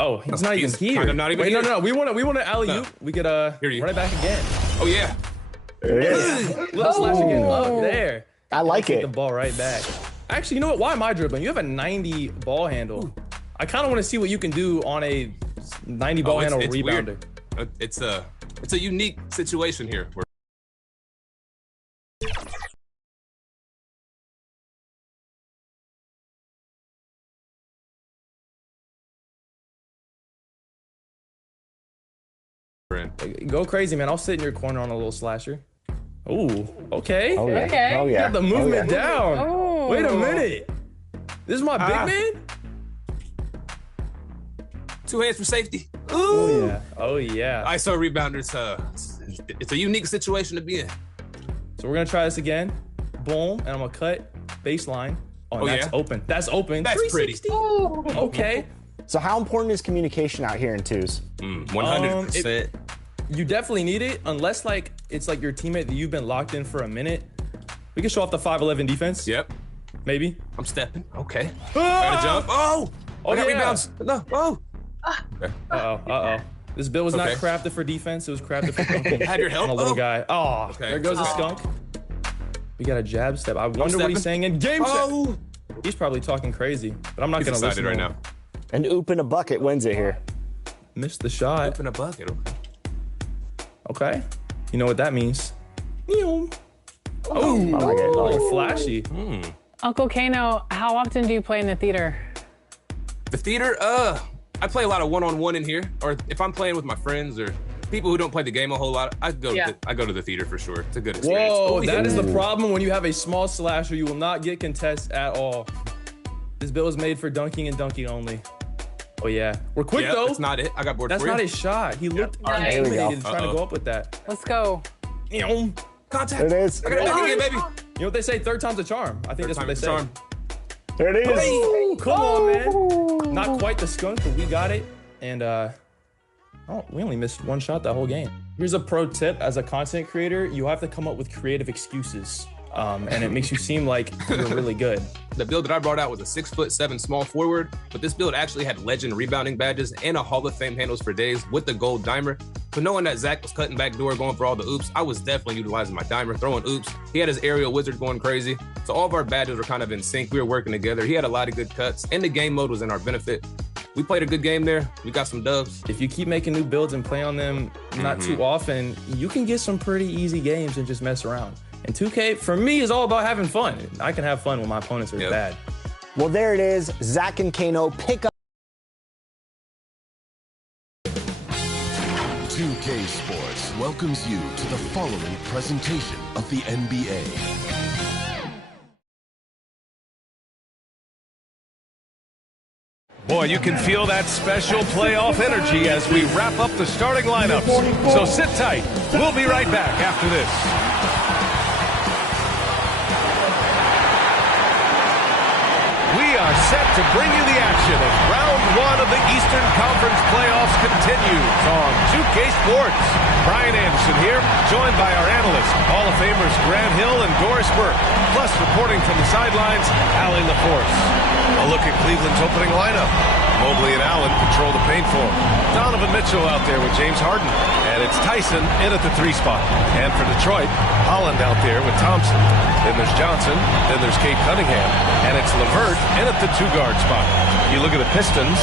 Oh, he's not even here. Kind of not even Wait, here. no. We want to alley-oop. We could run it back again. Oh, yeah. There it is. Let's slash again. Oh, there. I like Take it. the ball right back. Actually, you know what? Why am I dribbling? You have a 90 ball handle. I kind of want to see what you can do on a 90 ball handle rebounder. Weird. It's a unique situation here. Go crazy, man. I'll sit in your corner on a little slasher. Ooh, okay. Oh, yeah. Okay. Oh, yeah. Got the movement down. Oh. Wait a minute. This is my big man? 2 hands for safety. Ooh. Oh, yeah. Oh, yeah. ISO rebounders, it's a unique situation to be in. So we're going to try this again. Boom. And I'm going to cut baseline. Oh, that's open. That's open. That's 360. pretty. Okay. So how important is communication out here in twos? 100%. You definitely need it, unless like it's like your teammate that you've been locked in for a minute. We can show off the 5'11" defense. Yep. Maybe. I'm stepping. Okay. Gotta jump. Oh! I got rebounds. No. Oh! Uh-oh. This build was not crafted for defense. It was crafted for dunking. Had your help. On a little guy. Oh, okay. There goes the skunk. We got a jab step. I wonder what he's saying in game set. He's probably talking crazy, but I'm not going to listen right now. An oop in a bucket wins it here. Missed the shot. Oop in a bucket. Okay. You know what that means. Oh, flashy. Uncle Kano, how often do you play in the theater? The theater, I play a lot of one-on-one in here, or if I'm playing with my friends or people who don't play the game a whole lot, I go to the theater for sure. It's a good experience. Whoa, that is the problem when you have a small slasher. You will not get contests at all. This build is made for dunking and dunking only. Oh yeah, we're quick though. That's not it. I got bored. That's for not you. his shot. He looked intimidated trying to go up with that. Let's go. Contact. There it is. I got it back again, baby. You know what they say? Third time's a charm. I think that's what they say. There it is. Hey, come on, man. Not quite the skunk, but we got it. And we only missed one shot that whole game. Here's a pro tip: as a content creator, you have to come up with creative excuses. And it makes you seem like you're really good. The build that I brought out was a 6'7" small forward, but this build actually had legend rebounding badges and a Hall of Fame handles for days with the gold dimer. So knowing that Zach was cutting back door, going for all the oops, I was definitely utilizing my dimer, throwing oops. He had his aerial wizard going crazy. So all of our badges were kind of in sync. We were working together. He had a lot of good cuts, and the game mode was in our benefit. We played a good game there. We got some dubs. If you keep making new builds and play on them not too often, you can get some pretty easy games and just mess around. And 2K, for me, is all about having fun. I can have fun when my opponents are bad. Well, there it is. Zach and Kano pick up. 2K Sports welcomes you to the following presentation of the NBA. Boy, you can feel that special playoff energy as we wrap up the starting lineups. So sit tight. We'll be right back after this. We are set to bring you the action as round one of the Eastern Conference playoffs continues on 2K Sports. Brian Anderson here, joined by our analysts, Hall of Famers Grant Hill and Doris Burke, plus reporting from the sidelines, Allie LaForce. A look at Cleveland's opening lineup. Mobley and Allen control the paint for him. Donovan Mitchell out there with James Harden. And it's Tyson in at the 3 spot. And for Detroit, Holland out there with Thompson. Then there's Johnson. Then there's Cade Cunningham. And it's LeVert in at the 2-guard spot. You look at the Pistons,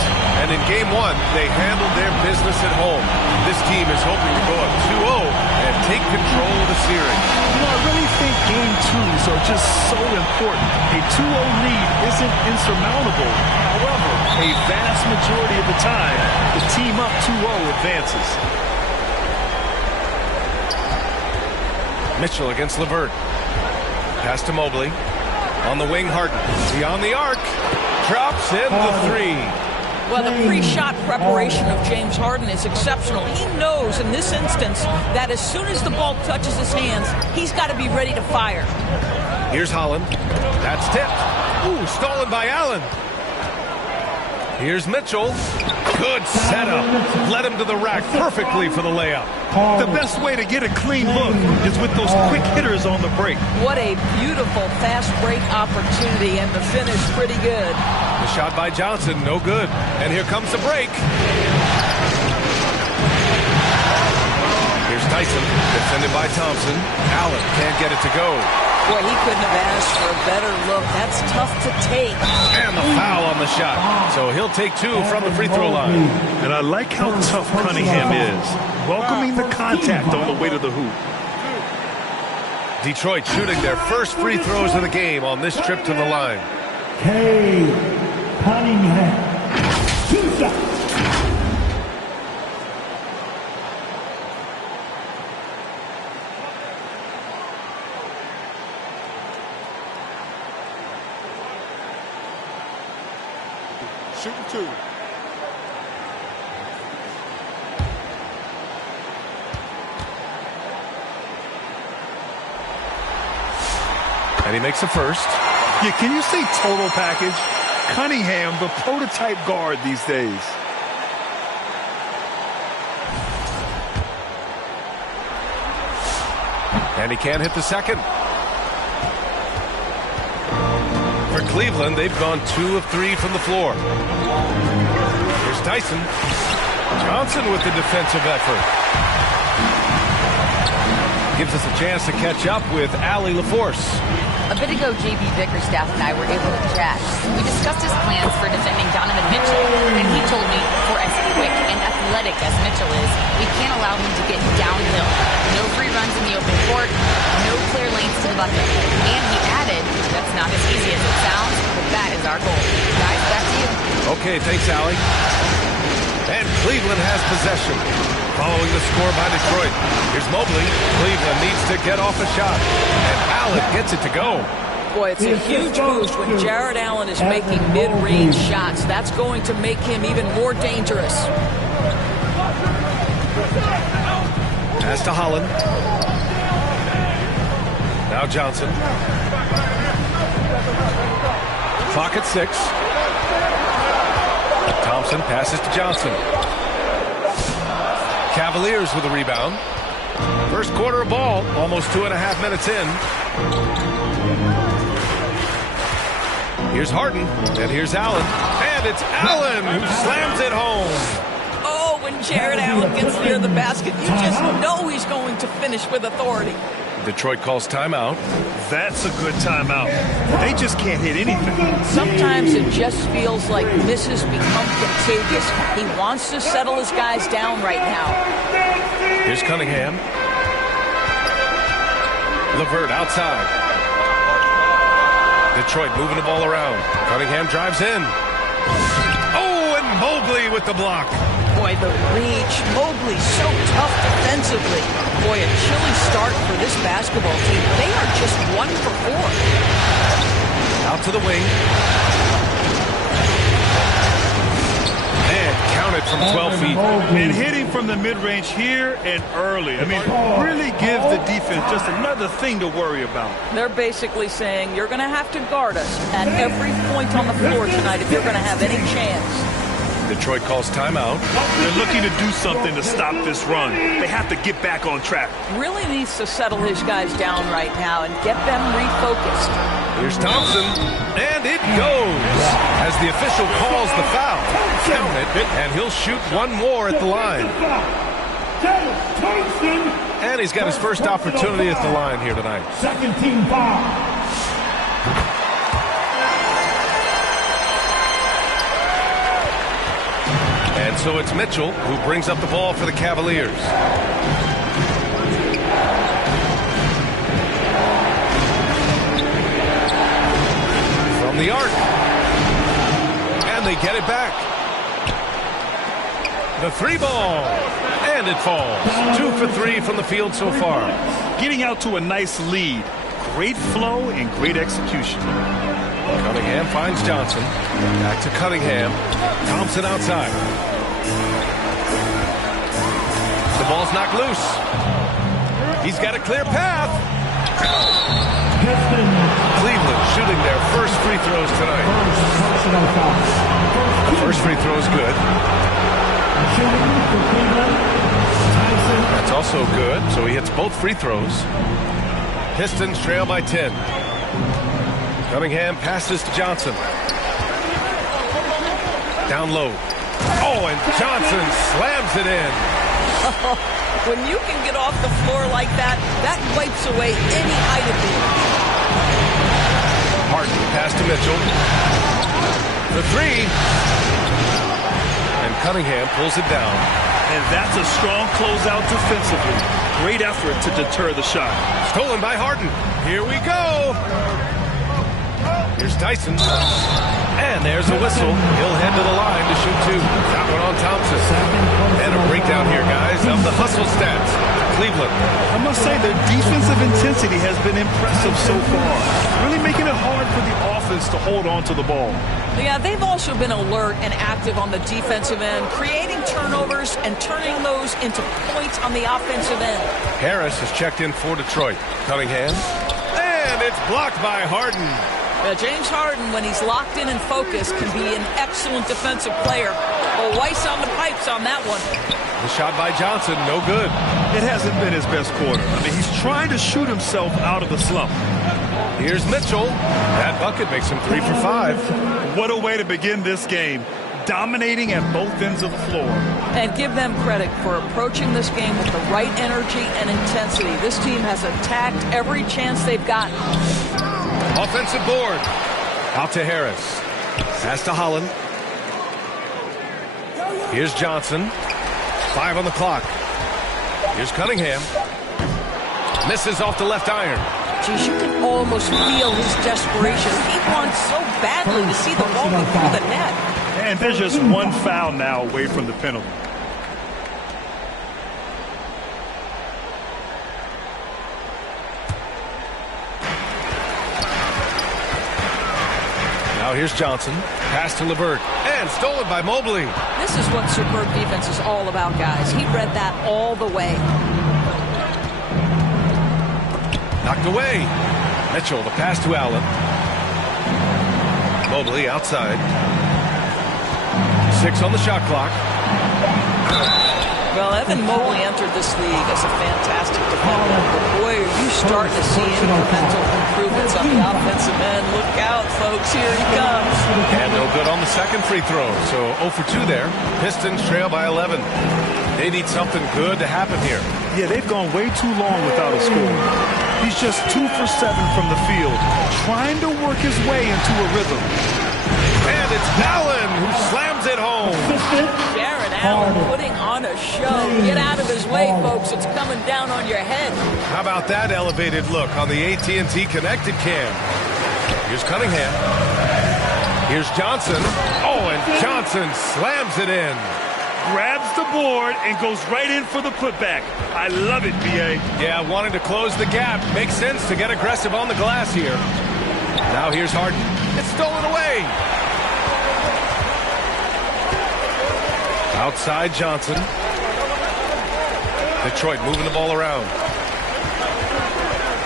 and in Game 1, they handled their business at home. This team is hoping to go up 2-0 and take control of the series. You know, I really think Game 2s are just so important. A 2-0 lead isn't insurmountable. However, a vast majority of the time, the team up 2-0 advances. Mitchell against LeVert. Pass to Mobley. On the wing, Harden. Beyond the arc. Drops in the 3. Well, the pre-shot preparation of James Harden is exceptional. He knows in this instance that as soon as the ball touches his hands, he's got to be ready to fire. Here's Holland. That's tipped. Ooh, stolen by Allen. Here's Mitchell. Good setup. Led him to the rack perfectly for the layup. The best way to get a clean look is with those quick hitters on the break. What a beautiful fast break opportunity, and the finish pretty good. The shot by Johnson, no good. And here comes the break. Here's Tyson, defended by Thompson. Allen can't get it to go. Boy, he couldn't have asked for a better look. That's tough to take. And the foul on the shot. So he'll take 2 from the free throw line. And I like how tough Cunningham is, welcoming the contact on the way to the hoop. Detroit shooting their first free throws of the game on this trip to the line. Cunningham. 2 shots. Shooting 2. And he makes the first. Yeah, can you say total package? Cunningham, the prototype guard these days. And he can't hit the second. For Cleveland, they've gone 2 of 3 from the floor. Here's Tyson. Johnson with the defensive effort. Gives us a chance to catch up with Allie LaForce. A bit ago, J.B. Bickerstaff and I were able to chat. We discussed his plans for defending Donovan Mitchell, and he told me, for as quick and athletic as Mitchell is, we can't allow him to get downhill. No free runs in the open court, no clear lanes to the bucket. And he added, that's not as easy as it sounds, but that is our goal. Guys, back to you. Okay, thanks, Allie. And Cleveland has possession. Following the score by Detroit. Here's Mobley. Cleveland needs to get off a shot. And Allen gets it to go. Boy, it's a huge boost when Jared Allen is making mid-range shots. That's going to make him even more dangerous. Pass to Holland. Now Johnson. Clock at 6. Thompson passes to Johnson. Cavaliers with a rebound. First quarter of ball, almost 2.5 minutes in. Here's Harden, and here's Allen. And it's Allen who slams it home. Oh, when Jared Allen gets near the basket, you just know he's going to finish with authority. Detroit calls timeout. That's a good timeout. They just can't hit anything. Sometimes it just feels like misses become contagious. He wants to settle his guys down right now. Here's Cunningham. LeVert outside. Detroit moving the ball around. Cunningham drives in. Oh, and Mobley with the block. Boy, the reach. Mobley so tough defensively. Boy, a chilly start for this basketball team. They are just 1 for 4. Out to the wing. And counted from 12 feet. And hitting from the mid-range here and early. I mean, really give the defense just another thing to worry about. They're basically saying, you're going to have to guard us at every point on the floor tonight if you're going to have any chance. Detroit calls timeout. They're looking to do something to stop this run. They have to get back on track. Really needs to settle his guys down right now and get them refocused. Here's Thompson, and it goes as the official calls the foul. Count it, and he'll shoot 1 more at the line. And he's got his first opportunity at the line here tonight. Second team foul. And so it's Mitchell who brings up the ball for the Cavaliers. From the arc. And they get it back. The 3 ball. And it falls. 2 for 3 from the field so far. Getting out to a nice lead. Great flow and great execution. Cunningham finds Johnson. Back to Cunningham. Thompson outside. The ball's knocked loose. He's got a clear path. Cleveland shooting their first free throws tonight. The first free throw is good. That's also good, so he hits both free throws. Pistons trail by 10. Cunningham passes to Johnson. Down low. Oh, and Johnson slams it in. When you can get off the floor like that, that wipes away any height advantage. Harden pass to Mitchell. The three. And Cunningham pulls it down. And that's a strong closeout defensively. Great effort to deter the shot. Stolen by Harden. Here we go. Here's Tyson. And there's a whistle. He'll head to the line to shoot two. Got one on Thompson. And a breakdown here, guys, of the hustle stats. Cleveland. I must say their defensive intensity has been impressive so far. Really making it hard for the offense to hold on to the ball. Yeah, they've also been alert and active on the defensive end, creating turnovers and turning those into points on the offensive end. Harris has checked in for Detroit. Cunningham. And it's blocked by Harden. James Harden, when he's locked in and focused, can be an excellent defensive player. Well, Weiss on the pipes on that one. The shot by Johnson, no good. It hasn't been his best quarter. I mean, he's trying to shoot himself out of the slump. Here's Mitchell. That bucket makes him 3 for 5. What a way to begin this game. Dominating at both ends of the floor. And give them credit for approaching this game with the right energy and intensity. This team has attacked every chance they've gotten. Offensive board. Out to Harris. Pass to Holland. Here's Johnson. 5 on the clock. Here's Cunningham. Misses off the left iron. Geez, you can almost feel his desperation. He wants so badly to see the ball go through the net. And there's just one foul now away from the penalty. Now here's Johnson. Pass to LeVert. And stolen by Mobley. This is what superb defense is all about, guys. He read that all the way. Knocked away. Mitchell, the pass to Allen. Mobley outside. 6 on the shot clock. Well, Evan Mobley entered this league as a fantastic defender. But boy, are you starting to see incremental improvements on the offensive end. Look out, folks. Here he comes. And no good on the second free throw. So 0 for 2 there. Pistons trail by 11. They need something good to happen here. Yeah, they've gone way too long without a score. He's just 2 for 7 from the field, trying to work his way into a rhythm. And it's Allen who slams it home. Jared Allen putting on a show. Get out of his way, folks. It's coming down on your head. How about that elevated look on the AT&T Connected Cam? Here's Cunningham. Here's Johnson. Oh, and Johnson slams it in. Grabs the board and goes right in for the putback. I love it, B.A. Yeah, wanting to close the gap. Makes sense to get aggressive on the glass here. Now here's Harden. It's stolen away. Outside Johnson. Detroit moving the ball around.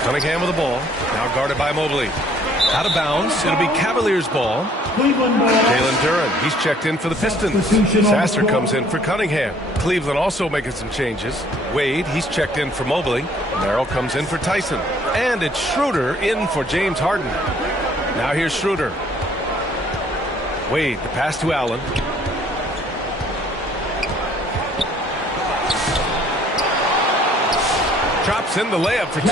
Cunningham with the ball. Now guarded by Mobley. Out of bounds. It'll be Cavaliers ball. Jalen Duren. He's checked in for the Pistons. Sasser comes in for Cunningham. Cleveland also making some changes. Wade, he's checked in for Mobley. Merrill comes in for Tyson. And it's Schroeder in for James Harden. Now here's Schroeder. Wade, the pass to Allen. Drops in the layup for 2.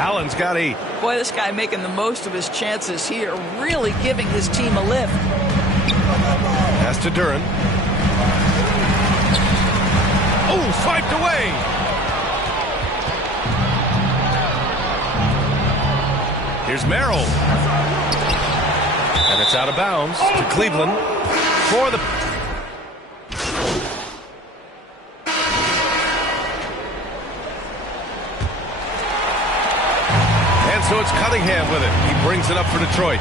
Allen's got 8. Boy, this guy making the most of his chances here, really giving his team a lift. Pass to Duren. Oh, swiped away. Here's Merrill. And it's out of bounds to Cleveland for the... So it's Cunningham with it. He brings it up for Detroit.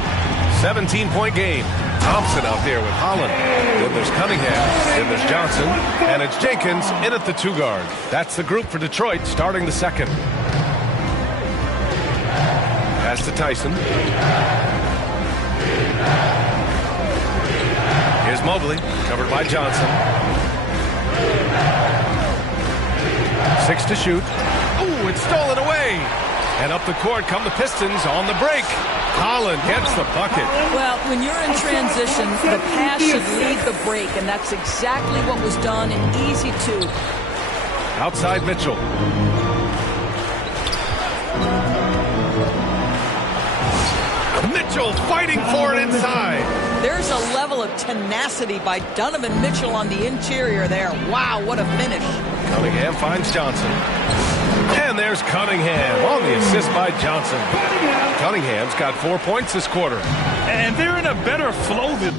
17-point game. Thompson out there with Holland. Then there's Cunningham. Then there's Johnson. And it's Jenkins in at the 2 guard. That's the group for Detroit starting the second. Pass to Tyson. Here's Mobley. Covered by Johnson. 6 to shoot. Ooh, it's stolen away. And up the court come the Pistons on the break. Holland gets the bucket. Well, when you're in transition, the pass should lead the break, and that's exactly what was done. An easy two. Outside Mitchell. Mitchell fighting for it inside. There's a level of tenacity by Donovan Mitchell on the interior there. Wow, what a finish. Cunningham finds Johnson. And there's Cunningham on the assist by Johnson. Cunningham's got 4 points this quarter. And they're in a better flow than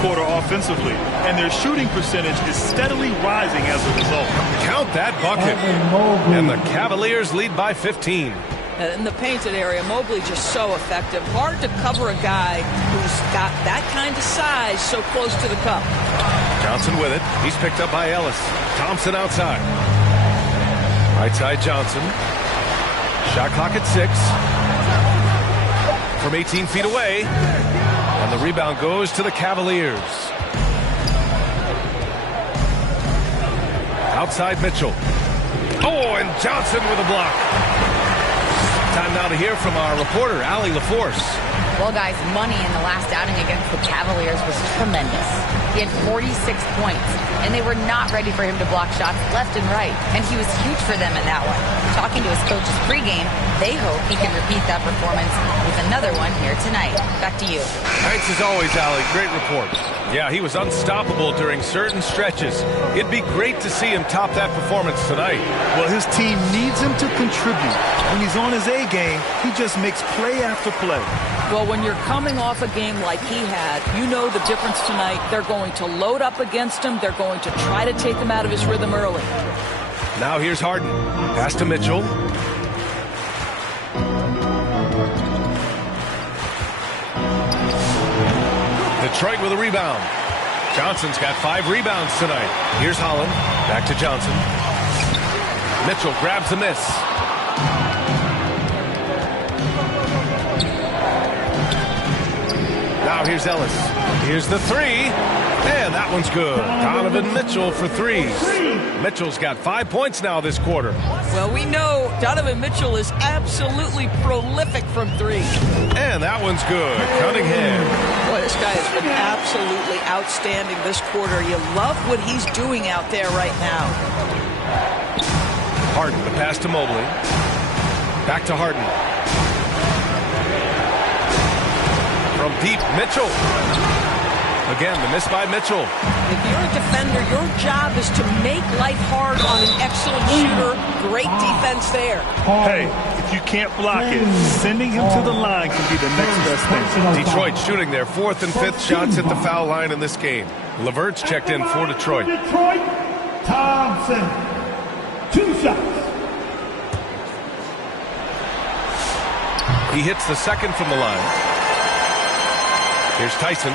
quarter offensively, and their shooting percentage is steadily rising as a result. Count that bucket. And the Cavaliers lead by 15. In the painted area, Mobley just so effective. Hard to cover a guy who's got that kind of size so close to the cup. Johnson with it. He's picked up by Ellis. Thompson outside. Right side Johnson. Shot clock at 6. From 18 feet away. And the rebound goes to the Cavaliers. Outside Mitchell. Oh, and Johnson with a block. Time now to hear from our reporter, Allie LaForce. Well, guys, money in the last outing against the Cavaliers was tremendous. He had 46 points, and they were not ready for him to block shots left and right, and he was huge for them in that one. Talking to his coaches pregame, they hope he can repeat that performance with another one here tonight. Back to you. Thanks as always, Allie. Great report. Yeah, he was unstoppable during certain stretches. It'd be great to see him top that performance tonight. Well, his team needs him to contribute. When he's on his A game, he just makes play after play. Well, when you're coming off a game like he had, you know the difference tonight. They're going to load up against him. They're going to try to take him out of his rhythm early. Now here's Harden. Pass to Mitchell. Detroit with a rebound. Johnson's got 5 rebounds tonight. Here's Holland. Back to Johnson. Mitchell grabs the miss. Now here's Ellis. Here's the 3. And that one's good. Donovan Mitchell for 3s. Mitchell's got 5 points now this quarter. Well, we know Donovan Mitchell is absolutely prolific from 3. And that one's good. Cunningham. Boy, this guy has been absolutely outstanding this quarter. You love what he's doing out there right now. Harden, the pass to Mobley. Back to Harden. From deep, Mitchell. Again, the miss by Mitchell. If you're a defender, your job is to make life hard on an excellent shooter. Great defense there. Hey, if you can't block it, sending him to the line can be the next best thing. Detroit shooting their 4th and 5th shots at the foul line in this game. Levert's checked in for Detroit. Detroit, Thompson. 2 shots. He hits the second from the line. Here's Tyson.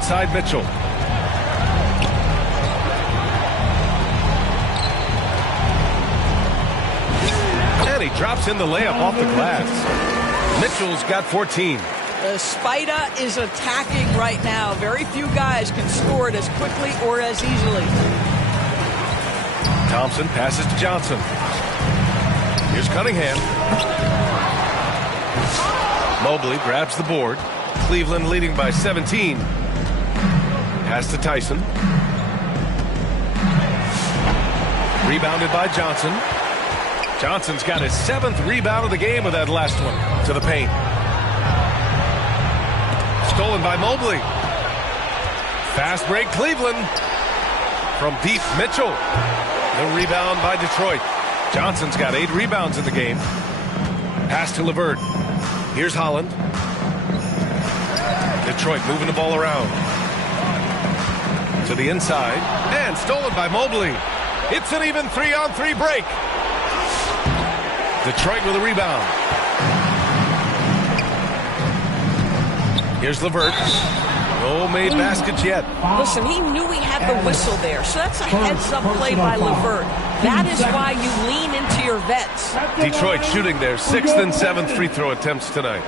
outside Mitchell. And he drops in the layup off the glass. Mitchell's got 14. Spida is attacking right now. Very few guys can score it as quickly or as easily. Thompson passes to Johnson. Here's Cunningham. Mobley grabs the board. Cleveland leading by 17. Pass to Tyson. Rebounded by Johnson. Johnson's got his 7th rebound of the game with that last one. To the paint. Stolen by Mobley. Fast break Cleveland. From deep, Mitchell. The rebound by Detroit. Johnson's got 8 rebounds in the game. Pass to LeVert. Here's Holland. Detroit moving the ball around. To the inside. And stolen by Mobley. It's an even 3-on-3 break. Detroit with a rebound. Here's LeVert. No made baskets yet. Listen, he knew he had the whistle there, so that's a heads-up play by LeVert. That is why you lean into your vets. Detroit shooting their 6th and 7th free throw attempts tonight.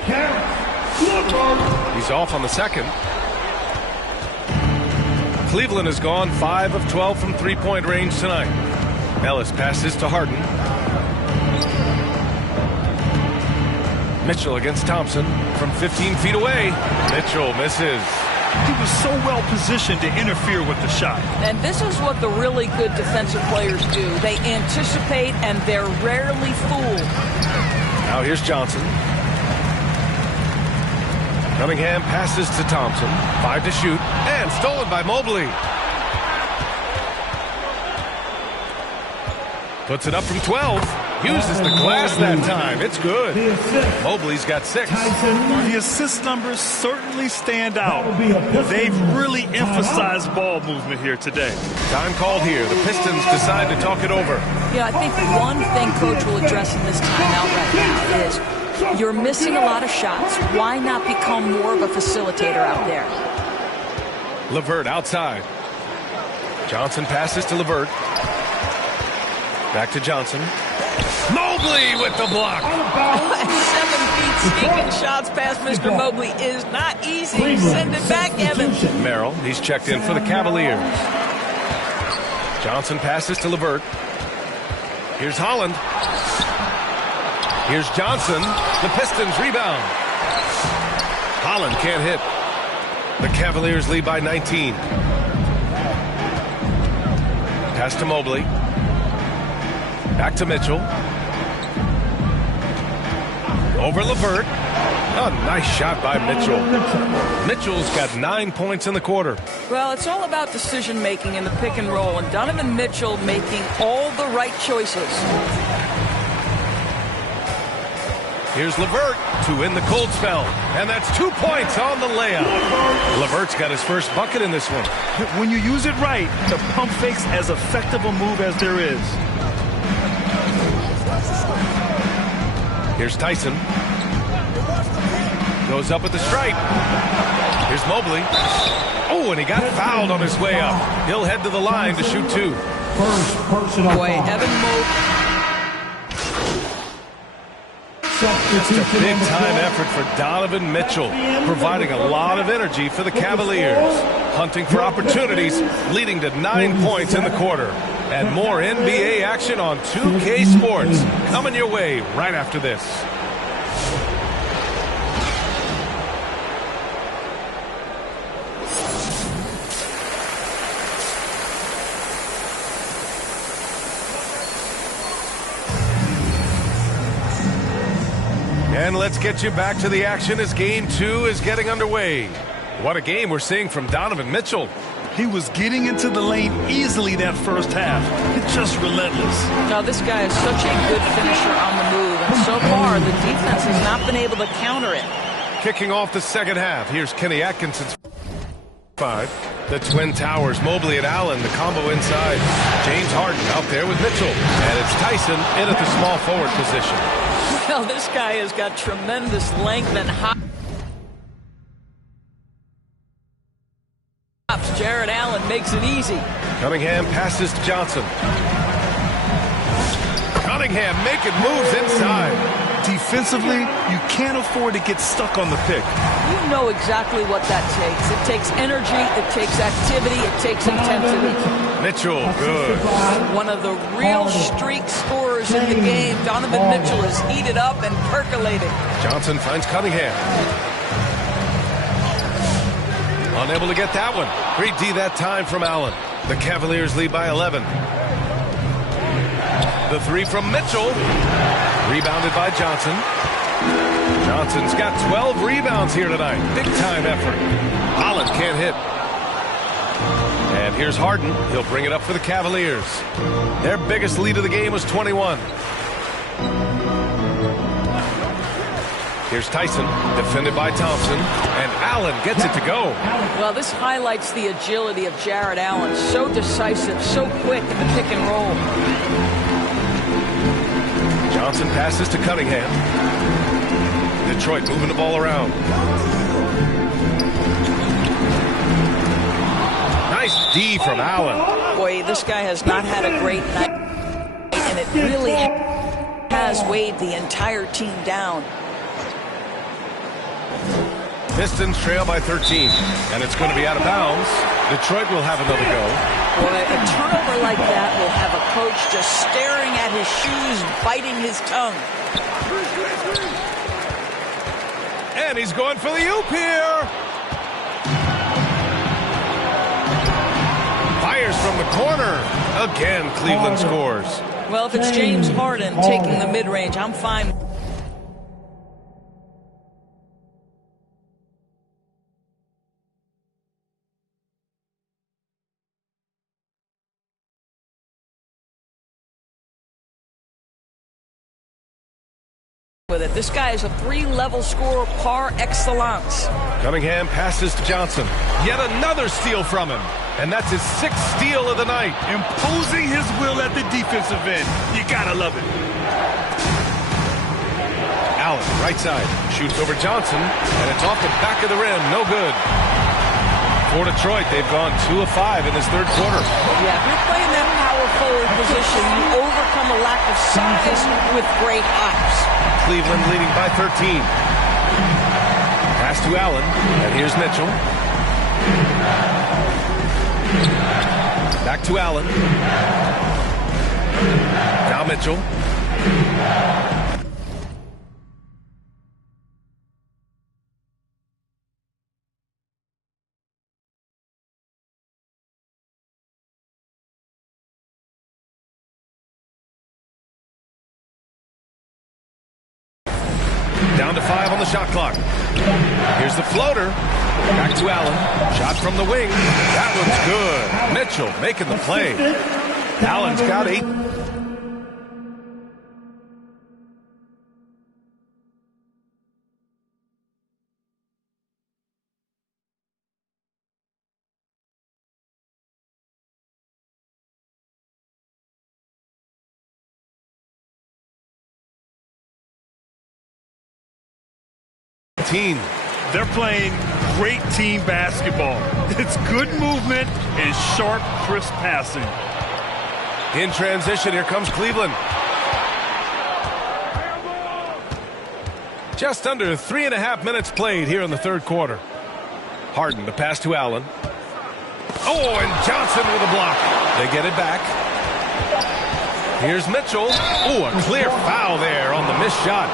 He's off on the second. Cleveland has gone 5 of 12 from three-point range tonight. Ellis passes to Harden. Mitchell against Thompson from 15 feet away. Mitchell misses. He was so well positioned to interfere with the shot. And this is what the really good defensive players do. They anticipate and they're rarely fooled. Now here's Johnson. Cunningham passes to Thompson. 5 to shoot. And stolen by Mobley. Puts it up from 12. Uses the glass that time. It's good. Mobley's got 6. The assist numbers certainly stand out. They've really emphasized ball movement here today. Time called here. The Pistons decide to talk it over. Yeah, I think one thing Coach will address in this timeout right now is you're missing a lot of shots. Why not become more of a facilitator out there? LeVert outside. Johnson passes to LeVert. Back to Johnson. Mobley with the block. 7 feet sneaking shots past Mr. Mobley is not easy. Send it back, Evan. Merrill, he's checked in for the Cavaliers. Johnson passes to LeVert. Here's Holland. Here's Johnson. The Pistons rebound. Holland can't hit. The Cavaliers lead by 19. Pass to Mobley. Back to Mitchell. Over LeVert. A nice shot by Mitchell. Mitchell's got 9 points in the quarter. Well, it's all about decision-making in the pick and roll, and Donovan Mitchell making all the right choices. Here's LeVert to win the cold spell. And that's 2 points on the layup. LeVert's got his first bucket in this one. When you use it right, the pump fake's as effective a move as there is. Here's Tyson. Goes up with the stripe. Here's Mobley. Oh, and he got fouled on his way up. He'll head to the line to shoot 2. Boy, Evan Mobley. Just a big-time effort for Donovan Mitchell, providing a lot of energy for the Cavaliers. Hunting for opportunities, leading to 9 points in the quarter. And more NBA action on 2K Sports coming your way right after this. And let's get you back to the action as Game 2 is getting underway. What a game we're seeing from Donovan Mitchell. He was getting into the lane easily that first half. It's just relentless. Now, this guy is such a good finisher on the move, and so far, the defense has not been able to counter it. Kicking off the second half, here's Kenny Atkinson's 5. The Twin Towers, Mobley and Allen, the combo inside. James Harden out there with Mitchell. And it's Tyson in at the small forward position. Well, this guy has got tremendous length and height. Jared Allen makes it easy. Cunningham passes to Johnson. Cunningham making moves inside. Defensively, you can't afford to get stuck on the pick. You know exactly what that takes. It takes energy, it takes activity, it takes intensity. Mitchell, good. One of the real streak scorers in the game. Donovan Mitchell is heated up and percolating. Johnson finds Cunningham. Unable to get that one. Great D that time from Allen. The Cavaliers lead by 11. The three from Mitchell. Rebounded by Johnson. Johnson's got 12 rebounds here tonight. Big time effort. Holland can't hit. And here's Harden. He'll bring it up for the Cavaliers. Their biggest lead of the game was 21. Here's Tyson, defended by Thompson, and Allen gets it to go. Well, this highlights the agility of Jared Allen. So decisive, so quick in the pick and roll. Johnson passes to Cunningham. Detroit moving the ball around. Nice D from Allen. Boy, this guy has not had a great night, and it really has weighed the entire team down. Pistons trail by 13, and it's going to be out of bounds. Detroit will have another go. Boy, a turnover like that will have a coach just staring at his shoes, biting his tongue. And he's going for the oop here. Fires from the corner. Again, Cleveland scores. Well, if it's James Harden taking the mid-range, I'm fine. With it. This guy is a three-level scorer par excellence. Cunningham passes to Johnson. Yet another steal from him. And that's his sixth steal of the night. Imposing his will at the defensive end. You gotta love it. Allen, right side, shoots over Johnson, and it's off the back of the rim. No good. For Detroit, they've gone 2 of 5 in this third quarter. Yeah, if you're playing that power forward position, you overcome a lack of size with great hops. Cleveland leading by 13. Pass to Allen, and here's Mitchell. Back to Allen. Now Mitchell. Down to 5 on the shot clock. Here's the floater. Back to Allen. Shot from the wing. That one's good. Mitchell making the play. Allen's got 8. They're playing great team basketball. It's good movement and sharp, crisp passing. In transition, here comes Cleveland. Just under 3.5 minutes played here in the third quarter. Harden, the pass to Allen. Oh, and Johnson with a block. They get it back. Here's Mitchell. Oh, a clear foul there on the missed shot.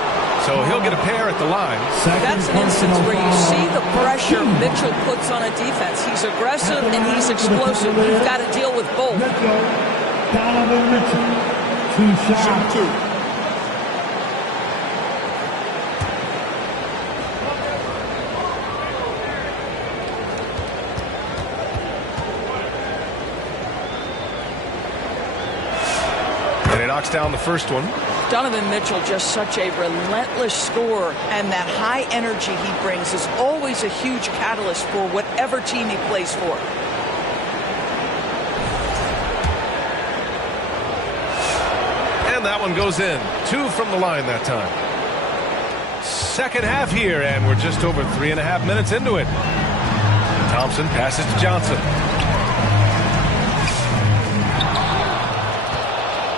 So he'll get a pair at the line. That's an instance where you see the pressure Mitchell puts on a defense. He's aggressive and he's explosive. You've got to deal with both. Donovan Mitchell, 2 shots. And he knocks down the first one. Donovan Mitchell, just such a relentless scorer, and that high energy he brings is always a huge catalyst for whatever team he plays for. And that one goes in. 2 from the line that time. Second half here, and we're just over 3.5 minutes into it. Thompson passes to Johnson.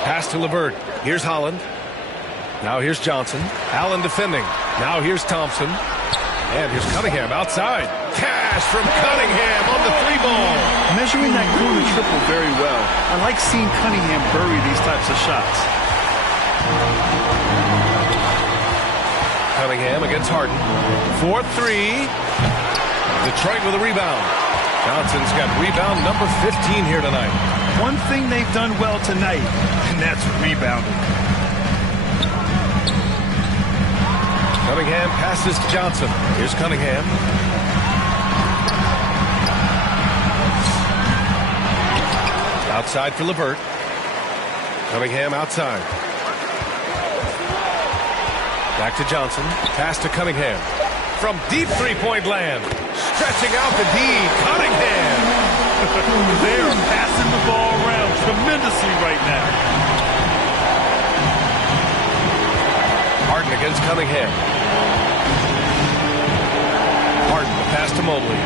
Pass to LeVert. Here's Holland. Now here's Johnson. Allen defending. Now here's Thompson. And here's Cunningham outside. Cash from Cunningham on the 3-ball. Measuring that corner triple very well. I like seeing Cunningham bury these types of shots. Cunningham against Harden. 4-3. Detroit with a rebound. Johnson's got rebound number 15 here tonight. One thing they've done well tonight, and that's rebounding. Cunningham passes to Johnson. Here's Cunningham. Outside for LeVert. Cunningham outside. Back to Johnson. Pass to Cunningham. From deep three-point land. Stretching out the D. Cunningham. They are passing the ball around tremendously right now. Harden against Cunningham. Harden, the pass to Mobley.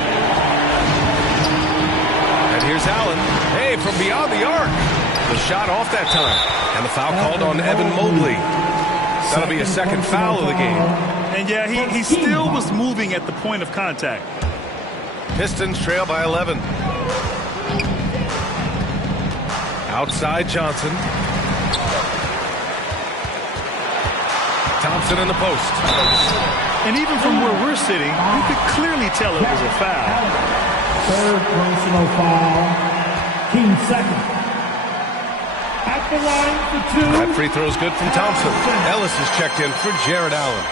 And here's Allen. Hey, from beyond the arc. The shot off that time. And the foul called on Evan Mobley. That'll be a second foul of the game. And yeah, he still was moving at the point of contact. Pistons trail by 11. Outside Johnson. Thompson in the post. And even from where we're sitting, you could clearly tell it was a foul. Third personal foul. Team second. At the line for 2. That free throw is good from Thompson. Ellis is checked in for Jared Allen.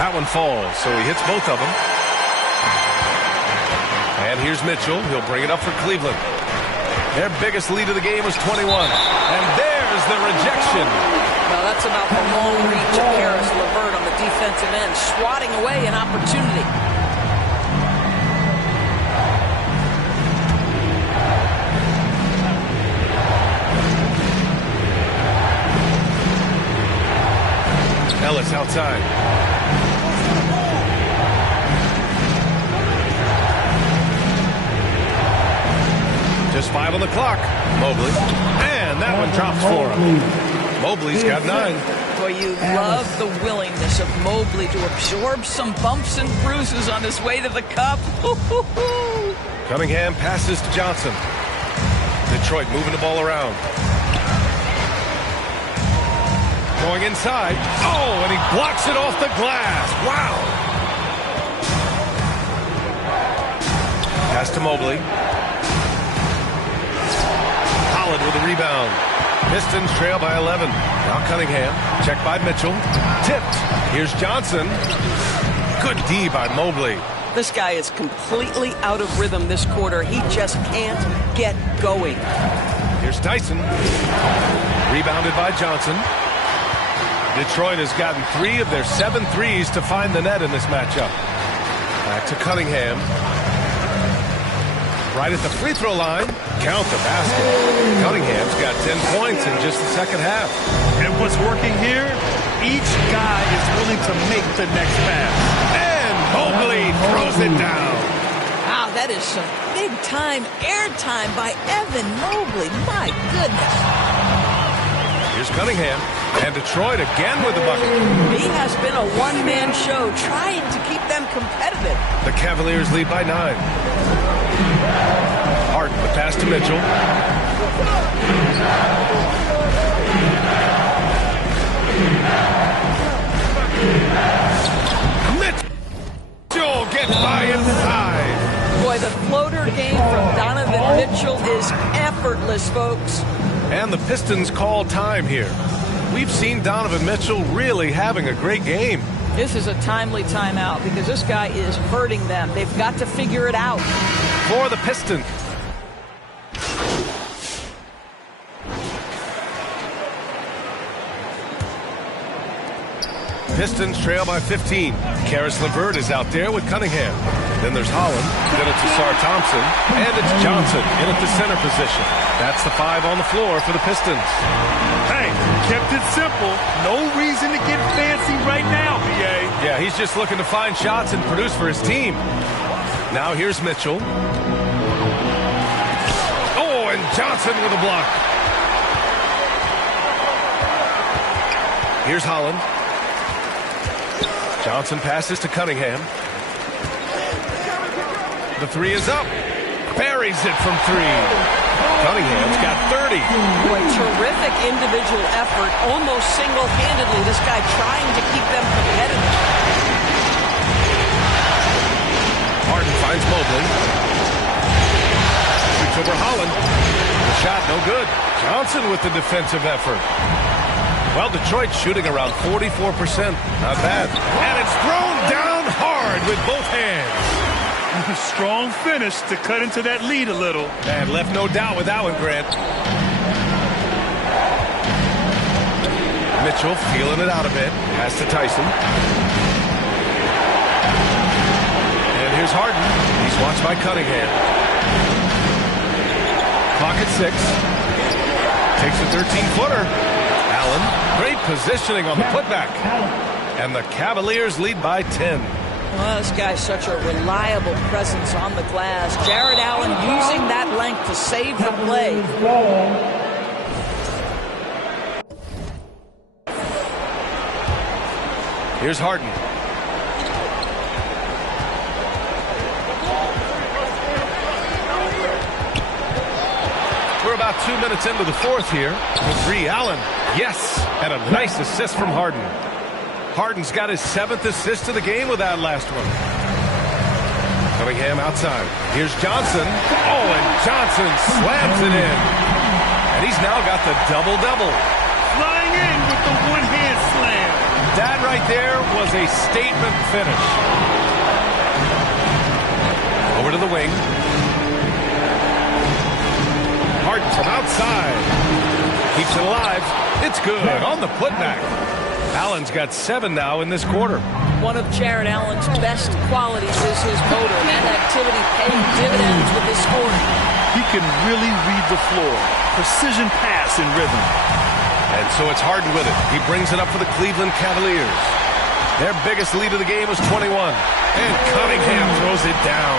That one falls, so he hits both of them. And here's Mitchell. He'll bring it up for Cleveland. Their biggest lead of the game was 21. And there's the rejection. Well, that's about the long reach of Harris LeVert on the defensive end, swatting away an opportunity. Ellis outside. Just 5 on the clock. Mobley. And that one drops for him. Mobley's got 9. Boy, you love the willingness of Mobley to absorb some bumps and bruises on his way to the cup. Cunningham passes to Johnson. Detroit moving the ball around. Going inside. Oh, and he blocks it off the glass. Wow. Pass to Mobley. Holland with a rebound. Pistons trail by 11. Now Cunningham. Checked by Mitchell. Tipped. Here's Johnson. Good D by Mobley. This guy is completely out of rhythm this quarter. He just can't get going. Here's Tyson. Rebounded by Johnson. Detroit has gotten 3 of their 7 threes to find the net in this matchup. Back to Cunningham. Right at the free throw line. Count the basket. Cunningham's got 10 points in just the second half. And what's working here? Each guy is willing to make the next pass. And Mobley throws it down. Wow, that is some big-time airtime by Evan Mobley. My goodness. Here's Cunningham. And Detroit again with the bucket. He has been a one-man show trying to keep them competitive. The Cavaliers lead by 9. Harden, the pass to Mitchell. Mitchell gets by inside. Boy, the floater game from Donovan Mitchell is effortless, folks. And the Pistons call time here. We've seen Donovan Mitchell really having a great game. This is a timely timeout because this guy is hurting them. They've got to figure it out. For the Pistons. Pistons trail by 15. Karis LeVert is out there with Cunningham. Then there's Holland. Then it's Asar Thompson. And it's Johnson in at the center position. That's the 5 on the floor for the Pistons. Hey, kept it simple. No reason to get fancy right now, BA. Yeah, he's just looking to find shots and produce for his team. Now here's Mitchell. Oh, and Johnson with a block. Here's Holland. Johnson passes to Cunningham. The 3 is up. Buries it from 3. Cunningham's got 30. Boy, terrific individual effort, almost single-handedly. This guy trying to keep them competitive. Harden finds Mobley. Shoots over Holland. The shot no good. Johnson with the defensive effort. Well, Detroit's shooting around 44%. Not bad. And it's thrown down hard with both hands. Strong finish to cut into that lead a little. And left no doubt with that one, Grant. Mitchell feeling it out a bit. Pass to Tyson. And here's Harden. He's watched by Cunningham. Clock at 6. Takes a 13-footer. Allen. Great positioning on the putback. And the Cavaliers lead by 10. Well, this guy's such a reliable presence on the glass. Jared Allen using that length to save the play. Here's Harden. We're about 2 minutes into the 4th here. The 3, Allen. Yes, and a nice assist from Harden. Harden's got his 7th assist of the game with that last one. Cunningham outside. Here's Johnson. Oh, and Johnson slams it in. And he's now got the double-double. Flying in with the one-hand slam. That right there was a statement finish. Over to the wing. Harden from outside. Keeps it alive. It's good on the putback. Allen's got 7 now in this quarter. One of Jared Allen's best qualities is his motor, and that activity paying dividends with his scoring. He can really read the floor. Precision pass in rhythm. And so it's Harden with it. He brings it up for the Cleveland Cavaliers. Their biggest lead of the game was 21. And Cunningham throws it down.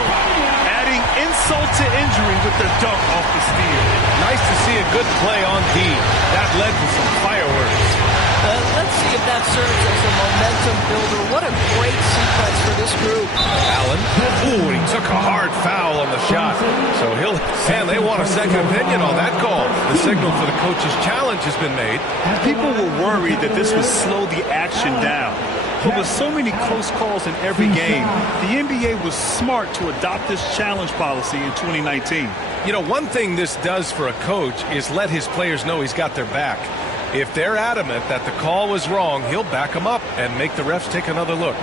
Adding insult to injury with the dunk off the steal. Nice to see a good play on D. That led to some fireworks. Let's see if that serves as a momentum builder. What a great sequence for this group. Allen. Ooh, he took a hard foul on the shot. So and they want a second opinion on that call. The signal for the coach's challenge has been made. People were worried that this would slow the action down. But with so many close calls in every game, the NBA was smart to adopt this challenge policy in 2019. You know, one thing this does for a coach is let his players know he's got their back. If they're adamant that the call was wrong, he'll back them up and make the refs take another look.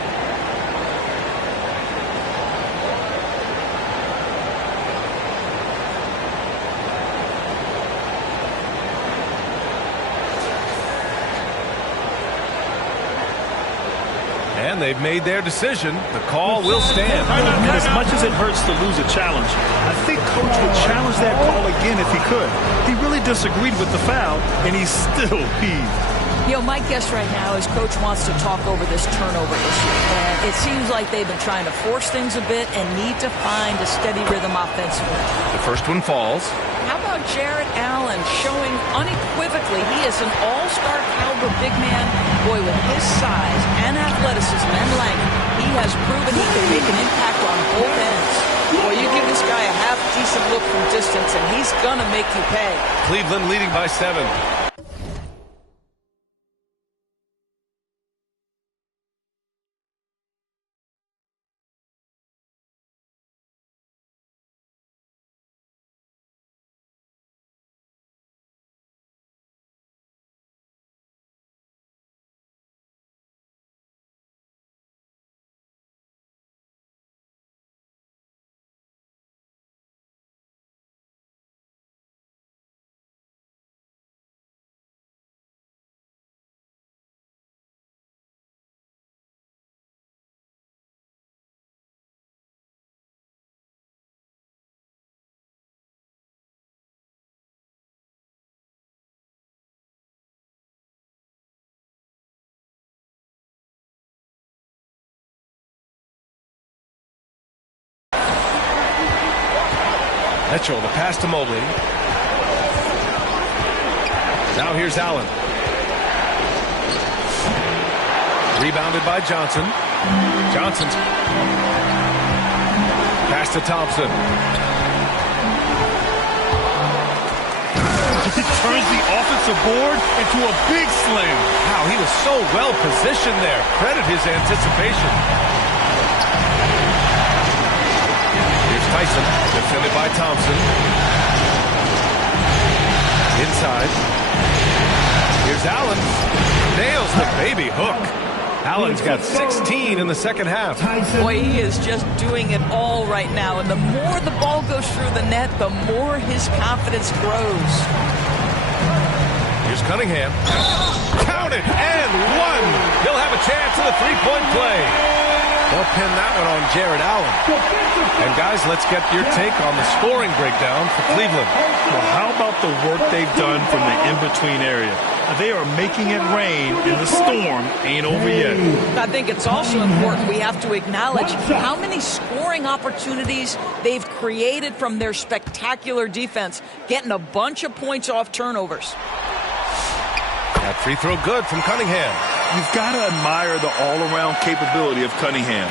And they've made their decision. The call will stand. And as much as it hurts to lose a challenge, I think Coach would challenge that call again if he could. He really disagreed with the foul, and he's still peeved. You know, my guess right now is Coach wants to talk over this turnover issue. And it seems like they've been trying to force things a bit and need to find a steady rhythm offensively. The first one falls. How about Jared Allen showing unequivocally he is an all-star caliber big man? Boy, with his size and athleticism and length, he has proven he can make an impact on both ends. Boy, you give this guy a half-decent look from distance, and he's going to make you pay. Cleveland leading by 7. Mitchell, the pass to Mobley. Now here's Allen. Rebounded by Johnson. Johnson's pass to Thompson. He turns the offensive board into a big slam. Wow, he was so well positioned there. Credit his anticipation. Here's Tyson, defended by Thompson. Inside. Here's Allen. Nails the baby hook. Allen's got 16 in the second half. Boy, he is just doing it all right now. And the more the ball goes through the net, the more his confidence grows. Here's Cunningham. Count it, and one. He'll have a chance in the three-point play. They'll pin that one on Jared Allen. And guys, let's get your take on the scoring breakdown for Cleveland. Well, how about the work they've done from the in-between area? They are making it rain, and the storm ain't over yet. I think it's also important we have to acknowledge how many scoring opportunities they've created from their spectacular defense, getting a bunch of points off turnovers. That free throw good from Cunningham. You've got to admire the all-around capability of Cunningham.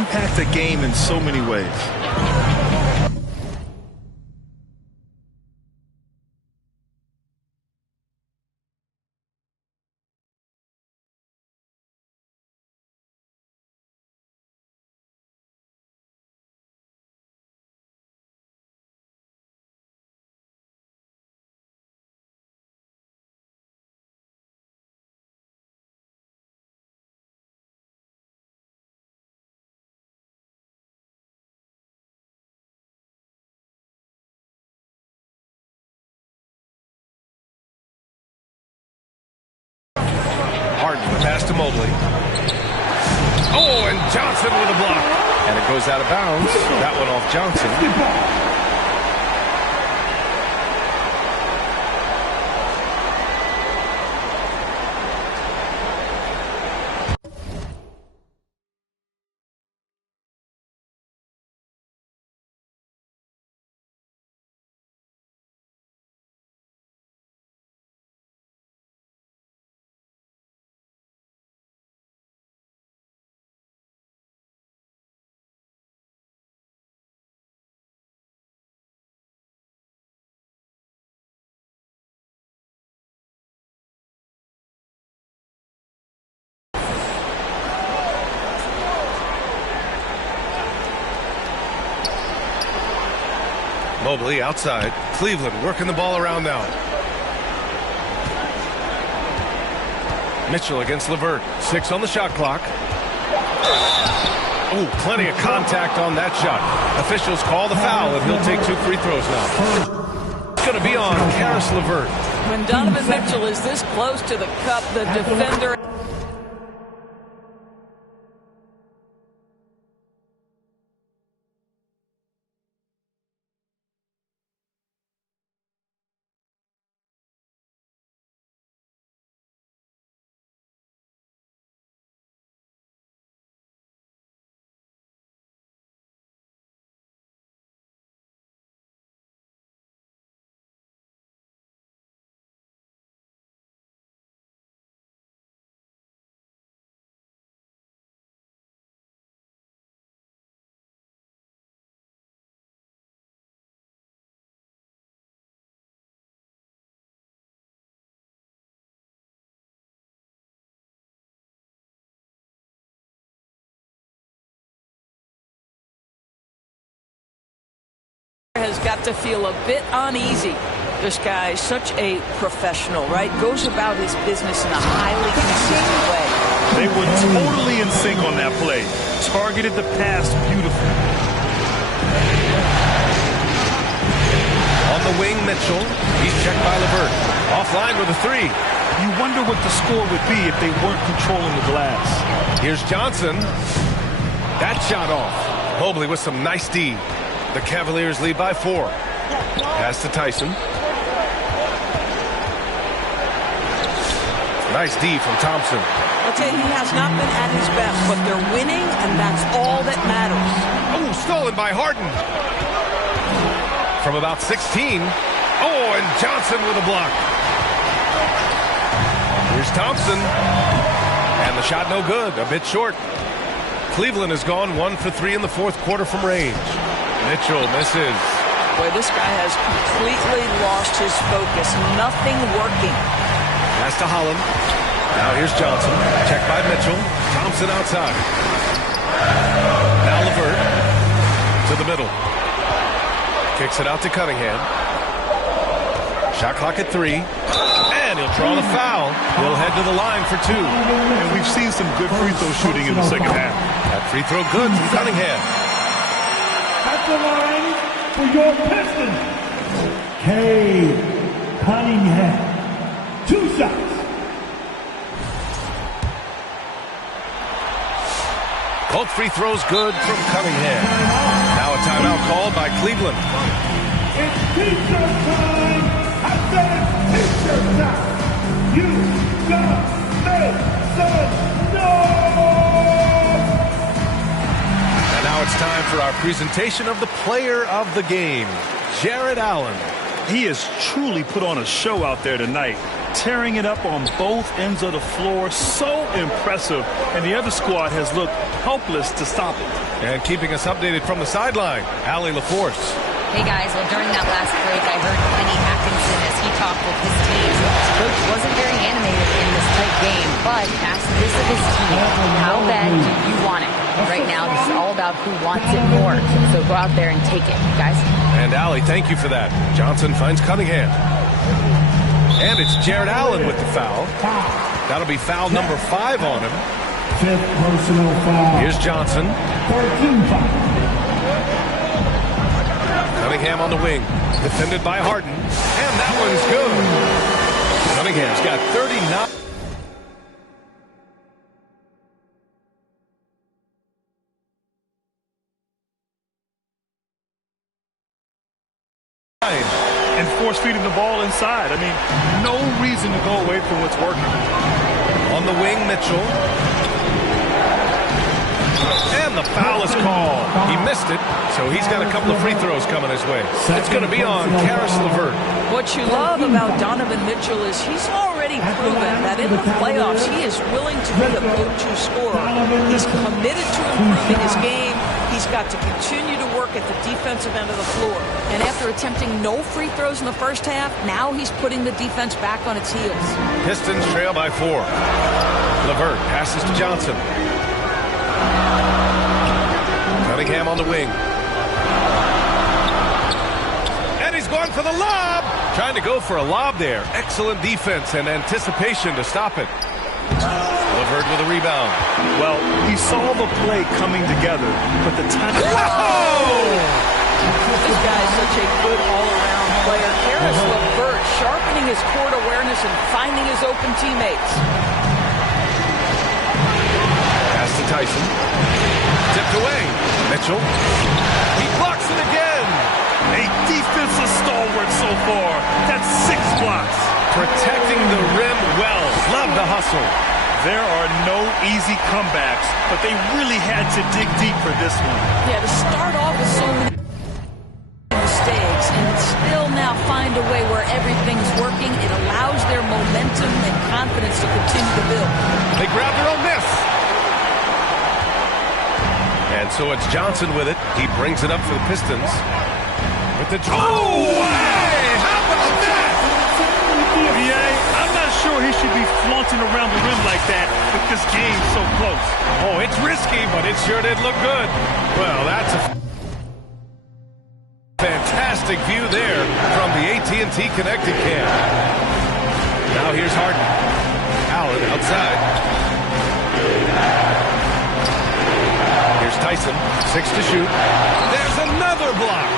Impact the game in so many ways. Harden, the pass to Mobley. Oh, and Johnson with a block. And it goes out of bounds. That one off Johnson. Mobley outside. Cleveland working the ball around now. Mitchell against LeVert. 6 on the shot clock. Oh, plenty of contact on that shot. Officials call the foul, and he'll take 2 free throws now. It's going to be on Karis LeVert. When Donovan Mitchell is this close to the cup, the defender got to feel a bit uneasy. This guy is such a professional, right? Goes about his business in a highly consistent way. They were totally in sync on that play. Targeted the pass beautifully. On the wing, Mitchell. He's checked by LeVert. Offline with a three. You wonder what the score would be if they weren't controlling the glass. Here's Johnson. That shot off. Mobley with some nice D. The Cavaliers lead by 4. Pass to Tyson. Nice D from Thompson. I'll tell you, he has not been at his best, but they're winning, and that's all that matters. Oh, stolen by Harden. From about 16. Oh, and Johnson with a block. Here's Thompson. And the shot no good, a bit short. Cleveland has gone 1 for 3 in the fourth quarter from range. Mitchell misses. Boy, this guy has completely lost his focus. Nothing working. Pass to Holland. Now here's Johnson. Checked by Mitchell. Thompson outside. Now LeVert to the middle. Kicks it out to Cunningham. Shot clock at 3. And he'll draw the foul. He'll head to the line for 2. And we've seen some good free throw shooting in the second half. That free throw good from Cunningham. At the line for your Pistons, Cade Cunningham. 2 shots. Both free throws good from Cunningham. Now a timeout called by Cleveland. It's T-shirt time. I said it's T-shirt time. You gotta make some noise. And now it's time for our presentation of the player of the game, Jared Allen. He has truly put on a show out there tonight, tearing it up on both ends of the floor. So impressive. And the other squad has looked helpless to stop it. And keeping us updated from the sideline, Allie LaForce. Hey guys, well during that last break I heard Kenny Atkinson as he talked with his team. His coach wasn't very animated in this tight game, but asked this of his team, how bad do you want it? Right now this is all about who wants it more, so go out there and take it, guys. And Allie, thank you for that. Johnson finds Cunningham. And it's Jared Allen with the foul. That'll be foul number 5 on him. 5th personal foul. Here's Johnson. 13 foul. Cunningham on the wing. Defended by Harden. And that one's good. Cunningham's got 39. And force feeding the ball inside. I mean, no reason to go away from what's working. On the wing, Mitchell. And the foul is called. He missed it, so he's got a couple of free throws coming his way. It's going to be on Karis LeVert. What you love about Donovan Mitchell is he's already proven that in the playoffs he is willing to be a go-to scorer. He's committed to improving his game. He's got to continue to work at the defensive end of the floor. And after attempting no free throws in the first half, now he's putting the defense back on its heels. Pistons trail by 4. LeVert passes to Johnson. Cunningham on the wing. And he's going for the lob. Trying to go for a lob there. Excellent defense and anticipation to stop it. LeVert with a rebound. Well, he saw the play coming together, but the time... Whoa! This guy is such a good all-around player. Karis LeVert sharpening his court awareness and finding his open teammates. Pass to Tyson. Tipped away. Mitchell. He blocks it again. A defensive stalwart so far. That's 6 blocks. Protecting the rim well. Love the hustle. There are no easy comebacks, but they really had to dig deep for this one. Yeah, to start off with so many mistakes and still now find a way where everything's working, it allows their momentum and confidence to continue to build. They grab their own miss. And so it's Johnson with it. He brings it up for the Pistons. With the... Oh, hey! How about that? Yeah, I'm not sure he should be flaunting around the rim like that with this game so close. Oh, it's risky, but it sure did look good. Well, that's a fantastic fantastic view there from the AT&T Connected Cam. Now here's Harden. Allen outside. Here's Tyson, 6 to shoot. There's another block,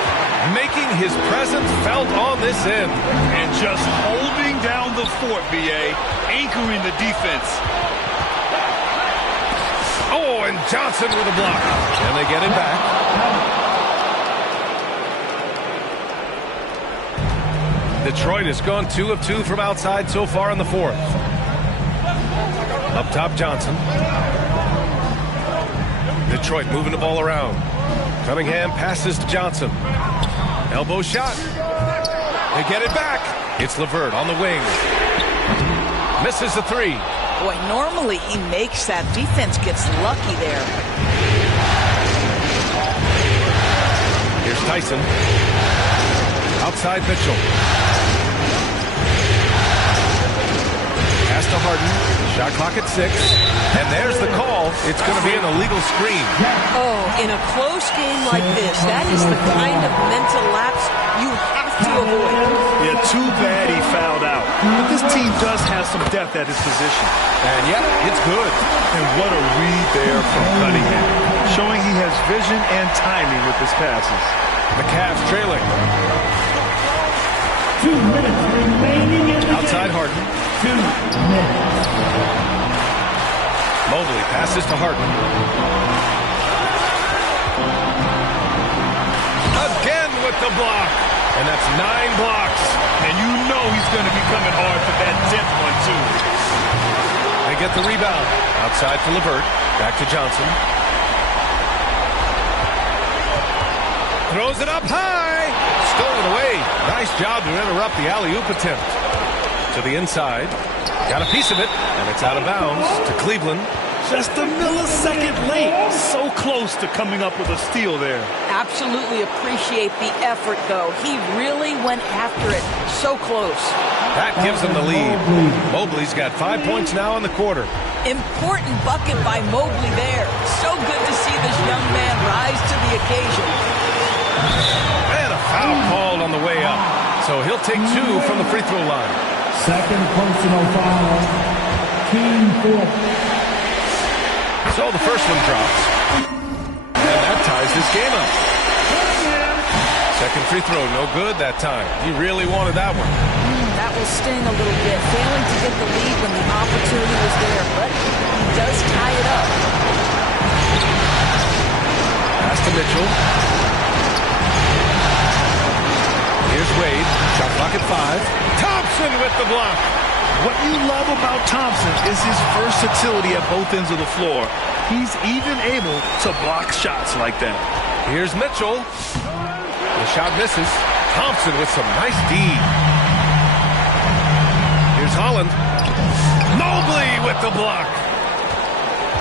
making his presence felt on this end. And just holding down the fort, B.A., anchoring the defense. Oh, and Johnson with a block. And they get it back. Detroit has gone 2 of 2 from outside so far in the fourth. Up top, Johnson. Detroit moving the ball around. Cunningham passes to Johnson. Elbow shot. They get it back. It's LeVert on the wing. Misses the three. Boy, normally he makes that. Defense gets lucky there. Here's Tyson. Outside Mitchell. Pass to Harden. Shot clock at 6. And there's the call. It's going to be an illegal screen. Oh, in a close game like this, that is the kind of mental lapse you have to avoid. Yeah, too bad he fouled out. But this team does have some depth at his position. And yep, it's good. And what a read there from Cunningham, showing he has vision and timing with his passes. The Cavs trailing. 2 minutes remaining in the Outside game. Harden. 2 minutes. Mobley passes to Harden. Again with the block. And that's 9 blocks. And you know he's going to be coming hard for that 10th one, too. They get the rebound. Outside for LeVert. Back to Johnson. Throws it up high. Stolen away. Nice job to interrupt the alley-oop attempt. To the inside. Got a piece of it. And it's out of bounds to Cleveland. Just a millisecond late. So close to coming up with a steal there. Absolutely appreciate the effort, though. He really went after it. So close. That gives them the lead. Mobley's got 5 points now in the quarter. Important bucket by Mobley there. So good to see this young man rise to the occasion. And a foul called on the way up. So he'll take 2 from the free throw line. Second personal foul. Team 4. So the first one drops. And that ties this game up. Second free throw, no good that time. He really wanted that one. That will sting a little bit. Failing to get the lead when the opportunity was there, but he does tie it up. Pass to Mitchell. Here's Wade. Shot clock at 5. Thompson with the block. What you love about Thompson is his versatility at both ends of the floor. He's even able to block shots like that. Here's Mitchell. The shot misses. Thompson with some nice D. Here's Holland. Mobley with the block.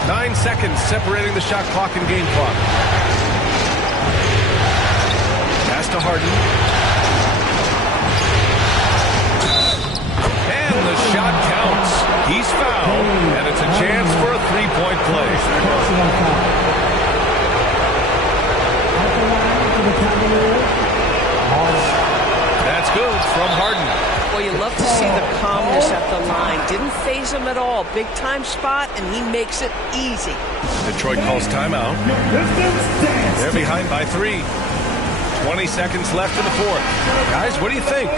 9 seconds separating the shot clock and game clock. Pass to Harden. And the shot counts. He's fouled, and it's a chance for a three-point play. That's good from Harden. Well, you love to see the calmness at the line. Didn't faze him at all. Big-time spot, and he makes it easy. Detroit calls timeout. They're behind by 3. 20 seconds left in the fourth. Guys, what do you think?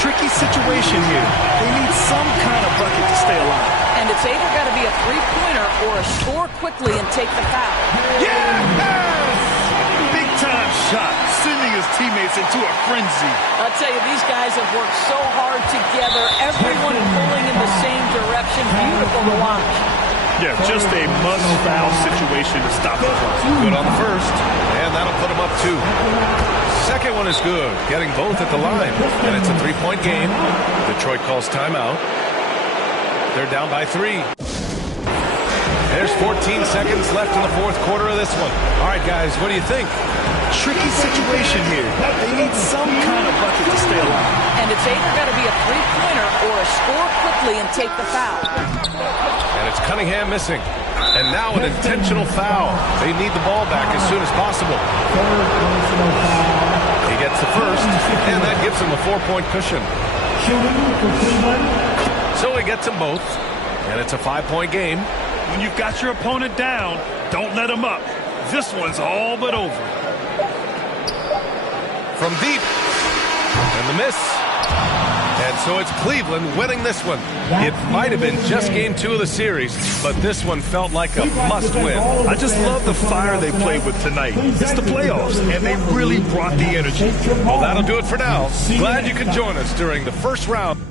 Tricky situation here. They need some kind of bucket to stay alive. And it's either got to be a three-pointer or a score quickly and take the foul. Yes! Big-time shot, sending his teammates into a frenzy. I'll tell you, these guys have worked so hard together. Everyone pulling in the same direction. Beautiful to watch. Yeah, just a must-foul situation to stop the clock. Good on the first, and that'll put him up 2. Second one is good, getting both at the line. And it's a 3-point game. Detroit calls timeout. They're down by 3. There's 14 seconds left in the fourth quarter of this one. All right, guys, what do you think? Tricky situation here. They need some kind of bucket to stay alive. And it's either got to be a three-pointer or a score quickly and take the foul. And it's Cunningham missing. And now an intentional foul. They need the ball back as soon as possible. Third personal foul. They gets the first, and that gives him a 4-point cushion. So he gets them both, and it's a 5-point game. When you've got your opponent down, don't let him up. This one's all but over. From deep, and the miss. And so it's Cleveland winning this one. It might have been just game 2 of the series, but this one felt like a must-win. I just love the fire they played with tonight. It's the playoffs, and they really brought the energy. Well, that'll do it for now. Glad you could join us during the first round.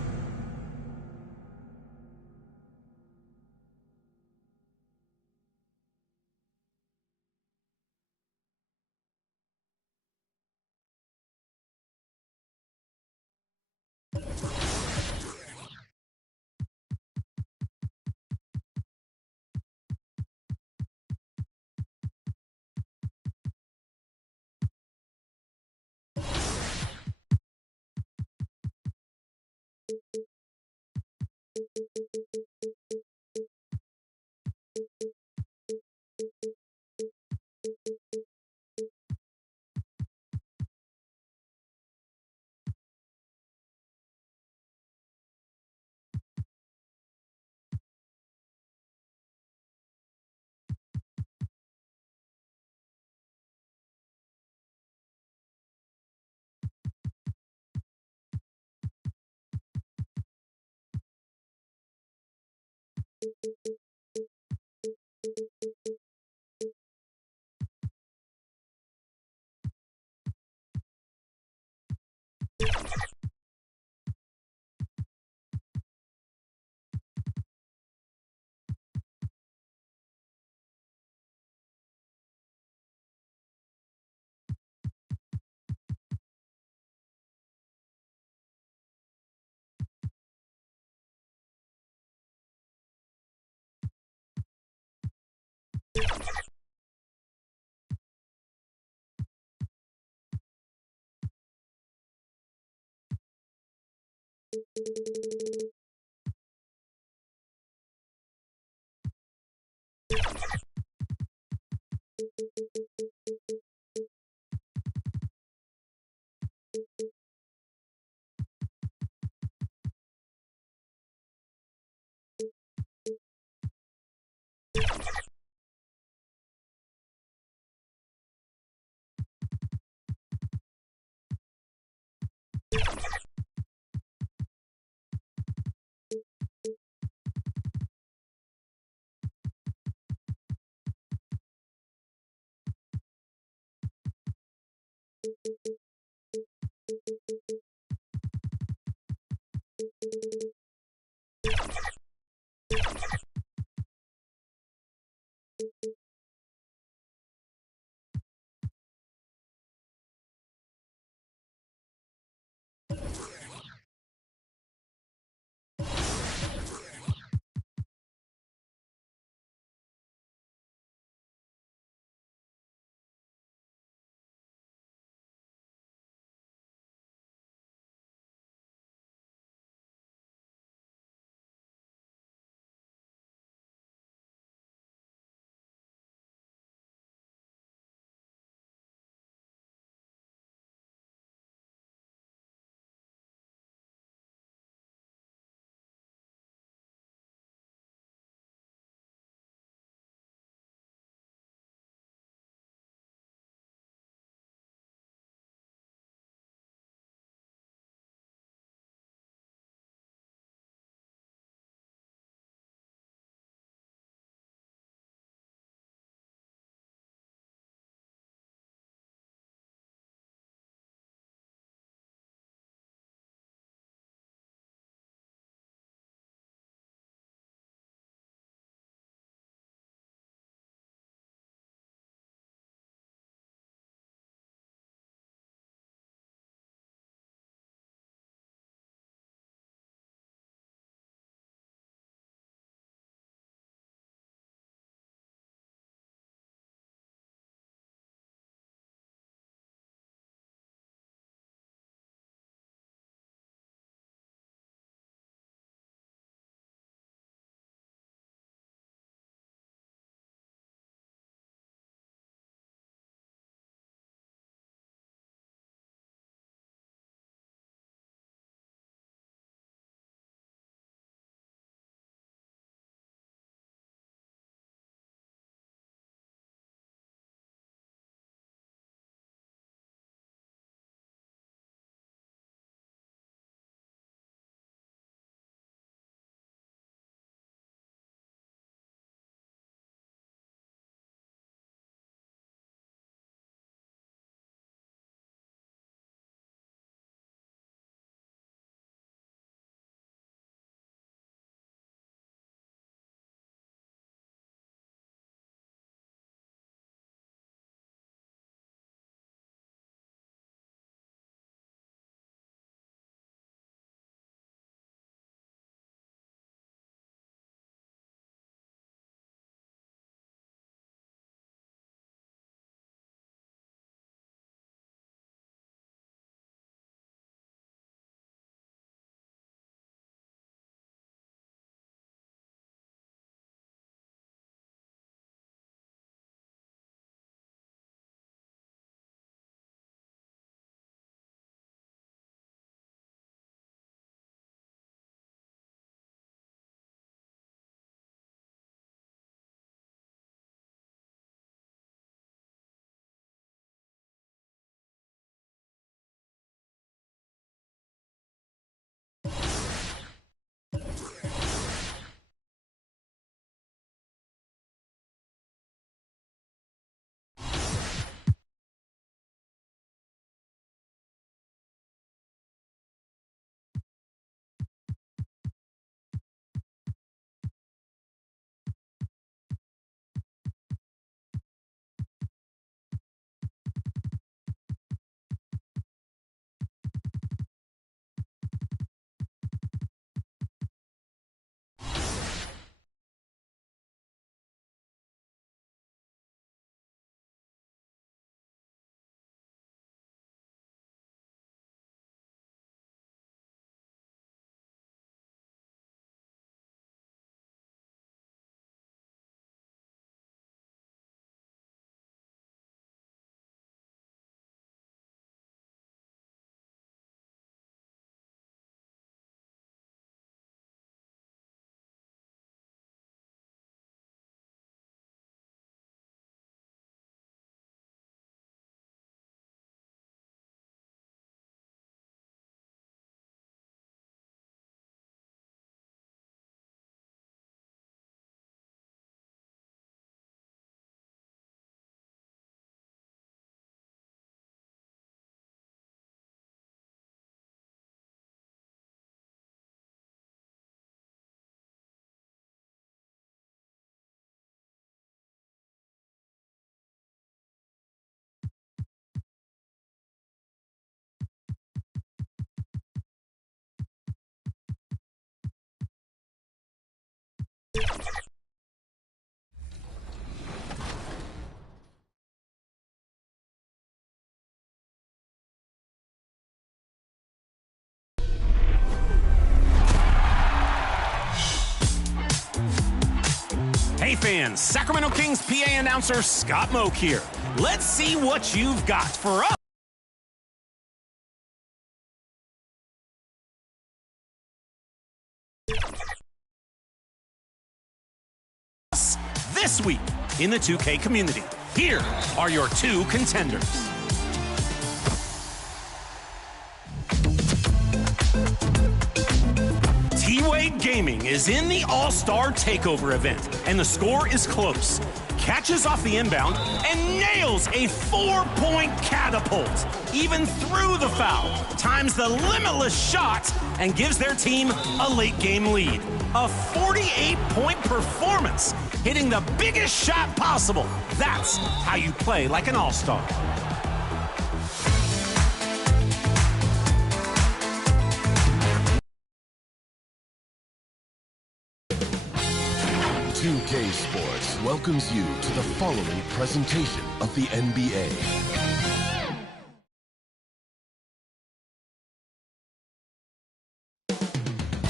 Hey fans, Sacramento Kings PA announcer Scott Moak here. Let's see what you've got for us this week in the 2K community. Here are your two contenders. T-Wade Gaming is in the All-Star Takeover event, and the score is close. Catches off the inbound and nails a 4-point catapult, even through the foul, times the limitless shot, and gives their team a late-game lead. A 48-point performance, hitting the biggest shot possible. That's how you play like an all-star. .2K Sports welcomes you to the following presentation of the NBA.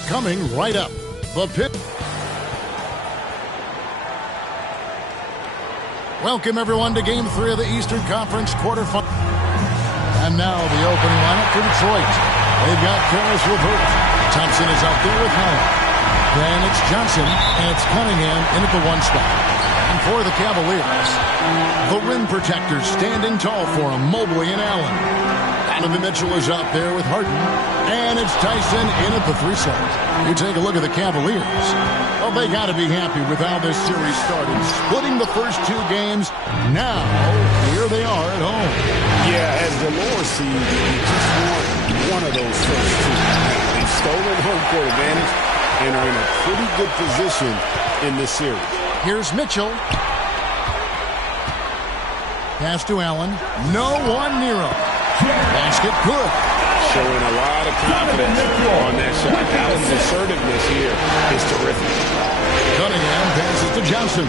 Coming right up, the pit. Welcome everyone to Game 3 of the Eastern Conference quarterfinal. And now the opening lineup for Detroit. They've got Karis LeVert. Thompson is out there with Howard. Then it's Johnson, and it's Cunningham in at the 1 spot. And for the Cavaliers, the rim protectors standing tall for him, Mobley and Allen. Donovan Mitchell is out there with Harden, and it's Tyson in at the 3 slot. You take a look at the Cavaliers. Well, they got to be happy with how this series started. Splitting the first 2 games. Now, here they are at home. Yeah, as the lower seed, you just want one of those first 2. They've stolen home court advantage and are in a pretty good position in this series. Here's Mitchell. Pass to Allen. No one near him. Basket good. Showing a lot of confidence on that shot. Allen's assertiveness here is terrific. Cunningham passes to Johnson.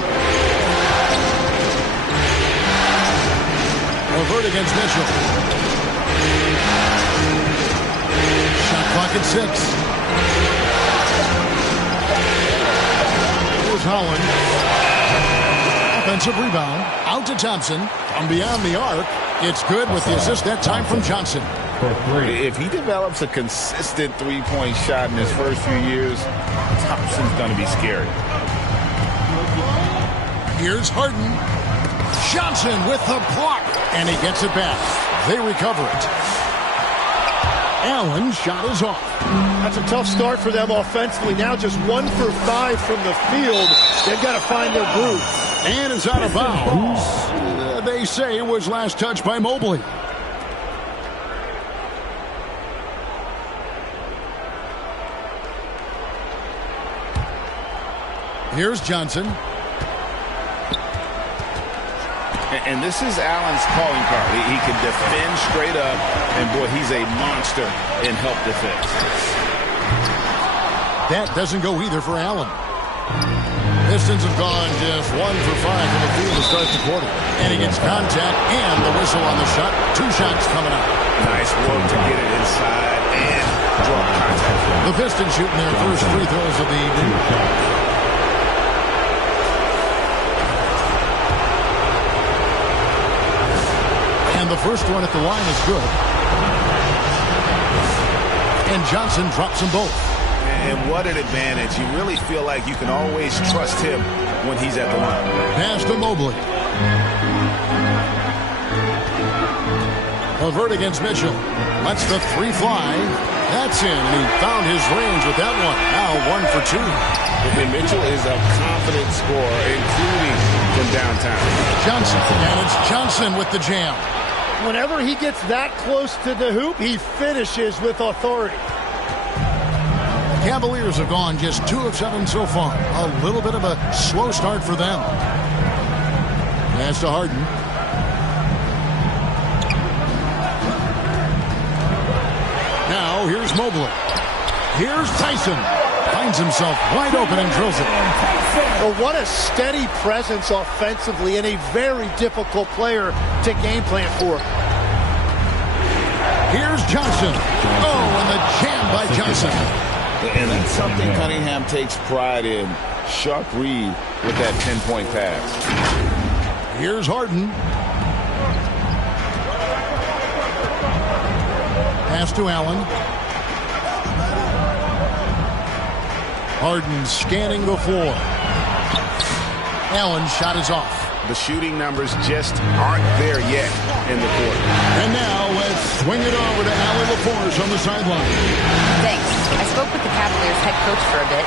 LeVert against Mitchell. Shot clock at 6. Holland. Offensive rebound. Out to Thompson. From beyond the arc. It's good with the assist that time from Johnson. If he develops a consistent three-point shot in his first few years, Thompson's going to be scary. Here's Harden. Johnson with the block. And he gets it back. They recover it. Allen shot is off. That's a tough start for them offensively. Now just 1 for 5 from the field. They've got to find their groove. And it's out of bounds. They say it was last touched by Mobley. Here's Johnson. And this is Allen's calling card. He can defend straight up, and boy, he's a monster in help defense. That doesn't go either for Allen. Pistons have gone just 1 for 5 from the field to start the quarter. And he gets contact and the whistle on the shot. 2 shots coming up. Nice work to get it inside and draw contact. The Pistons shooting their first free throws of the evening. And the first one at the line is good. And Johnson drops them both. And what an advantage. You really feel like you can always trust him when he's at the line. Pass to Mobley. LeVert against Mitchell. Lets the 3 fly. That's in. And he found his range with that one. Now 1 for 2. And Mitchell is a confident scorer, including from downtown. Johnson. And it's Johnson with the jam. Whenever he gets that close to the hoop, he finishes with authority. Cavaliers have gone just 2 of 7 so far. A little bit of a slow start for them. Pass to Harden. Now here's Mobley. Here's Tyson. Finds himself wide open and drills it. Well, what a steady presence offensively and a very difficult player to game plan for. Here's Johnson. Oh, and the jam by Johnson. And that's something Cunningham takes pride in. Sharp read with that pinpoint pass. Here's Harden. Pass to Allen. Harden scanning the floor. Allen's shot is off. The shooting numbers just aren't there yet in the court. And now let's swing it over to Allie LaForce on the sideline. Thanks. I spoke with the Cavaliers head coach for a bit.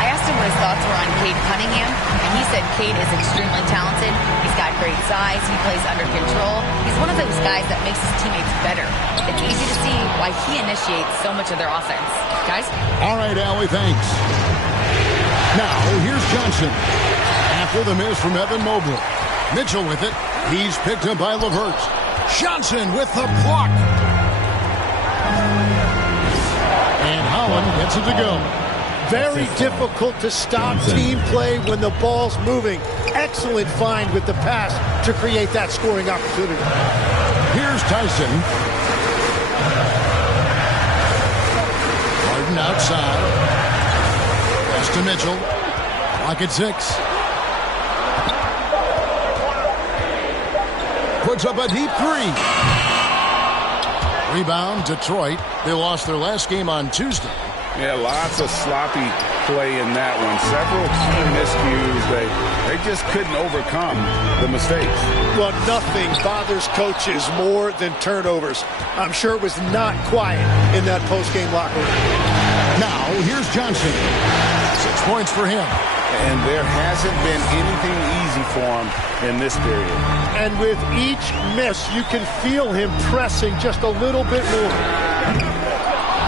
I asked him what his thoughts were on Cade Cunningham, and he said Cade is extremely talented. He's got great size. He plays under control. He's one of those guys that makes his teammates better. It's easy to see why he initiates so much of their offense. Guys? All right, Allie, thanks. Now, here's Johnson. After the miss from Evan Mobley. Mitchell with it. He's picked up by LeVert. Johnson with the block. And Holland gets it to go. Very difficult to stop team play when the ball's moving. Excellent find with the pass to create that scoring opportunity. Here's Tyson. Harden outside. Pass to Mitchell. Clock at 6. Puts up a deep 3. Rebound, Detroit. They lost their last game on Tuesday. Yeah, lots of sloppy play in that one. Several key miscues. They just couldn't overcome the mistakes. Well, nothing bothers coaches more than turnovers. I'm sure it was not quiet in that post-game locker room. Now, here's Johnson. 6 points for him. And there hasn't been anything easy for him in this period. And with each miss, you can feel him pressing just a little bit more.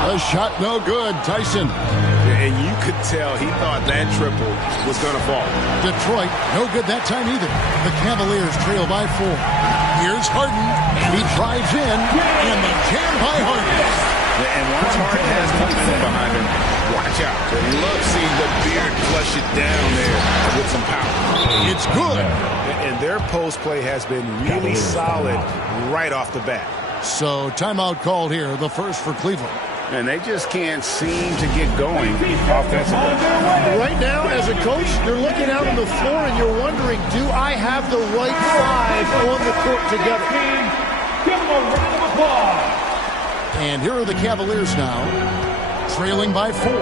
A shot no good. Tyson. And you could tell he thought that triple was going to fall. Detroit, no good that time either. The Cavaliers trail by 4. Here's Harden. He drives in, and the jam by Harden. And once Harden has momentum behind him, watch out. Love seeing the beard flush it down there with some power. It's good. And their post play has been really solid right off the bat. So timeout called here, the first for Cleveland. And they just can't seem to get going offensively. Right now, as a coach, you're looking out on the floor and you're wondering, do I have the right 5 on the court together? Give them a round of applause. And here are the Cavaliers now, trailing by 4.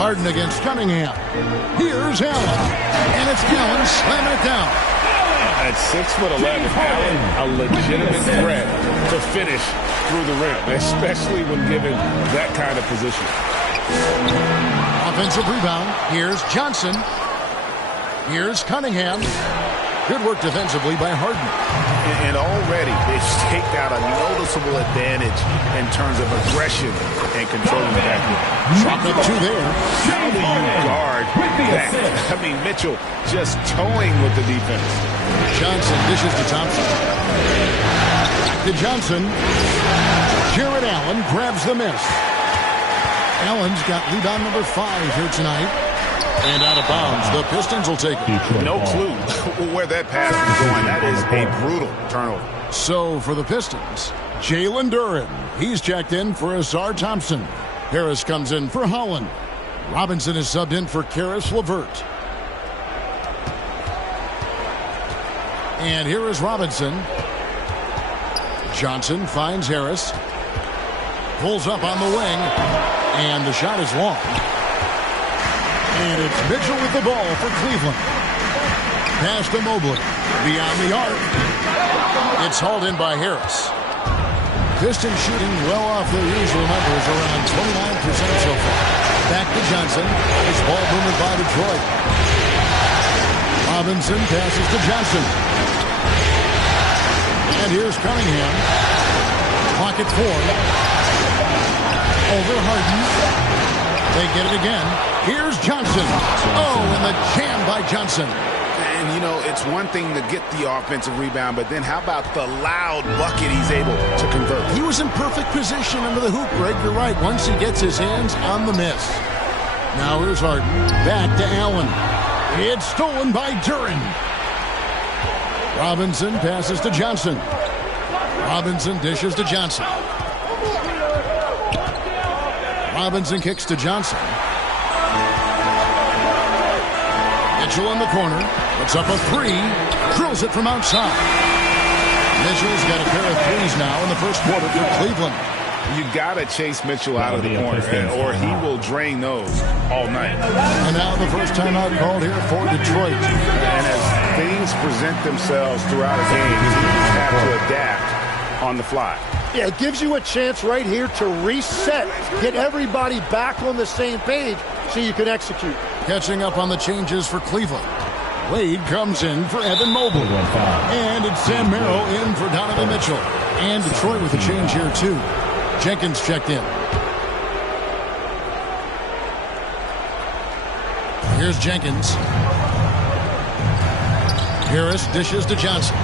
Harden against Cunningham. Here's Allen. And it's Allen slamming it down. At 6'11", Allen, a legitimate threat to finish through the rim, especially when given that kind of position. Offensive rebound. Here's Johnson. Here's Cunningham. Good work defensively by Harden. And already they've staked out a noticeable advantage in terms of aggression and controlling the backcourt. Shot up 2 there. How do you guard that? I mean, Mitchell just towing with the defense. Johnson dishes to Thompson. Back to Johnson. Jared Allen grabs the miss. Allen's got rebound number 5 here tonight. And out of bounds, the Pistons will take it. No clue where that pass is going. That is a brutal turnover. So for the Pistons, Jalen Duren. He's checked in for Asar Thompson. Harris comes in for Holland. Robinson is subbed in for Karis LeVert. And here is Robinson. Johnson finds Harris. Pulls up on the wing. And the shot is long. And it's Mitchell with the ball for Cleveland. Pass to Mobley. Beyond the arc. It's hauled in by Harris. Pistons shooting well off their usual numbers, around 29% so far. Back to Johnson. Nice ball movement by Detroit. Robinson passes to Johnson. And here's Cunningham. Clock at 4. Over Harden. They get it again. Here's Johnson. Oh, and the jam by Johnson. And, you know, it's one thing to get the offensive rebound, but then how about the loud bucket he's able to convert? He was in perfect position under the hoop, Greg. You're right. Once he gets his hands on the miss. Now here's Harden. Back to Allen. It's stolen by Duren. Robinson passes to Johnson. Robinson dishes to Johnson. Robinson kicks to Johnson. Mitchell in the corner. Puts up a three. Drills it from outside. Mitchell's got a pair of threes now in the first quarter for Cleveland. You got to chase Mitchell out of the corner, or he will drain those all night. And now the first timeout called here for Detroit. And as things present themselves throughout a game, teams have to adapt on the fly. Yeah, it gives you a chance right here to reset, get everybody back on the same page so you can execute. Catching up on the changes for Cleveland. Wade comes in for Evan Mobley. And it's Sam Merrill in for Donovan Mitchell. And Detroit with a change here, too. Jenkins checked in. Here's Jenkins. Harris dishes to Johnson.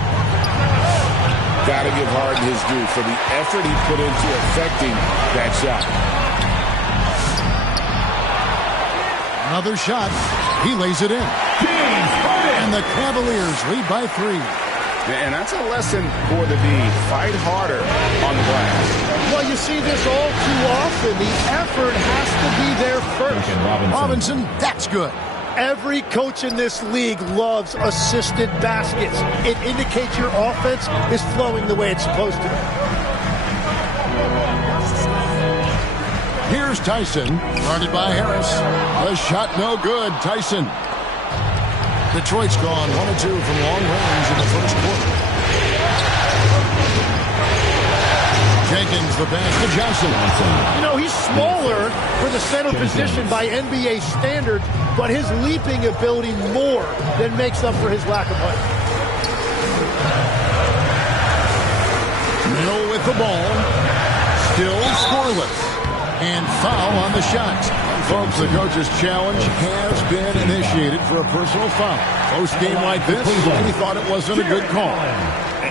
Got to give Harden his due for the effort he put into affecting that shot. Another shot. He lays it in. And the Cavaliers lead by 3. And that's a lesson for the D. Fight harder on the glass. Well, you see this all too often. The effort has to be there first. Robinson, that's good. Every coach in this league loves assisted baskets. It indicates your offense is flowing the way it's supposed to. Here's Tyson, guarded by Harris. The shot no good. Tyson. Detroit's gone 1 of 2 from long range in the first quarter. Jenkins, the pass to Johnson. You know, he's smaller for the center position by NBA standards, but his leaping ability more than makes up for his lack of height. Middle with the ball. Still scoreless. And foul on the shot. Folks, the coach's challenge has been initiated for a personal foul. Close game like this, and he thought it wasn't a good call.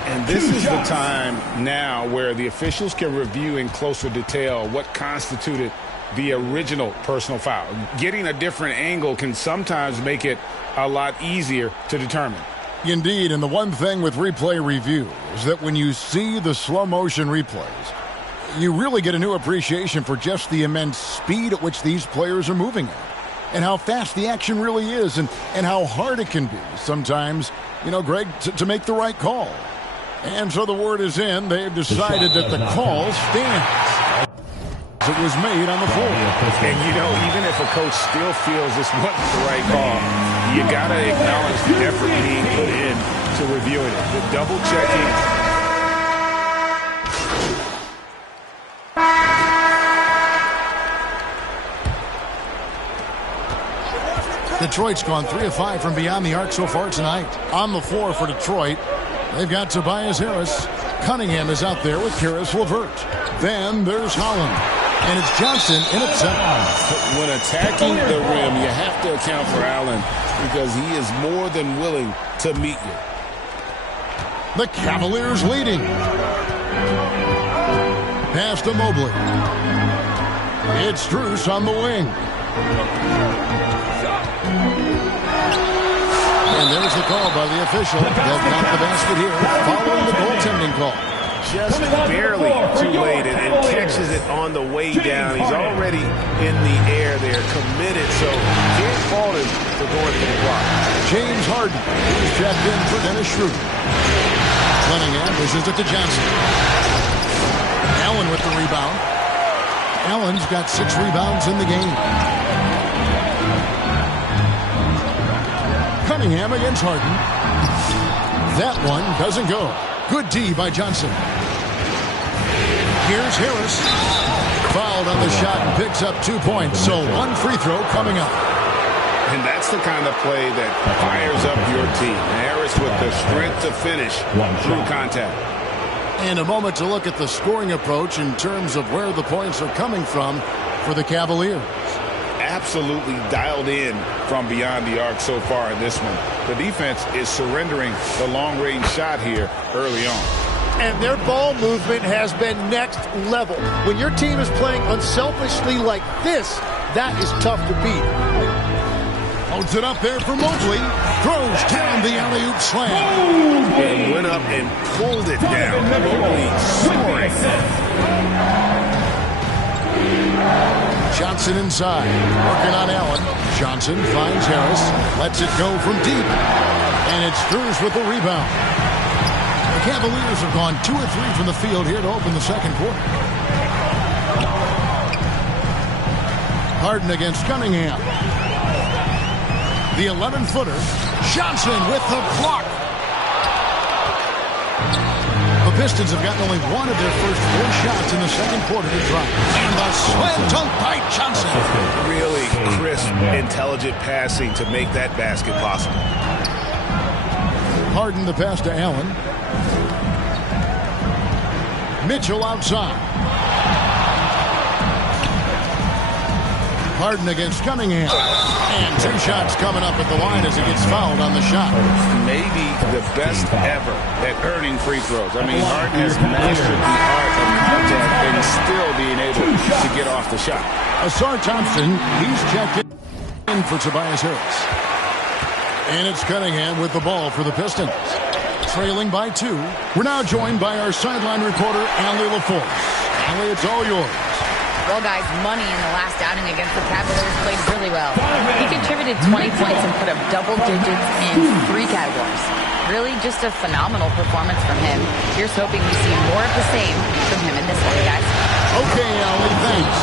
And this is the time now where the officials can review in closer detail what constituted the original personal foul. Getting a different angle can sometimes make it a lot easier to determine. Indeed, and the one thing with replay review is that when you see the slow motion replays, you really get a new appreciation for just the immense speed at which these players are moving at, and how fast the action really is, and how hard it can be sometimes, you know, Greg, to make the right call. And so the word is in. They've decided that the call stands. It was made on the floor. And, you know, even if a coach still feels this wasn't the right call, you got to acknowledge the effort being put in to reviewing it. The double checking. Detroit's gone 3 of 5 from beyond the arc so far tonight. On the floor for Detroit, they've got Tobias Harris. Cunningham is out there with Karis LeVert. Then there's Holland. And it's Johnson in at 7. When attacking the rim, you have to account for Allen because he is more than willing to meet you. The Cavaliers leading. Pass to Mobley. It's Strus on the wing. And there's the call by the official. They'll count the basket here following the goaltending call. Just barely too late and catches it on the way down. He's already in the air there, committed, so can't fault him for going to the block. James Harden is checked in for Dennis Schroeder. Cunningham pushes it to Johnson. Allen with the rebound. Allen's got 6 rebounds in the game. Cunningham against Harden. That one doesn't go. Good D by Johnson. Here's Harris. Fouled on the shot and picks up 2 points. So 1 free throw coming up. And that's the kind of play that fires up your team. Harris with the strength to finish through contact. And a moment to look at the scoring approach in terms of where the points are coming from for the Cavaliers. Absolutely dialed in from beyond the arc so far in this one. The defense is surrendering the long-range shot here early on. And their ball movement has been next level. When your team is playing unselfishly like this, that is tough to beat. Holds it up there for Mobley. Throws down the alley-oop slam. And went up and pulled it down. Mobley scoring. Johnson inside. Working on Allen. Johnson finds Harris. Lets it go from deep. And it's Drews with the rebound. The Cavaliers have gone 2 of 3 from the field here to open the second quarter. Harden against Cunningham. The 11-footer. Johnson with the block. The Pistons have gotten only one of their first 4 shots in the second quarter to drop. And the slam dunk by Johnson. Really crisp, intelligent passing to make that basket possible. Harden the pass to Allen. Mitchell outside. Harden against Cunningham. And 2 shots coming up at the line as he gets fouled on the shot. Maybe the best ever at earning free throws. I mean, Harden has mastered the art of contact and still being able to get off the shot. Asar Thompson, he's checked in for Tobias Harris. And it's Cunningham with the ball for the Pistons. Trailing by 2. We're now joined by our sideline reporter, Allie LaForce. Allie, it's all yours. Well, guys, Money in the last outing against the Cavaliers played really well. He contributed 20 points and put up double digits in 3 categories. Really just a phenomenal performance from him. Here's hoping we see more of the same from him in this one, guys. Okay, Allie, thanks.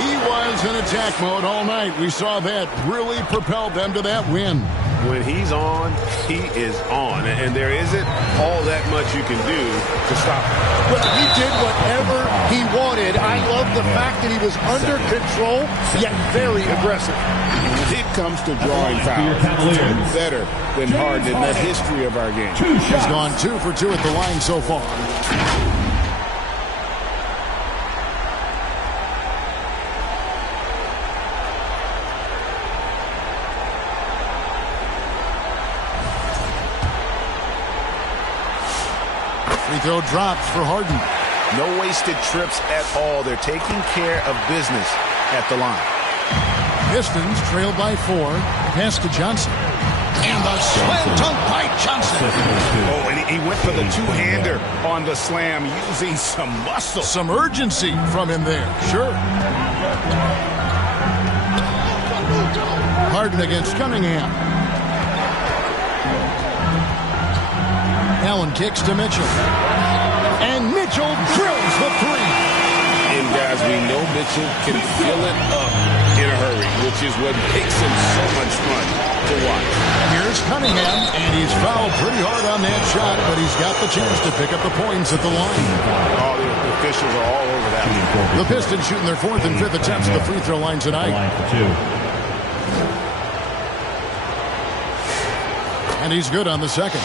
He was in attack mode all night. We saw that really propelled them to that win. When he's on, he is on. And there isn't all that much you can do to stop him. Well, he did whatever he wanted. I love the fact that he was under control, yet very aggressive. When it comes to drawing fouls, he's better than Harden in the history of our game. He's gone 2 for 2 at the line so far. Free throw drops for Harden. No wasted trips at all. They're taking care of business at the line. Pistons trail by 4. Pass to Johnson. And the slam dunk by Johnson. Oh, and he went for the 2-hander on the slam using some muscle. Some urgency from him there. Sure. Harden against Cunningham. Allen kicks to Mitchell. And Mitchell drills the 3. And guys, we know Mitchell can fill it up in a hurry, which is what makes him so much fun to watch. Here's Cunningham, and he's fouled pretty hard on that shot, but he's got the chance to pick up the points at the line. All the officials are all over that. The Pistons shooting their 4th and 5th attempts at the free throw line tonight. And he's good on the second.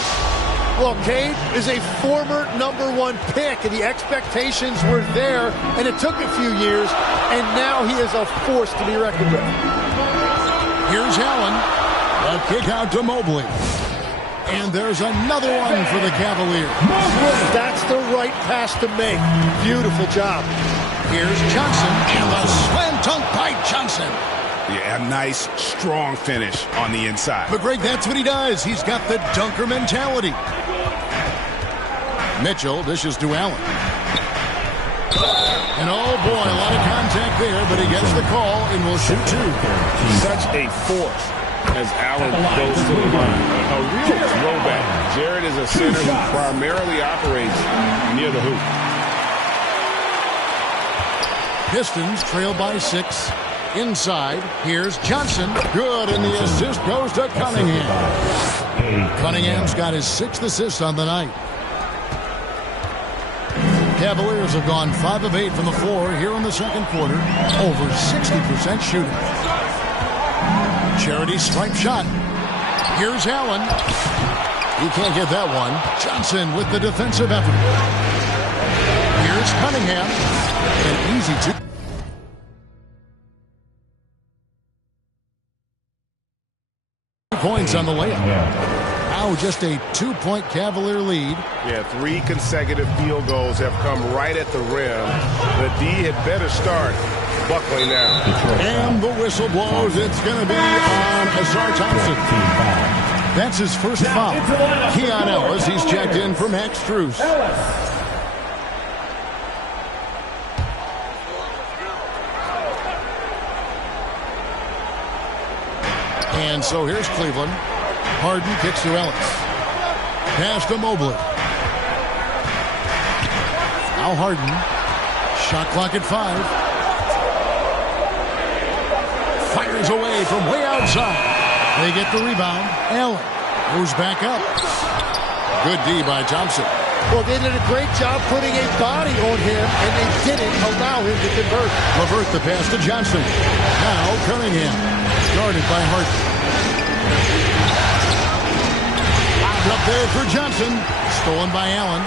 Well, Cade is a former #1 pick, and the expectations were there, and it took a few years, and now he is a force to be reckoned with. Here's Allen. A kick out to Mobley. And there's another one for the Cavaliers. That's the right pass to make. Beautiful job. Here's Johnson, and the slam dunk by Johnson. Yeah, a nice, strong finish on the inside. But Greg, that's what he does. He's got the dunker mentality. Mitchell dishes to Allen. And oh boy, a lot of contact there, but he gets the call and will shoot 2. Such a force as Allen goes to the line. A real throwback. Jared is a center who primarily operates near the hoop. Pistons trail by 6. Inside, here's Johnson. Good, and the assist goes to Cunningham. Cunningham's got his 6th assist on the night. Cavaliers have gone 5 of 8 from the floor here in the second quarter. Over 60% shooting. Charity stripe shot. Here's Allen. He can't get that one. Johnson with the defensive effort. Here's Cunningham. An easy 2. Points on the layup. Now just a 2-point Cavalier lead. Yeah, 3 consecutive field goals have come right at the rim. The D had better start buckling now. And the whistle blows. It's going to be on Asar Thompson. That's his first foul. Keon Ellis, he's checked in for Max Strus. And so here's Cleveland. Harden kicks to Ellis. Pass to Mobley. Now Harden. Shot clock at 5. Fires away from way outside. They get the rebound. Allen moves back up. Good D by Thompson. Well, they did a great job putting a body on him, and they didn't allow him to convert. Levert the pass to Johnson. Now Cunningham. Guarded by Harden. Lobbed up there for Johnson. Stolen by Allen.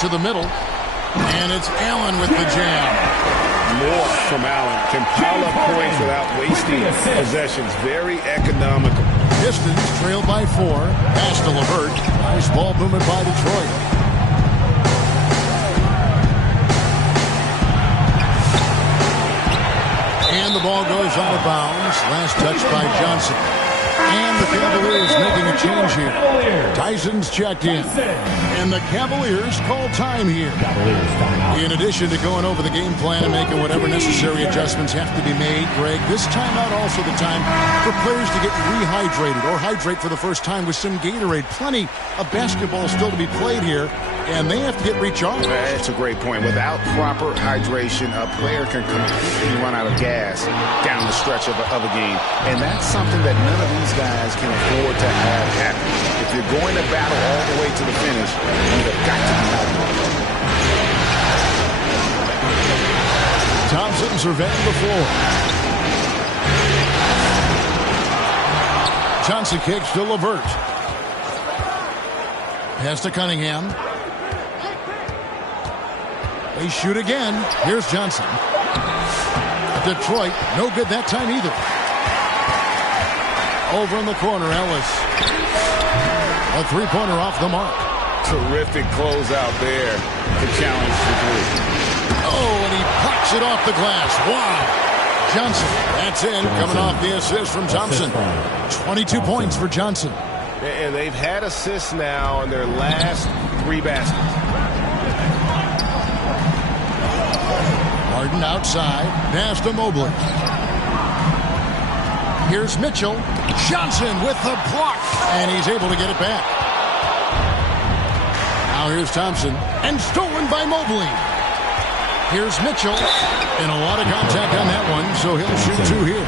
To the middle. And it's Allen with the jam. More from Allen. Can pile up points without wasting possessions. Very economical. Pistons trailed by 4. Pass to Levert. Nice ball movement by Detroit. And the ball goes out of bounds. Last touch by Johnson. And the Cavaliers making a change here. Tyson's checked in. And the Cavaliers call time here. In addition to going over the game plan and making whatever necessary adjustments have to be made, Greg, this timeout also the time for players to get rehydrated or hydrate for the first time with some Gatorade. Plenty of basketball still to be played here, and they have to get recharged. That's a great point. Without proper hydration, a player can completely run out of gas down the stretch of a game. And that's something that none of these guys can afford to have happen. If you're going to battle all the way to the finish, you've got to be hydrated. Thompson surveying the floor. Johnson kicks to Levert. Pass to Cunningham. They shoot again. Here's Johnson. Detroit, no good that time either. Over in the corner, Ellis. A three-pointer off the mark. Terrific closeout there to challenge the three. Oh, and he pucks it off the glass. Wow. Johnson, that's in, coming off the assist from Thompson. 22 points for Johnson. And they've had assists now in their last 3 baskets. Harden outside. Pass to Mobley. Here's Mitchell. Johnson with the block. And he's able to get it back. Now here's Thompson. And stolen by Mobley. Here's Mitchell. And a lot of contact on that one, so he'll shoot 2 here.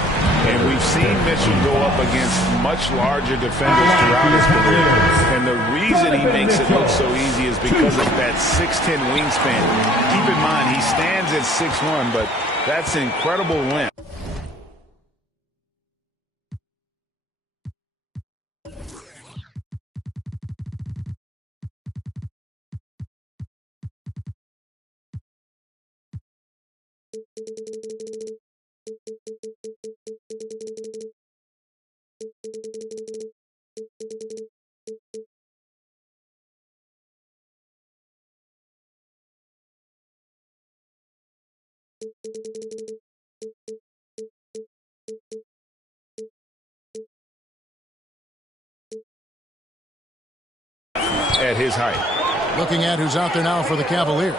And we've seen Mitchell go up against much larger defenders throughout his career. And the reason he makes it look so easy is because of that 6'10 wingspan. Keep in mind, he stands at 6'1", but that's incredible length. At his height. Looking at who's out there now for the Cavaliers.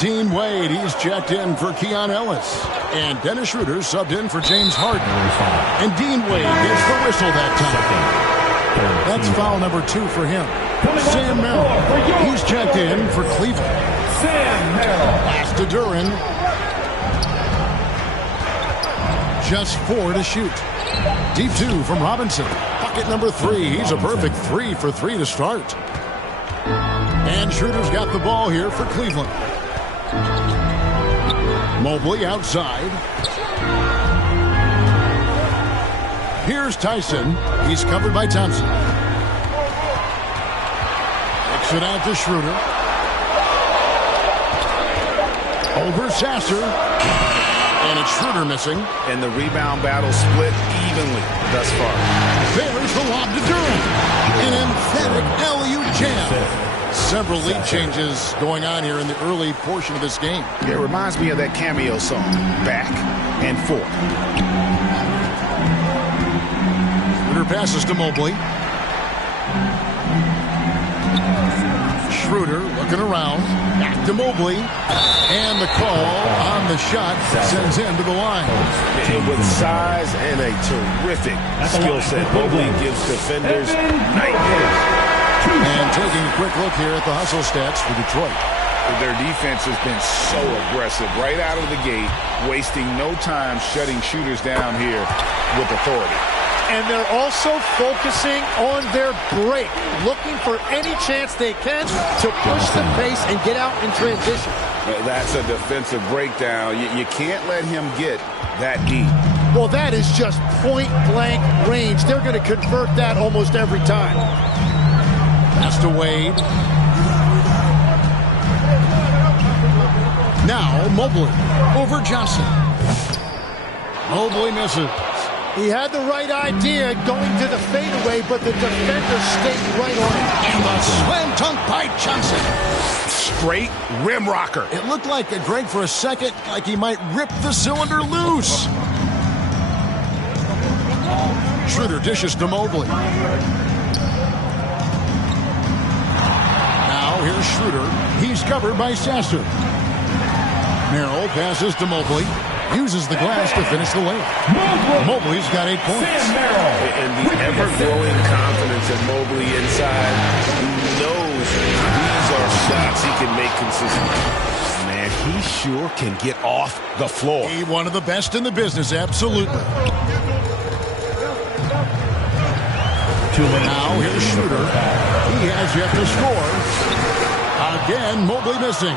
Dean Wade, he's checked in for Keon Ellis. And Dennis Schroeder subbed in for James Harden. And Dean Wade gets the whistle that time. That's foul number 2 for him. Sam Merrill, he's checked in for Cleveland. Sam Merrill. Pass to Duran. Just 4 to shoot. Deep 2 from Robinson. Bucket number 3. He's a perfect 3 for 3 to start. And Schroeder's got the ball here for Cleveland. Mobley outside. Here's Tyson. He's covered by Thompson. Kicks it out to Schroeder. Over Sasser. And it's Schroeder missing. And the rebound battle split evenly thus far. There's the lob to Durant. An emphatic alley-oop jam. Several lead changes going on here in the early portion of this game. It reminds me of that cameo song, Back and Forth. Schroeder passes to Mobley. Schroeder looking around. Back to Mobley. And the call on the shot sends him to the line. And with size and a terrific skill set, Mobley gives defenders nightmares. And taking a quick look here at the hustle stats for Detroit. Their defense has been so aggressive right out of the gate, wasting no time shutting shooters down here with authority. And they're also focusing on their break, looking for any chance they can to push the pace and get out in transition. That's a defensive breakdown. You can't let him get that deep. Well, that is just point-blank range. They're going to convert that almost every time. Pass to Wade. Now Mobley over Johnson. Mobley misses. He had the right idea going to the fadeaway, but the defender stayed right on it. And the slam dunk by Johnson. Straight rim rocker. It looked like a Greg for a second, like he might rip the cylinder loose. Schroeder dishes to Mobley. Now here's Schroeder. He's covered by Sasser. Merrill passes to Mobley. Uses the glass to finish the layup. Mobley's got 8 points. And the ever-growing confidence in Mobley inside. He knows these are shots he can make consistently. Man, he sure can get off the floor. He one of the best in the business, absolutely. Now here's Schroeder. He has yet to score. Again, Mobley missing.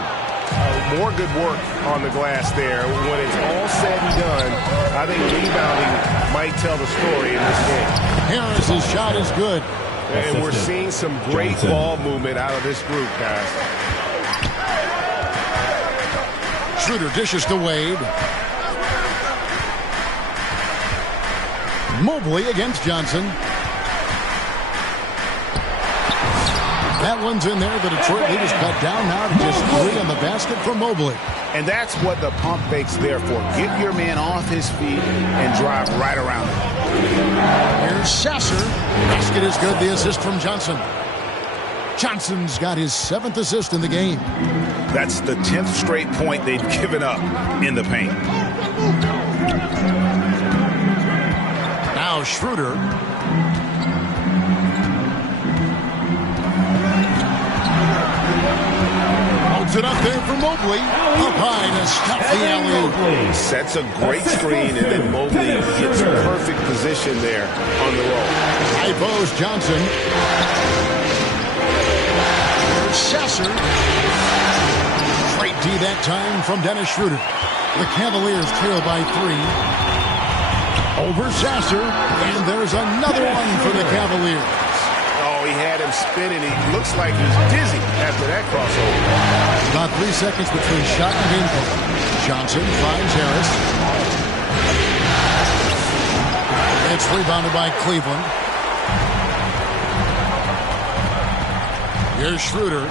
More good work on the glass there. When it's all said and done, I think rebounding might tell the story in this game. Harris's shot is good. And we're seeing some great ball movement out of this group, guys. Schroeder dishes to Wade. Mobley against Johnson. That one's in there. The Detroit lead is cut down now to just 3 on the basket from Mobley. And that's what the pump fake's there for. Get your man off his feet and drive right around him. Here's Sasser. Basket is good. The assist from Johnson. Johnson's got his 7th assist in the game. That's the 10th straight point they've given up in the paint. Now Schroeder. It up there for Mobley. Up high to stop the alley-oop. Sets a great screen, and then Mobley gets perfect position there on the roll. High post Johnson. There's Sasser. Straight D that time from Dennis Schroeder. The Cavaliers trail by 3. Over Sasser. And there's another one for the Cavaliers. He had him spinning. He looks like he's dizzy after that crossover. About 3 seconds between shot and game point. Johnson finds Harris. It's rebounded by Cleveland. Here's Schroeder.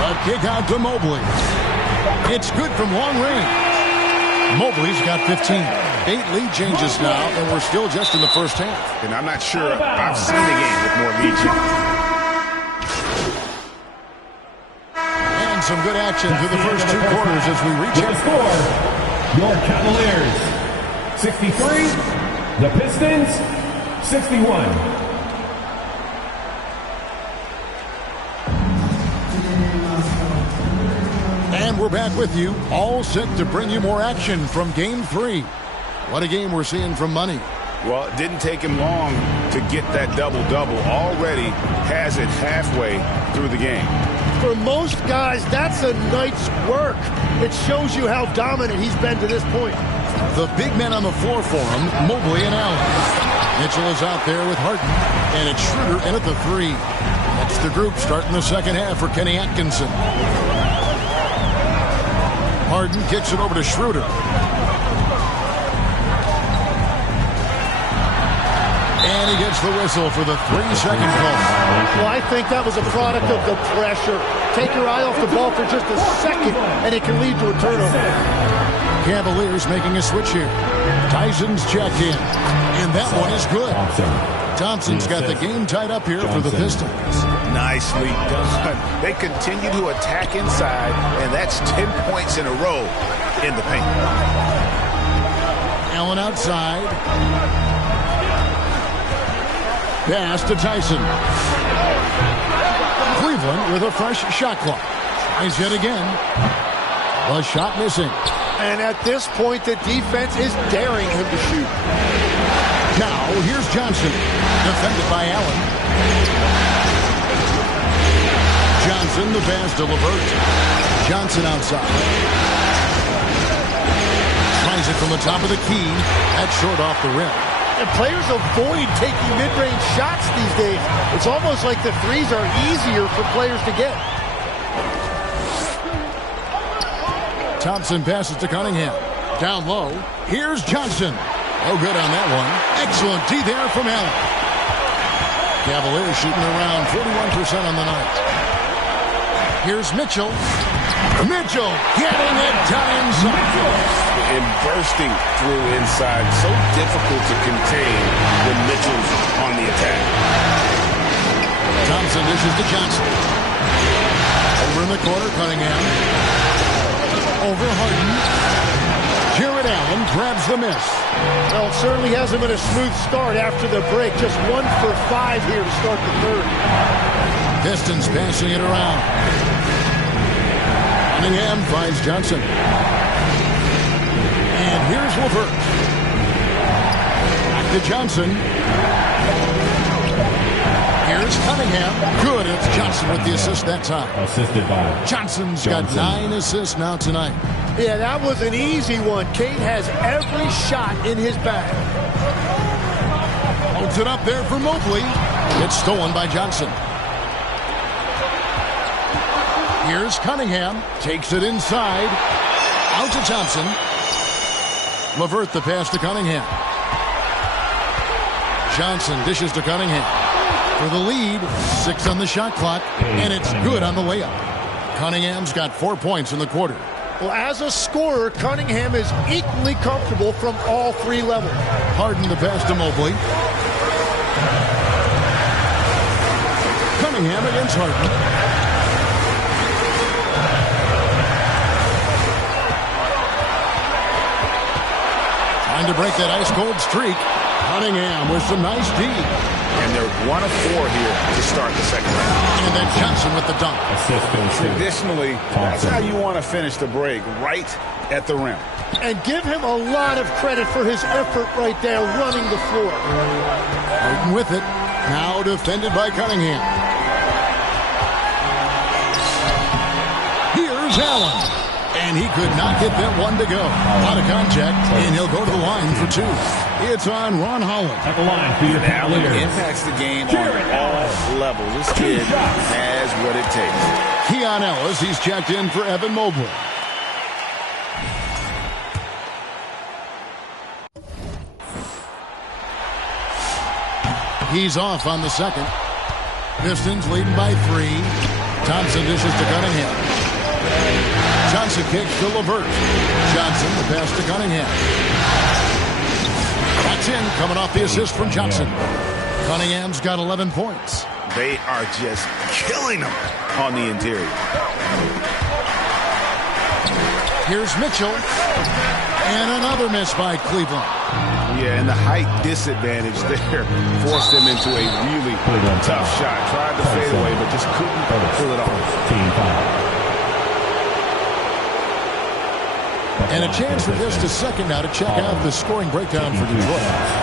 A kick out to Mobley. It's good from long range. Mobley's got 15. 8 lead changes now, and we're still just in the first half. And I'm not sure I've seen a game with more lead changes. And some good action through the first 2 quarters as we reach the score. Your Cavaliers 63, the Pistons 61. And we're back with you, all set to bring you more action from Game 3. What a game we're seeing from Money. Well, it didn't take him long to get that double-double. Already has it halfway through the game. For most guys, that's a night's work. It shows you how dominant he's been to this point. The big men on the floor for him, Mobley and Allen. Mitchell is out there with Harden. And it's Schroeder in at the 3. That's the group starting the second half for Kenny Atkinson. Harden kicks it over to Schroeder. And he gets the whistle for the 3-second call. Well, I think that was a product of the pressure. Take your eye off the ball for just a second, and it can lead to a turnover. Cavaliers making a switch here. Tyson's checked in, and that one is good. Thompson's got the game tied up here for the Pistons. Nicely done. They continue to attack inside, and that's 10 points in a row in the paint. Allen outside. Pass to Tyson. Cleveland with a fresh shot clock. Tries yet again. The shot missing. And at this point, the defense is daring him to shoot. Now, here's Johnson. Defended by Allen. Johnson, the pass to LeVert. Johnson outside. Tries it from the top of the key. That's short off the rim. And players avoid taking mid-range shots these days. It's almost like the threes are easier for players to get. Thompson passes to Cunningham. Down low. Here's Johnson. Oh, good on that one. Excellent D there from Allen. Cavaliers shooting around 41% on the night. Here's Mitchell. Mitchell getting it done inside. And bursting through inside. So difficult to contain when Mitchell's on the attack. Thompson dishes to Johnson. Over in the corner, Cunningham. Over Harden. Jared Allen grabs the miss. Well, it certainly hasn't been a smooth start after the break. Just 1 for 5 here to start the third. Pistons passing it around. Cunningham finds Johnson. And here's LeVert. Back to Johnson. Here's Cunningham. Good. It's Johnson with the assist that time. Assisted by Johnson's got 9 assists now tonight. Yeah, that was an easy one. Kate has every shot in his bag. Holds it up there for Mobley. It's stolen by Johnson. Here's Cunningham. Takes it inside. Out to Thompson. LeVert the pass to Cunningham. Johnson dishes to Cunningham. For the lead, 6 on the shot clock, and it's good on the layup. Cunningham's got 4 points in the quarter. Well, as a scorer, Cunningham is equally comfortable from all 3 levels. Harden the pass to Mobley. Cunningham against Harden. Trying to break that ice-cold streak. Cunningham with some nice D. And they're 1 of 4 here to start the second round. And then Johnson with the dunk. Traditionally, that's how you want to finish the break, right at the rim. And give him a lot of credit for his effort right there running the floor. Harden with it. Now defended by Cunningham. Here's Allen. And he could not get that one to go. Out of contact, and he'll go to the line for 2. It's on Ron Holland. At the line for your Cavaliers. Impacts the game on all levels. This kid has what it takes. Keon Ellis, he's checked in for Evan Mobley. He's off on the second. Pistons leading by 3. Thompson dishes to Cunningham. Johnson kicks to LeVert. Johnson, the pass to Cunningham. That's in, coming off the assist from Johnson. Cunningham's got 11 points. They are just killing them on the interior. Here's Mitchell. And another miss by Cleveland. Yeah, and the height disadvantage there forced them into a really tough shot. Tried to fade away, but just couldn't pull it off. Team foul. And a chance for just a second now to check out the scoring breakdown for Detroit.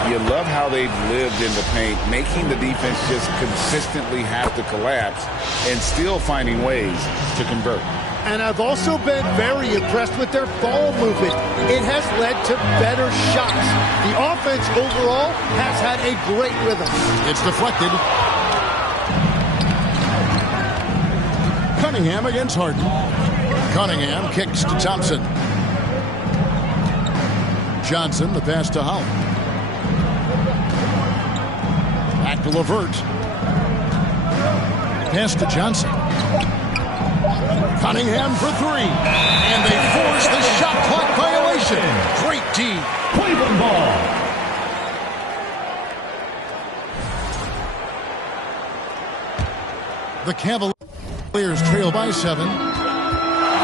You love how they've lived in the paint, making the defense just consistently have to collapse and still finding ways to convert. And I've also been very impressed with their ball movement. It has led to better shots. The offense overall has had a great rhythm. It's deflected. Cunningham against Harden. Cunningham kicks to Thompson. Johnson, the pass to Holland. Back to LeVert. Pass to Johnson. Cunningham for 3. And they force the shot clock violation. Great D. Cleveland ball. The Cavaliers trail by 7.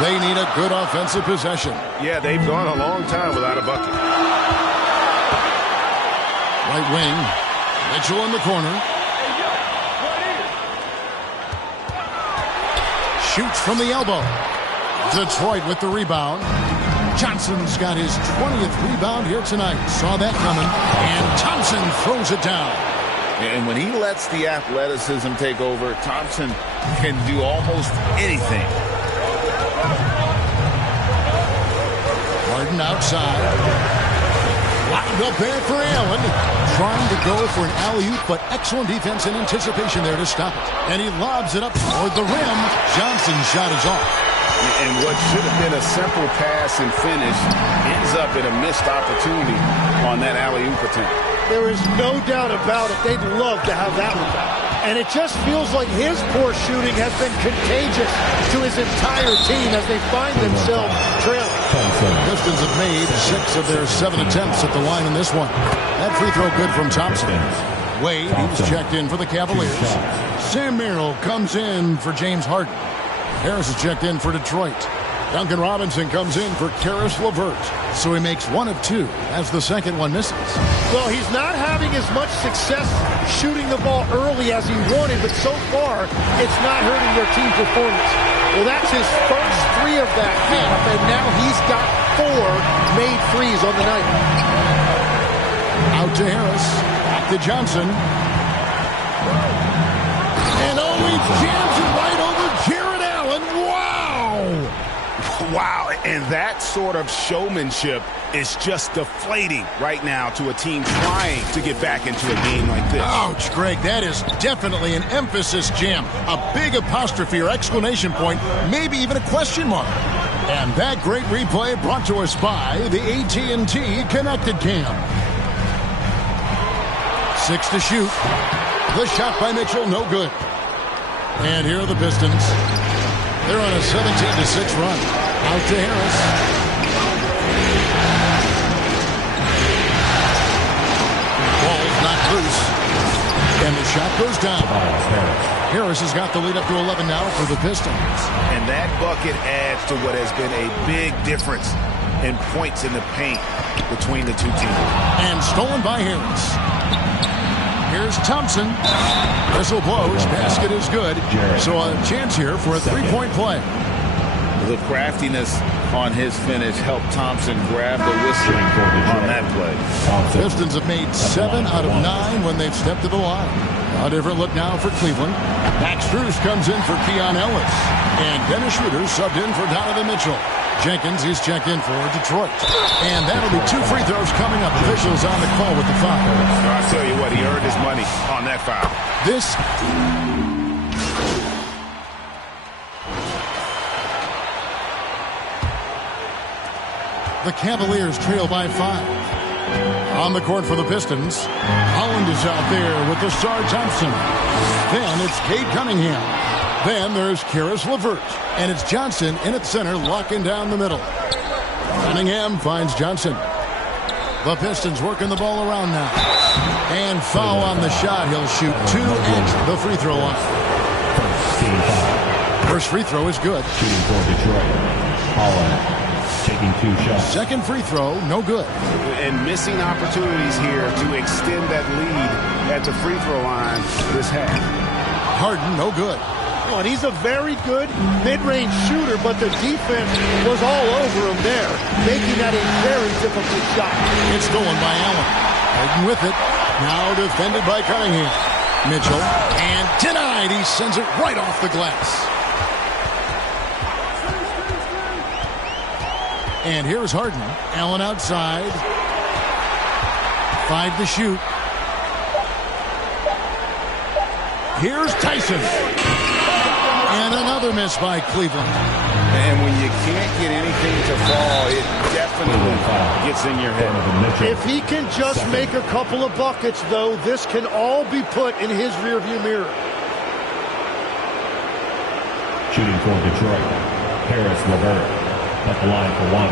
They need a good offensive possession. Yeah, they've gone a long time without a bucket. Right wing. Mitchell in the corner. Shoots from the elbow. Detroit with the rebound. Johnson's got his 20th rebound here tonight. Saw that coming. And Thompson throws it down. And when he lets the athleticism take over, Thompson can do almost anything. Harden outside. Lined up there for Allen. Trying to go for an alley-oop, but excellent defense and anticipation there to stop it. And he lobs it up toward the rim. Johnson's shot is off. And what should have been a simple pass and finish ends up in a missed opportunity on that alley-oop attempt. There is no doubt about it. They'd love to have that one back. And it just feels like his poor shooting has been contagious to his entire team as they find themselves trailing. Pistons have made 6 of their 7 attempts at the line in this one. That free throw good from Thompson. Wade, he's checked in for the Cavaliers. Sam Merrill comes in for James Harden. Harris is checked in for Detroit. Duncan Robinson comes in for Karis LeVert. So he makes 1 of 2 as the second one misses. Well, he's not having as much success shooting the ball early as he wanted, but so far, it's not hurting their team performance. Well, that's his first 3 of that half, and now he's got 4 made threes on the night. Out to Harris. Back to Johnson. And he jams it right over Jared Allen. Wow! Wow, and that sort of showmanship is just deflating right now to a team trying to get back into a game like this. Ouch, Greg, that is definitely an emphasis jam. A big apostrophe or exclamation point, maybe even a question mark. And that great replay brought to us by the AT&T Connected Cam. 6 to shoot. The shot by Mitchell, no good. And here are the Pistons. They're on a 17-6 run. Out to Harris. Ball's not loose. And the shot goes down. Harris has got the lead up to 11 now for the Pistons. And that bucket adds to what has been a big difference in points in the paint between the two teams. And stolen by Harris. Here's Thompson. Whistle blows. Basket is good. So a chance here for a 3-point play. The craftiness on his finish helped Thompson grab the whistle on that play. Pistons have made 7 out of 9 when they've stepped to the line. A different look now for Cleveland. Max Strus comes in for Keon Ellis. And Dennis Schroeder subbed in for Donovan Mitchell. Jenkins is checked in for Detroit. And that'll be 2 free throws coming up. Officials on the call with the foul. I'll tell you what, he earned his money on that foul. The Cavaliers trail by 5. On the court for the Pistons, Holland is out there with the star Thompson. Then it's Cade Cunningham. Then there's Karis LeVert. And it's Johnson in at center, locking down the middle. Cunningham finds Johnson. The Pistons working the ball around now. And foul on the shot. He'll shoot 2 at the free throw line. First free throw is good. Shooting for Detroit. Holland taking 2 shots. Second free throw, no good. And missing opportunities here to extend that lead at the free throw line this half. Harden, no good. And he's a very good mid-range shooter, but the defense was all over him there, making that a very difficult shot. It's stolen by Allen. Harden with it. Now defended by Cunningham. Mitchell. And denied. He sends it right off the glass. And here's Harden. Allen outside. 5 to shoot. Here's Tyson. And another miss by Cleveland. And when you can't get anything to fall, it definitely gets in your head. If he can just make a couple of buckets, though, this can all be put in his rearview mirror. Shooting for Detroit. Karis LeVert at the line for 1.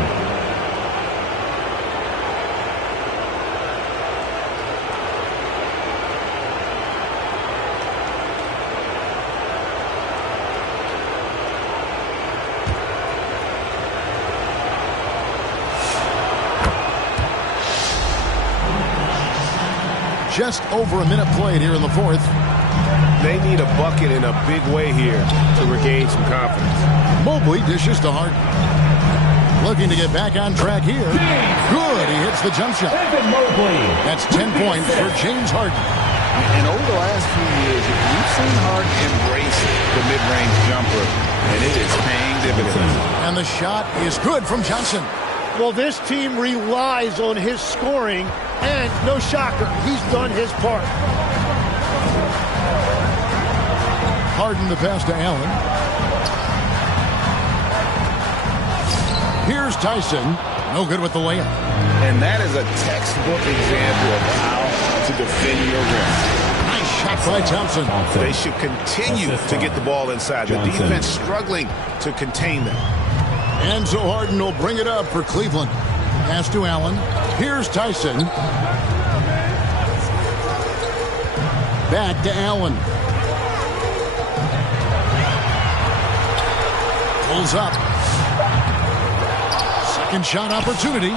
just over a minute played here in the fourth. They need a bucket in a big way here to regain some confidence. Mobley dishes to Harden. Looking to get back on track here. Good. He hits the jump shot. That's 10 points for James Harden. And over the last few years, we've seen Harden embrace the mid-range jumper, and it is paying dividends. And the shot is good from Johnson. Well, this team relies on his scoring, and no shocker, he's done his part. Harden the pass to Allen. Here's Tyson. No good with the layup. And that is a textbook example of how to defend your rim. Nice shot by Thompson. They should continue to get the ball inside. The defense struggling to contain them. And so Harden will bring it up for Cleveland. Pass to Allen. Here's Tyson. Back to Allen. Pulls up. Second shot opportunity.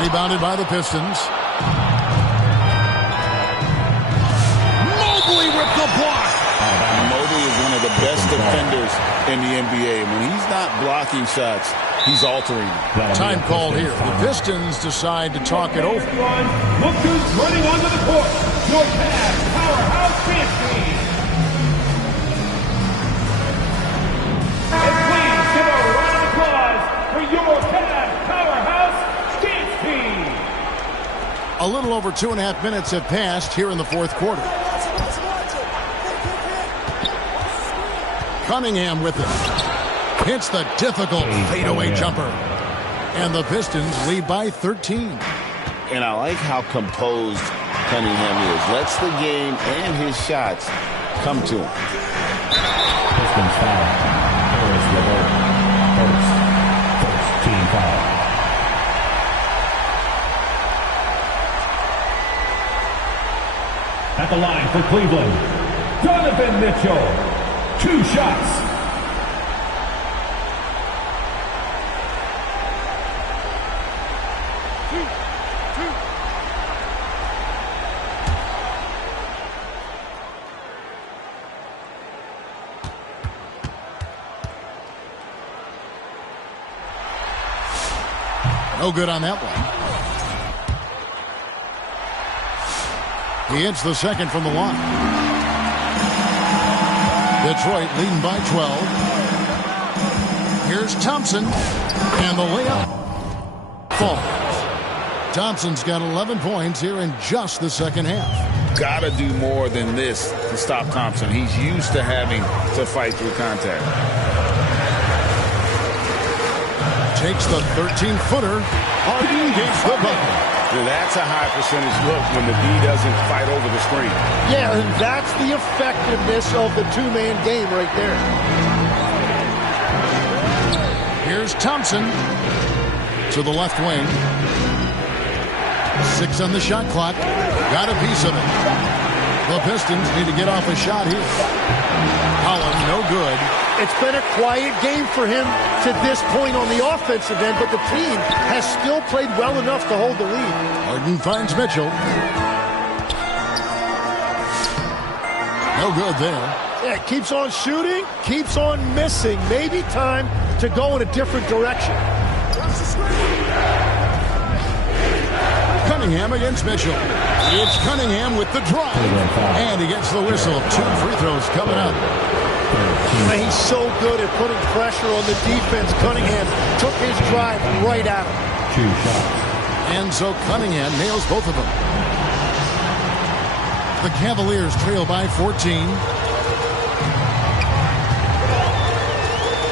Rebounded by the Pistons. Mobley with the block. Mobley is one of the best defenders in the NBA. When he's not blocking shots, he's altering them. Time call here. The Pistons decide to talk it over. Look who's running onto the court. Your Cavs powerhouse dance team. And please give a round of applause for your Cavs powerhouse dance team. A little over 2.5 minutes have passed here in the fourth quarter. Cunningham with it. Hits the difficult fadeaway jumper. And the Pistons lead by 13. And I like how composed Cunningham is. Lets the game and his shots come to him. Pistons foul. Harris LeVert. First team foul. At the line for Cleveland, Donovan Mitchell. 2 shots. No good on that one. He hits the second from the line. Detroit leading by 12. Here's Thompson. And the layup falls. Thompson's got 11 points here in just the second half. Gotta do more than this to stop Thompson. He's used to having to fight through contact. Takes the 13-footer. Harden gets the bucket. Now that's a high percentage look when the D doesn't fight over the screen. Yeah, and that's the effectiveness of the two-man game right there. Here's Thompson to the left wing. 6 on the shot clock. Got a piece of it. The Pistons need to get off a shot here. Holland, no good. It's been a quiet game for him to this point on the offensive end, but the team has still played well enough to hold the lead. Harden finds Mitchell. No good there. Yeah, keeps on shooting, keeps on missing. Maybe time to go in a different direction. Cunningham against Mitchell. It's Cunningham with the drive. And he gets the whistle. 2 free throws coming up. And he's so good at putting pressure on the defense. Cunningham took his drive right at him. 2 shots. And so Cunningham nails both of them. The Cavaliers trail by 14.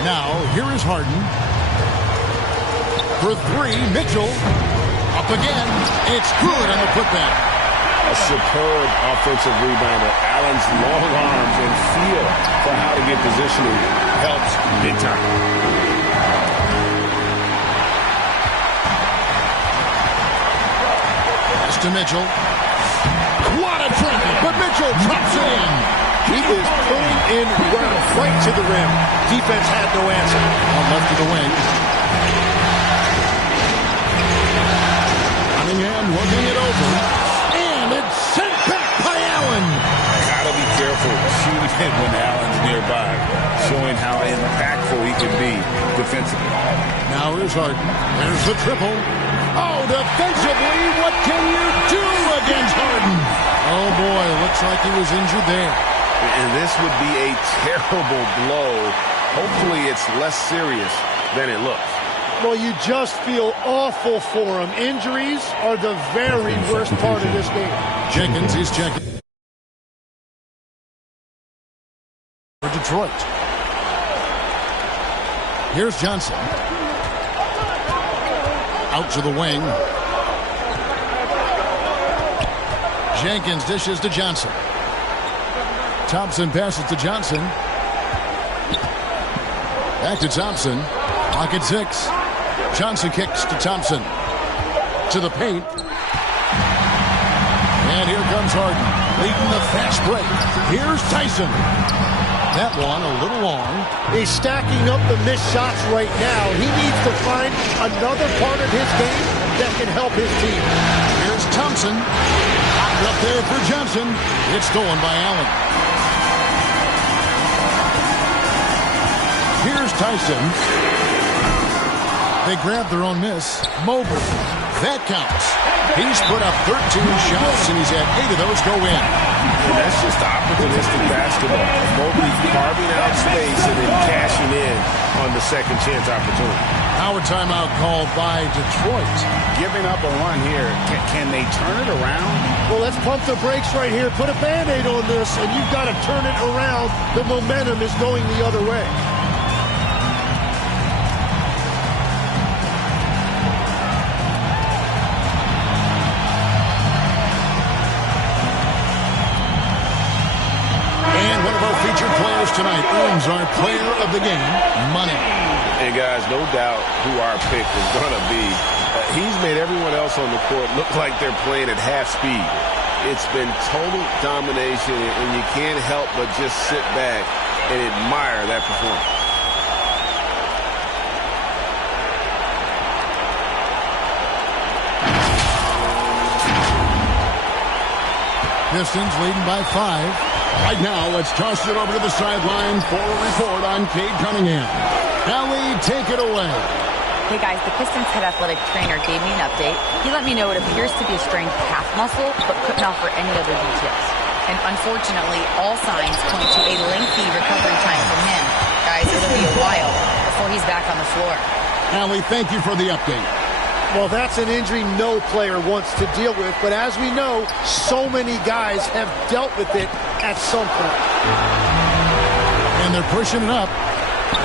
Now, here is Harden. For 3, Mitchell. Up again. It's good on the putback. A superb offensive rebounder. Allen's long arms and feel for how to get positioning helps big time. Pass to Mitchell. What a traffic, but Mitchell drops it in. He is pulling in right to the rim. Defense had no answer. On left of the wing. Cunningham working it over. And it's sent back excited when Allen's nearby, showing how impactful he can be defensively. Now here's Harden. There's the triple. Oh, defensively, what can you do against Harden? Oh, boy, looks like he was injured there. And this would be a terrible blow. Hopefully it's less serious than it looks. Well, you just feel awful for him. Injuries are the very worst part of this game. Jenkins is checking. For Detroit. Here's Johnson. Out to the wing. Jenkins dishes to Johnson. Thompson passes to Johnson. Back to Thompson. Pocket 6. Johnson kicks to Thompson. To the paint. And here comes Harden, leading the fast break. Here's Tyson. That one a little long. He's stacking up the missed shots right now. He needs to find another part of his game that can help his team. Here's Thompson. Up there for Johnson. It's stolen by Allen. Here's Tyson. They grab their own miss. Mobley. That counts. He's put up 13 shots, and he's had 8 of those go in. And that's just opportunistic basketball. Mobley's carving out space and then cashing in on the second chance opportunity. Now a timeout called by Detroit. Giving up a run here. Can they turn it around? Well, let's pump the brakes right here. Put a Band-Aid on this, and you've got to turn it around. The momentum is going the other way. Featured players tonight earns our player of the game money. And guys, no doubt who our pick is going to be. He's made everyone else on the court look like they're playing at half speed. It's been total domination, and you can't help but just sit back and admire that performance. Pistons leading by 5. Right now, let's toss it over to the sideline for a report on Cade Cunningham. Ellie, take it away. Hey guys, the Pistons head athletic trainer gave me an update. He let me know it appears to be a strained calf muscle, but couldn't offer any other details. And unfortunately, all signs point to a lengthy recovery time for him. Guys, it'll be a while before he's back on the floor. Ellie, thank you for the update. Well, that's an injury no player wants to deal with, but as we know, so many guys have dealt with it at some point. And they're pushing it up.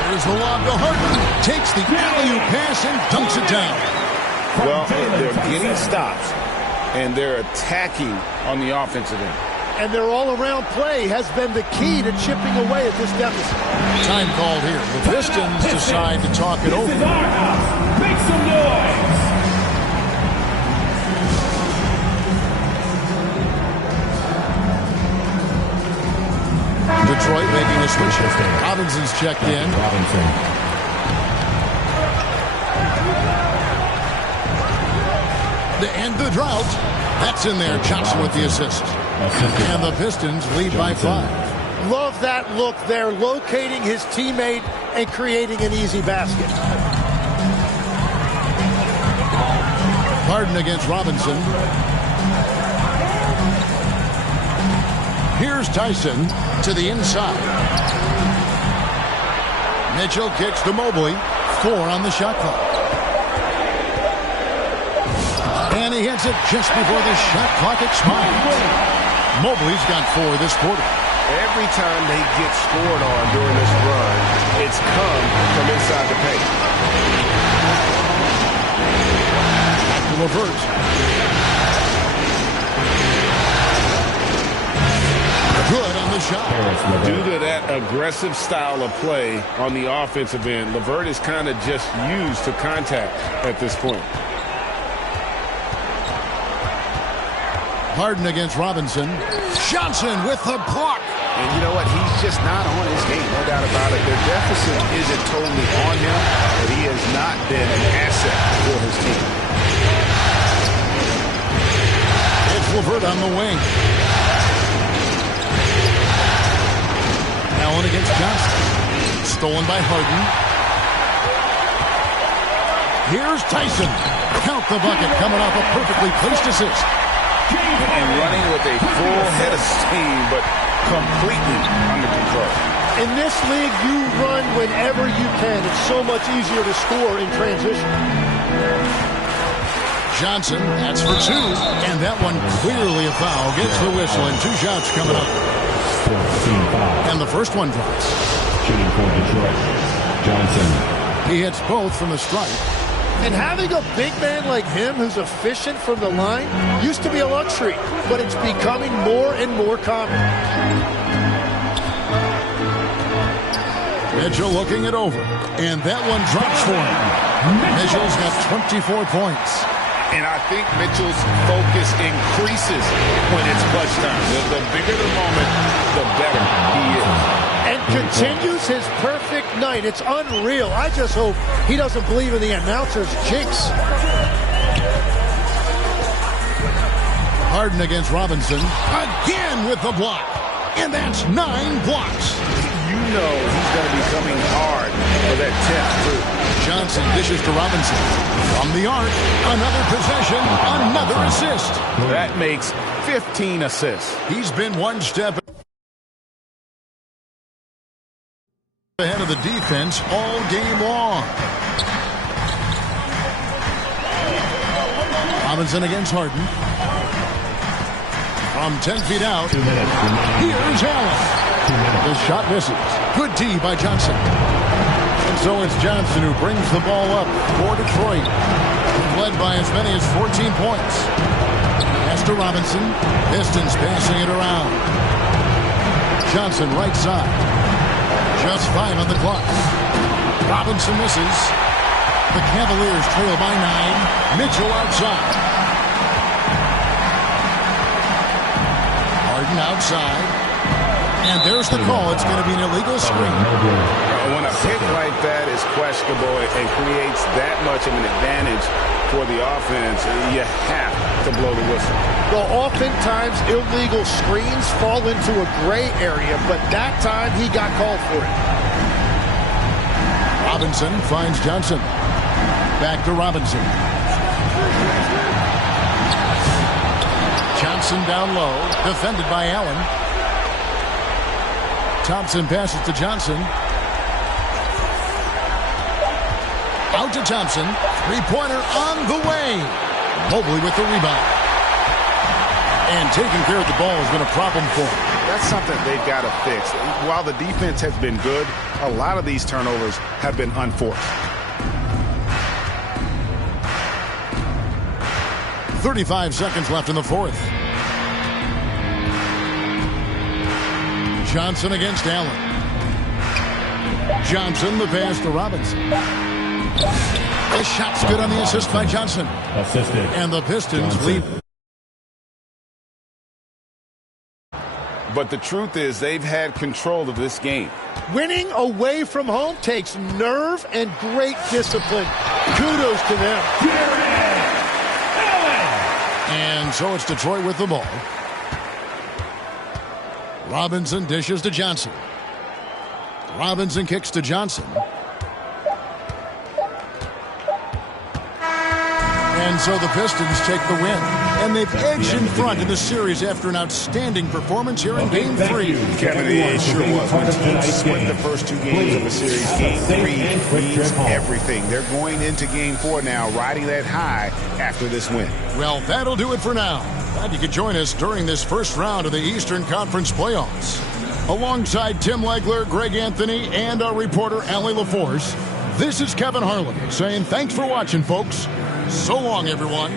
There's the lob to Harden. Takes the alley-oop pass and dunks it down. Well, they're getting stops, and they're attacking on the offensive end. And their all-around play has been the key to chipping away at this deficit. Time called here. The Pistons decide to talk it over. Make some noise. Detroit making a switch. Robinson's checked in. Robinson. To end the drought. That's in there. Johnson with the assist. And the Pistons lead by 5. Love that look there, locating his teammate and creating an easy basket. Harden against Robinson. Here's Tyson to the inside. Mitchell kicks to Mobley. 4 on the shot clock. And he hits it just before the shot clock expires. Mobley's got 4 this quarter. Every time they get scored on during this run, it's come from inside the paint. Back to LeVert. Good on the shot. Due to that aggressive style of play on the offensive end, LeVert is kind of just used to contact at this point. Harden against Robinson. Johnson with the block. And you know what? He's just not on his game, no doubt about it. Their deficit isn't totally on him, but he has not been an asset for his team. It's LeVert on the wing. Allen against Johnson. Stolen by Harden. Here's Tyson. Count the bucket, coming off a perfectly placed assist. And running with a full head of steam, but completely under control. In this league, you run whenever you can. It's so much easier to score in transition. Johnson, that's for two. And that one clearly a foul. Gets the whistle, and 2 shots coming up. And the first one drops. Shooting for Detroit, Johnson. He hits both from the stripe. And having a big man like him who's efficient from the line used to be a luxury, but it's becoming more and more common. Mitchell looking it over, and that one drops for him. Mitchell's got 24 points. And I think Mitchell's focus increases when it's clutch time. The bigger the moment, the better he is. And continues his perfect night. It's unreal. I just hope he doesn't believe in the announcer's jinx. Harden against Robinson. Again with the block. And that's 9 blocks. You know he's going to be coming hard for that 10th, too. Johnson dishes to Robinson. From the arc, another possession, another assist. That makes 15 assists. He's been one step ahead of the defense all game long. Robinson against Harden. From 10 feet out, here's Allen. The shot misses. Good D by Johnson. And so it's Johnson who brings the ball up for Detroit. Led by as many as 14 points. Pass to Robinson. Pistons passing it around. Johnson right side. Just 5 on the clock. Robinson misses. The Cavaliers trail by 9. Mitchell outside. Harden outside. And there's the call. It's going to be an illegal screen. When a pick like that is questionable and creates that much of an advantage for the offense, you have to blow the whistle. Well, oftentimes illegal screens fall into a gray area, but that time he got called for it. Robinson finds Johnson. Back to Robinson. Johnson down low, defended by Allen. Thompson passes to Johnson. Out to Thompson. 3-pointer on the way. Mobley with the rebound. And taking care of the ball has been a problem for him. That's something they've got to fix. While the defense has been good, a lot of these turnovers have been unforced. 35 seconds left in the fourth. Johnson against Allen. Johnson, the pass to Robinson. The shot's good on the assist by Johnson. Assisted. And the Pistons lead. But the truth is they've had control of this game. Winning away from home takes nerve and great discipline. Kudos to them. And so it's Detroit with the ball. Robinson dishes to Johnson. Robinson kicks to Johnson. And so the Pistons take the win. And they've edged in front in the series after an outstanding performance here in Game 3. Kevin, it sure was. When teams split the first 2 games of a series, Game 3 means everything. They're going into Game 4 now, riding that high after this win. Well, that'll do it for now. Glad you could join us during this first round of the Eastern Conference playoffs. Alongside Tim Legler, Greg Anthony, and our reporter, Allie LaForce, this is Kevin Harlan saying thanks for watching, folks. So long, everyone.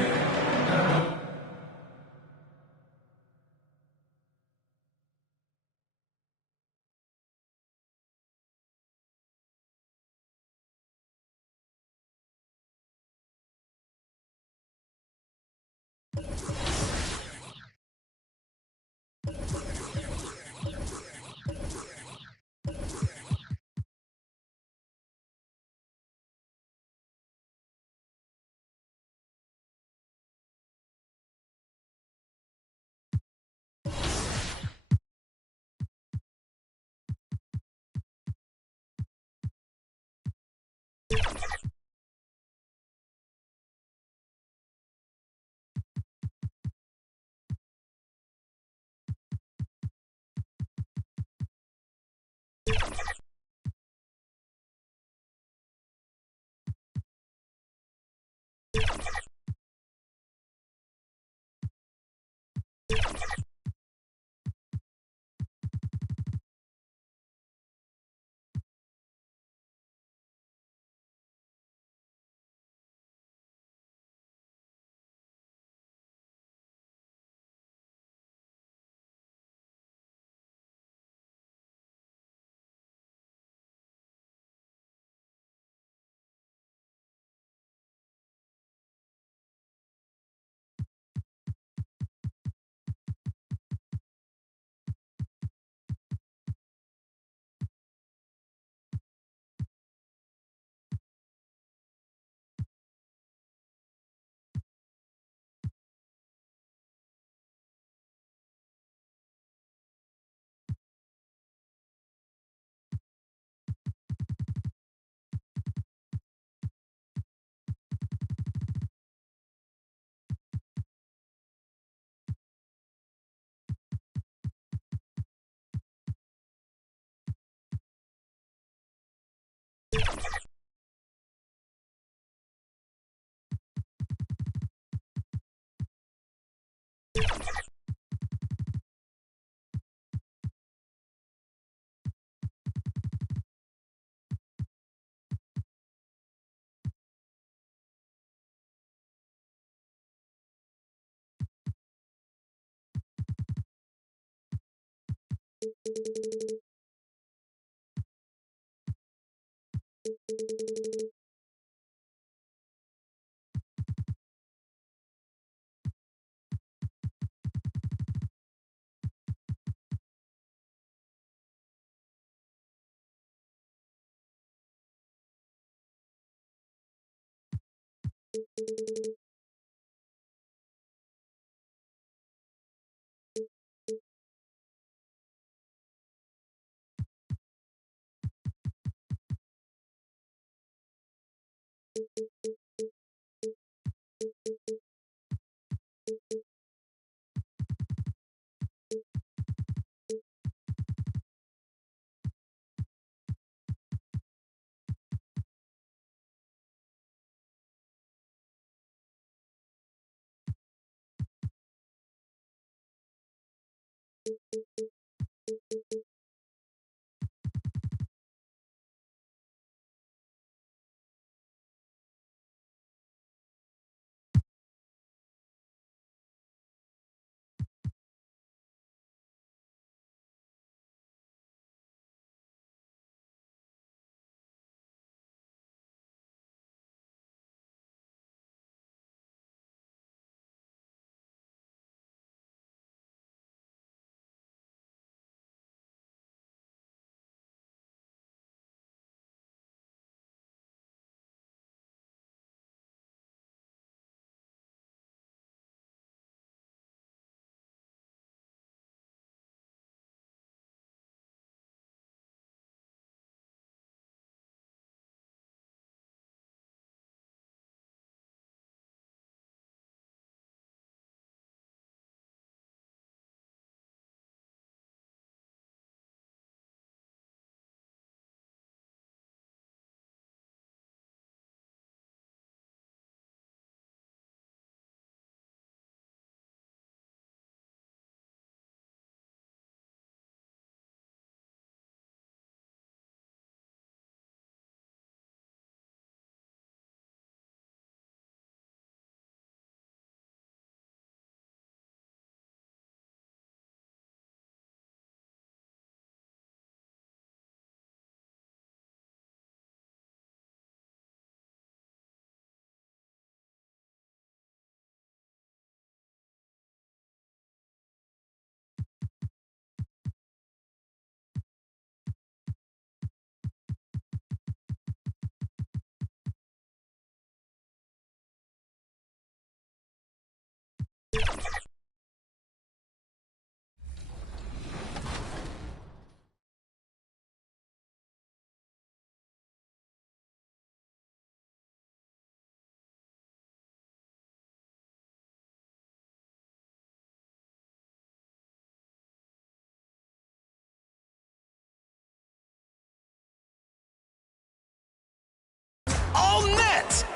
All net!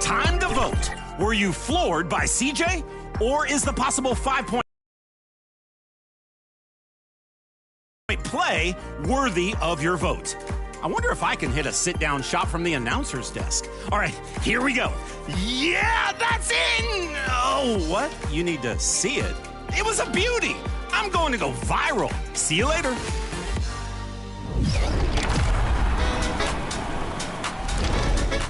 Time to vote. Were you floored by CJ? Or is the possible 5-point play worthy of your vote? I wonder if I can hit a sit-down shot from the announcer's desk. All right, here we go. Yeah, that's in! Oh, what? You need to see it. It was a beauty. I'm going to go viral. See you later.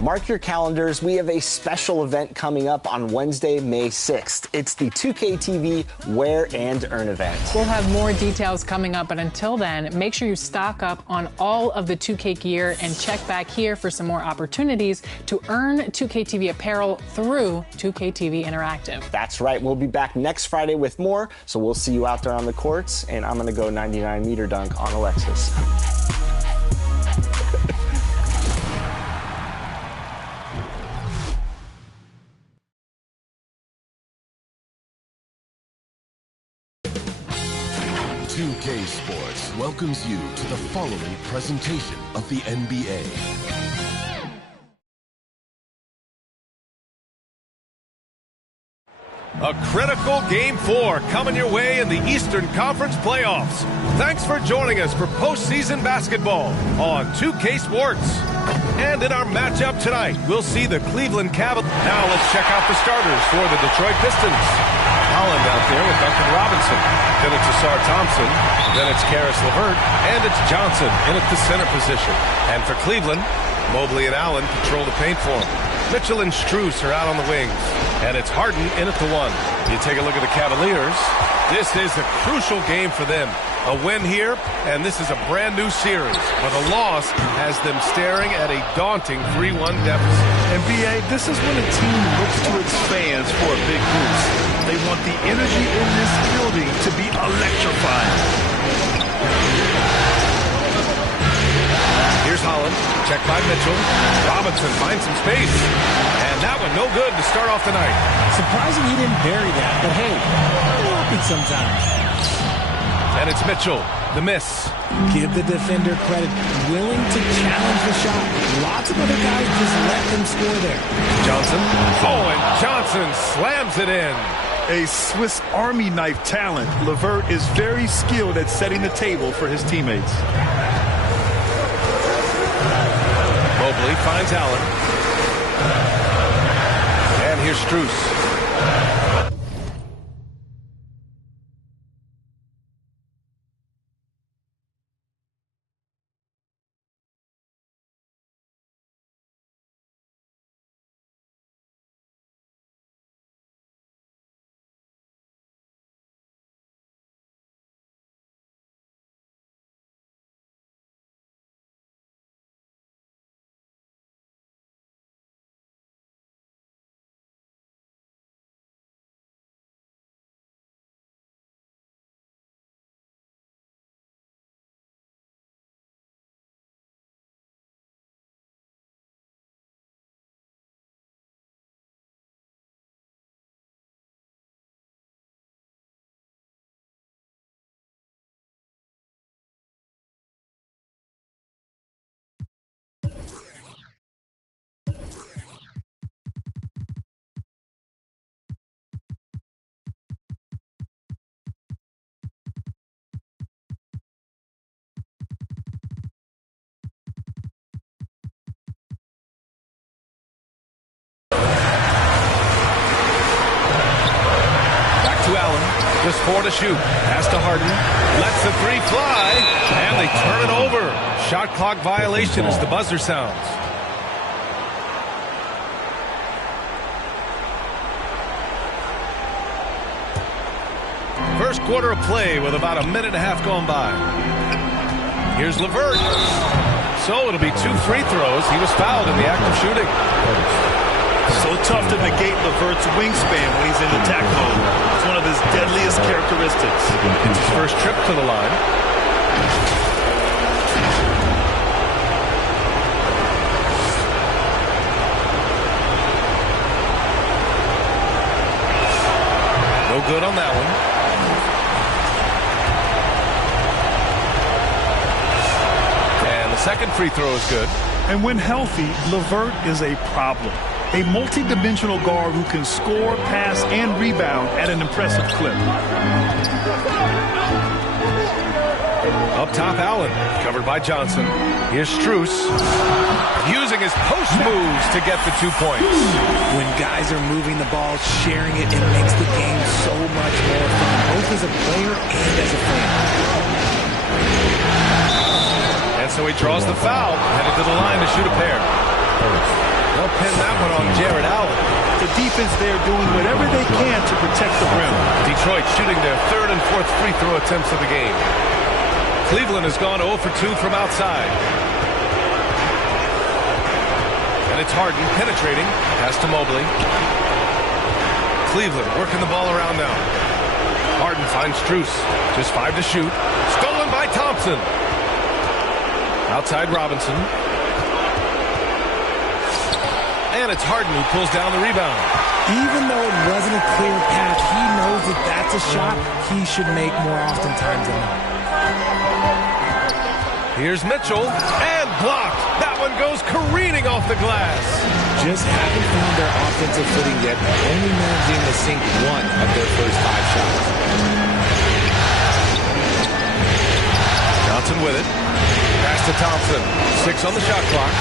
Mark your calendars. We have a special event coming up on Wednesday, May 6th. It's the 2K TV Wear and Earn event. We'll have more details coming up, but until then, make sure you stock up on all of the 2K gear and check back here for some more opportunities to earn 2K TV apparel through 2K TV Interactive. That's right. We'll be back next Friday with more, so we'll see you out there on the courts, and I'm going to go 99-meter dunk on Alexis. 2K Sports welcomes you to the following presentation of the NBA. A critical Game 4 coming your way in the Eastern Conference playoffs. Thanks for joining us for postseason basketball on 2K Sports. And in our matchup tonight, we'll see the Cleveland Cavaliers. Now let's check out the starters for the Detroit Pistons. Holland out there with Duncan Robinson. Then it's Asar Thompson. Then it's Karis LeVert. And it's Johnson in at the center position. And for Cleveland, Mobley and Allen control the paint for him. Mitchell and Strus are out on the wings. And it's Harden in at the 1. You take a look at the Cavaliers. This is a crucial game for them. A win here, and this is a brand new series. But a loss has them staring at a daunting 3-1 deficit. And B.A., this is when a team looks to its fans for a big boost. They want the energy in this building to be electrifying. Here's Holland, checked by Mitchell. Robinson finds some space. And that one no good to start off the night. Surprising he didn't bury that, but hey, it happens sometimes. And it's Mitchell, the miss. Give the defender credit, willing to challenge the shot. Lots of other guys just let them score there. Johnson. Oh, and Johnson slams it in. A Swiss Army knife talent, LeVert is very skilled at setting the table for his teammates. Mobley finds Allen. And here's Strus. Just 4 to shoot. Pass to Harden. Lets the 3 fly. And they turn it over. Shot clock violation as the buzzer sounds. First quarter of play with about a minute and a half gone by. Here's LeVert. So it'll be 2 free throws. He was fouled in the act of shooting. So tough to negate LeVert's wingspan when he's in attack mode. It's one of his deadliest characteristics. It's his first trip to the line. No good on that one. And the second free throw is good. And when healthy, LeVert is a problem. A multi-dimensional guard who can score, pass, and rebound at an impressive clip. Up top, Allen, covered by Johnson. Here's Strus, using his post moves to get the 2 points. When guys are moving the ball, sharing it, it makes the game so much more fun, both as a player and as a fan. And so he draws the foul, headed to the line to shoot a pair. They'll pin that one on Jared Allen. The defense there doing whatever they can to protect the rim. Detroit shooting their 3rd and 4th free throw attempts of the game. Cleveland has gone 0 for 2 from outside. And it's Harden penetrating. Pass to Mobley. Cleveland working the ball around now. Harden finds Strus. Just 5 to shoot. Stolen by Thompson. Outside Robinson. And it's Harden who pulls down the rebound. Even though it wasn't a clear path, he knows that that's a shot he should make more oftentimes than not. Here's Mitchell, and blocked. That one goes careening off the glass. Just haven't found their offensive footing yet, only managing to sink one of their first 5 shots. Johnson with it. Pass to Thompson. 6 on the shot clock.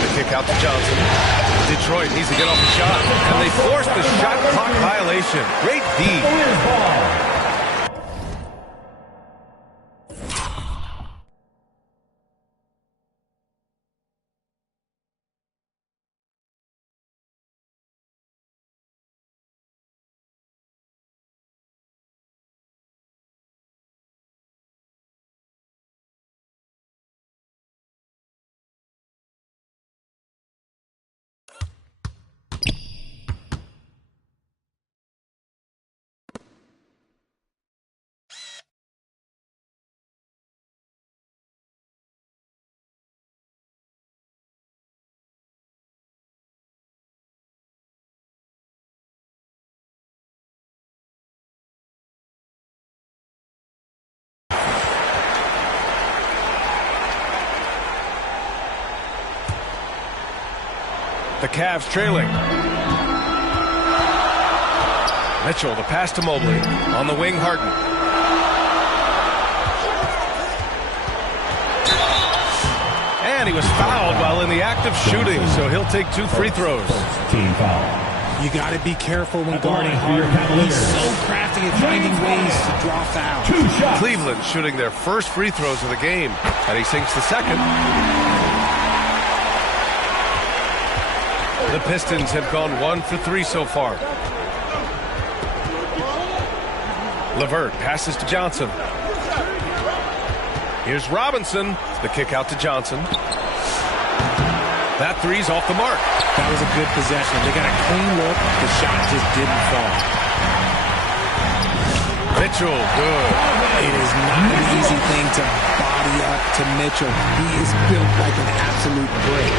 The kick out to Johnson. Detroit needs to get off the shot, and they force the shot clock violation. Great D. The Cavs trailing. Mitchell, the pass to Mobley. On the wing, Harden. And he was fouled while in the act of shooting, so he'll take 2 free throws. Team foul. You got to be careful when guarding Harden. He's so crafty at finding ways to draw fouls. Cleveland shooting their first free throws of the game, and he sinks the second. The Pistons have gone 1 for 3 so far. LeVert passes to Johnson. Here's Robinson. The kick out to Johnson. That three's off the mark. That was a good possession. They got a clean look. The shot just didn't fall. Mitchell, good. It is not an easy thing to body up to Mitchell. He is built like an absolute brick.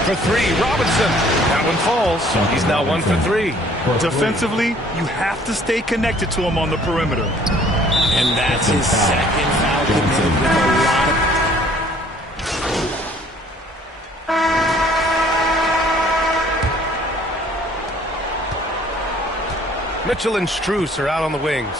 For 3, Robinson. That one falls. He's now 1 for 3. Defensively, you have to stay connected to him on the perimeter. And that's his second foul committed with a lot of... Mitchell and Strus are out on the wings.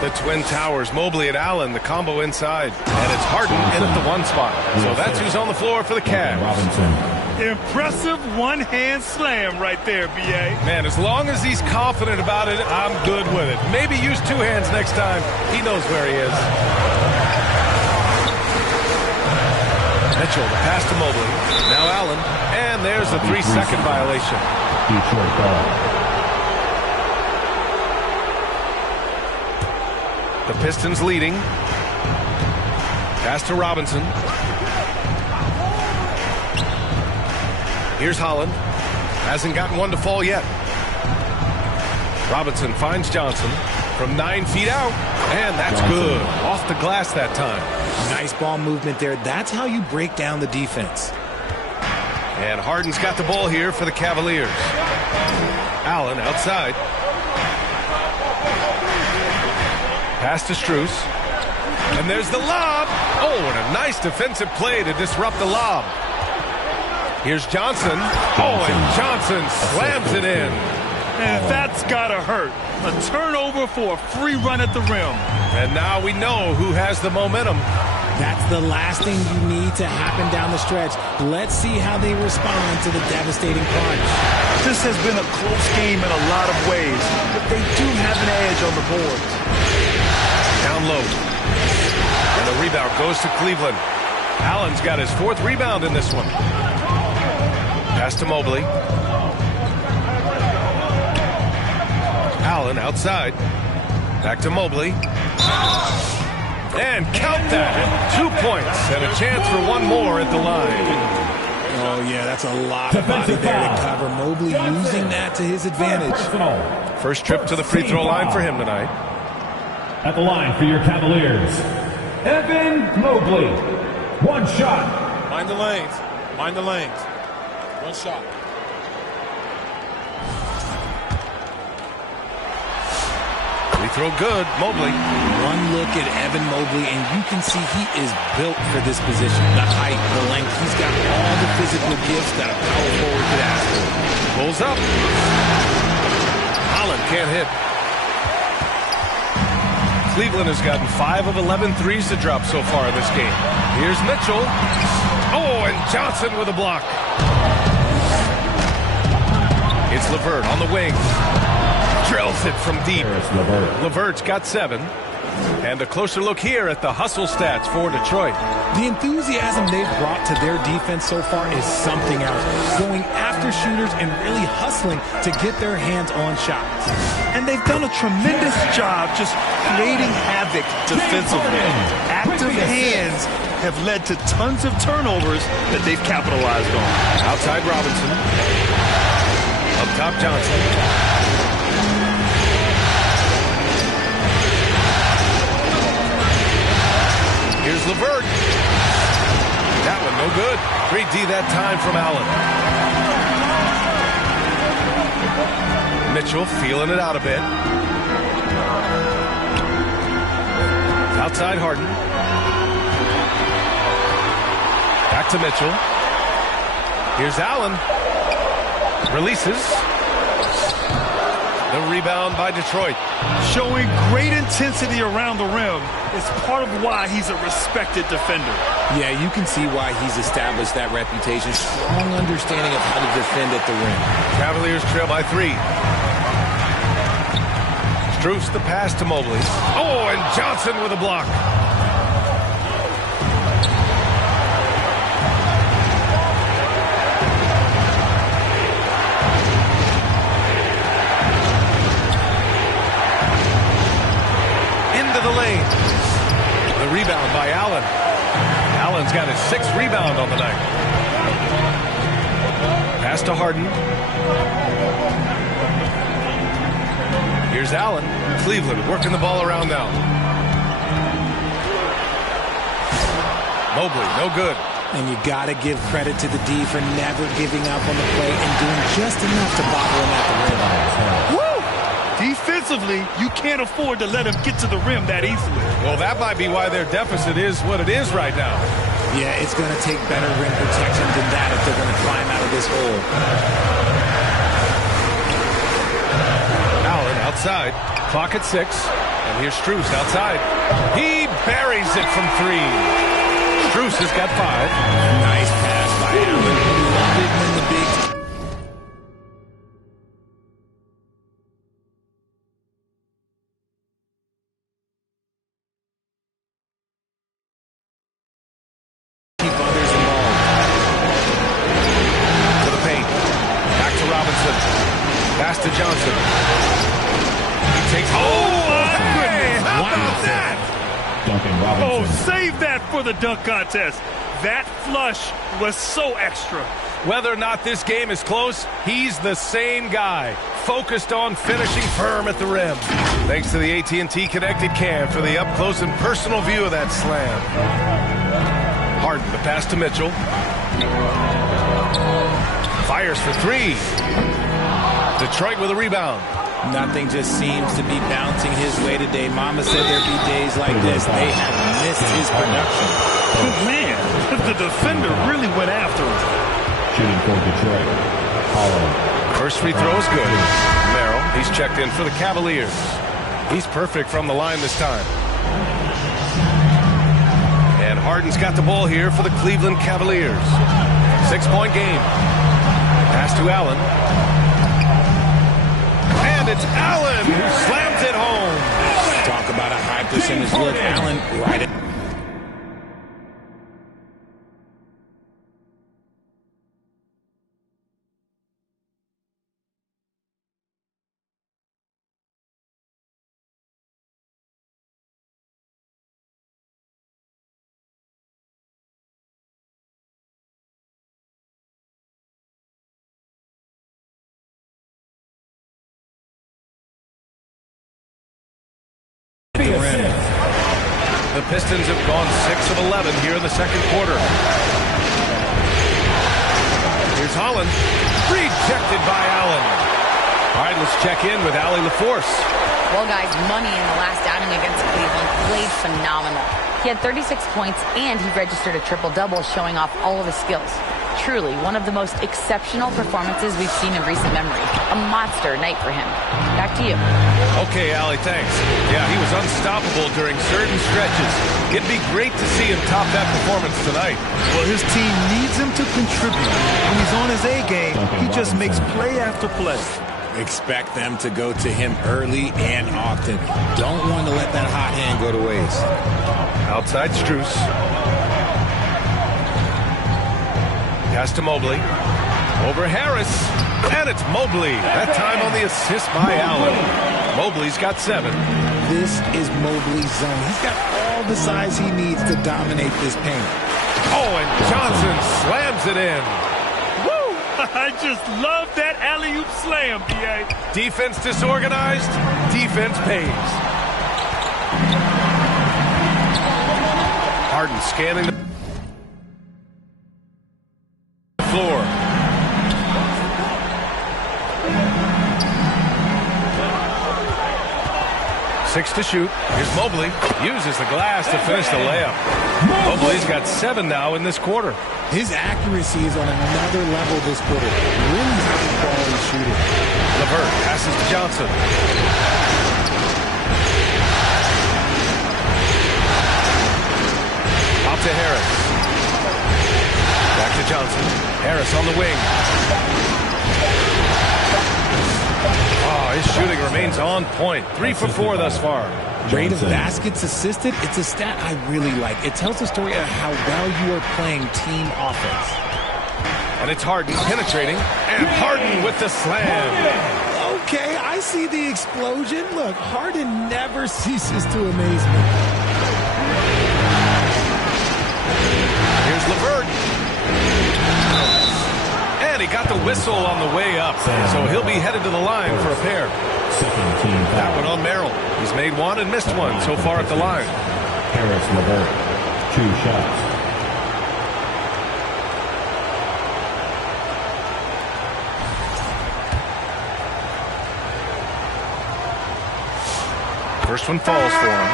The Twin Towers, Mobley and Allen, the combo inside. And it's Harden in at the 1 spot. So that's who's on the floor for the Cavs. Impressive one-hand slam right there, B.A. Man, as long as he's confident about it, I'm good with it. Maybe use 2 hands next time. He knows where he is. Mitchell, the pass to Mobley. Now Allen. And there's a 3-second violation. Detroit ball. The Pistons leading. Pass to Robinson. Here's Holland. Hasn't gotten one to fall yet. Robinson finds Johnson from 9 feet out. And that's good. Off the glass that time. Nice ball movement there. That's how you break down the defense. And Harden's got the ball here for the Cavaliers. Allen outside. Pass to Strus. And there's the lob. Oh, and a nice defensive play to disrupt the lob. Here's Johnson. Oh, and Johnson slams it in. And that's gotta hurt. A turnover for a free run at the rim. And now we know who has the momentum. That's the last thing you need to happen down the stretch. Let's see how they respond to the devastating punch. This has been a close game in a lot of ways, but they do have an edge on the boards. Down low. And the rebound goes to Cleveland. Allen's got his 4th rebound in this one. Pass to Mobley. Allen outside. Back to Mobley. And count that. 2 points and a chance for 1 more at the line. Oh, yeah, that's a lot of body there to cover. Mobley using that to his advantage. First trip to the free throw line for him tonight. At the line for your Cavaliers, Evan Mobley. 1 shot. Mind the lanes. Mind the lanes. One shot. We throw good. Mobley. One look at Evan Mobley, and you can see he is built for this position. The height, the length. He's got all the physical gifts that a power forward could ask for. Pulls up. Holland can't hit. Cleveland has gotten 5 of 11 threes to drop so far in this game. Here's Mitchell. Oh, and Johnson with a block. It's LeVert on the wing. Drills it from deep. LeVert's got 7. And a closer look here at the hustle stats for Detroit. The enthusiasm they've brought to their defense so far is something else. Going after shooters and really hustling to get their hands on shots. And they've done a tremendous job just creating havoc defensively. Active hands have led to tons of turnovers that they've capitalized on. Outside Robinson. Up top Johnson. Here's LeVert. That one no good. 3D that time from Allen. Mitchell feeling it out a bit. Outside Harden. Back to Mitchell. Here's Allen. Releases. The rebound by Detroit. Showing great intensity around the rim is part of why he's a respected defender. Yeah, you can see why he's established that reputation. Strong understanding of how to defend at the rim. Cavaliers trail by 3. Strus the pass to Mobley. Oh, and Johnson with a block. The lane. The rebound by Allen. Allen's got his 6th rebound on the night. Pass to Harden. Here's Allen. Cleveland working the ball around now. Mobley, no good. And you got to give credit to the D for never giving up on the play and doing just enough to bottle him at the rim. Woo! Defensively, you can't afford to let him get to the rim that easily. Well, that might be why their deficit is what it is right now. Yeah, it's going to take better rim protection than that if they're going to climb out of this hole. Allen outside. Clock at 6. And here's Strus outside. He buries it from 3. Strus has got 5. Nice pass by Allen. Love it when the big... Pass to Johnson. He takes... Oh, my goodness! How about that? Oh, save that for the dunk contest. That flush was so extra. Whether or not this game is close, he's the same guy. Focused on finishing firm at the rim. Thanks to the AT&T Connected Cam for the up-close and personal view of that slam. Harden, the pass to Mitchell. Fires for 3. Detroit with a rebound. Nothing just seems to be bouncing his way today. Mama said there'd be days like this. They have missed his production. But man, the defender really went after him. Shooting for Detroit. Holland. First free throw is good. Merrill, he's checked in for the Cavaliers. He's perfect from the line this time. And Harden's got the ball here for the Cleveland Cavaliers. 6-point game. Pass to Allen. And it's Allen who slams it home. Talk about a high percentage look. Allen right at... The Pistons have gone 6 of 11 here in the second quarter. Here's Holland. Rejected by Allen. All right, let's check in with Allie LaForce. Well, guys, Money in the last outing against Cleveland played phenomenal. He had 36 points, and he registered a triple-double, showing off all of his skills. Truly, one of the most exceptional performances we've seen in recent memory. A monster night for him. Back to you. Okay, Allie, thanks. Yeah, he was unstoppable during certain stretches. It'd be great to see him top that performance tonight. Well, his team needs him to contribute. When he's on his A game, he just makes play after play. Expect them to go to him early and often. Don't want to let that hot hand go to waste. Outside Strus. Pass to Mobley. Over Harris. And it's Mobley. That time on the assist by Allen. Mobley's got 7. This is Mobley's zone. He's got all the size he needs to dominate this paint. Oh, and Johnson slams it in. I just love that alley-oop slam, B.A. Defense disorganized, defense pays. Harden scanning the floor. Six to shoot. Here's Mobley. Uses the glass to finish the layup. Mobley's got 7 now in this quarter. His accuracy is on another level this quarter. Really high-quality shooting. LeVert passes to Johnson. Out to Harris. Back to Johnson. Harris on the wing. Oh, his shooting remains on point. 3 for 4 thus far. Rate of baskets assisted, it's a stat I really like. It tells the story of how well you are playing team offense. And it's Harden penetrating, and Harden with the slam. Okay, I see the explosion. Look, Harden never ceases to amaze me. Here's LeVert. And he got the whistle on the way up, so he'll be headed to the line for a pair. That one on Merrill. He's made 1 and missed 1 so far at the line. Harris LeVert, 2 shots. First one falls for him.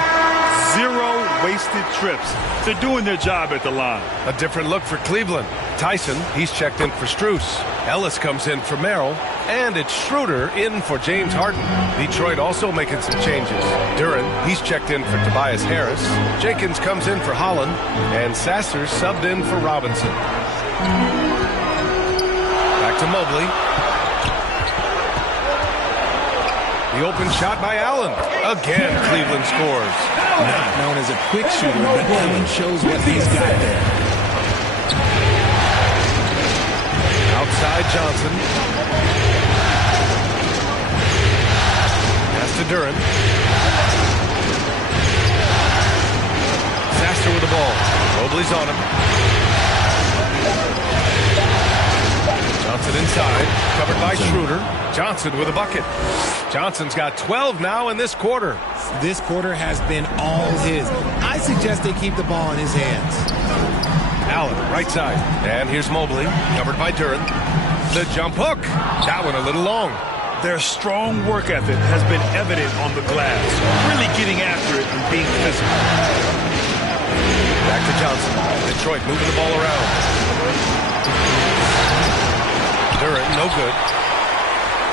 0 wasted trips. They're doing their job at the line. A different look for Cleveland. Tyson, he's checked in for Strus. Ellis comes in for Merrill. And it's Schroeder in for James Harden. Detroit also making some changes. Duren, he's checked in for Tobias Harris. Jenkins comes in for Holland. And Sasser subbed in for Robinson. Back to Mobley. The open shot by Allen. Again, Cleveland scores. Not known as a quick shooter, but Allen shows what he's got there. Outside Johnson. Pass to Duren. Sasser with the ball. Mobley's on him. Johnson inside. Covered by Schroeder. Johnson with a bucket. Johnson's got 12 now in this quarter. This quarter has been all his. I suggest they keep the ball in his hands. Allen, right side. And here's Mobley, covered by Duren. The jump hook. That one a little long. Their strong work ethic has been evident on the glass. Really getting after it and being physical. Back to Johnson. Detroit moving the ball around. Duren, no good.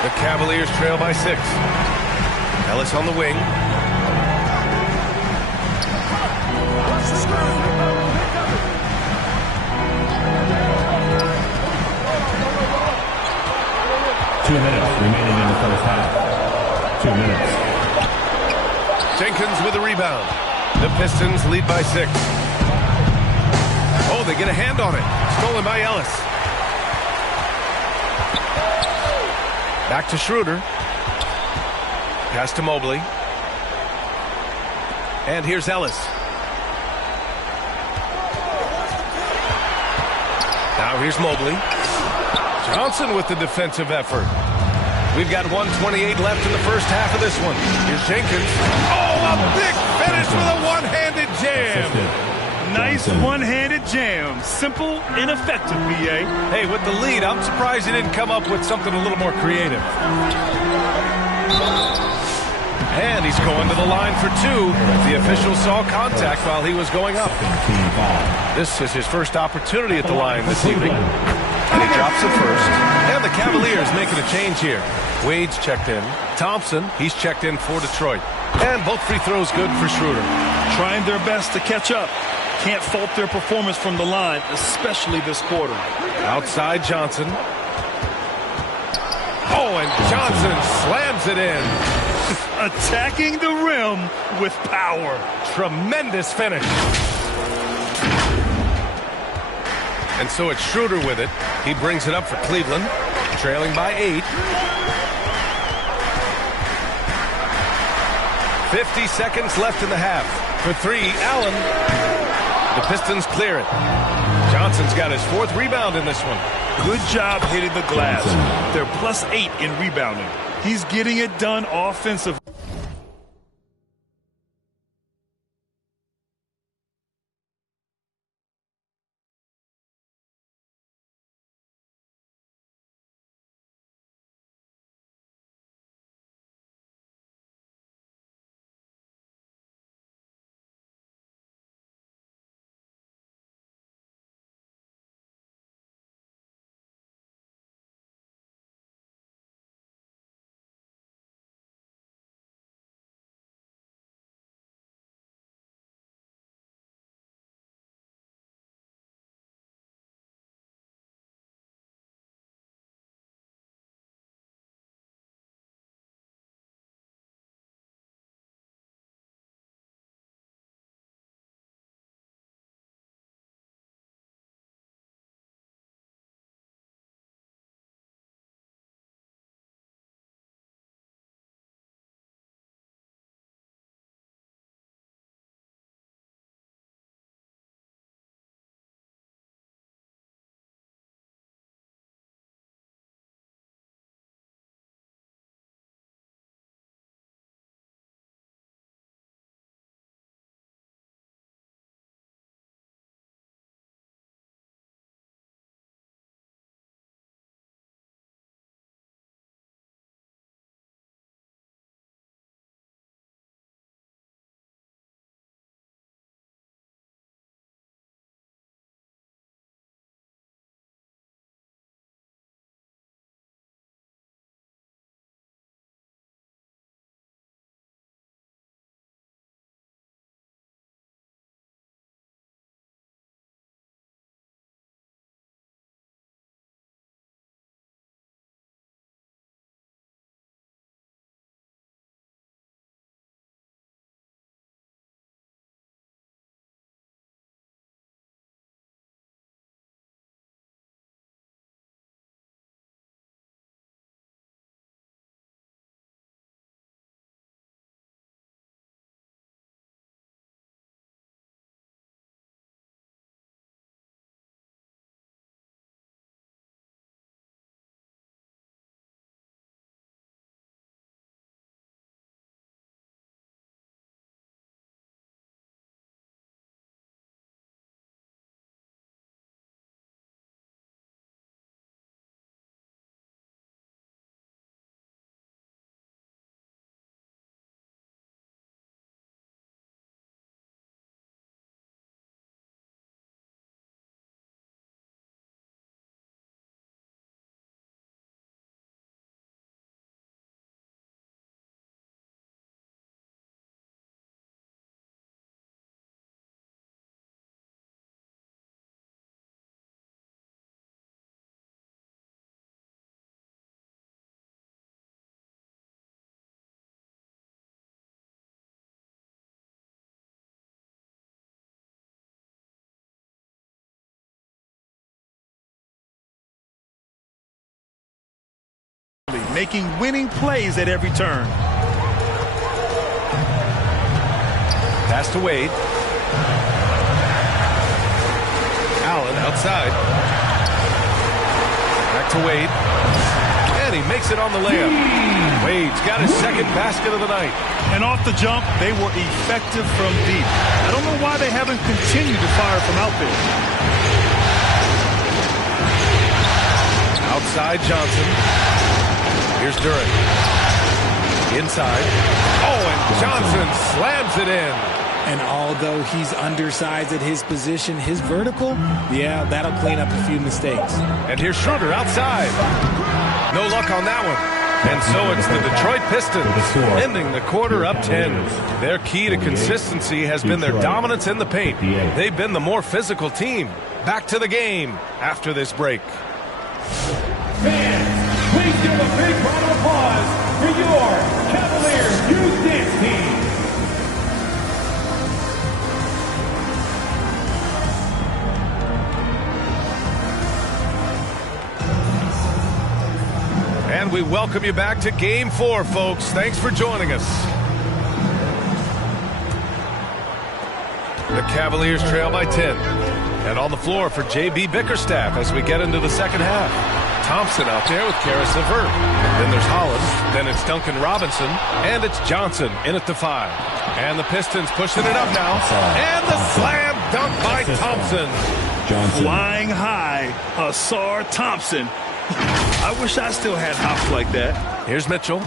The Cavaliers trail by 6. Ellis on the wing. Two minutes remaining in the first half. 2 minutes. Jenkins with a rebound. The Pistons lead by 6. Oh, they get a hand on it. Stolen by Ellis. Back to Schroeder. Pass to Mobley. And here's Ellis. Now here's Mobley. Johnson with the defensive effort. We've got 1:28 left in the first half of this one. Here's Jenkins. Oh, a big finish with a one-handed jam. nice one-handed jam. Simple and effective, B.A. Hey, with the lead, I'm surprised he didn't come up with something a little more creative. And he's going to the line for two. The official saw contact while he was going up. This is his first opportunity at the line this evening. And he drops it first. And the Cavaliers making a change here. Wade's checked in. Thompson, he's checked in for Detroit. And both free throws good for Schroeder. Trying their best to catch up. Can't fault their performance from the line, especially this quarter. Outside Johnson. Oh, and Johnson slams it in. Attacking the rim with power. Tremendous finish. And so it's Schroeder with it. He brings it up for Cleveland, trailing by 8. 50 seconds left in the half. For 3, Allen. The Pistons clear it. Johnson's got his 4th rebound in this one. Good job hitting the glass. They're +8 in rebounding. He's getting it done offensively. Making winning plays at every turn. Pass to Wade. Allen outside. Back to Wade. And And he makes it on the layup. Wade's got his second basket of the night. And off the jump, they were effective from deep. I don't know why they haven't continued to fire from out there. Outside Johnson. Here's Durant. Inside. Oh, and Johnson slams it in. And although he's undersized at his position, his vertical, yeah, that'll clean up a few mistakes. And here's Schroeder outside. No luck on that one. And so it's the Detroit Pistons ending the quarter up 10. Their key to consistency has been their dominance in the paint. They've been the more physical team. Back to the game after this break. Fans, please give a big round of applause for your Cavaliers Youth Dance Team. And we welcome you back to Game 4, folks. Thanks for joining us. The Cavaliers trail by 10. And on the floor for J.B. Bickerstaff as we get into the second half. Thompson out there with Karis LeVert. Then there's Holland. Then it's Duncan Robinson. And it's Johnson in at the 5. And the Pistons pushing it up now. And the slam dunk by Thompson. Flying high, Asar Thompson. I wish I still had hops like that. Here's Mitchell.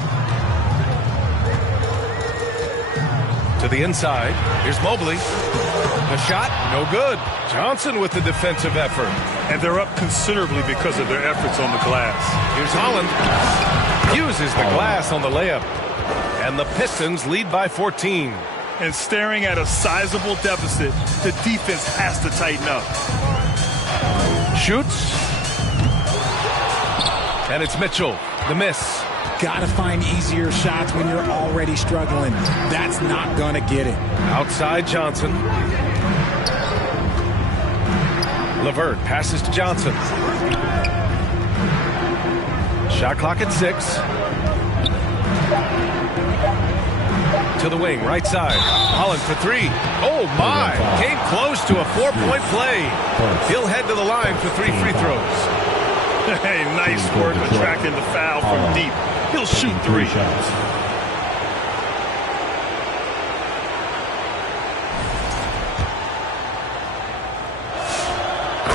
To the inside. Here's Mobley. The shot, no good. Johnson with the defensive effort. And they're up considerably because of their efforts on the glass. Here's Holland. Uses the glass on the layup. And the Pistons lead by 14. And staring at a sizable deficit, the defense has to tighten up. Shoots. And it's Mitchell, the miss. Gotta find easier shots when you're already struggling. That's not gonna get it. Outside Johnson. LeVert passes to Johnson. Shot clock at 6. To the wing, right side. Holland for 3. Oh my! Came close to a 4-point play. He'll head to the line for 3 free throws. Hey, nice work attracting the foul from deep. He'll shoot 3.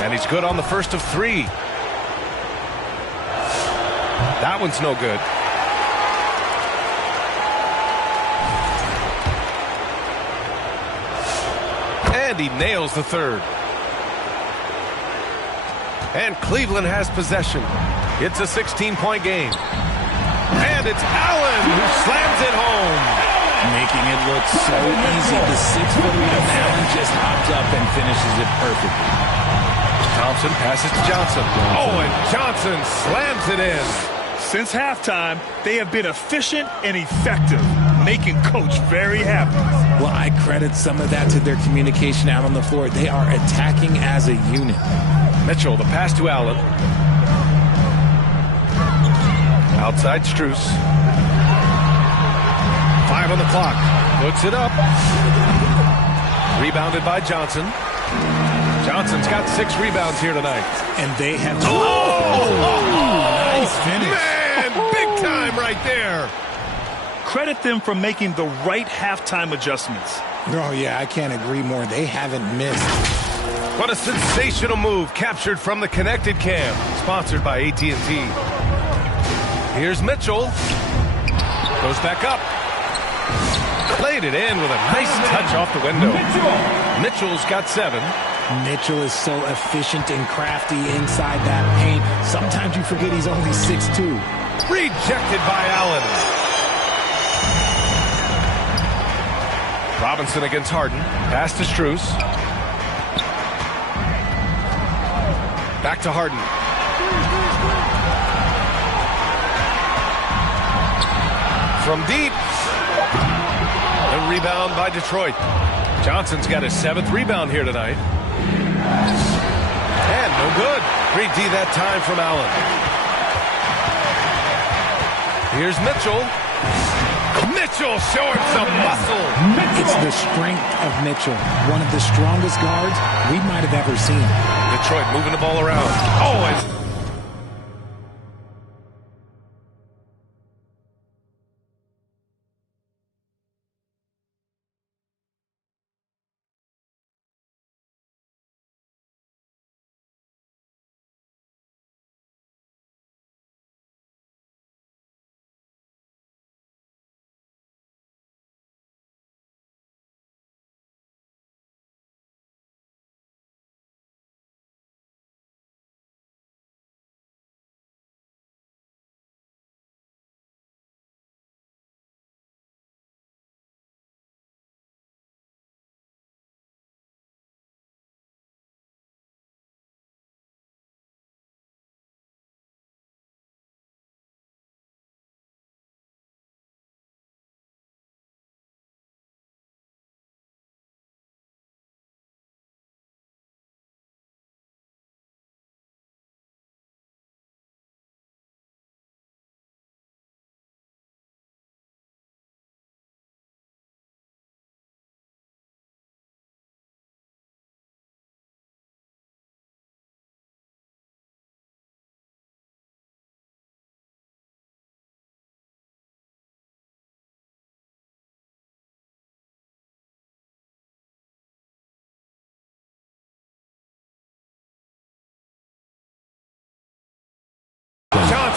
And he's good on the first of 3. That one's no good. And he nails the third. And Cleveland has possession. It's a 16-point game. And it's Allen who slams it home. Making it look so easy. The 6'11" Allen just hops up and finishes it perfectly. Thompson passes to Johnson. Oh, and Johnson slams it in. Since halftime, they have been efficient and effective, making Coach very happy. Well, I credit some of that to their communication out on the floor. They are attacking as a unit. Mitchell, the pass to Allen. Outside Strus. 5 on the clock. Puts it up. Rebounded by Johnson. Johnson's got 6 rebounds here tonight. And they have... Nice finish. Man, big time right there. Credit them for making the right halftime adjustments. Oh, yeah, I can't agree more. They haven't missed. What a sensational move captured from the connected cam, sponsored by AT&T. Here's Mitchell. Goes back up. Played it in with a nice touch off the window. Mitchell's got 7. Mitchell is so efficient and crafty inside that paint. Sometimes you forget he's only 6'2". Rejected by Allen. Robinson against Harden. Pass to Strus. Back to Harden. From deep. The rebound by Detroit. Johnson's got his 7th rebound here tonight. And no good. 3D that time from Allen. Here's Mitchell. Mitchell showing some muscle. It's the strength of Mitchell. One of the strongest guards we might have ever seen. Detroit moving the ball around. Oh, and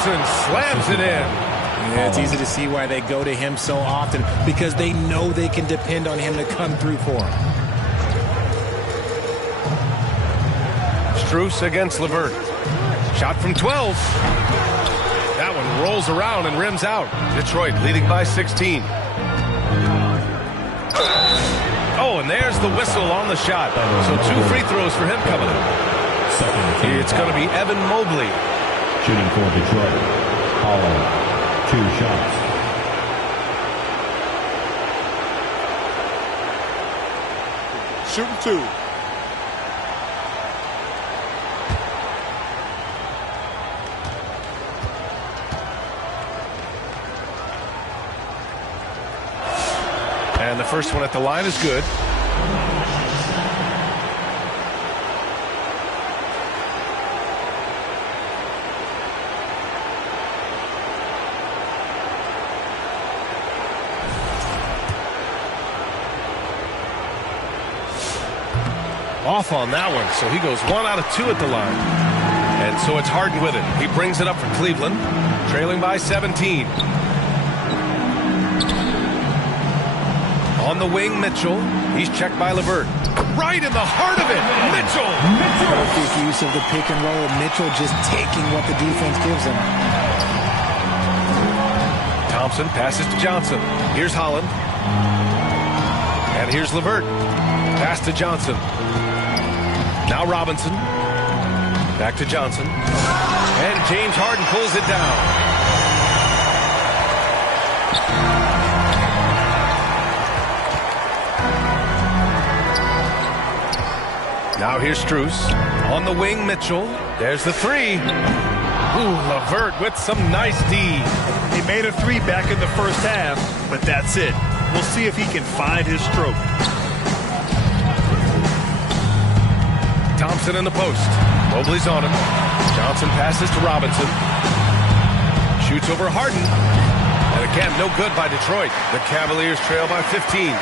Thompson slams it in. Yeah, it's easy to see why they go to him so often, because they know they can depend on him to come through for them. Strus against LeVert. Shot from 12. That one rolls around and rims out. Detroit leading by 16. Oh, and there's the whistle on the shot. So 2 free throws for him coming up. It's going to be Evan Mobley. Shooting for Detroit. Holland, 2 shots. Shooting 2. And the first one at the line is good. Off on that one, so he goes 1 out of 2 at the line. And so it's Harden with it. He brings it up for Cleveland, trailing by 17. On the wing, Mitchell. He's checked by LeVert. Right in the heart of it, Mitchell! Perfect use of the pick and roll. Mitchell just taking what the defense gives him. Thompson passes to Johnson. Here's Holland. And here's LeVert. Pass to Johnson. Now Robinson. Back to Johnson. And James Harden pulls it down. Now here's Strus. On the wing, Mitchell. There's the 3. Ooh, LeVert with some nice D. He made a 3 back in the first half, but that's it. We'll see if he can find his stroke. Thompson in the post. Mobley's on him. Johnson passes to Robinson. Shoots over Harden. And again, no good by Detroit. The Cavaliers trail by 15.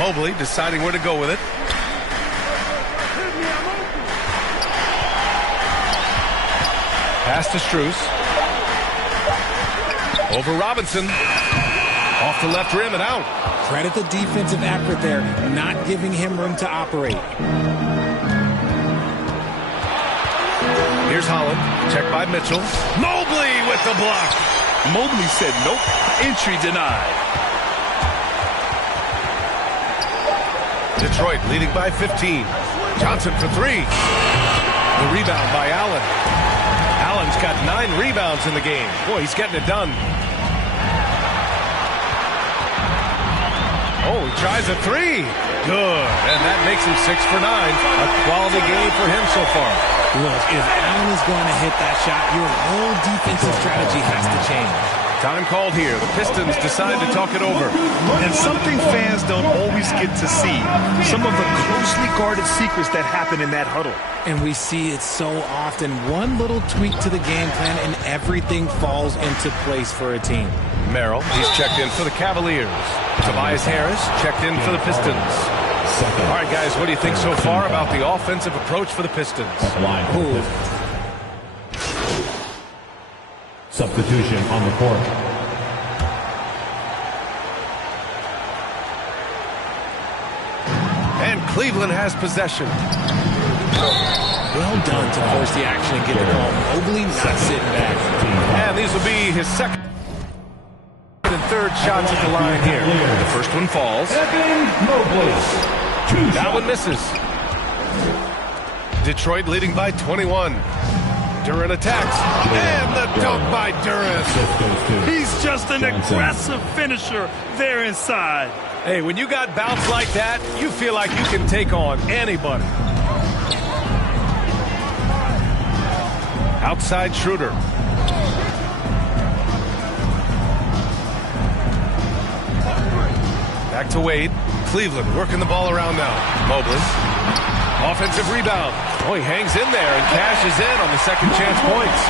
Mobley deciding where to go with it. Pass to Strus. Over Robinson. Off the left rim and out. Credit the defensive effort there, not giving him room to operate. Here's Holland. Checked by Mitchell. Mobley with the block. Mobley said nope. Entry denied. Detroit leading by 15. Johnson for 3. The rebound by Allen. Allen's got 9 rebounds in the game. Boy, he's getting it done. Oh, he tries a 3. Good. And that makes him 6 for 9. A quality game for him so far. Look, if Allen is going to hit that shot, your whole defensive strategy has to change. Time called here. The Pistons decide to talk it over. And something fans don't always get to see. Some of the closely guarded secrets that happen in that huddle. And we see it so often. One little tweak to the game plan and everything falls into place for a team. Merrill, he's checked in for the Cavaliers. Tobias Harris checked in for the Pistons. All right, guys, what do you think so far about the offensive approach for the Pistons? Substitution on the court. And Cleveland has possession. Well done to force the action and get the ball. Mobley not sitting back. And these will be his second and third shots at the line here. The first one falls. That one misses. Detroit leading by 21. Duran attacks. And the dunk by Duran. He's just an aggressive finisher there inside. Hey, when you got bounce like that, you feel like you can take on anybody. Outside Schroeder. Back to Wade. Cleveland working the ball around now. Mobley. Offensive rebound. Oh, he hangs in there and cashes in on the second chance points.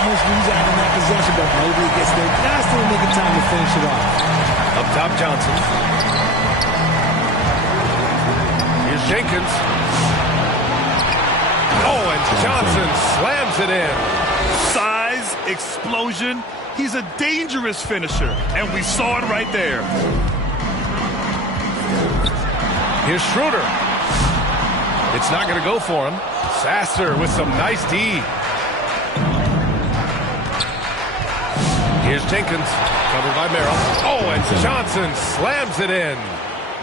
almost resigning that possession, but Mobley gets there just in the nick of time to finish it off. Up top, Johnson. Here's Jenkins. Oh, and Johnson slams it in. Size, explosion. He's a dangerous finisher, and we saw it right there. Here's Schroeder. It's not going to go for him. Sasser with some nice D. Here's Jenkins, covered by Merrill. Oh, and Johnson slams it in.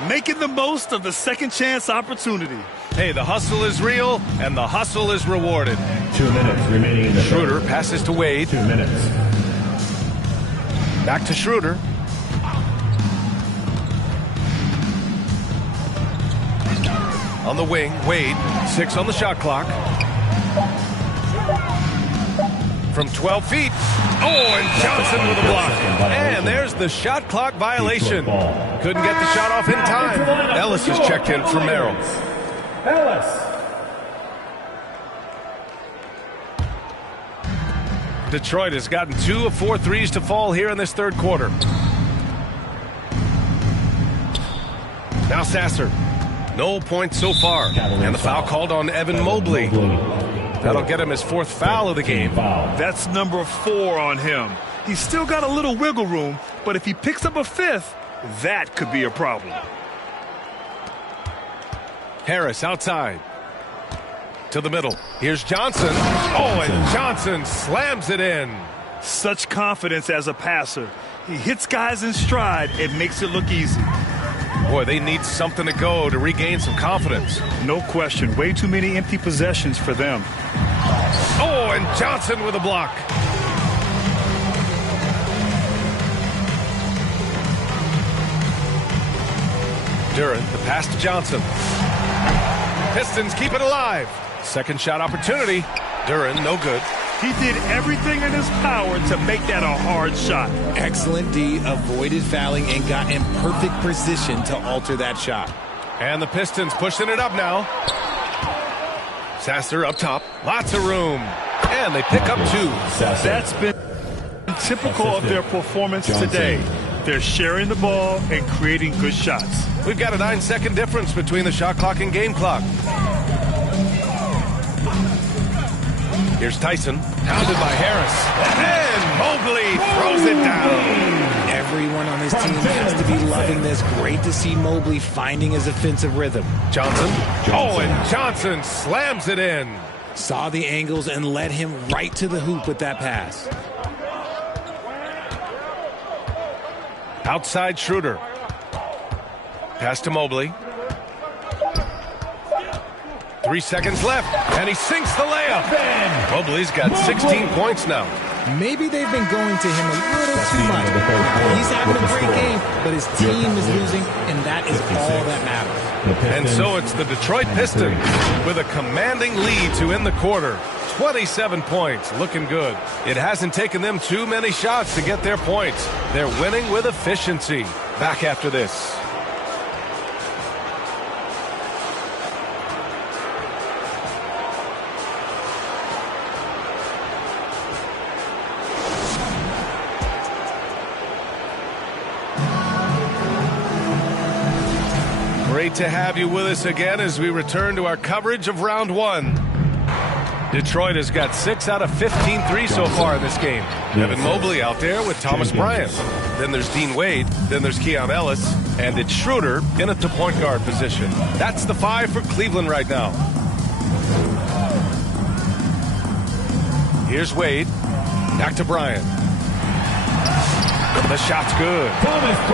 Making the most of the second chance opportunity. Hey, the hustle is real, and the hustle is rewarded. 2 minutes remaining in the Schroeder third. passes to Wade. 2 minutes. Back to Schroeder. On the wing, Wade, 6 on the shot clock. From 12 feet. Oh, and Johnson with a block. And there's the shot clock violation. Couldn't get the shot off in time. Ellis is checked in for Merrill. Ellis. Detroit has gotten 2 of 4 threes to fall here in this third quarter. Now Sasser. No points so far. And the foul called on Evan Mobley. That'll get him his 4th foul of the game. That's number 4 on him. He's still got a little wiggle room, but if he picks up a 5th, that could be a problem. Harris outside. To the middle. Here's Johnson. Oh, and Johnson slams it in. Such confidence as a passer. He hits guys in stride and makes it look easy. Boy, they need something to go to regain some confidence. No question. Way too many empty possessions for them. Oh, and Johnson with a block. Duran, the pass to Johnson. Pistons keep it alive. Second shot opportunity. Duran, no good. He did everything in his power to make that a hard shot. Excellent D, avoided fouling, and got in perfect position to alter that shot. And the Pistons pushing it up now. Sasser up top. Lots of room. And they pick up 2. That's been typical of their performance today. They're sharing the ball and creating good shots. We've got a 9-second difference between the shot clock and game clock. Here's Tyson, pounded by Harris. And Mobley throws it down. Everyone on his team has to be loving this. Great to see Mobley finding his offensive rhythm. Johnson. Oh, and Johnson slams it in. Saw the angles and led him right to the hoop with that pass. Outside Schroeder. Pass to Mobley. 3 seconds left, and he sinks the layup. Mobley's got 16 points now. Maybe they've been going to him a little too much. He's having a great game, but his team is losing, and that is all that matters. And so it's the Detroit Pistons with a commanding lead to end the quarter. 27 points, looking good. It hasn't taken them too many shots to get their points. They're winning with efficiency. Back after this. Great to have you with us again as we return to our coverage of round 1. Detroit has got 6 out of 15 threes so far in this game. Evan Mobley out there with Thomas Bryant. Then there's Dean Wade. Then there's Keon Ellis. And it's Schroeder in at the point guard position. That's the 5 for Cleveland right now. Here's Wade. Back to Bryant. The shot's good.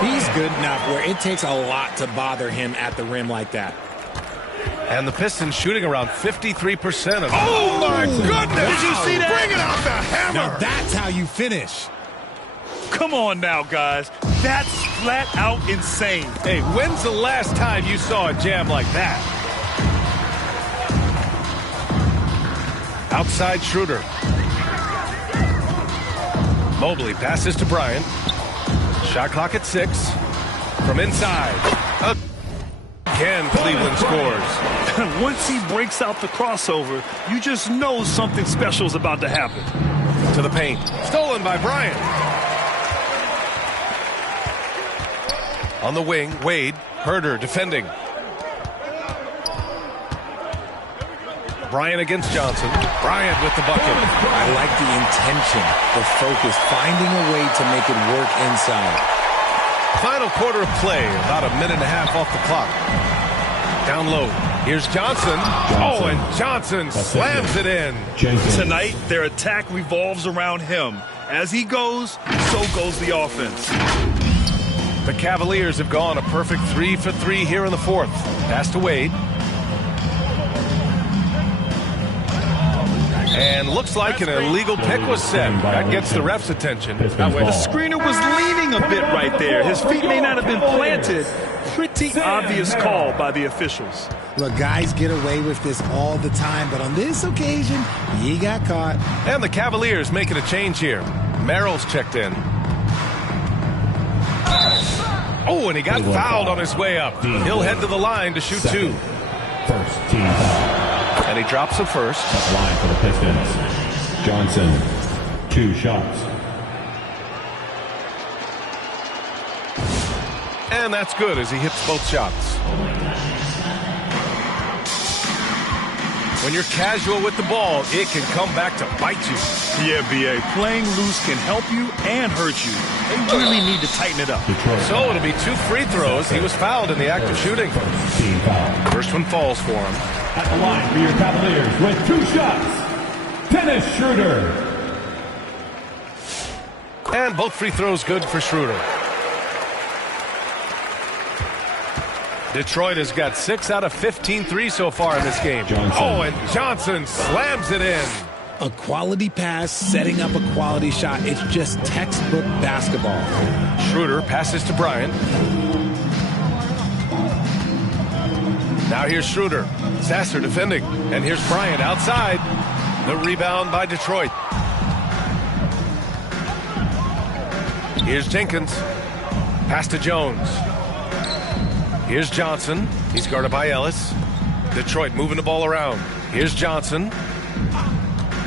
He's good enough where it takes a lot to bother him at the rim like that. And the Pistons shooting around 53% of it. Oh, my goodness! Did you see that? Bring it out the hammer! Now that's how you finish. Come on now, guys. That's flat out insane. Hey, when's the last time you saw a jam like that? Outside Schroeder. Mobley passes to Bryant. Shot clock at 6. From inside. Again, Cleveland scores. Once he breaks out the crossover, you just know something special is about to happen. To the paint. Stolen by Bryant. On the wing, Wade. Herder defending. Bryant against Johnson. Bryant with the bucket. I like the intention, the focus, finding a way to make it work inside. Final quarter of play, about a minute and a half off the clock. Down low. Here's Johnson. Oh, and Johnson slams it in. Tonight, their attack revolves around him. As he goes, so goes the offense. The Cavaliers have gone a perfect 3 for 3 here in the fourth. Pass to Wade. And looks like an illegal pick was set. That gets the ref's attention. The screener was leaning a bit right there. His feet may not have been planted. Pretty obvious call by the officials. Look, guys get away with this all the time, but on this occasion, he got caught. And the Cavaliers making a change here. Merrill's checked in. Oh, and he got fouled on his way up. He'll head to the line to shoot two. First team foul. And he drops the first. At the line for the Pistons. Johnson, 2 shots. And that's good as he hits both shots. When you're casual with the ball, it can come back to bite you. Yeah, B.A. Playing loose can help you and hurt you. They really need to tighten it up. So it'll be 2 free throws. He was fouled in the act of shooting. First one falls for him. At the line for your Cavaliers with 2 shots, Dennis Schroeder. And both free throws good for Schroeder. Detroit has got 6 out of 15 threes so far in this game. Oh, and Johnson slams it in. A quality pass, setting up a quality shot. It's just textbook basketball. Schroeder passes to Bryant. Now here's Schroeder. Sasser defending. And here's Bryant outside. The rebound by Detroit. Here's Jenkins. Pass to Jones. Here's Johnson. He's guarded by Ellis. Detroit moving the ball around. Here's Johnson.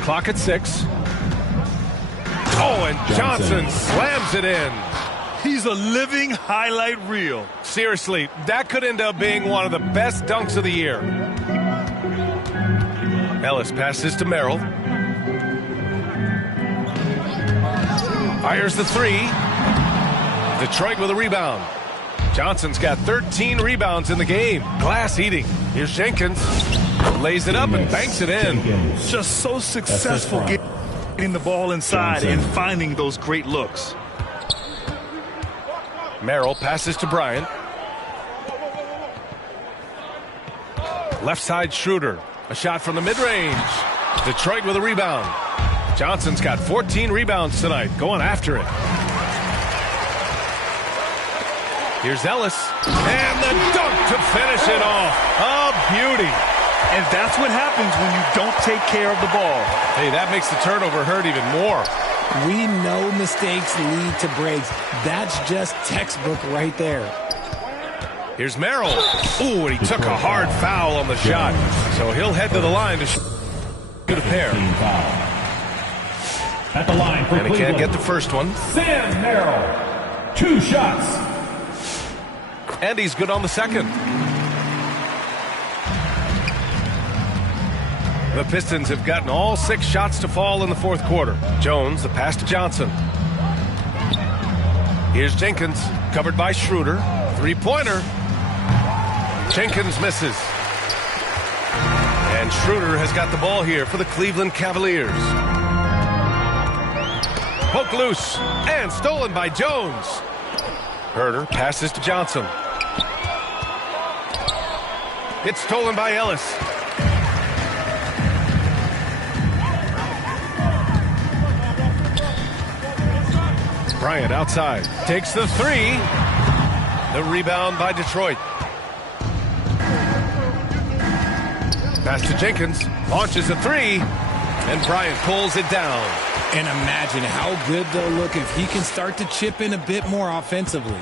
Clock at 6. Oh, and Johnson slams it in. He's a living highlight reel. Seriously, that could end up being one of the best dunks of the year. Ellis passes to Merrill. Fires the 3. Detroit with a rebound. Johnson's got 13 rebounds in the game. Glass eating. Here's Jenkins. Lays it up and banks it in. Just so successful getting the ball inside and finding those great looks. Merrill passes to Bryant. Left side Schroeder. A shot from the mid-range. Detroit with a rebound. Johnson's got 14 rebounds tonight. Going after it. Here's Ellis. And the dunk to finish it off. A beauty. And that's what happens when you don't take care of the ball. Hey, that makes the turnover hurt even more. We know mistakes lead to breaks. That's just textbook right there. Here's Merrill. Ooh, and he took a hard foul on the shot. So he'll head to the line to shoot a pair. At the line for and he can't get the first one. Sam Merrill, 2 shots. And he's good on the second. The Pistons have gotten all 6 shots to fall in the fourth quarter. Jones, the pass to Johnson. Here's Jenkins, covered by Schroeder. 3-pointer. Jenkins misses. And Schroeder has got the ball here for the Cleveland Cavaliers. Poke loose and stolen by Jones. Herder passes to Johnson. It's stolen by Ellis. Bryant outside. Takes the 3. The rebound by Detroit. Pass to Jenkins. Launches a 3. And Bryant pulls it down. And imagine how good they'll look if he can start to chip in a bit more offensively.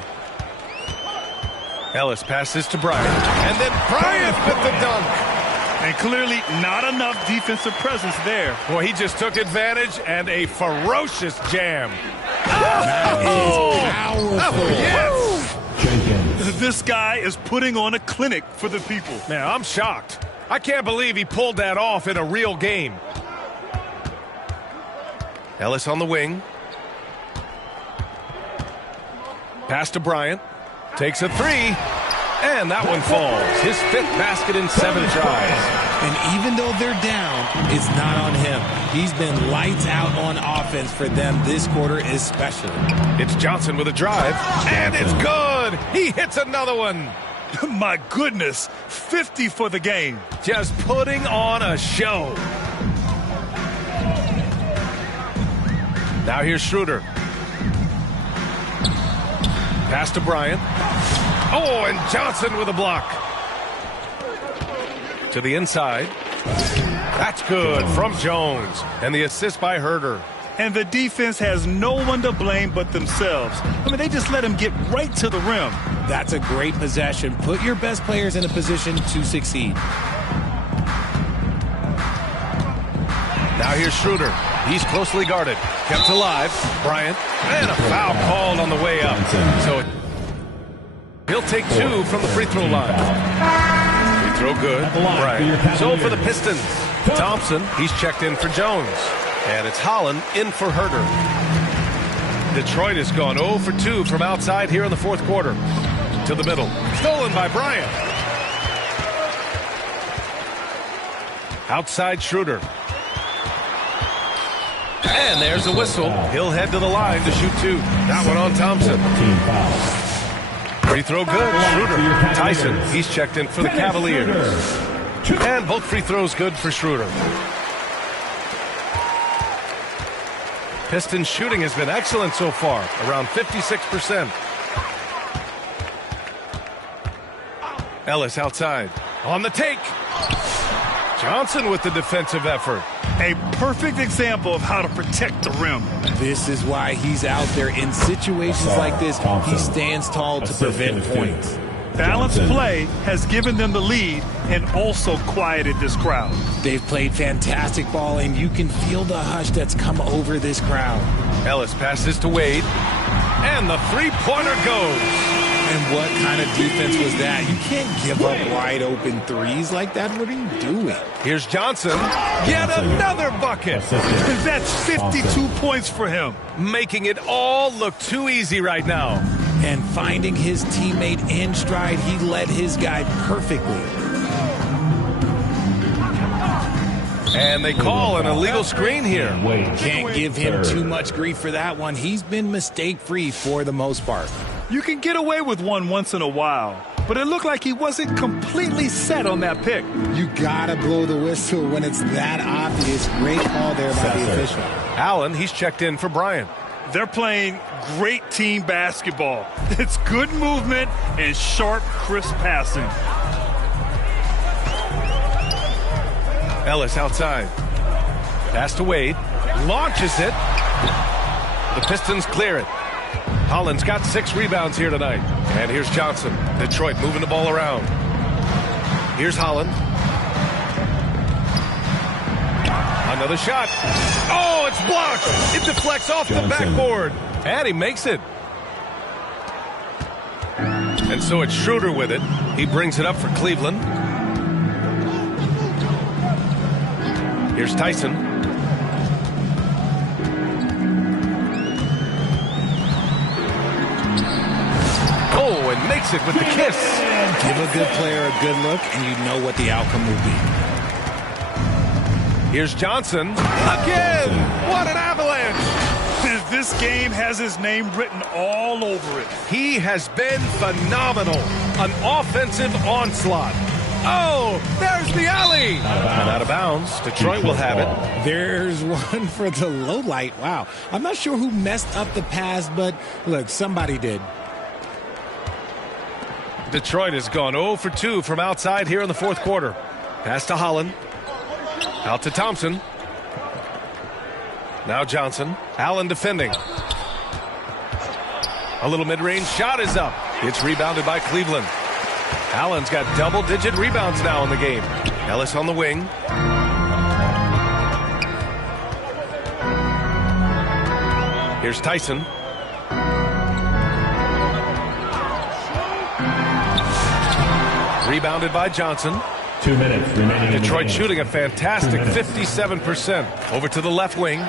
Ellis passes to Bryant. And then Bryant with the dunk. And clearly not enough defensive presence there. Boy, he just took advantage and a ferocious jam. Powerful. Yes! This guy is putting on a clinic for the people. Man, I'm shocked. I can't believe he pulled that off in a real game. Ellis on the wing. Pass to Bryant. Takes a three. And that one falls. His 5th basket in 7 tries. And even though they're down, it's not on him. He's been lights out on offense for them this quarter especially. It's Johnson with a drive. And it's good. He hits another one. My goodness. 50 for the game. Just putting on a show. Now here's Schroeder. Pass to Bryant. Oh, and Johnson with a block. To the inside. That's good from Jones. And the assist by Herder. And the defense has no one to blame but themselves. I mean, they just let him get right to the rim. That's a great possession. Put your best players in a position to succeed. Now here's Schroeder. He's closely guarded. Kept alive. Bryant. And a foul called on the way up. So he'll take 2 from the free throw line. Free throw good. Bryant. So for the Pistons. Thompson. He's checked in for Jones. And it's Holland in for Herder. Detroit has gone 0 for 2 from outside here in the 4th quarter. To the middle. Stolen by Bryant. Outside Schroeder. And there's a whistle. He'll head to the line to shoot 2. That one on Thompson. Free throw good. Schroeder. Tyson. He's checked in for the Cavaliers. And both free throws good for Schroeder. Pistons shooting has been excellent so far. Around 56%. Ellis outside. On the take. Johnson with the defensive effort. A perfect example of how to protect the rim. This is why he's out there in situations like this. He stands tall to prevent points. Balanced play has given them the lead and also quieted this crowd. They've played fantastic ball, and you can feel the hush that's come over this crowd. Ellis passes to Wade, and the three-pointer goes. And what kind of defense was that? You can't give up wide open threes like that. What are you doing? Here's Johnson. Yet another bucket. That's 52 points for him. Making it all look too easy right now. And finding his teammate in stride, he led his guy perfectly. And they call an illegal screen here. Can't give him too much grief for that one. He's been mistake-free for the most part. You can get away with one once in a while, but it looked like he wasn't completely set on that pick. You gotta blow the whistle when it's that obvious. Great call there by the official. Allen, he's checked in for Bryant. They're playing great team basketball. It's good movement and sharp, crisp passing. Ellis outside. Pass to Wade. Launches it. The Pistons clear it. Holland's got 6 rebounds here tonight. And here's Johnson. Detroit moving the ball around. Here's Holland. Another shot. Oh, it's blocked. It deflects off the backboard. And he makes it. And so it's Schroeder with it. He brings it up for Cleveland. Here's Tyson. Oh, and makes it with the kiss. Give a good player a good look, and you know what the outcome will be. Here's Johnson. Again! What an avalanche! This game has his name written all over it. He has been phenomenal. An offensive onslaught. Oh, there's the alley. And out of bounds. Detroit will have it. There's one for the low light. Wow. I'm not sure who messed up the pass, but look, somebody did. Detroit has gone 0 for 2 from outside here in the 4th quarter. Pass to Holland. Out to Thompson. Now Johnson. Allen defending. A little mid-range shot is up. It's rebounded by Cleveland. Allen's got double-digit rebounds now in the game. Ellis on the wing. Here's Tyson. Rebounded by Johnson. 2 minutes remaining. Detroit shooting a fantastic 57%. Over to the left wing.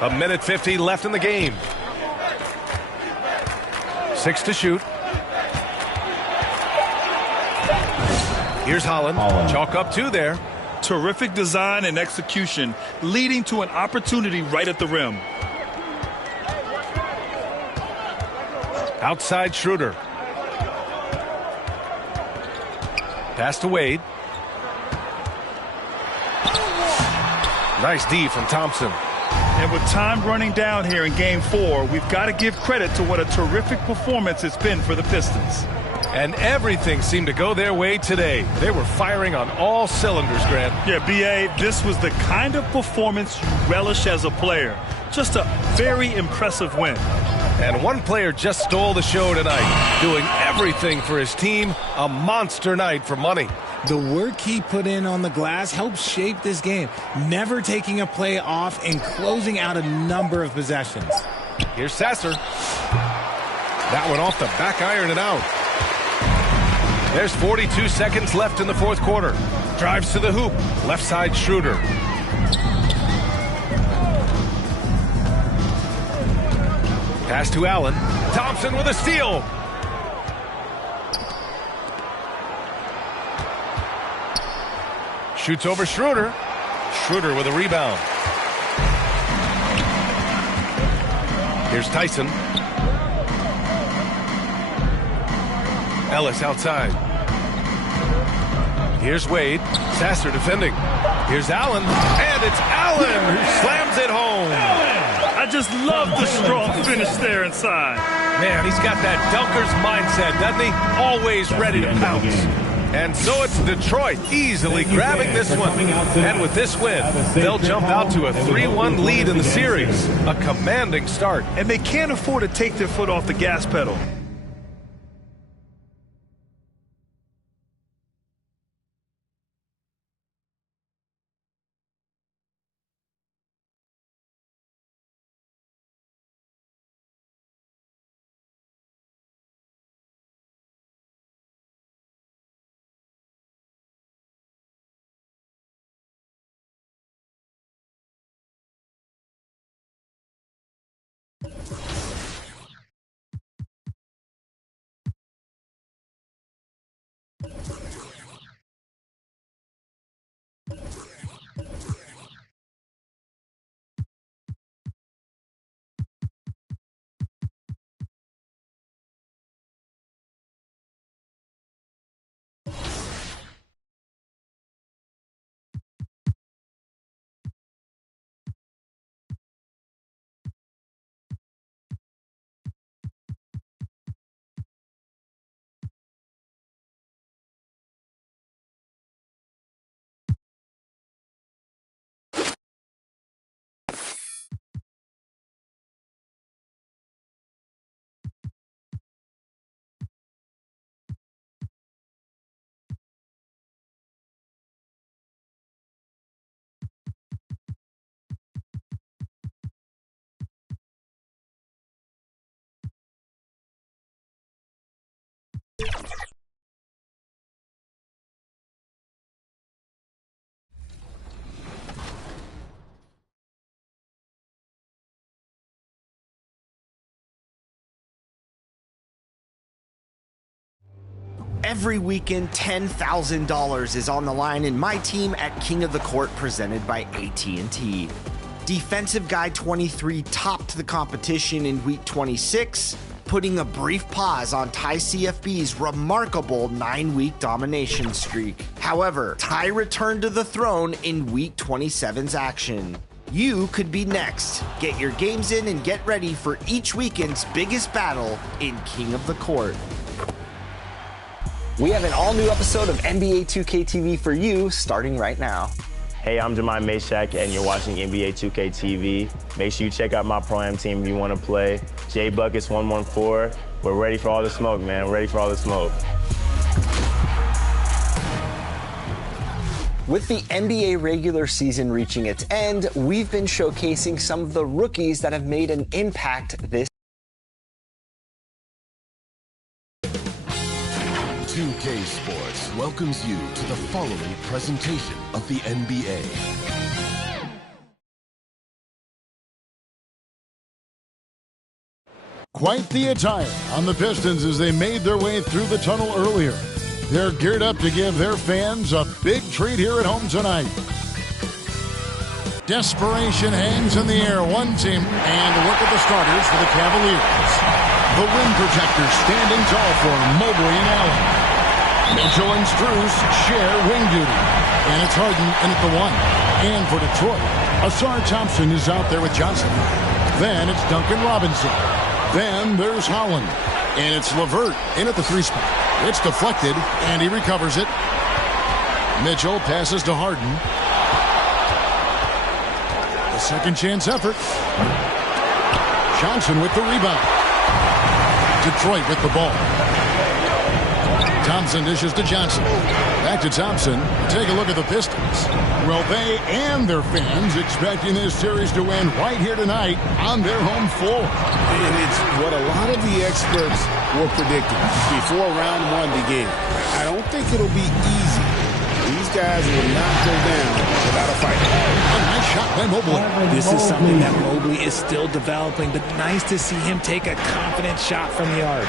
A minute 50 left in the game. 6 to shoot. Here's Holland. Chalk up 2 there. Terrific design and execution, leading to an opportunity right at the rim. Outside Schroeder. Pass to Wade. Nice D from Thompson. And with time running down here in Game 4, we've got to give credit to what a terrific performance it's been for the Pistons. And everything seemed to go their way today. They were firing on all cylinders, Grant. Yeah, B.A., this was the kind of performance you relish as a player. Just a very impressive win. And one player just stole the show tonight, doing everything for his team. A monster night for money. The work he put in on the glass helped shape this game, never taking a play off and closing out a number of possessions. Here's Sasser. That one off the back iron and out. There's 42 seconds left in the fourth quarter. Drives to the hoop. Left side Schroeder. Pass to Allen. Thompson with a steal. Shoots over Schroeder. Schroeder with a rebound. Here's Tyson. Ellis outside. Here's Wade. Sasser defending. Here's Allen. And it's Allen who slams it home. I just love the strong finish there inside. Man, he's got that dunker's mindset, doesn't he? Always ready to pounce. And so it's Detroit easily grabbing this one. And with this win, they'll jump out to a 3-1 lead in the series. A commanding start. And they can't afford to take their foot off the gas pedal. Every weekend, $10,000 is on the line in my team at King of the Court presented by AT&T. Defensive Guy 23 topped the competition in Week 26, putting a brief pause on Ty CFB's remarkable 9-week domination streak. However, Ty returned to the throne in Week 27's action. You could be next. Get your games in and get ready for each weekend's biggest battle in King of the Court. We have an all-new episode of NBA 2K TV for you starting right now. Hey, I'm Jemai Meshack, and you're watching NBA 2K TV. Make sure you check out my Pro-Am team if you want to play. J Buckets 114. We're ready for all the smoke, man. We're ready for all the smoke. With the NBA regular season reaching its end, we've been showcasing some of the rookies that have made an impact this 2K Sports welcomes you to the following presentation of the NBA. Quite the attire on the Pistons as they made their way through the tunnel earlier. They're geared up to give their fans a big treat here at home tonight. Desperation hangs in the air. One team, and look at the starters for the Cavaliers. The rim protectors standing tall for Mobley and Allen. Mitchell and Strus share wing duty. And it's Harden in at the one. And for Detroit, Asar Thompson is out there with Johnson. Then it's Duncan Robinson. Then there's Holland. And it's LeVert in at the 3 spot. It's deflected, and he recovers it. Mitchell passes to Harden. A second chance effort. Johnson with the rebound. Detroit with the ball. Thompson dishes to Johnson. Back to Thompson. Take a look at the Pistons. Well, they and their fans expecting this series to win right here tonight on their home floor. And it's what a lot of the experts were predicting before round one began. I don't think it'll be easy. These guys will not go down without a fight. A nice shot by Mobley. This is something that Mobley is still developing, but nice to see him take a confident shot from the arc.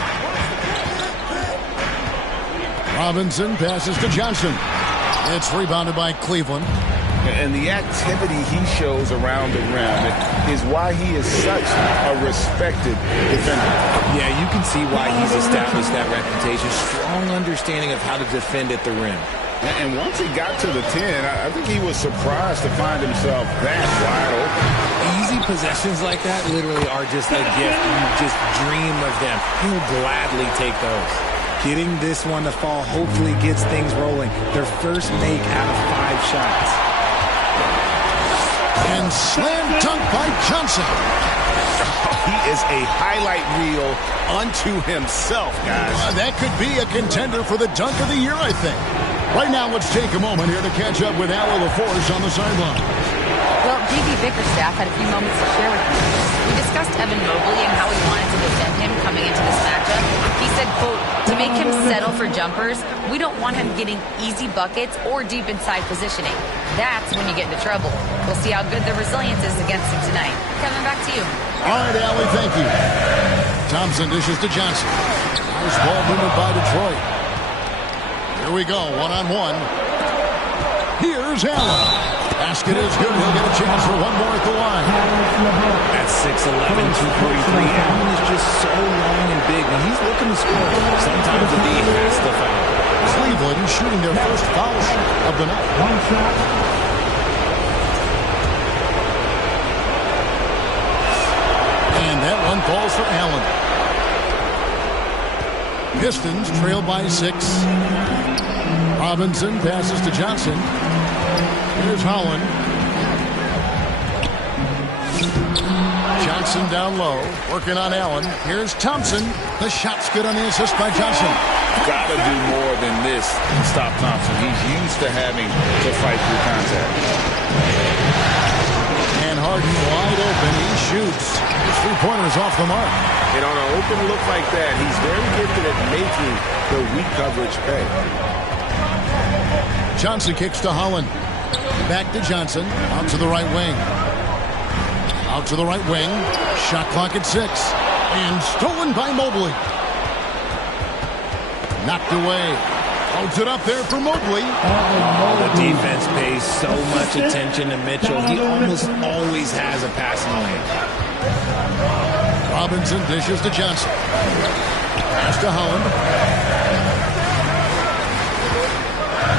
Robinson passes to Johnson. It's rebounded by Cleveland. And the activity he shows around the rim is why he is such a respected defender. Yeah, you can see why he's established that reputation. Strong understanding of how to defend at the rim. And once he got to the 10, I think he was surprised to find himself that wide open. Easy possessions like that literally are just a gift. You just dream of them. He'll gladly take those. Getting this one to fall hopefully gets things rolling. Their first make out of 5 shots. And slam dunk by Johnson. He is a highlight reel unto himself, guys. That could be a contender for the dunk of the year, I think. Right now, let's take a moment here to catch up with Al LaForce on the sideline. Well, JB Bickerstaff had a few moments to share with me. We discussed Evan Mobley and how we wanted to defend him coming into this matchup. He said, quote, to make him settle for jumpers, we don't want him getting easy buckets or deep inside positioning. That's when you get into trouble. We'll see how good the resilience is against him tonight. Kevin, back to you. All right, Allie, thank you. Thompson dishes to Johnson. Nice ball movement by Detroit. Here we go, one-on-one. Here's Allen. Basket is good. He'll get a chance for one more at the line. At 6'11", 243, Allen is just so long and big. When he's looking to score, sometimes the D has to foul. Cleveland shooting their first foul shot of the night. One shot. And that one falls for Allen. Pistons trail by 6. Robinson passes to Johnson. Here's Holland. Johnson down low, working on Allen. Here's Thompson. The shot's good on the assist by Johnson. Got to do more than this to stop Thompson. He's used to having to fight through contact. And Harden wide open. He shoots. His three-pointer's off the mark. And on an open look like that, he's very gifted at making the weak coverage pay. Johnson kicks to Holland. Back to Johnson. Out to the right wing. Out to the right wing. Shot clock at 6. And stolen by Mobley. Knocked away. Holds it up there for Mobley. The defense pays so much attention to Mitchell. He almost always has a passing lane. Robinson dishes to Johnson. Pass to Holland.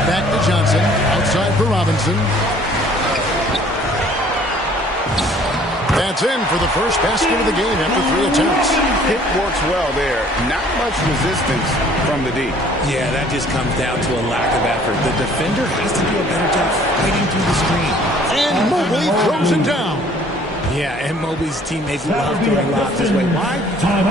Back to Johnson. Outside for Robinson. That's in for the first basket of the game after 3 attempts. It works well there. Not much resistance from the D. Yeah, that just comes down to a lack of effort. The defender has to do a better job fighting through the screen. And Mobley throws it down. Yeah, and Mobley's teammates love throwing lobs this way. Why?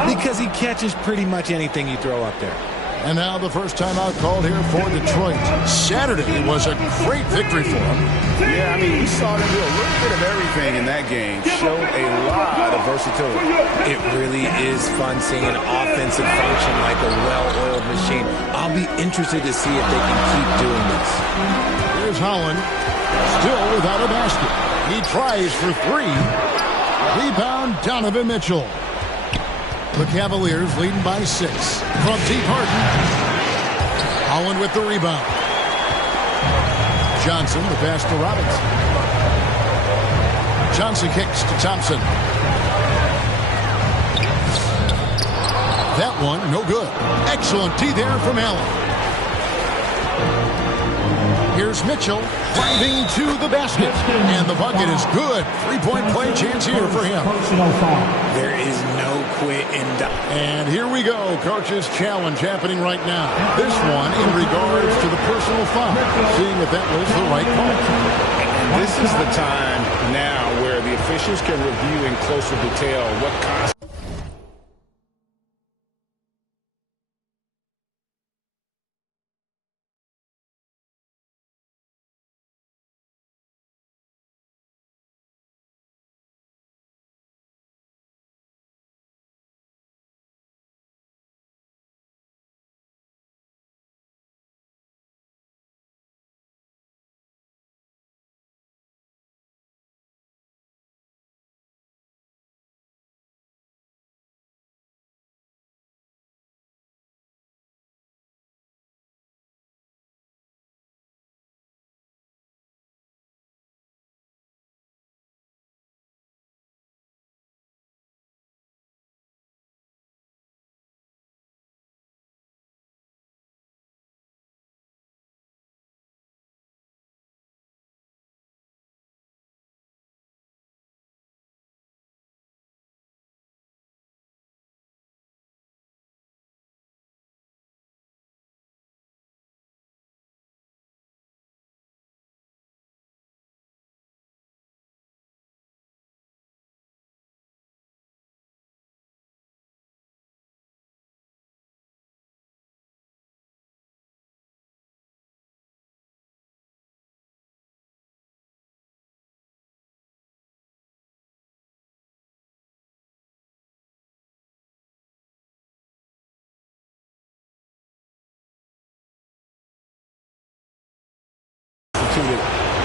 Because he catches pretty much anything you throw up there. And now the first time out called here for Detroit. Saturday was a great victory for them. Yeah, I mean, we saw them do a little bit of everything in that game. Showed a lot of versatility. It really is fun seeing an offensive function like a well-oiled machine. I'll be interested to see if they can keep doing this. Here's Holland, still without a basket. He tries for three. Rebound, Donovan Mitchell. The Cavaliers leading by 6. From deep, Harden. Holland with the rebound. Johnson, the pass to Robinson. Johnson kicks to Thompson. That one, no good. Excellent D there from Allen. Here's Mitchell driving to the basket. And the bucket is good. 3-point play chance here for him. There is no quit in doubt. And here we go. Coach's challenge happening right now. This one in regards to the personal foul. Seeing if that was the right call. And this is the time now where the officials can review in closer detail what constitutes.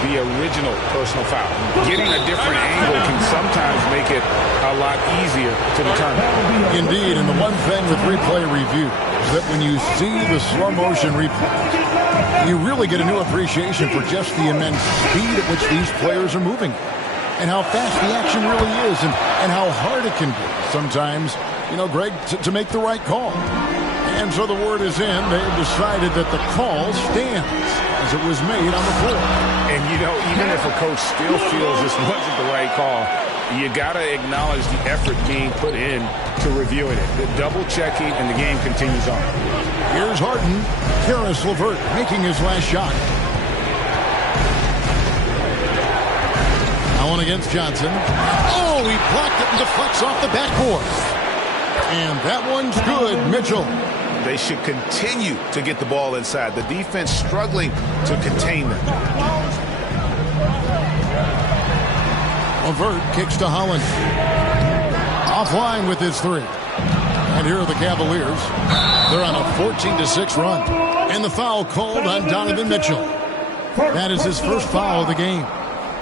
The original personal foul. Getting a different angle can sometimes make it a lot easier to determine. Indeed, and the one thing with replay review is that when you see the slow motion replay, you really get a new appreciation for just the immense speed at which these players are moving and how fast the action really is and how hard it can be sometimes, Greg, to make the right call. And so the word is in. They have decided that the call stands as it was made on the floor. And, even if a coach still feels this wasn't the right call, you got to acknowledge the effort being put in to reviewing it. The double checking, and the game continues on. Here's Harden. Karis LeVert making his last shot. Allen against Johnson. Oh, he blocked it and deflects off the backboard. And that one's good. Mitchell. They should continue to get the ball inside. The defense struggling to contain them. LeVert kicks to Holland. Offline with his three. And here are the Cavaliers. They're on a 14-6 run. And the foul called on Donovan Mitchell. That is his first foul of the game.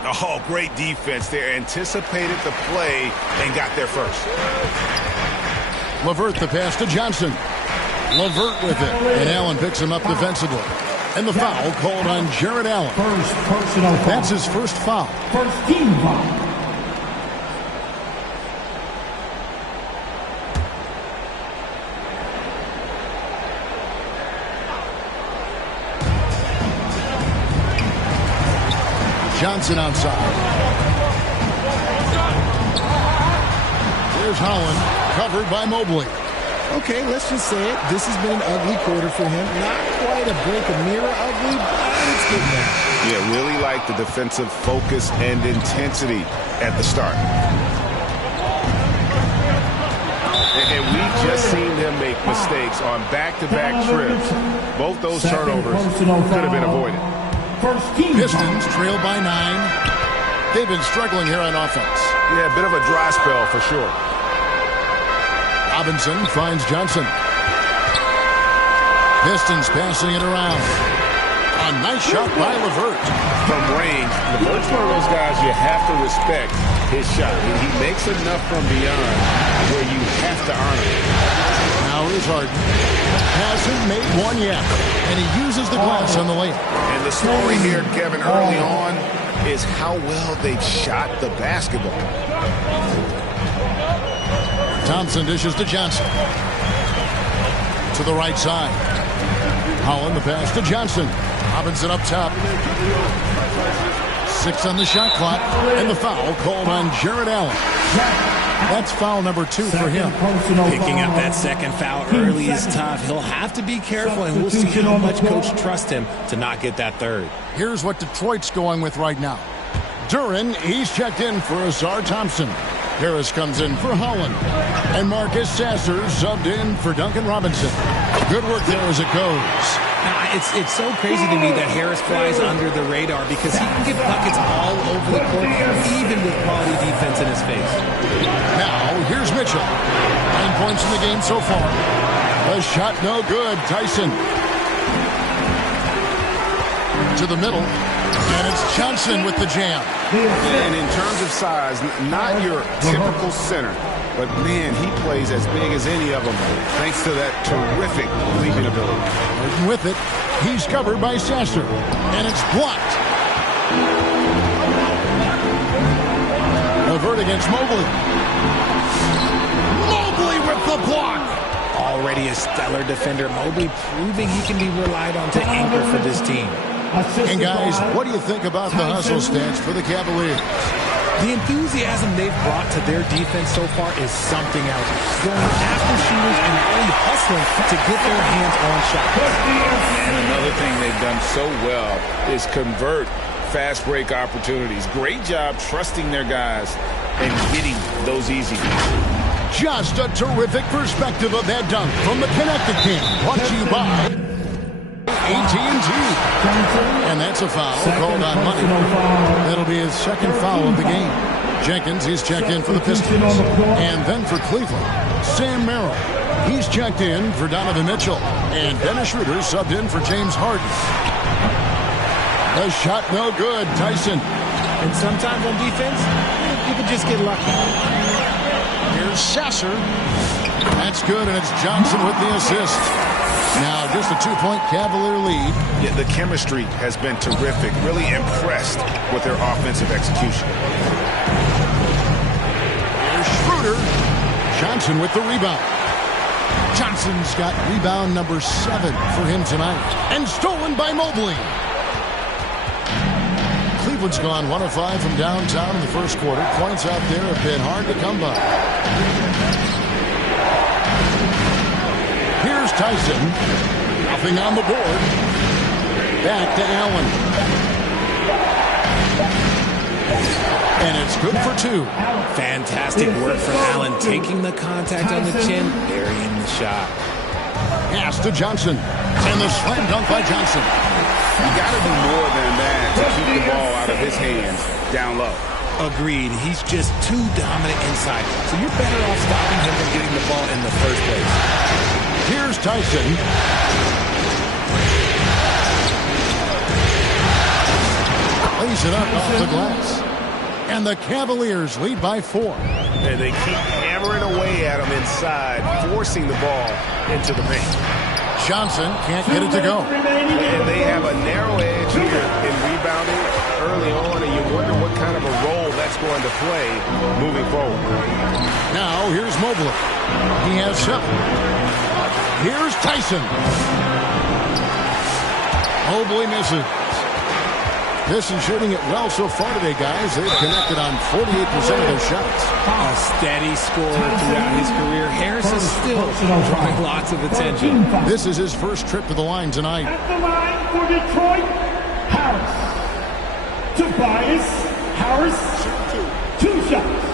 Oh, great defense there. Anticipated the play and got there first. LeVert the pass to Johnson. LeVert with it. And Allen picks him up defensively. And the foul called on Jared Allen. First personal foul. That's his first foul. First team foul. Johnson outside. Here's Holland, covered by Mobley. Okay, let's just say it. This has been an ugly quarter for him. Not quite a break a mirror ugly, but it's getting there. Yeah, really like the defensive focus and intensity at the start. And we've just seen them make mistakes on back-to-back trips. Both those turnovers could have been avoided. Pistons trail by 9. They've been struggling here on offense. Yeah, a bit of a dry spell for sure. Robinson finds Johnson. Pistons passing it around. A nice shot by LeVert. From range, LeVert's one of those guys you have to respect his shot. He makes enough from beyond where you have to honor it. Now here's Harden. Hasn't made one yet. And he uses the glass on the layup. And the story here, Kevin, early on is how well they've shot the basketball. Thompson dishes to Johnson. To the right side. Holland the pass to Johnson. Robinson up top. 6 on the shot clock. And the foul called on Jared Allen. That's foul number 2 for him. Picking up that second foul early is tough. He'll have to be careful, and we'll see how much coach trusts him to not get that third. Here's what Detroit's going with right now. Duren, he's checked in for Azar Thompson. Harris comes in for Holland. And Marcus Sasser subbed in for Duncan Robinson. Good work there as it goes. It's so crazy to me that Harris flies under the radar because he can get buckets all over the court, even with quality defense in his face. Now, here's Mitchell. 9 points in the game so far. A shot no good. Tyson. To the middle. And it's Johnson with the jam. And in terms of size, not your typical center. But, man, he plays as big as any of them thanks to that terrific leaping ability. With it, he's covered by Sasser. And it's blocked. LeVert against Mobley. Mobley with the block. Already a stellar defender. Mobley proving he can be relied on to anchor for this team. And, guys, what do you think about the hustle stats for the Cavaliers? The enthusiasm they've brought to their defense so far is something else. Going after shooters and really hustling to get their hands on shots. And another thing they've done so well is convert fast break opportunities. Great job trusting their guys and getting those easy ones. Just a terrific perspective of that dunk from the Connected Camp. Brought to you by AT&T. And that's a foul called on Money. That'll be his second foul of the game. Jenkins, he's checked in for the Pistons. And then for Cleveland, Sam Merrill. He's checked in for Donovan Mitchell. And Dennis Schroeder subbed in for James Harden. A shot no good. Tyson. And sometimes on defense, you can just get lucky. Here's Sasser. That's good, and it's Johnson with the assist. Now, just a 2-point Cavalier lead. Yeah, the chemistry has been terrific. Really impressed with their offensive execution. Here's Schroeder. Johnson with the rebound. Johnson's got rebound number 7 for him tonight. And stolen by Mobley. Cleveland's gone 1 of 5 from downtown in the first quarter. Points out there have been hard to come by. Here's Tyson. Nothing on the board. Back to Allen. And it's good for 2. Fantastic work from Allen. Taking the contact on the chin, burying the shot. Pass to Johnson. And the slam dunk by Johnson. You got to do more than that to keep the ball out of his hands down low. Agreed. He's just too dominant inside. So you're better off stopping him than getting the ball in the first place. Here's Tyson. Lays it up off the glass. And the Cavaliers lead by 4. And they keep hammering away at him inside, forcing the ball into the paint. Johnson can't get it to go. And they have a narrow edge here in rebounding early on, and you wonder what kind of a role that's going to play moving forward. Now, here's Mobley. He has 7. Here's Tyson. Mobley misses. Pistons shooting it well so far today, guys. They've connected on 48% of their shots. A steady scorer throughout his career. Harris is still drawing lots of attention. This is his first trip to the line tonight. At the line for Detroit, Harris. Tobias Harris, 2 shots.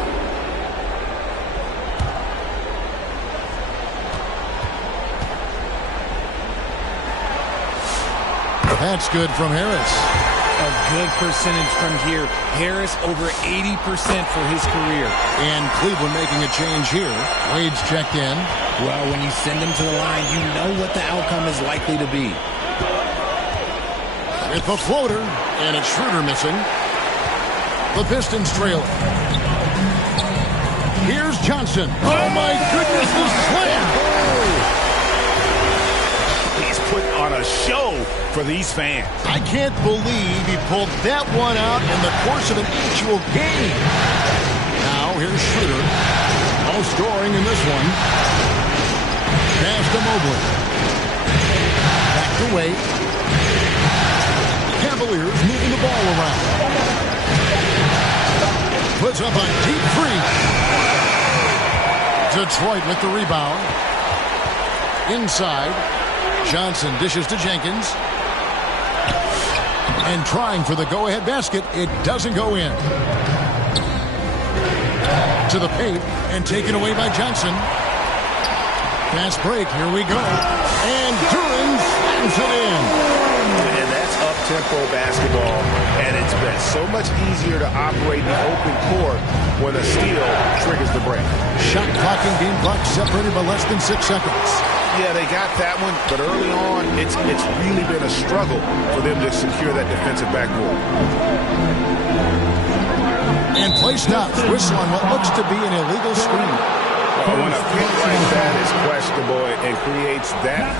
That's good from Harris. A good percentage from here. Harris over 80% for his career. And Cleveland making a change here. Wade's checked in. Well, when you send him to the line, you know what the outcome is likely to be. With the floater, and it's Schroeder missing. The Pistons trailing. Here's Johnson. Oh, my goodness, the slam! He's put on a show for these fans. I can't believe he pulled that one out in the course of an actual game. Now, here's Schroeder. No scoring in this one. Pass to Mobley. Back to Wade. Cavaliers moving the ball around. Puts up a deep three. Detroit with the rebound. Inside. Johnson dishes to Jenkins. And trying for the go-ahead basket. It doesn't go in. To the paint and taken away by Johnson. Fast break. Here we go. And Duran slams it in. And that's up-tempo basketball at its best. So much easier to operate in the open court when a steal triggers the break. Shot clock and game clock separated by less than 6 seconds. Yeah, they got that one, but early on, it's really been a struggle for them to secure that defensive backboard. And play stops. Whistle on what looks to be an illegal screen. Well, when a pick like that is questionable and creates that.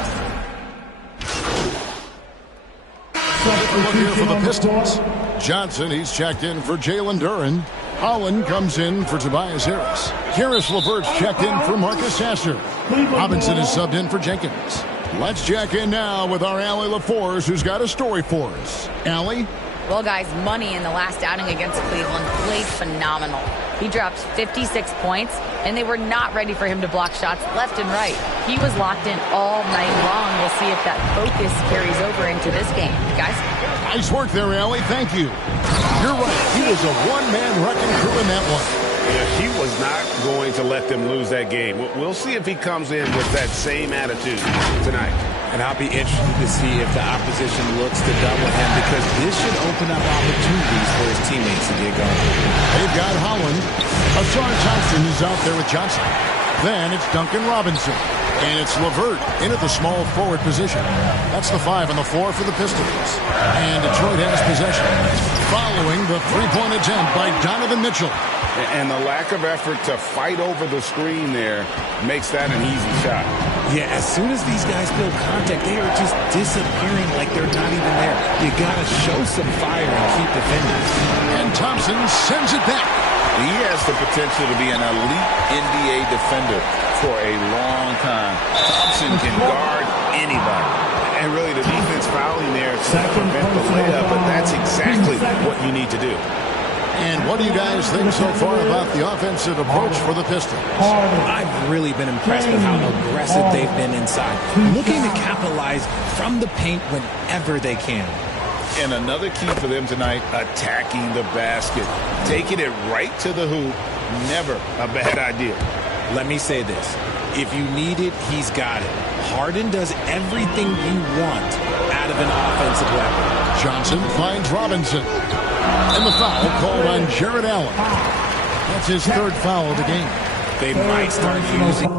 Look here for the Pistons. Johnson, he's checked in for Jalen Duran. Holland comes in for Tobias Harris. Karis LeVert's checked in for Marcus Sasser. Robinson is subbed in for Jenkins. Let's check in now with our Allie LaForce, who's got a story for us. Allie? Well, guys, Money in the last outing against Cleveland played phenomenal. He dropped 56 points, and they were not ready for him to block shots left and right. He was locked in all night long. We'll see if that focus carries over into this game. Guys? Nice work there, Allie. Thank you. You're right. He was a one-man wrecking crew in that one. Yeah, he was not going to let them lose that game. We'll see if he comes in with that same attitude tonight. And I'll be interested to see if the opposition looks to double him, because this should open up opportunities for his teammates to get going. They've got Holland. Asar Thompson is out there with Johnson. Then it's Duncan Robinson. And it's LeVert in at the small forward position. That's the 5 on the floor for the Pistons. And Detroit has possession. Following the three-point attempt by Donovan Mitchell. And the lack of effort to fight over the screen there makes that an easy shot. Yeah, as soon as these guys build contact, they are just disappearing like they're not even there. You got to show some fire and keep defending. And Thompson sends it back. He has the potential to be an elite NBA defender for a long time. Thompson can guard anybody. And really, the defense fouling there to prevent the layup, but that's exactly what you need to do. And what do you guys think so far about the offensive approach for the Pistons? I've really been impressed with how aggressive they've been inside, looking to capitalize from the paint whenever they can. And another key for them tonight, attacking the basket. Taking it right to the hoop, never a bad idea. Let me say this. If you need it, he's got it. Harden does everything you want out of an offensive weapon. Johnson finds Robinson. And the foul called on Jared Allen. That's his 3rd foul of the game. They might start using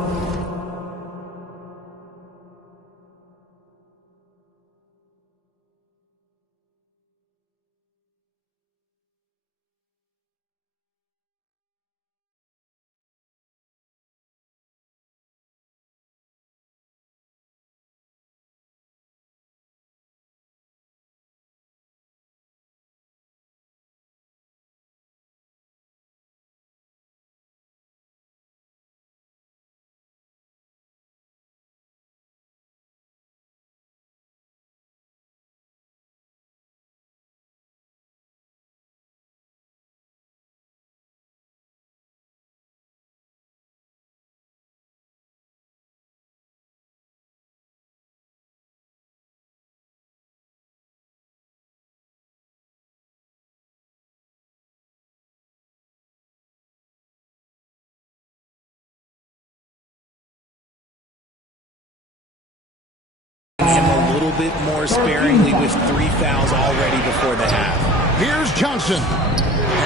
him a little bit more sparingly with 3 fouls already before the half. Here's Johnson.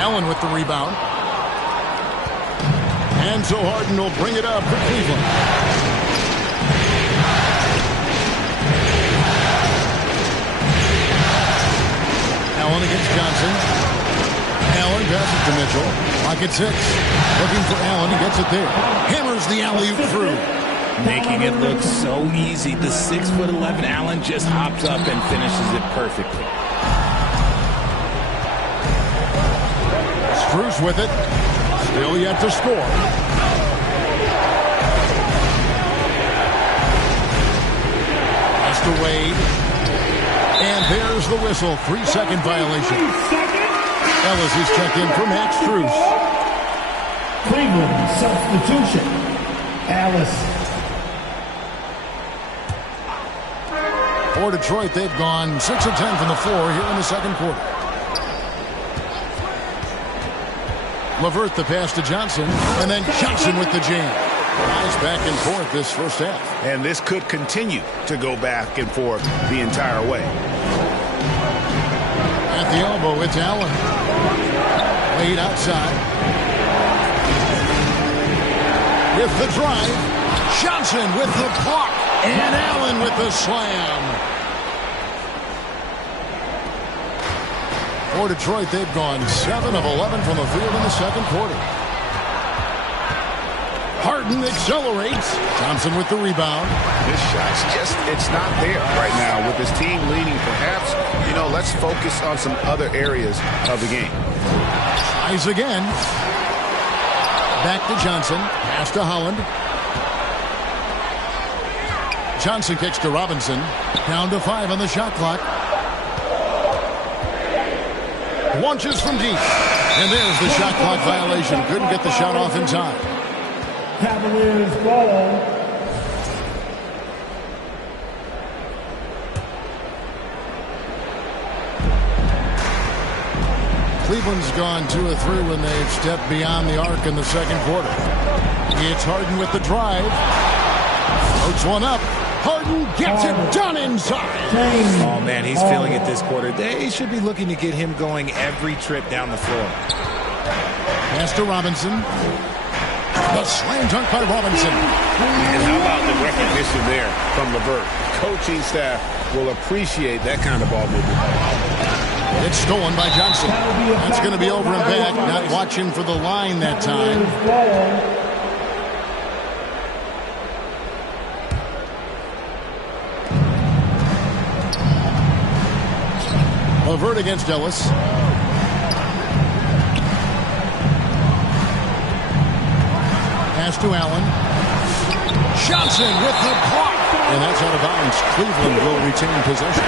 Allen with the rebound. And so Harden will bring it up for Cleveland. Allen against Johnson. Allen passes to Mitchell. Pocket 6. Looking for Allen. He gets it there. Hammers the alley-oop through. Making it look so easy. The 6'11" Allen just hops up and finishes it perfectly. Strus with it. Still yet to score. Pass to Wade. And there's the whistle. 3-second violation. Ellis is checked in for Max Strus. Cleveland substitution. Ellis. For Detroit, they've gone 6 of 10 from the floor here in the second quarter. LeVert the pass to Johnson, and then Johnson with the jam. Nice back and forth this first half. And this could continue to go back and forth the entire way. At the elbow, it's Allen. Wade outside. With the drive. Johnson with the block. And Allen with the slam. For Detroit, they've gone 7 of 11 from the field in the second quarter. Harden accelerates. Johnson with the rebound. This shot's just, it's not there right now. With his team leading, perhaps, let's focus on some other areas of the game. Tries again. Back to Johnson. Pass to Holland. Johnson kicks to Robinson. Down to 5 on the shot clock. Launches from deep. And there's the shot clock violation. Couldn't get the shot off in time. Cavaliers ball. Cleveland's gone 2 of 3 when they've stepped beyond the arc in the second quarter. It's Harden with the drive. Floats one up. Harden gets it done inside. Oh, man, he's feeling it this quarter. They should be looking to get him going every trip down the floor. Pass to Robinson. The slam dunk by Robinson. And how about the recognition there from LeVert? Coaching staff will appreciate that kind of ball movement. It's stolen by Johnson. That's going to be over and back. Not watching for the line that time. LeVert against Ellis. Pass to Allen. Johnson with the block. And that's out of bounds. Cleveland will retain possession.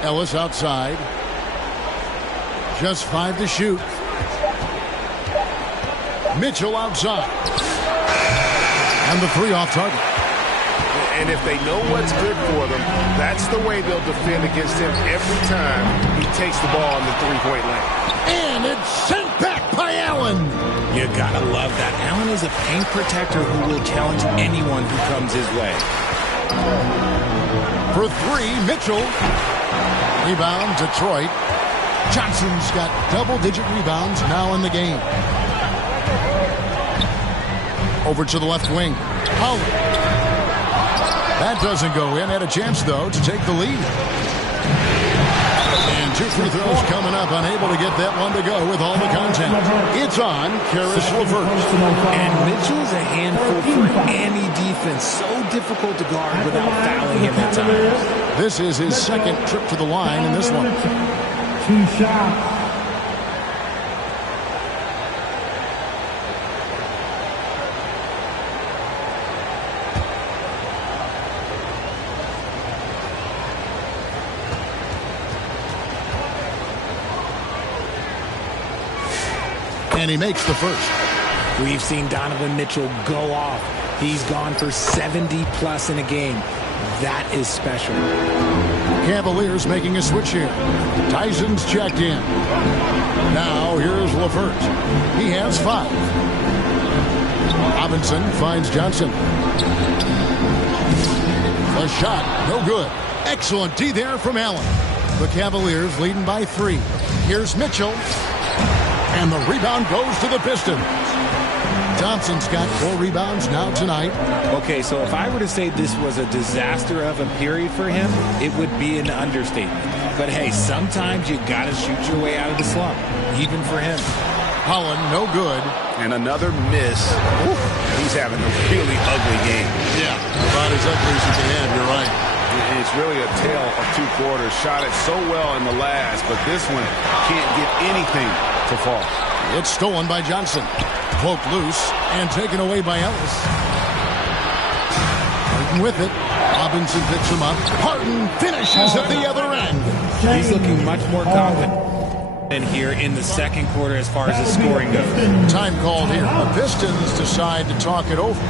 Ellis outside. Just 5 to shoot. Mitchell outside. And the 3 off target. And if they know what's good for them, that's the way they'll defend against him every time he takes the ball in the 3-point lane. And it's sent back by Allen. You gotta love that. Allen is a paint protector who will challenge anyone who comes his way. For 3, Mitchell. Rebound, Detroit. Johnson's got double-digit rebounds now in the game. Over to the left wing. Holland. That doesn't go in. Had a chance, though, to take the lead. And 2 free throws coming up. Unable to get that one to go with all the contact. It's on Karis LeVert. And Mitchell's a handful for any defense. So difficult to guard without fouling him at times. This is his second trip to the line in this one. 2 shots. And he makes the first. We've seen Donovan Mitchell go off. He's gone for 70+ in a game. That is special. Cavaliers making a switch here. Tyson's checked in. Now here's LeVert. He has 5. Robinson finds Johnson. A shot, no good. Excellent D there from Allen. The Cavaliers leading by 3. Here's Mitchell. And the rebound goes to the Pistons. Thompson's got 4 rebounds now tonight. Okay, so if I were to say this was a disaster of a period for him, it would be an understatement. But hey, sometimes you got to shoot your way out of the slump, even for him. Holland, no good. And another miss. Ooh, he's having a really ugly game. Yeah, about as ugly as you can have, you're right. It's really a tale of 2 quarters. Shot it so well in the last, but this one can't get anything to fall. It's stolen by Johnson. Poked loose and taken away by Ellis. Harden with it. Robinson picks him up. Harden finishes at the other end. He's looking much more confident in here in the second quarter as far as the scoring goes. Time called here. The Pistons decide to talk it over.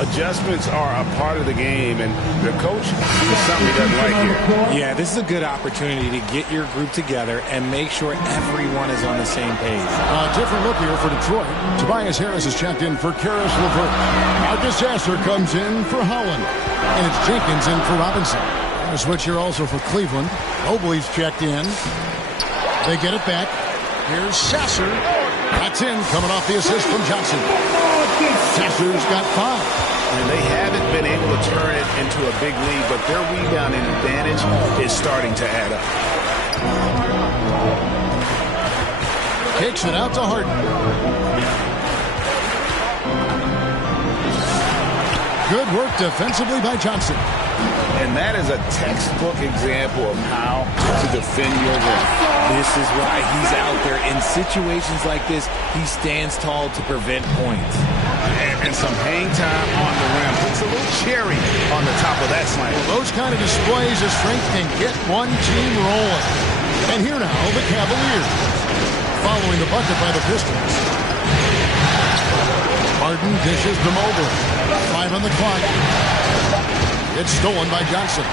Adjustments are a part of the game, and the coach sees something he doesn't like here. Yeah, this is a good opportunity to get your group together and make sure everyone is on the same page. A different look here for Detroit. Tobias Harris is checked in for Karis LeVert. Marcus Sasser comes in for Holland. And it's Jenkins in for Robinson. A switch here also for Cleveland. Mobley's checked in. They get it back. Here's Sasser. That's in, coming off the assist from Johnson. Sasser's got 5. And they haven't been able to turn it into a big lead, but their rebounding advantage is starting to add up. Kicks it out to Harden. Good work defensively by Johnson. And that is a textbook example of how to defend your rim. This is why he's out there. In situations like this, he stands tall to prevent points. And some hang time on the rim. Puts a little cherry on the top of that slam. Well, those kind of displays of strength can get one team rolling. And here now, the Cavaliers. Following the bucket by the Pistons. Harden dishes to Mobley. 5 on the clock. It's stolen by Johnson.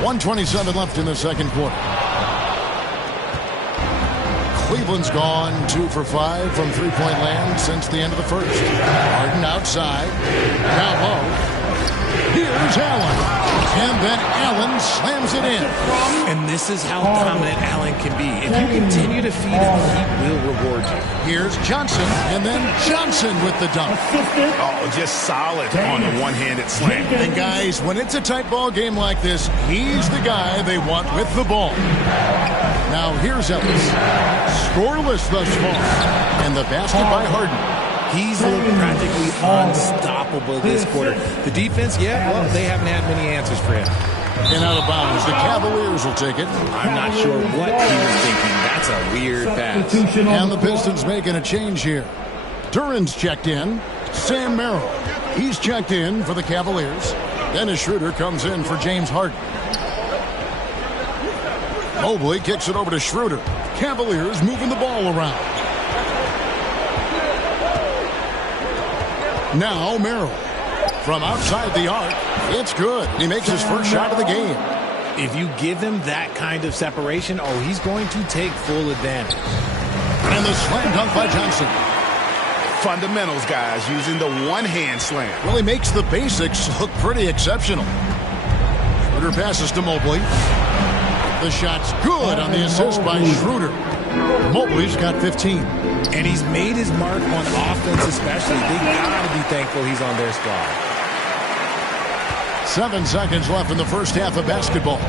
1:27 left in the second quarter. Cleveland's gone 2 for 5 from three-point land since the end of the first. Harden outside. Down low. Here's Allen. And then Allen slams it in. And this is how dominant Allen can be. If you continue to feed him, he will reward you. Here's Johnson, and then Johnson with the dunk. Oh, just solid on the one-handed slam. And guys, when it's a tight ball game like this, he's the guy they want with the ball. Now here's Ellis. Scoreless thus far. And the basket by Harden. He's looked practically unstoppable this quarter. The defense, yeah, well, they haven't had many answers for him. And out of bounds, the Cavaliers will take it. I'm not sure what he was thinking. That's a weird pass. And the Pistons making a change here. Duran's checked in. Sam Merrill. He's checked in for the Cavaliers. Dennis Schroeder comes in for James Harden. Mobley kicks it over to Schroeder. Cavaliers moving the ball around. Now Merrill. From outside the arc, it's good. He makes his first shot of the game. If you give him that kind of separation, oh, he's going to take full advantage. And the slam dunk by Johnson. Fundamentals, guys, using the one-hand slam. Well, he makes the basics look pretty exceptional. Schroeder passes to Mobley. The shot's good on the assist by Schroeder. Mobley's got 15. And he's made his mark on offense especially. They got to be thankful he's on their squad. 7 seconds left in the first half of basketball.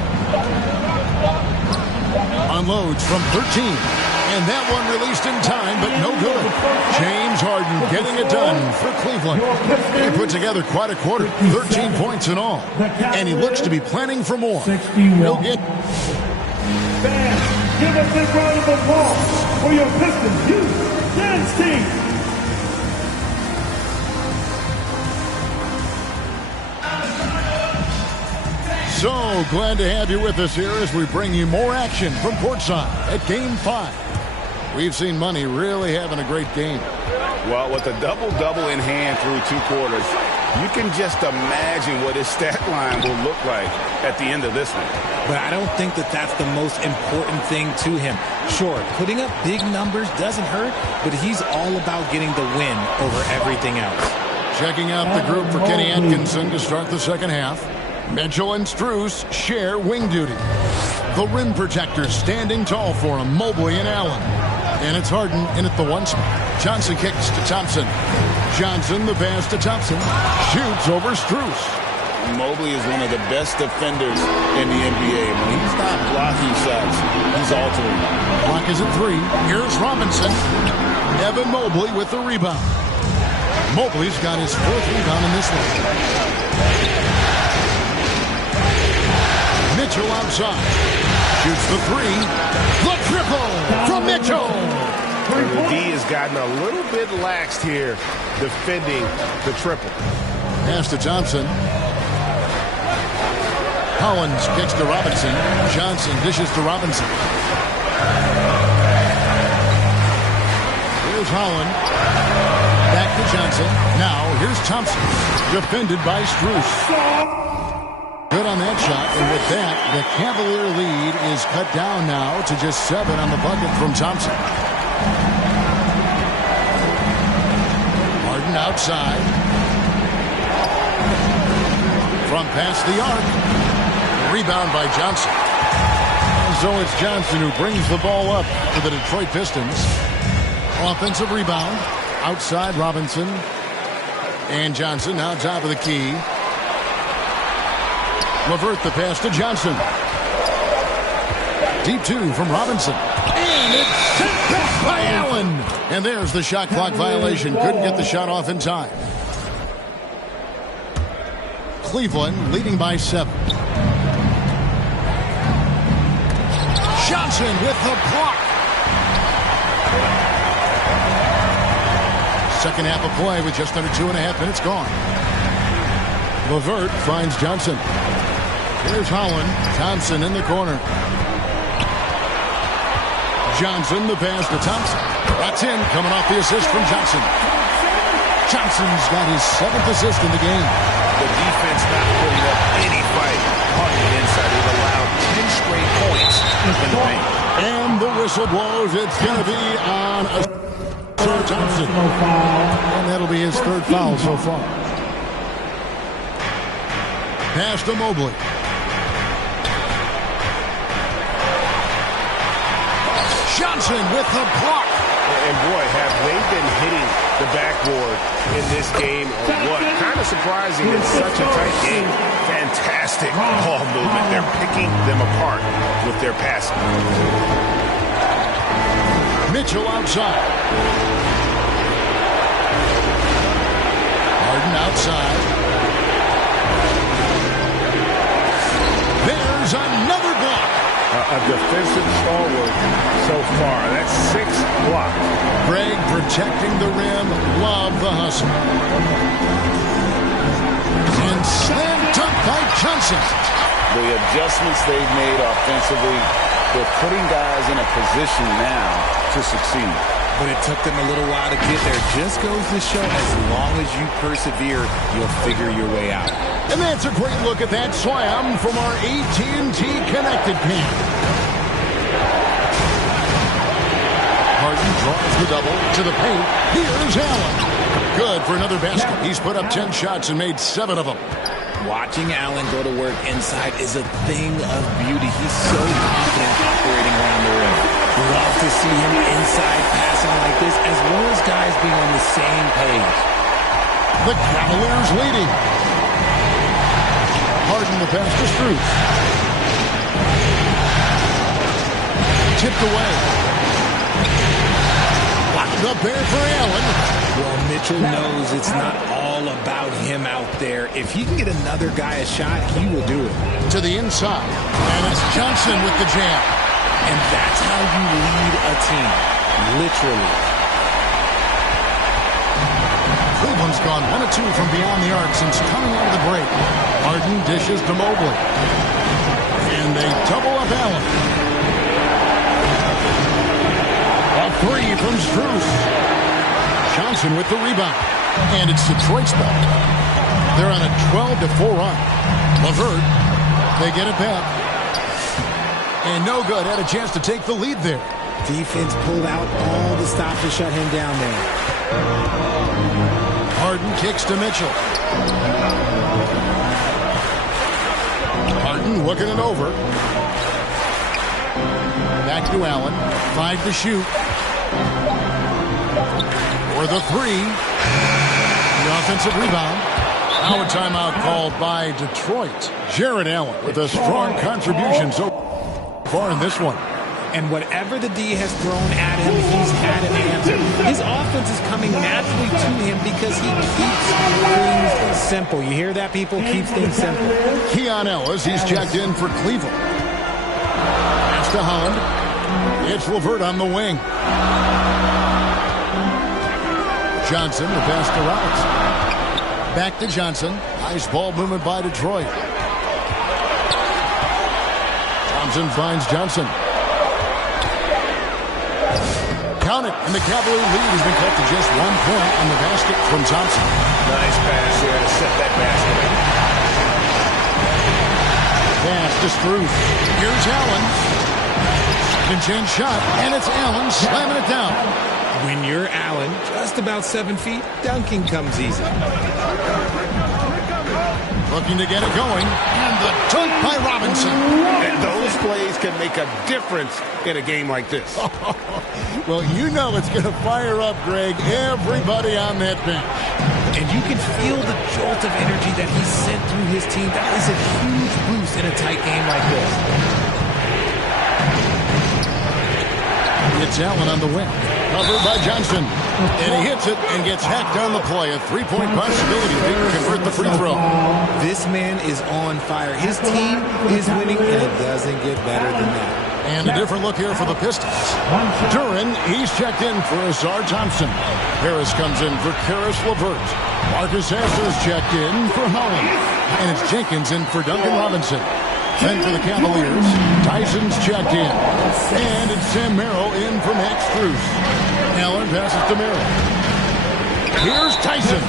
Unloads from 13. And that one released in time, but no good. James Harden getting it done for Cleveland. He put together quite a quarter. 13 points in all. And he looks to be planning for more. He'll get... Fans, give us a round of applause for your Pistons youth dance team. So glad to have you with us here as we bring you more action from courtside at Game 5. We've seen Money really having a great game. Well, with a double-double in hand through 2 quarters, you can just imagine what his stat line will look like at the end of this one. But I don't think that that's the most important thing to him. Sure, putting up big numbers doesn't hurt, but he's all about getting the win over everything else. Checking out the group for Kenny Atkinson to start the second half. Mitchell and Strus share wing duty. The rim protectors standing tall for him, Mobley and Allen. And it's Harden in at the 1 spot. Johnson kicks to Thompson. Johnson, the pass to Thompson. Shoots over Strus. Mobley is one of the best defenders in the NBA. When he's not blocking shots, he's altering. Clock is at 3. Here's Robinson. Evan Mobley with the rebound. Mobley's got his 4th rebound in this one. Mitchell outside. Shoots the 3. The triple from Mitchell. The D has gotten a little bit laxed here defending the triple. Pass to Thompson. Collins kicks to Robinson. Johnson dishes to Robinson. Here's Holland. Back to Johnson. Now here's Thompson. Defended by Strus. Good on that shot, and with that, the Cavalier lead is cut down now to just 7 on the bucket from Thompson. Harden outside. From past the arc. Rebound by Johnson. And so it's Johnson who brings the ball up for the Detroit Pistons. Offensive rebound. Outside Robinson. And Johnson now top of the key. Levert the pass to Johnson. Deep 2 from Robinson. And it's sent back by Allen. And there's the shot clock violation. Couldn't get the shot off in time. Cleveland leading by 7. Johnson with the block. Second half of play with just under 2.5 minutes gone. Levert finds Johnson. Here's Holland. Thompson in the corner. Johnson, the pass to Thompson. That's in, coming off the assist from Johnson. Johnson's got his 7th assist in the game. The defense not putting up any fight. Harden inside. They've allowed 10 straight points in the paint. And the whistle blows. It's going to be on a Thompson. And that'll be his 3rd foul so far. Pass to Mobley. Johnson with the block. And boy, have they been hitting the backboard in this game or what? Kind of surprising in such a tight game. Fantastic ball movement. They're picking them apart with their passing. Mitchell outside. Harden outside. There's another block. A defensive stalwart so far. That's 6 blocks. Greg protecting the rim. Love the hustle. And slam dunk by Johnson. The adjustments they've made offensively, they're putting guys in a position now to succeed. But it took them a little while to get there. Just goes to show as long as you persevere, you'll figure your way out. And that's a great look at that slam from our AT&T Connected Pin. Harden draws the double to the paint. Here's Allen. Good for another basket. He's put up 10 shots and made 7 of them. Watching Allen go to work inside is a thing of beauty. He's so confident operating around the rim. Love to see him inside passing like this, as well as guys being on the same page. The Cavaliers leading. Harden the pass to Strus. Tipped away. Locked up there for Allen. Well, Mitchell knows it's not all about him out there. If he can get another guy a shot, he will do it. To the inside. And it's Johnson with the jam. And that's how you lead a team. Literally. Cleveland's gone 1 of 2 from beyond the arc since coming out of the break. Harden dishes to Mobley. And they double up Allen. A three from Strus. Johnson with the rebound. And it's Detroit's ball. They're on a 12-4 run. LeVert, they get it back. And no good. Had a chance to take the lead there. Defense pulled out all the stops to shut him down there. Harden kicks to Mitchell. Harden looking it over. Back to Allen. 5 to shoot. For the three. The offensive rebound. Now a timeout called by Detroit. Jared Allen with a strong contribution so far in this one. And whatever the D has thrown at him, he's had an answer. His offense is coming naturally to him because he keeps things simple. You hear that, people? Keeps things simple. Keon Ellis, he's checked in for Cleveland. Pass to Holland. It's LeVert on the wing. Johnson, the pass to Robinson. Back to Johnson. Nice ball movement by Detroit. Thompson finds Johnson. Count it, and the Cavalier lead has been cut to just 1 point on the basket from Thompson. Nice pass there to set that basket. Pass to Strus. Here's Allen. Second chance shot, and it's Allen slamming it down. When you're Allen, just about 7 feet, dunking comes easy. Looking to get it going, and the dunk by Robinson. And those plays can make a difference in a game like this. Well, you know it's going to fire up, Greg, everybody on that bench. And you can feel the jolt of energy that he sent through his team. That is a huge boost in a tight game like this. It's Allen on the wing. Covered by Johnson. And he hits it and gets hacked on the play. A three-point possibility to convert the free throw. This man is on fire. His team is winning, and it doesn't get better than that. And a different look here for the Pistons. Duran, he's checked in for Azar Thompson. Harris comes in for Karis LeVert. Marcus Hasler's checked in for Holland. And it's Jenkins in for Duncan Robinson. Then for the Cavaliers, Tyson's checked in. And it's Sam Merrill in for Max Strus. Allen passes to Merrill. Here's Tyson.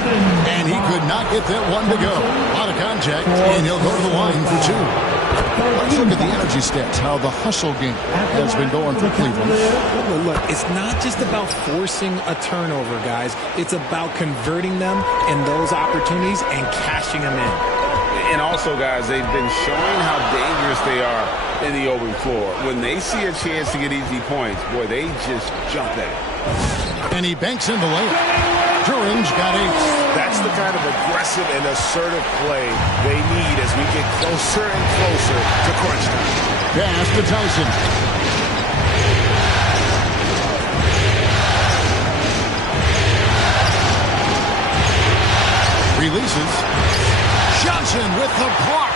And he could not get that one to go. A lot of contact, and he'll go to the line for two. Let's look at the energy stats, how the hustle game has been going for Cleveland. Look, it's not just about forcing a turnover, guys. It's about converting them in those opportunities and cashing them in. And also, guys, they've been showing how dangerous they are in the open floor. When they see a chance to get easy points, boy, they just jump at it. And he banks in the layup. Duran's got 8. That's the kind of aggressive and assertive play they need as we get closer and closer to crunch time. Pass to Tyson. Releases. Johnson with the block.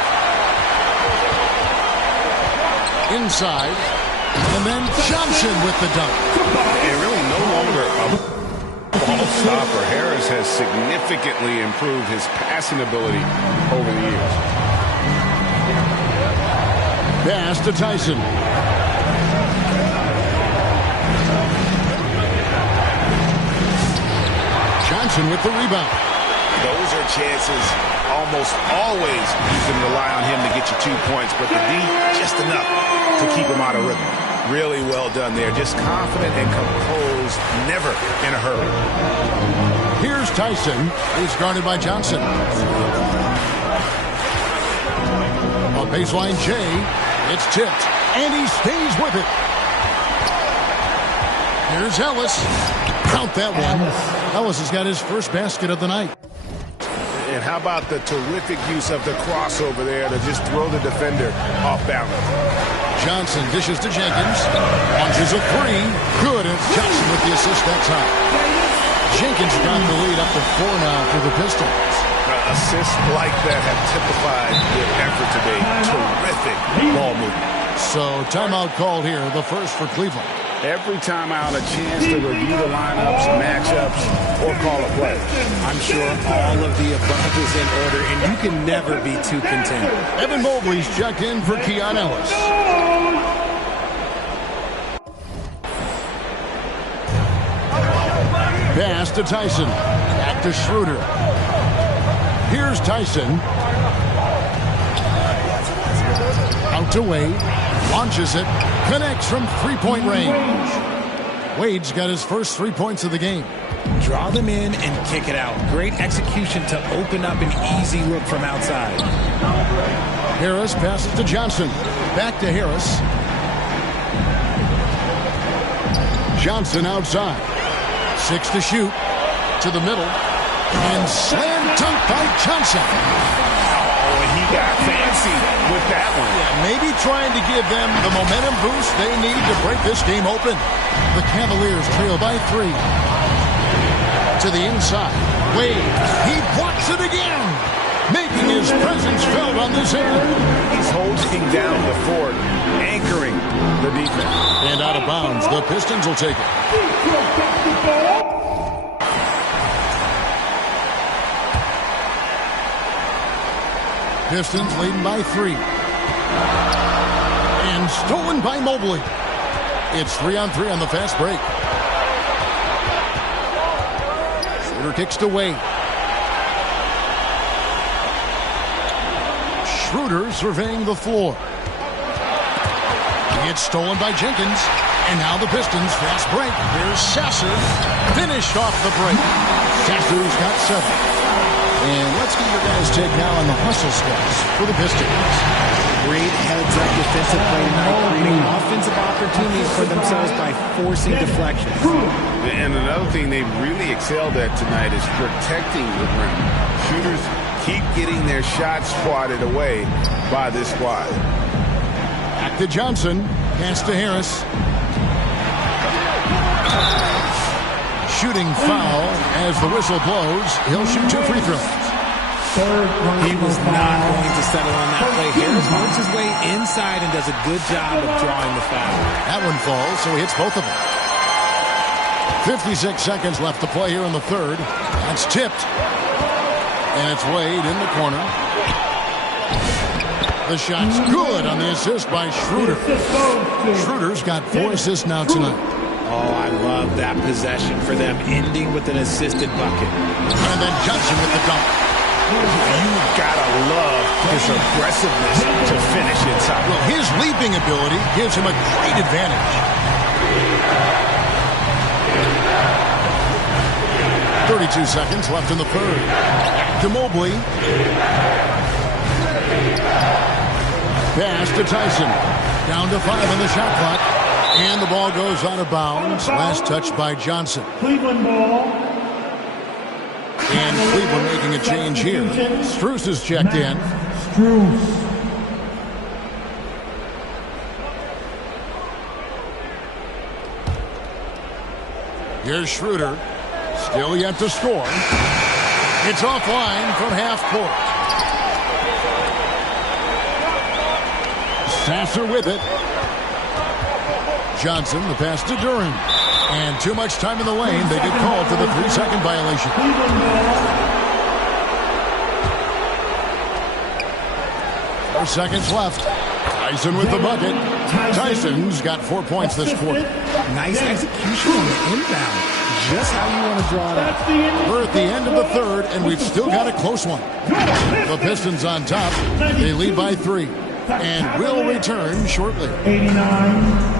Inside. And then Johnson with the dunk. And really no longer a ball stopper. Harris has significantly improved his passing ability over the years. Pass to Tyson. Johnson with the rebound. Those are chances almost always you can rely on him to get you 2 points, but the D, just enough to keep him out of rhythm. Really well done there. Just confident and composed, never in a hurry. Here's Tyson. He's guarded by Johnson. A baseline J. It's tipped, and he stays with it. Here's Ellis. Count that one. Ellis has got his first basket of the night. And how about the terrific use of the crossover there to just throw the defender off balance. Johnson dishes to Jenkins. Launches a three. Good. And Johnson with the assist that time. Jenkins got the lead up to 4 now for the Pistons. Assists like that have typified their effort today. Terrific ball movement. So timeout called here, the first for Cleveland. Every timeout, a chance to review the lineups, matchups, or call a play. I'm sure all of the above is in order, and you can never be too content. Evan Mobley's checked in for Keon Ellis. Pass to Tyson. Back to Schroeder. Here's Tyson. Out to Wade. Launches it. Connects from three-point range. Wade's got his first 3 points of the game. Draw them in and kick it out. Great execution to open up an easy look from outside. Harris passes to Johnson. Back to Harris. Johnson outside. 6 to shoot. To the middle. And slam dunk by Johnson. Oh, and he got fancy with that one. Yeah, maybe trying to give them the momentum boost they need to break this game open. The Cavaliers trail by 3. To the inside. Wade. He blocks it again. Making his presence felt on this end. He's holding down the fort, anchoring the defense. And out of bounds. The Pistons will take it. Pistons leading by 3. And stolen by Mobley. It's 3-on-3 on the fast break. Schroeder kicks to Wade. Schroeder surveying the floor. It's stolen by Jenkins. And now the Pistons fast break. Here's Sasser. Finished off the break. Sasser's got 7. And let's get your guys' take now on the hustle steps for the Pistons. Great heads-up defensive play tonight, creating offensive opportunities for themselves by forcing deflections. And another thing they've really excelled at tonight is protecting the rim. Shooters keep getting their shots swatted away by this squad. Back to Johnson. Pass to Harris. Shooting foul as the whistle blows. He'll shoot 2 free throws. He was not going to settle on that play. Harris works his way inside and does a good job of drawing the foul. That one falls, so he hits both of them. 56 seconds left to play here in the third. That's tipped. And it's Wade in the corner. The shot's good on the assist by Schroeder. Schroeder's got 4 assists now tonight. Oh, I love that possession for them, ending with an assisted bucket. And then Johnson with the dunk. You've got to love his aggressiveness to finish inside. Well, his leaping ability gives him a great advantage. 32 seconds left in the third. To Mobley. Pass to Tyson. Down to 5 on the shot clock. And the ball goes out of bounds. Last touch by Johnson. Cleveland ball. And Cleveland making a change here. Strus is checked in. Strus. Here's Schroeder. Still yet to score. It's offline from half court. Sasser with it. Johnson, the pass to Duran. And too much time in the lane. They get called for the 3-second violation. 4 seconds left. Tyson with the bucket. Tyson's got 4 points this quarter. Nice execution on the inbound. Just how you want to draw it up. We're at the end of the third, and we've still got a close one. The Pistons on top. They lead by 3. And will return shortly. 89.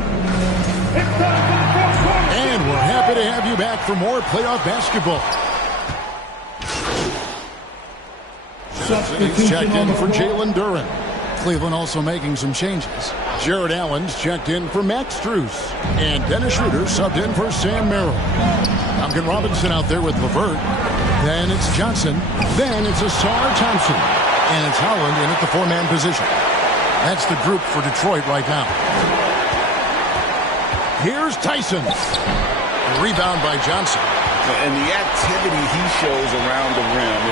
And we're happy to have you back for more playoff basketball. He's checked in for Jalen Duran. Cleveland also making some changes. Jared Allen's checked in for Max Strus. And Dennis Schroeder subbed in for Sam Merrill. Duncan Robinson out there with LeVert. Then it's Johnson. Then it's Asar Thompson. And it's Howland in at the 4-man position. That's the group for Detroit right now. Here's Tyson. Rebound by Johnson. And the activity he shows around the rim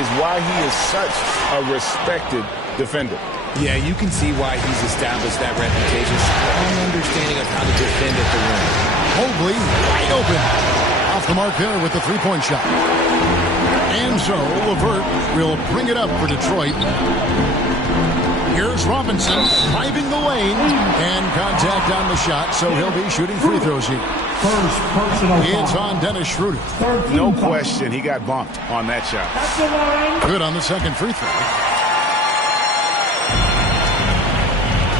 is why he is such a respected defender. Yeah, you can see why he's established that reputation. Strong understanding of how to defend at the rim. Mobley wide open. Off the mark there with the 3-point shot. And so LeVert will bring it up for Detroit. Here's Robinson driving the lane, and contact on the shot, so he'll be shooting free throws here. First personal It's foul. on Dennis Schroeder. No question, he got bumped on that shot. Good on the second free throw.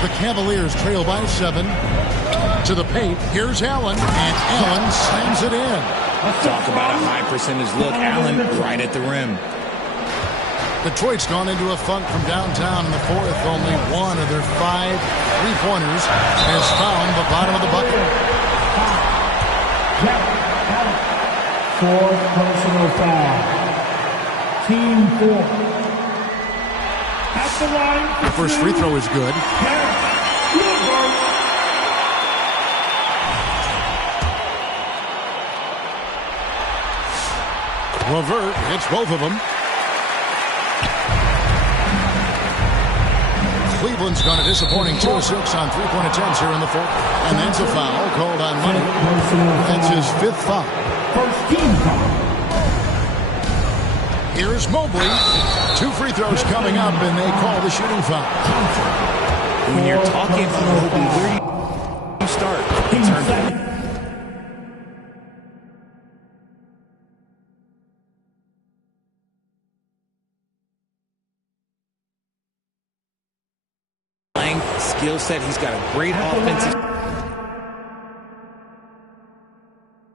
The Cavaliers trail by 7. To the paint, here's Allen, and Allen slams it in. Talk about a high percentage look. Allen right at the rim. Detroit's gone into a funk from downtown in the fourth. Only one of their 5 3-pointers has found the bottom of the bucket. Fourth personal foul. Team 4. At the line. The first free throw is good. LeVert hits both of them. Cleveland's gone a disappointing 2-6 on 3-point attempts here in the fourth. And that's a foul called on Money. That's his 5th foul. First team foul. Here's Mobley. 2 free throws coming up, and they call the shooting foul. When you're talking about Mobley, where do you start in terms of... skill set? He's got a great offensive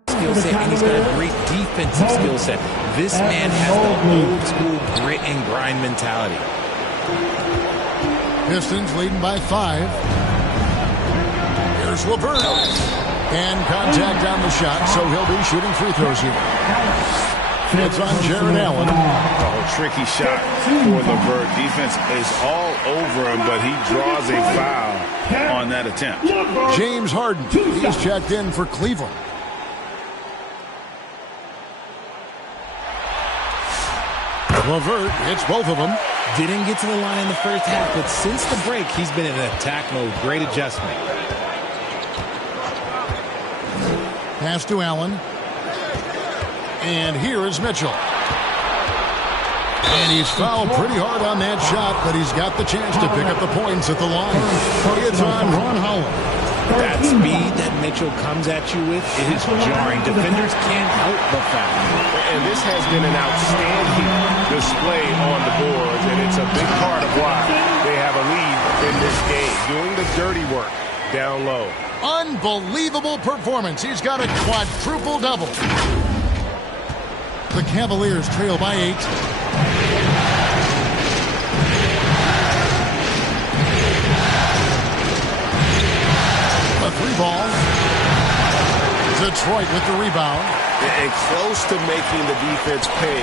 skill set, and he's got a great defensive skill set. This man has the old school grit and grind mentality. Pistons leading by 5. Here's LeVert. And contact on the shot, so he'll be shooting free throws here. It's on Jared Allen. Oh, tricky shot for LeVert. Defense is all over him, but he draws a foul on that attempt. James Harden, he's checked in for Cleveland. LeVert hits both of them. Didn't get to the line in the first half, but since the break, he's been in attack mode. Great adjustment. Pass to Allen. And here is Mitchell. And he's fouled pretty hard on that shot, but he's got the chance to pick up the points at the line. It's on Ron Howard. That speed that Mitchell comes at you with is jarring. Defenders can't help but foul. And this has been an outstanding display on the boards, and it's a big part of why they have a lead in this game, doing the dirty work down low. Unbelievable performance. He's got a quadruple double. The Cavaliers trail by 8. A 3-ball. Detroit with the rebound. And close to making the defense pay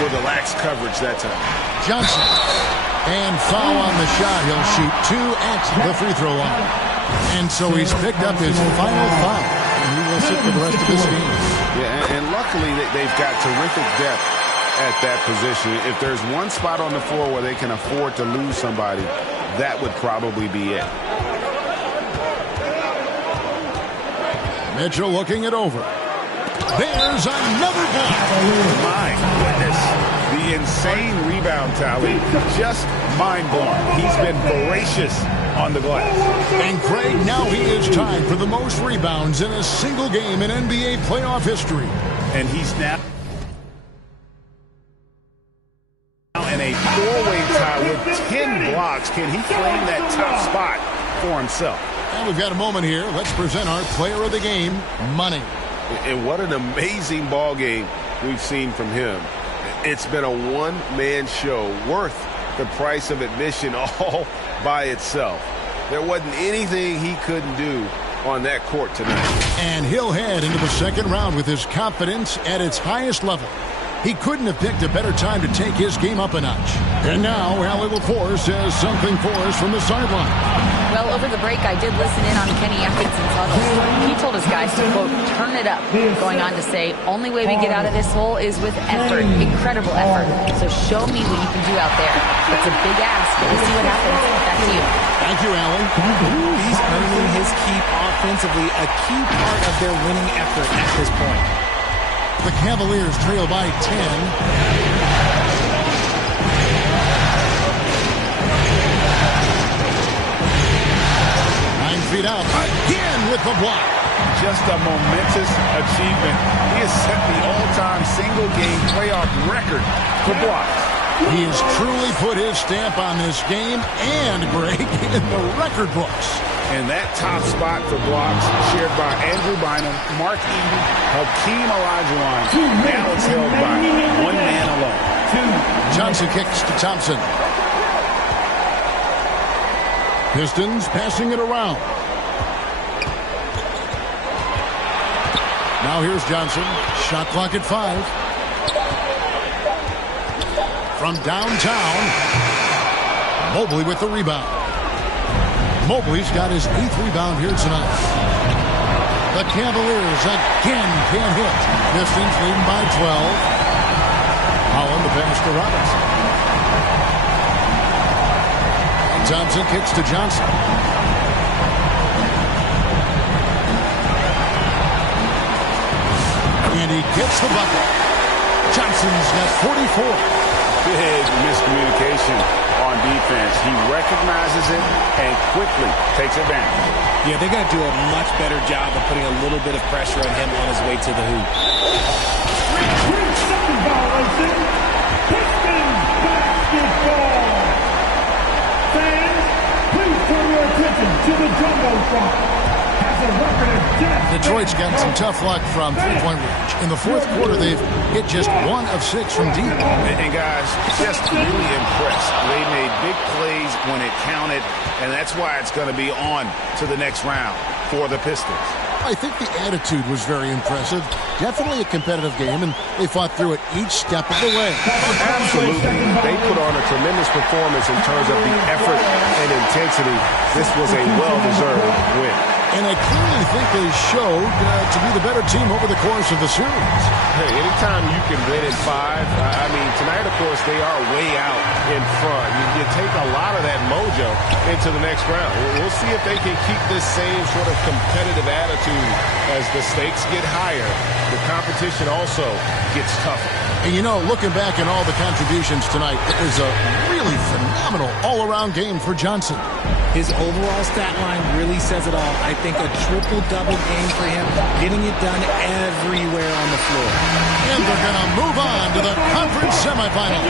for the lax coverage that time. Johnson. And foul on the shot. He'll shoot 2 at the free throw line. And so he's picked up his final foul. And he will sit for the rest of this game. Yeah, and luckily they've got terrific depth at that position. If there's one spot on the floor where they can afford to lose somebody, that would probably be it. Mitchell looking it over. There's another ball. My goodness. The insane rebound tally, just mind-blowing. He's been voracious on the glass. And Craig, now he is tied for the most rebounds in a single game in NBA playoff history. And he's now in a 4-way tie with 10 blocks. Can he claim that top spot for himself? And we've got a moment here. Let's present our player of the game, Money. And what an amazing ball game we've seen from him. It's been a one-man show worth the price of admission all by itself. There wasn't anything he couldn't do on that court tonight. And he'll head into the second round with his confidence at its highest level. He couldn't have picked a better time to take his game up a notch. And now, Allie LaForce has something for us from the sideline. Well, over the break, I did listen in on Kenny Atkinson's huddle. He told his guys to, quote, turn it up, going on to say, only way we get out of this hole is with effort, incredible effort. So show me what you can do out there. It's a big ask, but we'll see what happens. Back to you. Thank you, Allie. He's earning his keep offensively, a key part of their winning effort at this point. The Cavaliers trail by 10. feet out. Again with the block. Just a momentous achievement. He has set the all-time single-game playoff record for blocks. He has truly put his stamp on this game and, Greg, in the record books. And that top spot for blocks shared by Andrew Bynum, Mark Eden, Hakeem Olajuwon. Now it's held by one man alone. Johnson kicks to Thompson. Pistons passing it around. Now here's Johnson. Shot clock at 5. From downtown, Mobley with the rebound. Mobley's got his 8th rebound here tonight. The Cavaliers again can't hit. Pistons leading by 12. Holland the pass to Robinson. And Thompson kicks to Johnson. And he gets the bucket. Johnson's got 44. Big miscommunication on defense. He recognizes it and quickly takes advantage. Yeah, they got to do a much better job of putting a little bit of pressure on him on his way to the hoop. Second violation. Pistons basketball. Fans, please turn your attention to the Jumbotron. Detroit's gotten some tough luck from three-point range. In the fourth quarter, they've hit just 1 of 6 from deep. And guys, just really impressed. They made big plays when it counted, and that's why it's going to be on to the next round for the Pistons. I think the attitude was very impressive. Definitely a competitive game, and they fought through it each step of the way. Absolutely. They put on a tremendous performance in terms of the effort and intensity. This was a well-deserved win. And I clearly think they showed to be the better team over the course of the series. Hey, anytime you can win in 5, I mean, tonight, of course, they are way out in front. You take a lot of that mojo into the next round. We'll see if they can keep this same sort of competitive attitude as the stakes get higher. The competition also gets tougher. And you know, looking back at all the contributions tonight, it was a really phenomenal all-around game for Johnson. His overall stat line really says it all. I think a triple-double game for him, getting it done everywhere on the floor. And they're going to move on to the conference semifinals.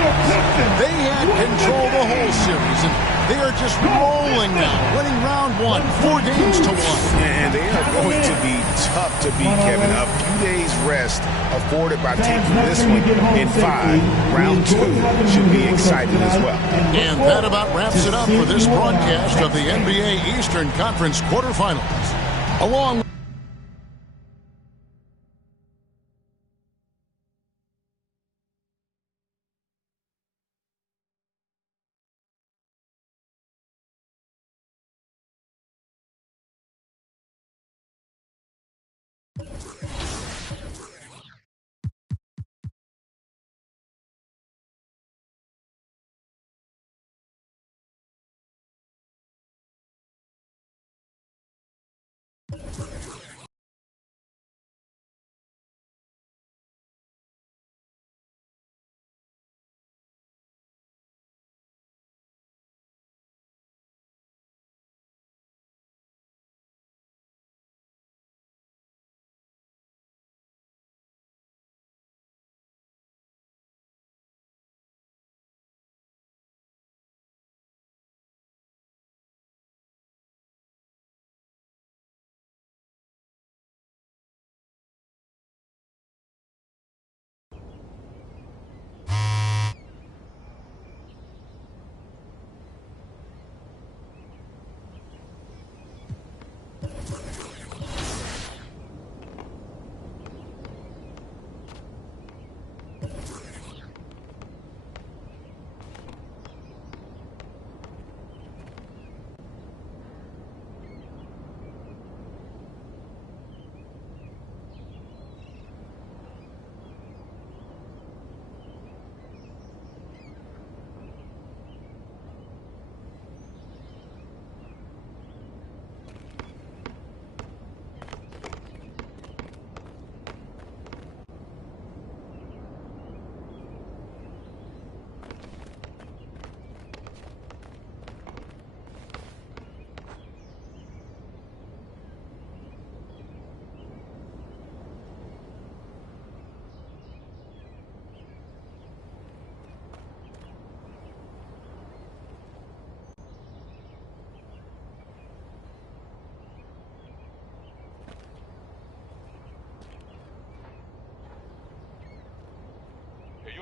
They had control the whole series, and they are just rolling now, winning round 1, 4 games to 1. And they are going to be tough to beat, Kevin. A few days rest afforded by taking this one in 5. Round 2 should be exciting as well. And that about wraps it up for this broadcast of the NBA Eastern Conference quarterfinals. Along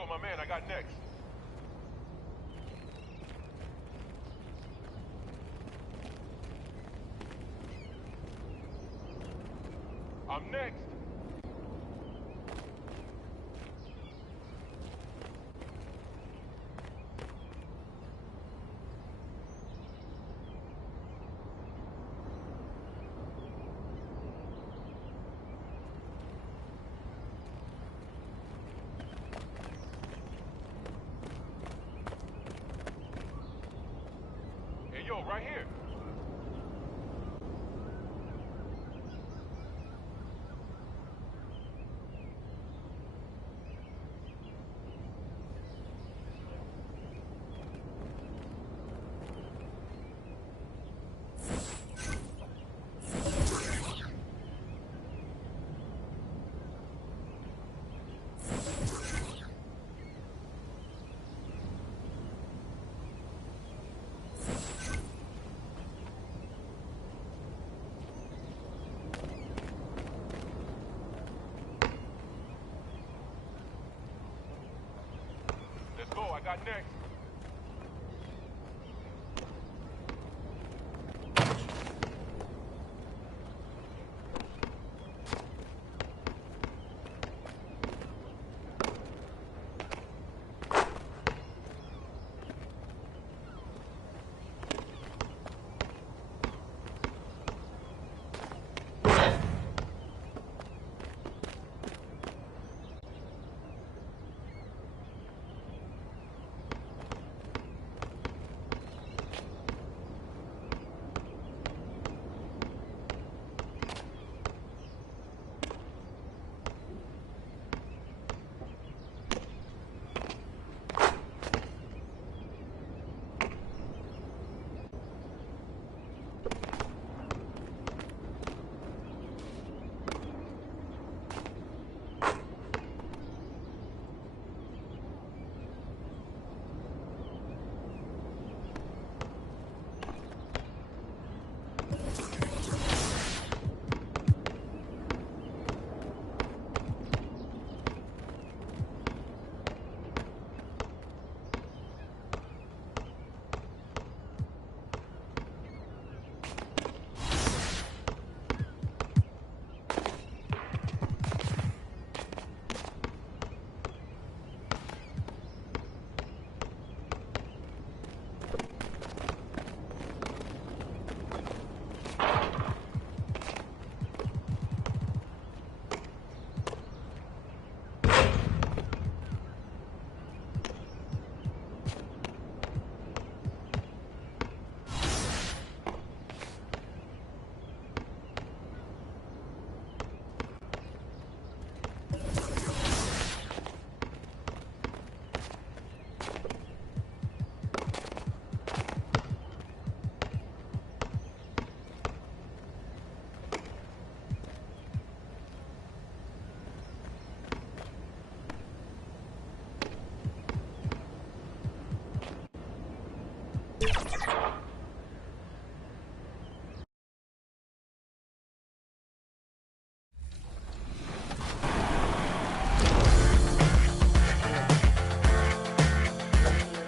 Yo, my man, I got next. I'm next. Hey, yo, right here. Let's go, I got next.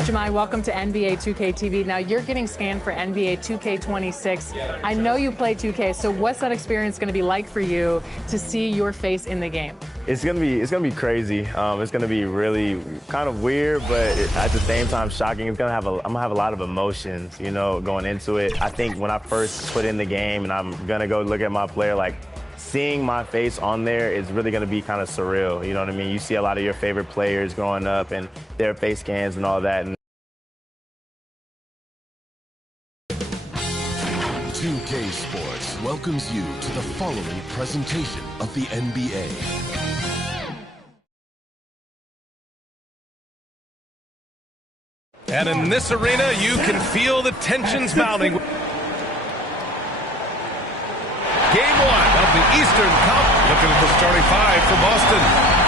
Jemai, welcome to NBA 2K TV. Now you're getting scanned for NBA 2K26. I know you play 2K, so what's that experience going to be like for you to see your face in the game? It's gonna be crazy. It's gonna be really kind of weird, but at the same time shocking. I'm gonna have a lot of emotions, you know, going into it. I think when I first put in the game and I'm gonna go look at my player, like seeing my face on there is really gonna be kind of surreal. You know what I mean? You see a lot of your favorite players growing up and their face scans and all that. And 2K Sports welcomes you to the following presentation of the NBA. And in this arena, you can feel the tensions mounting. Game 1 of the Eastern Cup. Looking at the starting five for Boston.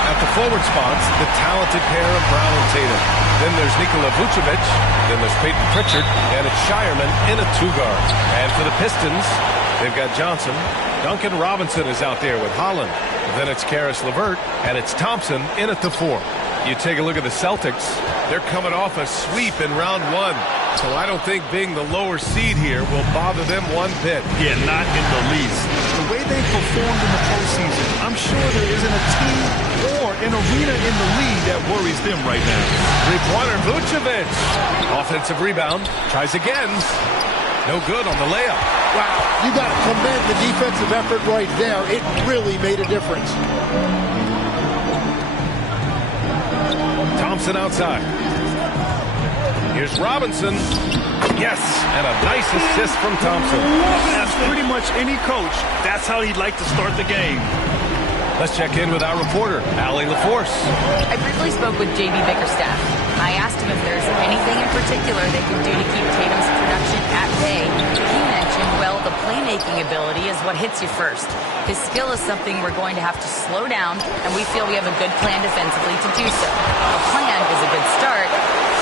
At the forward spots, the talented pair of Brown and Tatum. Then there's Nikola Vucevic. Then there's Peyton Pritchard. And it's Shireman in a two-guard. And for the Pistons, they've got Johnson. Duncan Robinson is out there with Holland. Then it's Karis LeVert. And it's Thompson in at the four. You take a look at the Celtics. They're coming off a sweep in round one. So I don't think being the lower seed here will bother them one bit. Yeah, not in the least. The way they performed in the postseason, I'm sure there isn't a team or an arena in the league that worries them right now. Three-pointer, Vucevic. Offensive rebound. Tries again. No good on the layup. Wow, you got to commend the defensive effort right there. It really made a difference. Thompson outside. Here's Robinson. Yes, and a nice assist from Thompson. That's pretty much any coach. That's how he'd like to start the game. Let's check in with our reporter, Allie LaForce. I briefly spoke with JB Bickerstaff. I asked him if there's anything in particular they can do to keep Tatum's production at bay. He mentioned, well, the playmaking ability is what hits you first. His skill is something we're going to have to slow down, and we feel we have a good plan defensively to do so. A plan is a good start.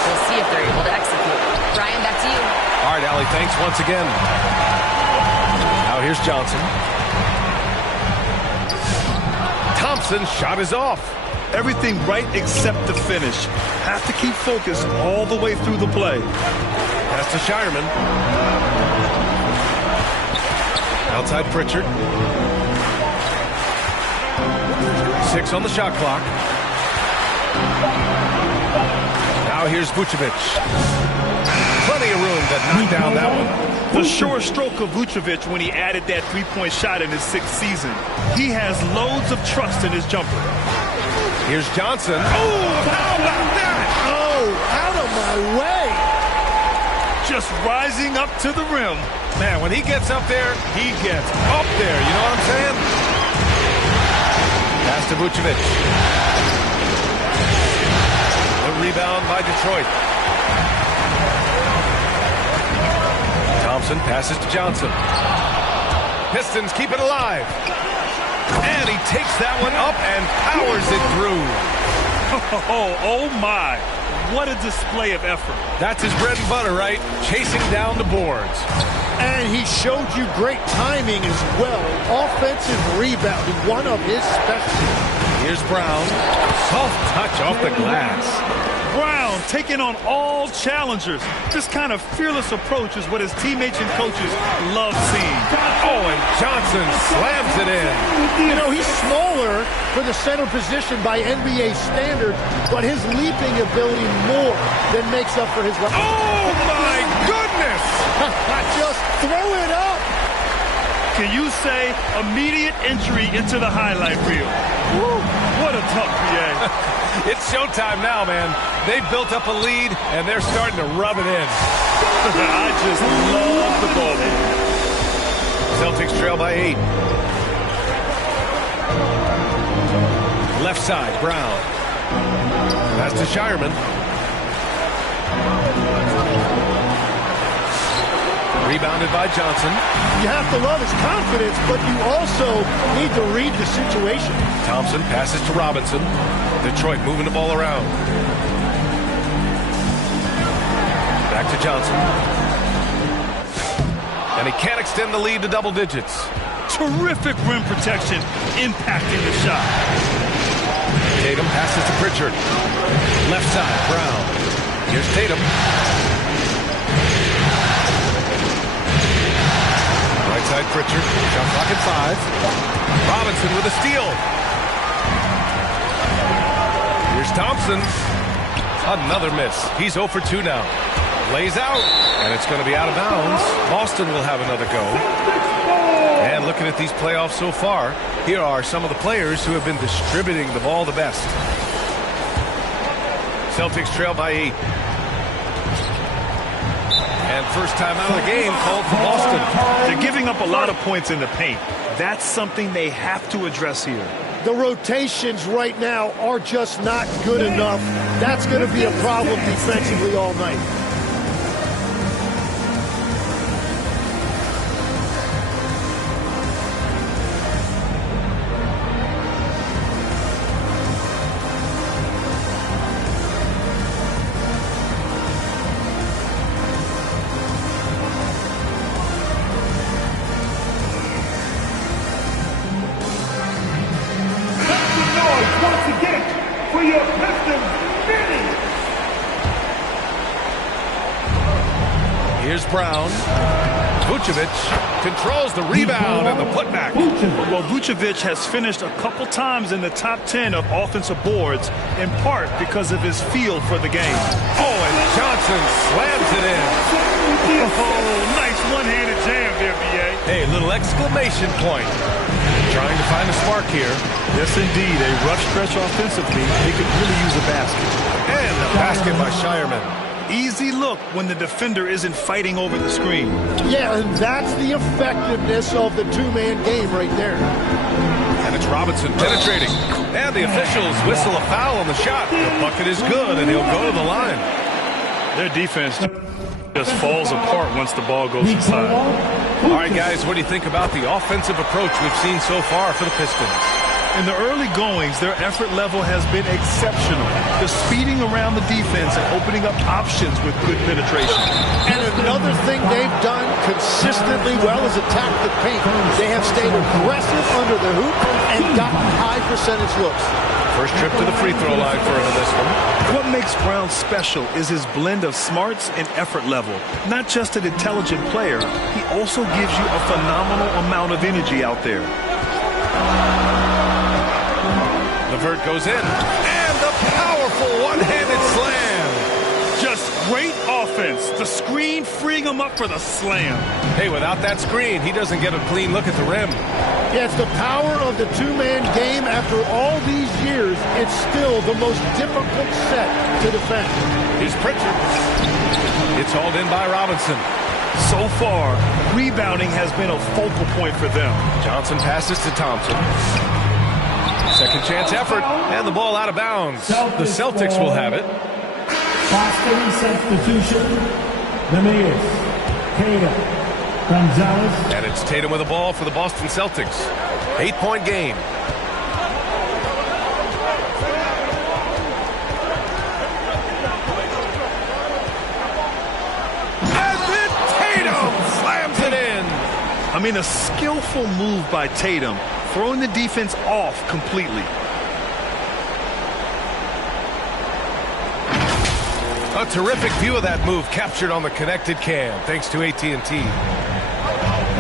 We'll see if they're able to execute. Brian, back to you. All right, Allie, thanks once again. Now here's Johnson. Thompson's shot is off. Everything right except the finish. Have to keep focused all the way through the play. Pass to Shireman. Outside Pritchard. 6 on the shot clock. Now here's Vucevic. Plenty of room to knock down that one. The sure stroke of Vucevic when he added that three-point shot in his 6th season. He has loads of trust in his jumper. Here's Johnson. Oh, how about that? Oh, out of my way. Just rising up to the rim. Man, when he gets up there, he gets up there. You know what I'm saying? Pass to Vucevic. The rebound by Detroit. Thompson passes to Johnson. Pistons keep it alive. And he takes that one up and powers it through. Oh my. What a display of effort. That's his bread and butter, right? Chasing down the boards. And he showed you great timing as well. Offensive rebounding, one of his specialties. Here's Brown. Soft touch off the glass. Brown taking on all challengers. This kind of fearless approach is what his teammates and coaches love seeing. Oh, and Johnson slams it in. You know, he's smaller for the center position by NBA standards, but his leaping ability more than makes up for his... Oh, my goodness! Just throw it up! Can you say immediate entry into the highlight reel? Woo, what a tough PA. It's showtime now, man. They've built up a lead, and they're starting to rub it in. I just love the ball game. Celtics trail by 8. Left side, Brown. Pass to Shireman. Rebounded by Johnson. You have to love his confidence, but you also need to read the situation. Thompson passes to Robinson. Detroit moving the ball around. Back to Johnson. And he can't extend the lead to double digits. Terrific rim protection, impacting the shot. Tatum passes to Pritchard. Left side, Brown. Here's Tatum. Right side, Pritchard. Shot clock at 5. Robinson with a steal. Here's Thompson. Another miss. He's 0 for 2 now. Lays out, and it's going to be out of bounds. Boston will have another go. And looking at these playoffs so far, here are some of the players who have been distributing the ball the best. Celtics trail by 8. And first time out of the game called for Boston. They're giving up a lot of points in the paint. That's something they have to address here. The rotations right now are just not good enough. That's going to be a problem defensively all night. Once again, for your Pistons Here's Brown. Vucevic controls the rebound and the putback. Well, Vucevic has finished a couple times in the top 10 of offensive boards, in part because of his feel for the game. Oh, and Johnson slams it in. Oh, nice one-handed jam there, B.A. Hey, little exclamation point. Trying to find a spark here. Yes, indeed. A rough stretch offensively. They could really use a basket. And the basket by Shireman. Easy look when the defender isn't fighting over the screen. Yeah, and that's the effectiveness of the two-man game right there. And it's Robinson penetrating. And the officials whistle a foul on the shot. The bucket is good, and he'll go to the line. Their defense just falls apart once the ball goes inside. All right, guys, what do you think about the offensive approach we've seen so far for the Pistons? In the early goings, their effort level has been exceptional. The speeding around the defense and opening up options with good penetration. And another thing they've done consistently well is attack the paint. They have stayed aggressive under the hoop and gotten high percentage looks. First trip to the free throw line for him in this one. What makes Brown special is his blend of smarts and effort level. Not just an intelligent player, he also gives you a phenomenal amount of energy out there. LeVert goes in, and the powerful one-handed slam. Just great offense. The screen freeing him up for the slam. Hey, without that screen, he doesn't get a clean look at the rim. Yeah, it's the power of the two-man game. After all these years, it's still the most difficult set to defend. Here's Pritchard. It's hauled in by Robinson. So far, rebounding has been a focal point for them. Johnson passes to Thompson. Second chance effort, and the ball out of bounds. The Celtics will have it. Boston substitution. The Mayors. Tatum. Gonzalez. And it's Tatum with the ball for the Boston Celtics. 8-point game. And then Tatum slams it in. I mean, a skillful move by Tatum, throwing the defense off completely. A terrific view of that move captured on the connected cam, thanks to AT&T.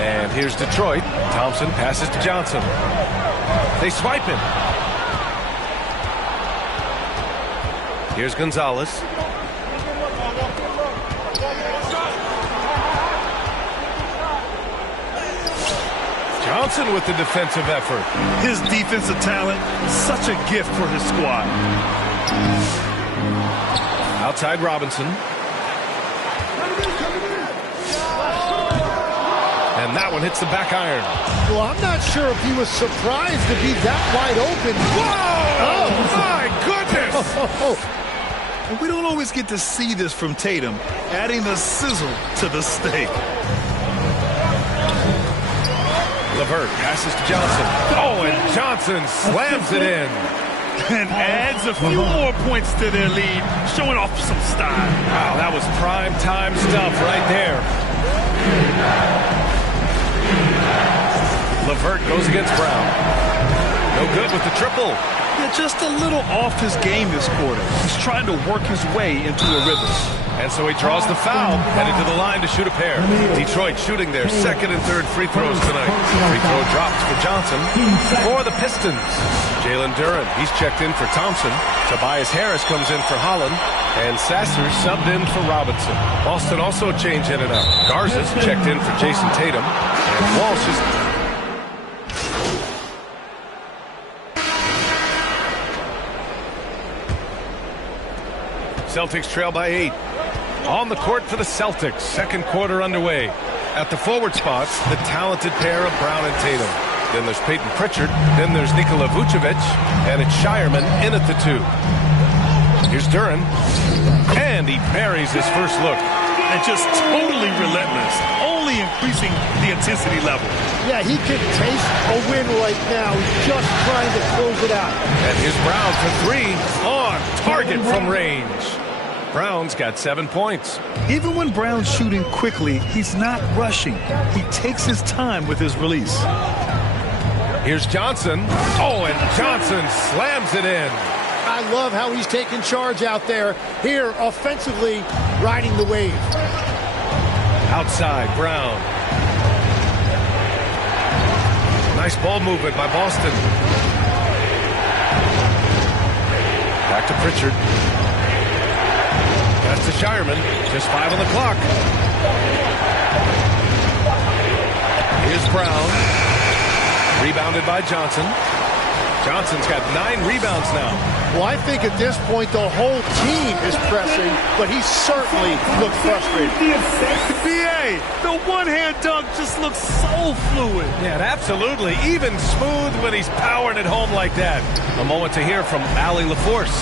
And here's Detroit. Thompson passes to Johnson. They swipe him. Here's Gonzalez. Johnson with the defensive effort. His defensive talent, such a gift for his squad. Outside Robinson. And that one hits the back iron. Well, I'm not sure if he was surprised to be that wide open. Whoa! Oh, my goodness! And we don't always get to see this from Tatum, adding the sizzle to the steak. LeVert passes to Johnson. Oh, and Johnson slams it in. And adds a few more points to their lead, showing off some style. Wow, that was prime time stuff right there. LeVert goes against Brown. No good with the triple. Yeah, just a little off his game this quarter. He's trying to work his way into a rhythm. And so he draws the foul, headed to the line to shoot a pair. Detroit shooting their second and third free throws tonight. Free throw drops for Johnson. For the Pistons, Jalen Duren, he's checked in for Thompson. Tobias Harris comes in for Holland. And Sasser subbed in for Robinson. Boston also changed in and out. Garza's checked in for Jason Tatum. And Walsh is... Celtics trail by 8. On the court for the Celtics. Second quarter underway. At the forward spots, the talented pair of Brown and Tatum. Then there's Peyton Pritchard. Then there's Nikola Vucevic. And it's Shireman in at the 2. Here's Duren. And he buries his first look. And just totally relentless. Only increasing the intensity level. Yeah, he can taste a win right now. He's just trying to close it out. And here's Brown for 3. On target from range. Brown's got 7 points. Even when Brown's shooting quickly, he's not rushing. He takes his time with his release. Here's Johnson. Oh, and Johnson slams it in. I love how he's taking charge out there. Here, offensively, riding the wave. Outside, Brown. Nice ball movement by Boston. Back to Pritchard. Pass to Shireman. Just 5 on the clock. Here's Brown. Rebounded by Johnson. Johnson's got 9 rebounds now. Well, I think at this point the whole team is pressing, but he certainly looks frustrated. BA, the one-hand dunk just looks so fluid. Yeah, absolutely. Even smooth when he's powering it home like that. A moment to hear from Allie LaForce.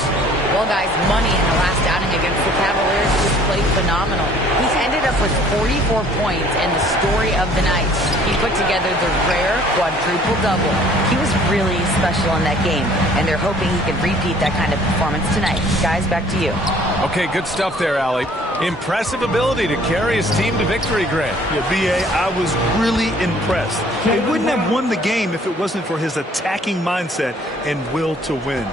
Well, guys, money in the last outing against the Cavaliers just played phenomenal. He's ended up with 44 points and the story of the night. He put together the rare quadruple-double. He was really special in that game, and they're hoping he can repeat that kind of performance tonight. Guys, back to you. Okay, good stuff there, Allie. Impressive ability to carry his team to victory, Grant. Yeah, BA, I was really impressed. They wouldn't have won the game if it wasn't for his attacking mindset and will to win.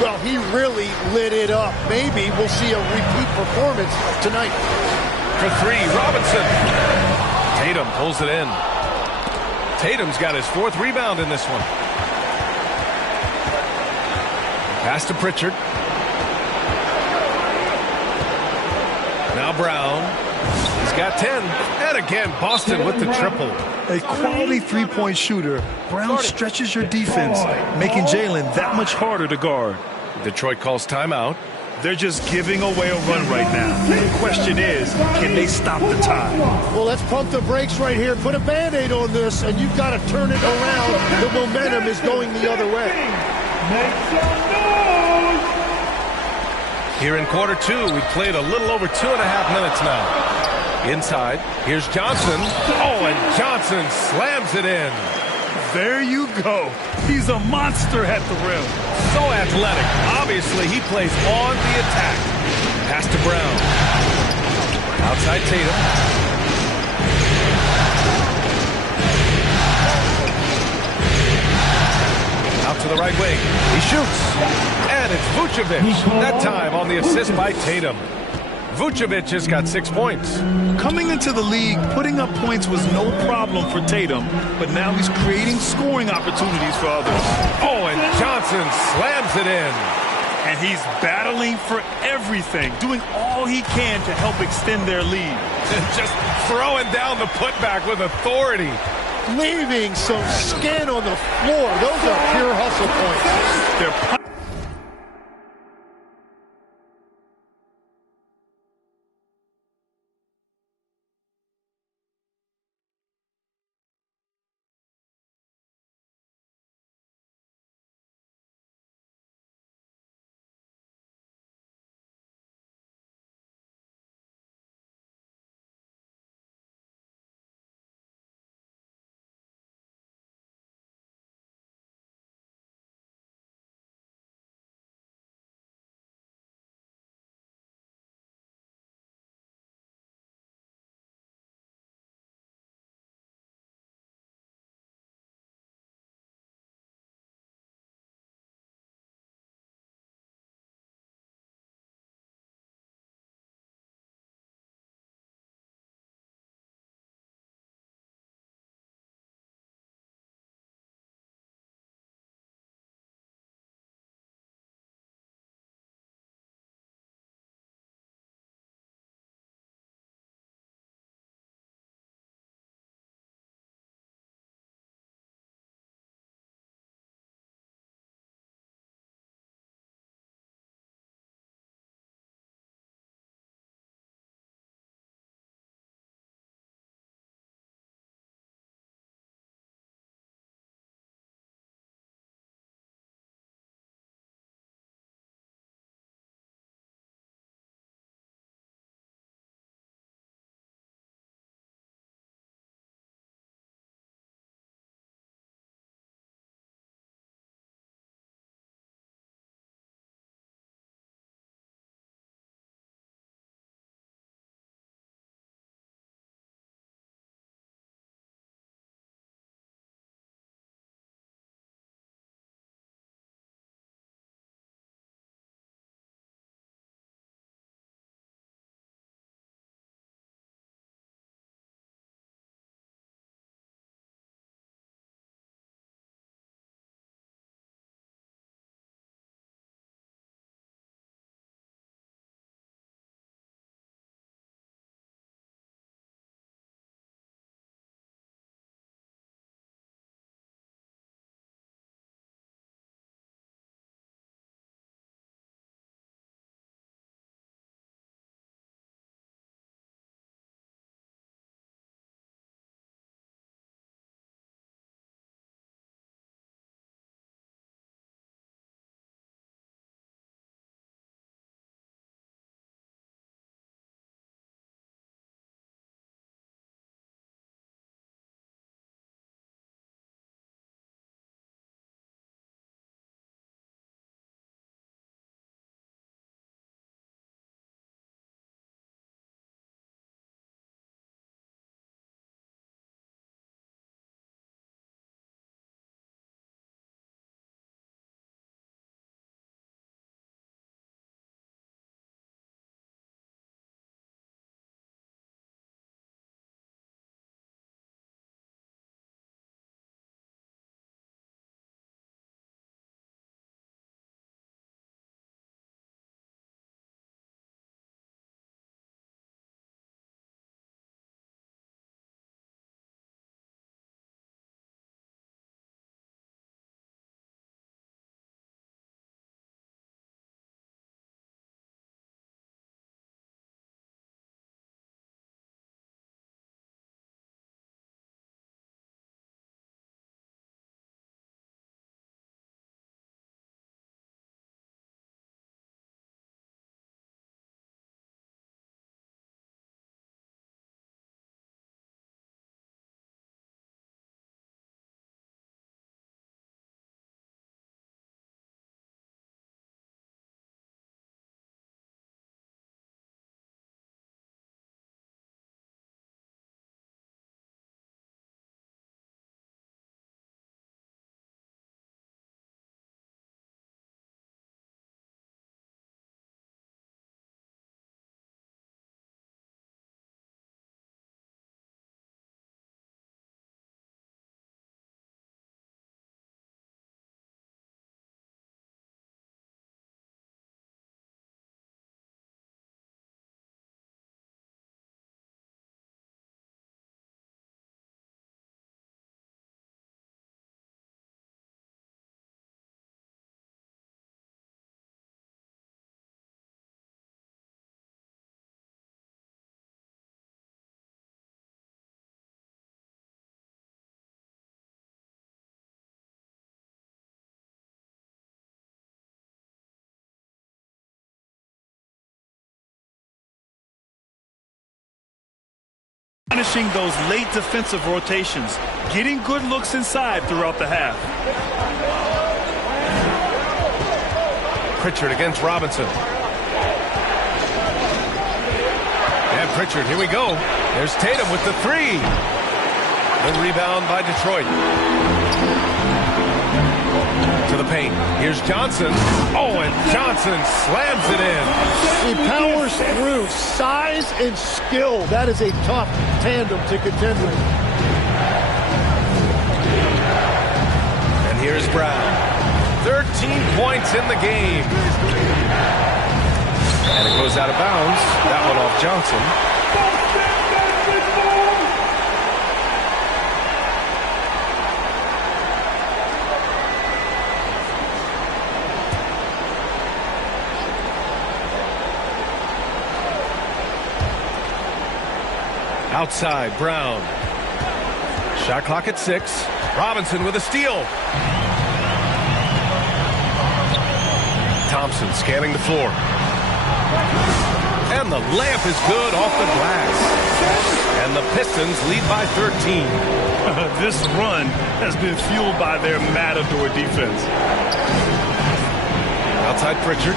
Well, he really lit it up. Maybe we'll see a repeat performance tonight. For 3, Robinson. Tatum pulls it in. Tatum's got his 4th rebound in this one. Pass to Pritchard. Now Brown. He's got 10. And again, Boston with the triple. A quality three-point shooter, Brown stretches your defense, making Jalen that much harder to guard. Detroit calls timeout. They're just giving away a run right now. The question is, can they stop the tide? Well, let's pump the brakes right here. Put a Band-Aid on this, and you've got to turn it around. The momentum is going the other way. Make some noise! Here in quarter 2, we played a little over 2.5 minutes now. Inside, here's Johnson. Oh, and Johnson slams it in. There you go. He's a monster at the rim. So athletic. Obviously, he plays on the attack. Pass to Brown. Outside Tatum. Out to the right wing. He shoots. And it's Vucevic. That time on the assist by Tatum. Vucevic has got 6 points. Coming into the league, putting up points was no problem for Tatum, but now he's creating scoring opportunities for others. Oh, and Johnson slams it in. And he's battling for everything, doing all he can to help extend their lead. Just throwing down the putback with authority. Leaving some skin on the floor. Those are pure hustle points. They're Finishing those late defensive rotations, getting good looks inside throughout the half. Pritchard against Robinson. And Pritchard, here we go. There's Tatum with the three. The rebound by Detroit. To the paint. Here's Johnson. Oh, and Johnson slams it in. He powers through. Size and skill. That is a tough tandem to contend with. And here's Brown. 13 points in the game. And it goes out of bounds. That one off Johnson. Outside, Brown. Shot clock at 6. Robinson with a steal. Thompson scanning the floor. And the layup is good off the glass. And the Pistons lead by 13. This run has been fueled by their matador defense. Outside Pritchard.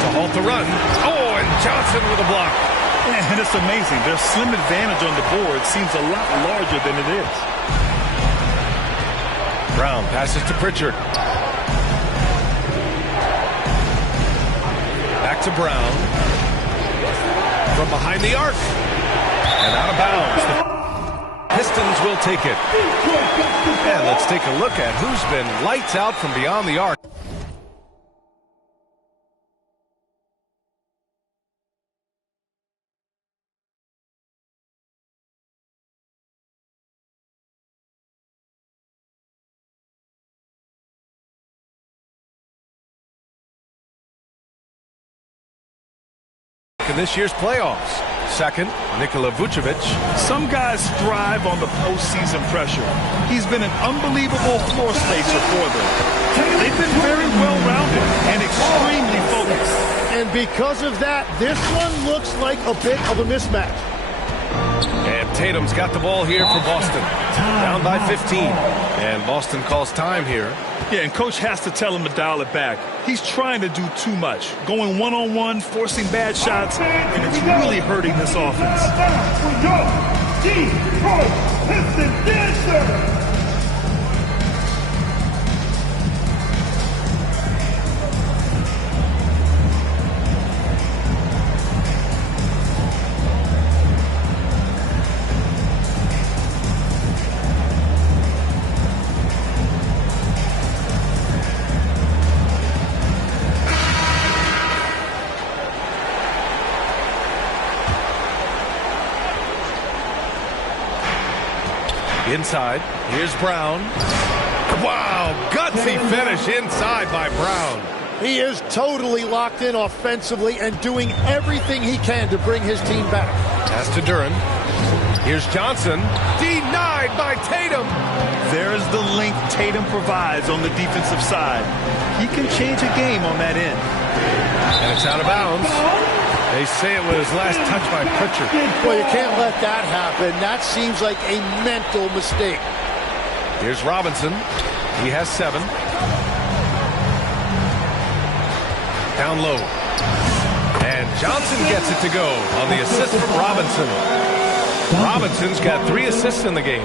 To halt the run. Oh, and Johnson with a block. And it's amazing. Their slim advantage on the board seems a lot larger than it is. Brown passes to Pritchard. Back to Brown. From behind the arc. And out of bounds. The Pistons will take it. And let's take a look at who's been lights out from beyond the arc. In this year's playoffs. Second, Nikola Vucevic. Some guys thrive on the postseason pressure. He's been an unbelievable floor spacer for them. They've been very well-rounded and extremely focused. And because of that, this one looks like a bit of a mismatch. And Tatum's got the ball here for Boston. Down by 15. And Boston calls time here. Yeah, and coach has to tell him to dial it back. He's trying to do too much. Going one-on-one, forcing bad shots, and it's really hurting this offense. Detroit Pistons dancer. Inside, here's Brown. Wow, gutsy finish inside by Brown. He is totally locked in offensively and doing everything he can to bring his team back. Pass to Duren. Here's Johnson. Denied by Tatum. There's the length Tatum provides on the defensive side. He can change a game on that end. And it's out of bounds. They say it was his last touch by Pritchard. Well, you can't let that happen. That seems like a mental mistake. Here's Robinson. He has 7. Down low. And Johnson gets it to go on the assist from Robinson. Robinson's got 3 assists in the game.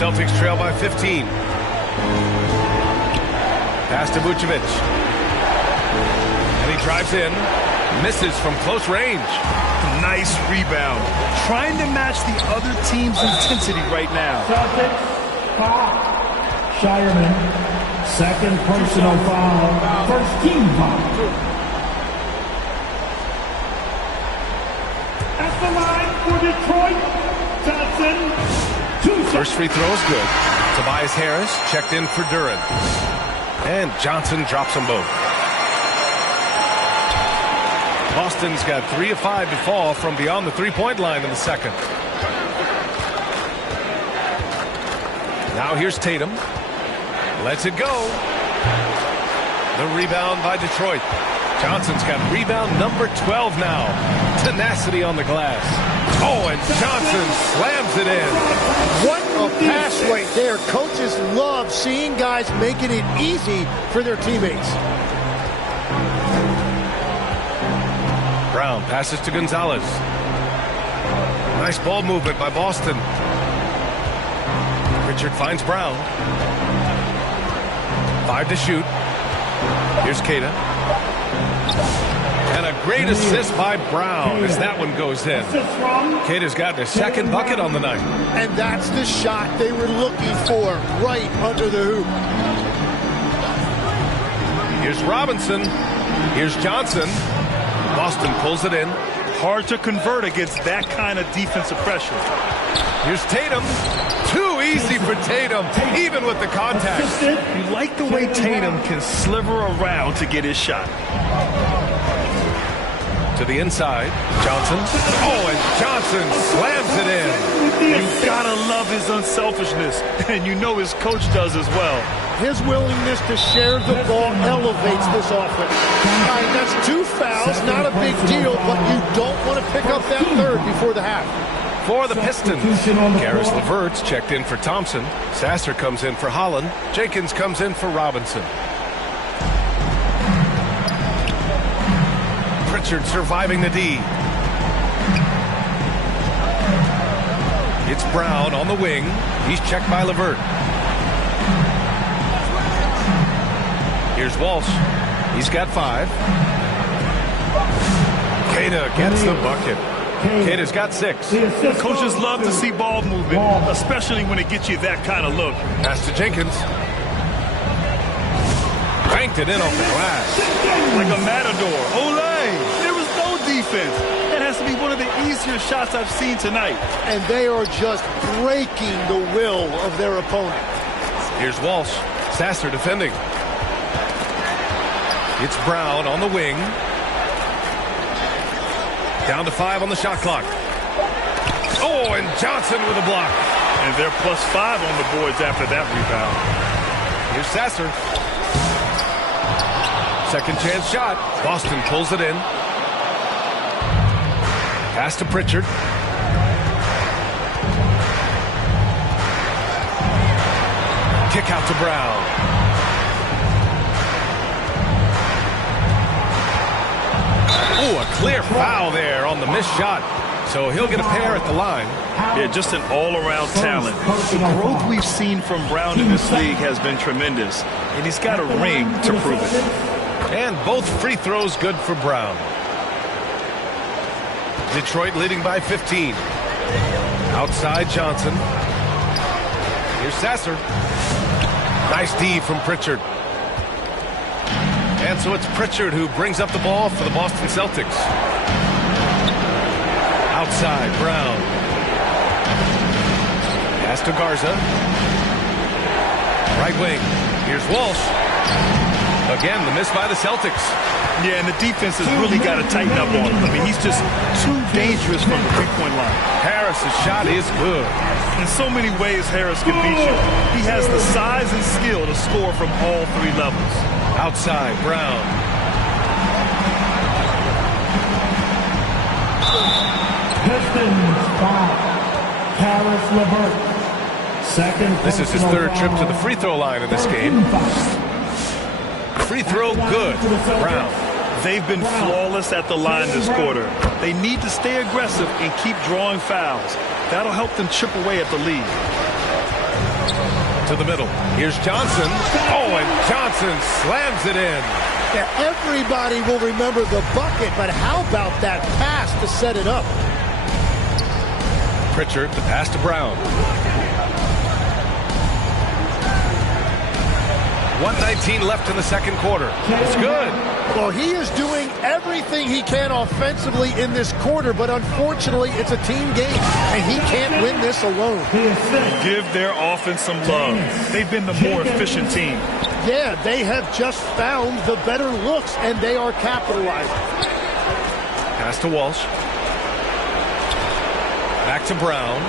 Celtics trail by 15. Pass to Vucevic. And he drives in. Misses from close range. Nice rebound. Trying to match the other team's intensity right now. Celtics, foul. Shireman, second personal foul. First team foul. At the line for Detroit, Johnson. First free throw is good. Tobias Harris checked in for Duren. And Johnson drops them both. Boston's got 3 of 5 to fall from beyond the three-point line in the second. Now here's Tatum. Lets it go. The rebound by Detroit. Johnson's got rebound number 12 now. Tenacity on the glass. Oh, and Johnson slams it in. What a pass right there. Coaches love seeing guys making it easy for their teammates. Brown passes to Gonzalez. Nice ball movement by Boston. Pritchard finds Brown. 5 to shoot. Here's Keita. And a great assist by Brown as that one goes in. Keita's got his second bucket on the night. And that's the shot they were looking for, right under the hoop. Here's Robinson. Here's Johnson. Boston pulls it in. Hard to convert against that kind of defensive pressure. Here's Tatum. Too easy for Tatum, even with the contact. You like the way Tatum can sliver around to get his shot. To the inside, Johnson. Oh, and Johnson slams it in. You gotta love his unselfishness, and you know his coach does as well. His willingness to share the ball elevates this offense. All right, that's 2 fouls, not a big deal, but you don't want to pick up that third before the half. For the Pistons, Karis LeVert's checked in for Thompson. Sasser comes in for Holland. Jenkins comes in for Robinson. Pritchard surviving the D. It's Brown on the wing. He's checked by LeVert. Here's Walsh. He's got 5. Keita gets the bucket. Keita's got 6. Coaches love to see ball movement, especially when it gets you that kind of look. Pass to Jenkins. Banked it in off the glass. Like a matador. Olay! There was no defense. That has to be one of the easier shots I've seen tonight. And they are just breaking the will of their opponent. Here's Walsh. Sasser defending. It's Brown on the wing. Down to 5 on the shot clock. Oh, and Johnson with a block. And they're +5 on the boards after that rebound. Here's Sasser. Second chance shot. Boston pulls it in. Pass to Pritchard. Kick out to Brown. Oh, a clear foul there on the missed shot. So he'll get a pair at the line. Yeah, just an all-around talent. The growth we've seen from Brown in this league has been tremendous, and he's got a ring to prove it. And both free throws good for Brown. Detroit leading by 15. Outside Johnson. Here's Sasser. Nice D from Pritchard. And so it's Pritchard who brings up the ball for the Boston Celtics. Outside, Brown. Pass to Garza. Right wing. Here's Walsh. Again, the miss by the Celtics. Yeah, and the defense has really got to tighten up on him. I mean, he's just too dangerous from the three-point line. Harris's shot is good. In so many ways, Harris can beat you. He has the size and skill to score from all 3 levels. Outside, Brown. Pistons foul. Karis LeVert. Second. This is his 3rd trip to the free throw line in this game. Free throw good. Brown. They've been flawless at the line this quarter. They need to stay aggressive and keep drawing fouls. That'll help them chip away at the lead. To the middle. Here's Johnson. Oh, and Johnson slams it in. Yeah, everybody will remember the bucket, but how about that pass to set it up? Pritchard, the pass to Brown. 1:19 left in the second quarter. It's good. Well, he is doing everything he can offensively in this quarter, but unfortunately, it's a team game, and he can't win this alone. Give their offense some love. They've been the more efficient team. Yeah, they have just found the better looks, and they are capitalizing. Pass to Walsh. Back to Brown.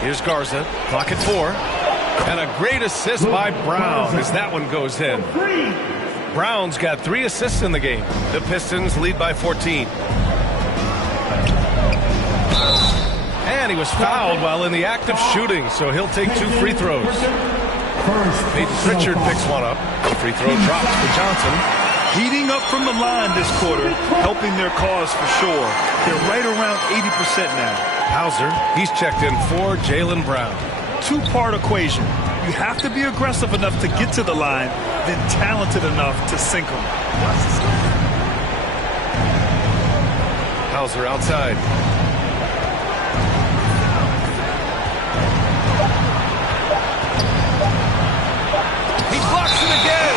Here's Garza. Clock at 4. And a great assist by Brown as that one goes in. Brown's got 3 assists in the game. The Pistons lead by 14. And he was fouled while in the act of shooting, so he'll take 2 free throws. Peyton Pritchard picks one up. The free throw drops for Johnson. Heating up from the line this quarter, helping their cause for sure. They're right around 80% now. Hauser, he's checked in for Jaylen Brown. 2-part equation. You have to be aggressive enough to get to the line, then talented enough to sink them. Hauser outside. He blocks it again.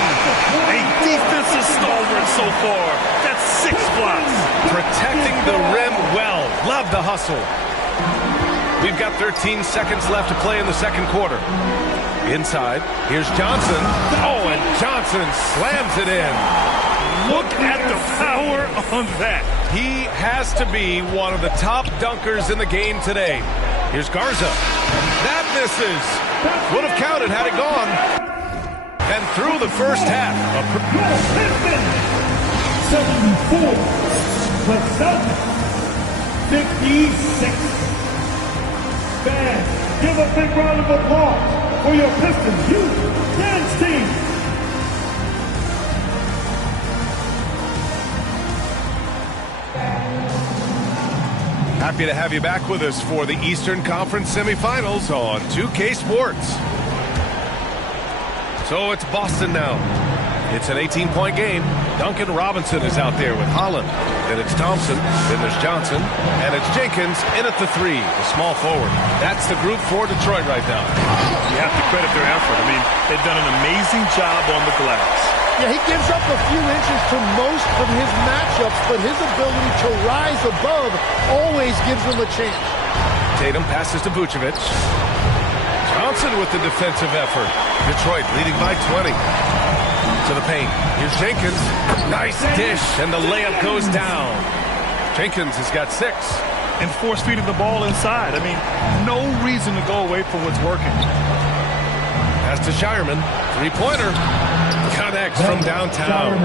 A defensive stalwart so far. That's 6 blocks. Protecting the rim well. Love the hustle. We've got 13 seconds left to play in the second quarter. Inside, here's Johnson. Oh, and Johnson slams it in. Look at the power on that. He has to be one of the top dunkers in the game today. Here's Garza. That misses. Would have counted had it gone. And through the first half. 74. The Celtics 56. Fans, give a big round of applause for your Pistons youth dance team. Happy to have you back with us for the Eastern Conference semifinals on 2K Sports. So it's Boston now. It's an 18-point game. Duncan Robinson is out there with Holland. Then it's Thompson. Then there's Johnson. And it's Jenkins in at the 3, the small forward. That's the group for Detroit right now. You have to credit their effort. I mean, they've done an amazing job on the glass. Yeah, he gives up a few inches to most of his matchups, but his ability to rise above always gives him a chance. Tatum passes to Vucevic. Johnson with the defensive effort. Detroit leading by 20. To the paint. Here's Jenkins. Nice dish, and the layup goes down. Jenkins has got 6. And force feeding the ball inside. I mean, no reason to go away from what's working. Pass to Shireman. 3-pointer. Connects from downtown.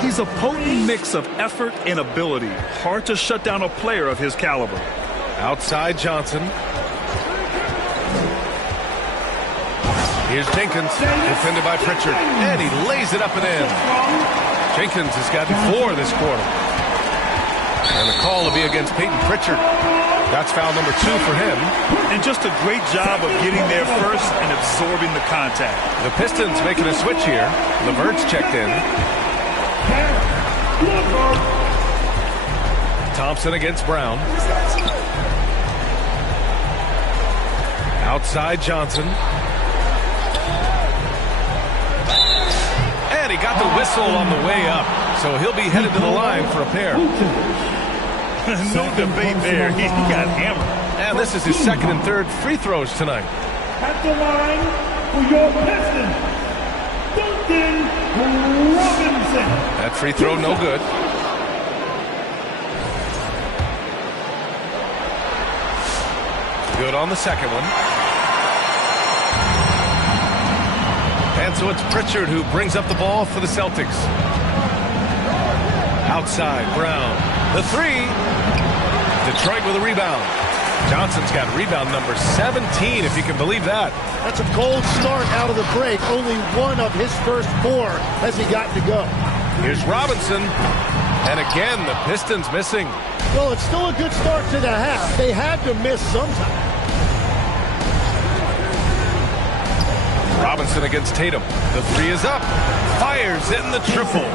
He's a potent mix of effort and ability. Hard to shut down a player of his caliber. Outside Johnson. Here's Jenkins, defended by Pritchard, and he lays it up and in. Jenkins has gotten 4 this quarter. And the call will be against Peyton Pritchard. That's foul number 2 for him. And just a great job of getting there first and absorbing the contact. The Pistons making a switch here. LeVert's checked in. Thompson against Brown. Outside Johnson. And he got the whistle on the way up. So he'll be headed to the line for a pair. No debate there. He got hammered. And this is his second and third free throws tonight. At the line for your Pistons, Duncan Robinson. That free throw no good. Good on the second one. And so it's Pritchard who brings up the ball for the Celtics. Outside, Brown. The 3. Detroit with a rebound. Johnson's got rebound number 17, if you can believe that. That's a cold start out of the break. Only one of his first 4 has he got to go. Here's Robinson. And again, the Pistons missing. Well, it's still a good start to the half. They had to miss sometime. Robinson against Tatum. The 3 is up. Fires in the triple.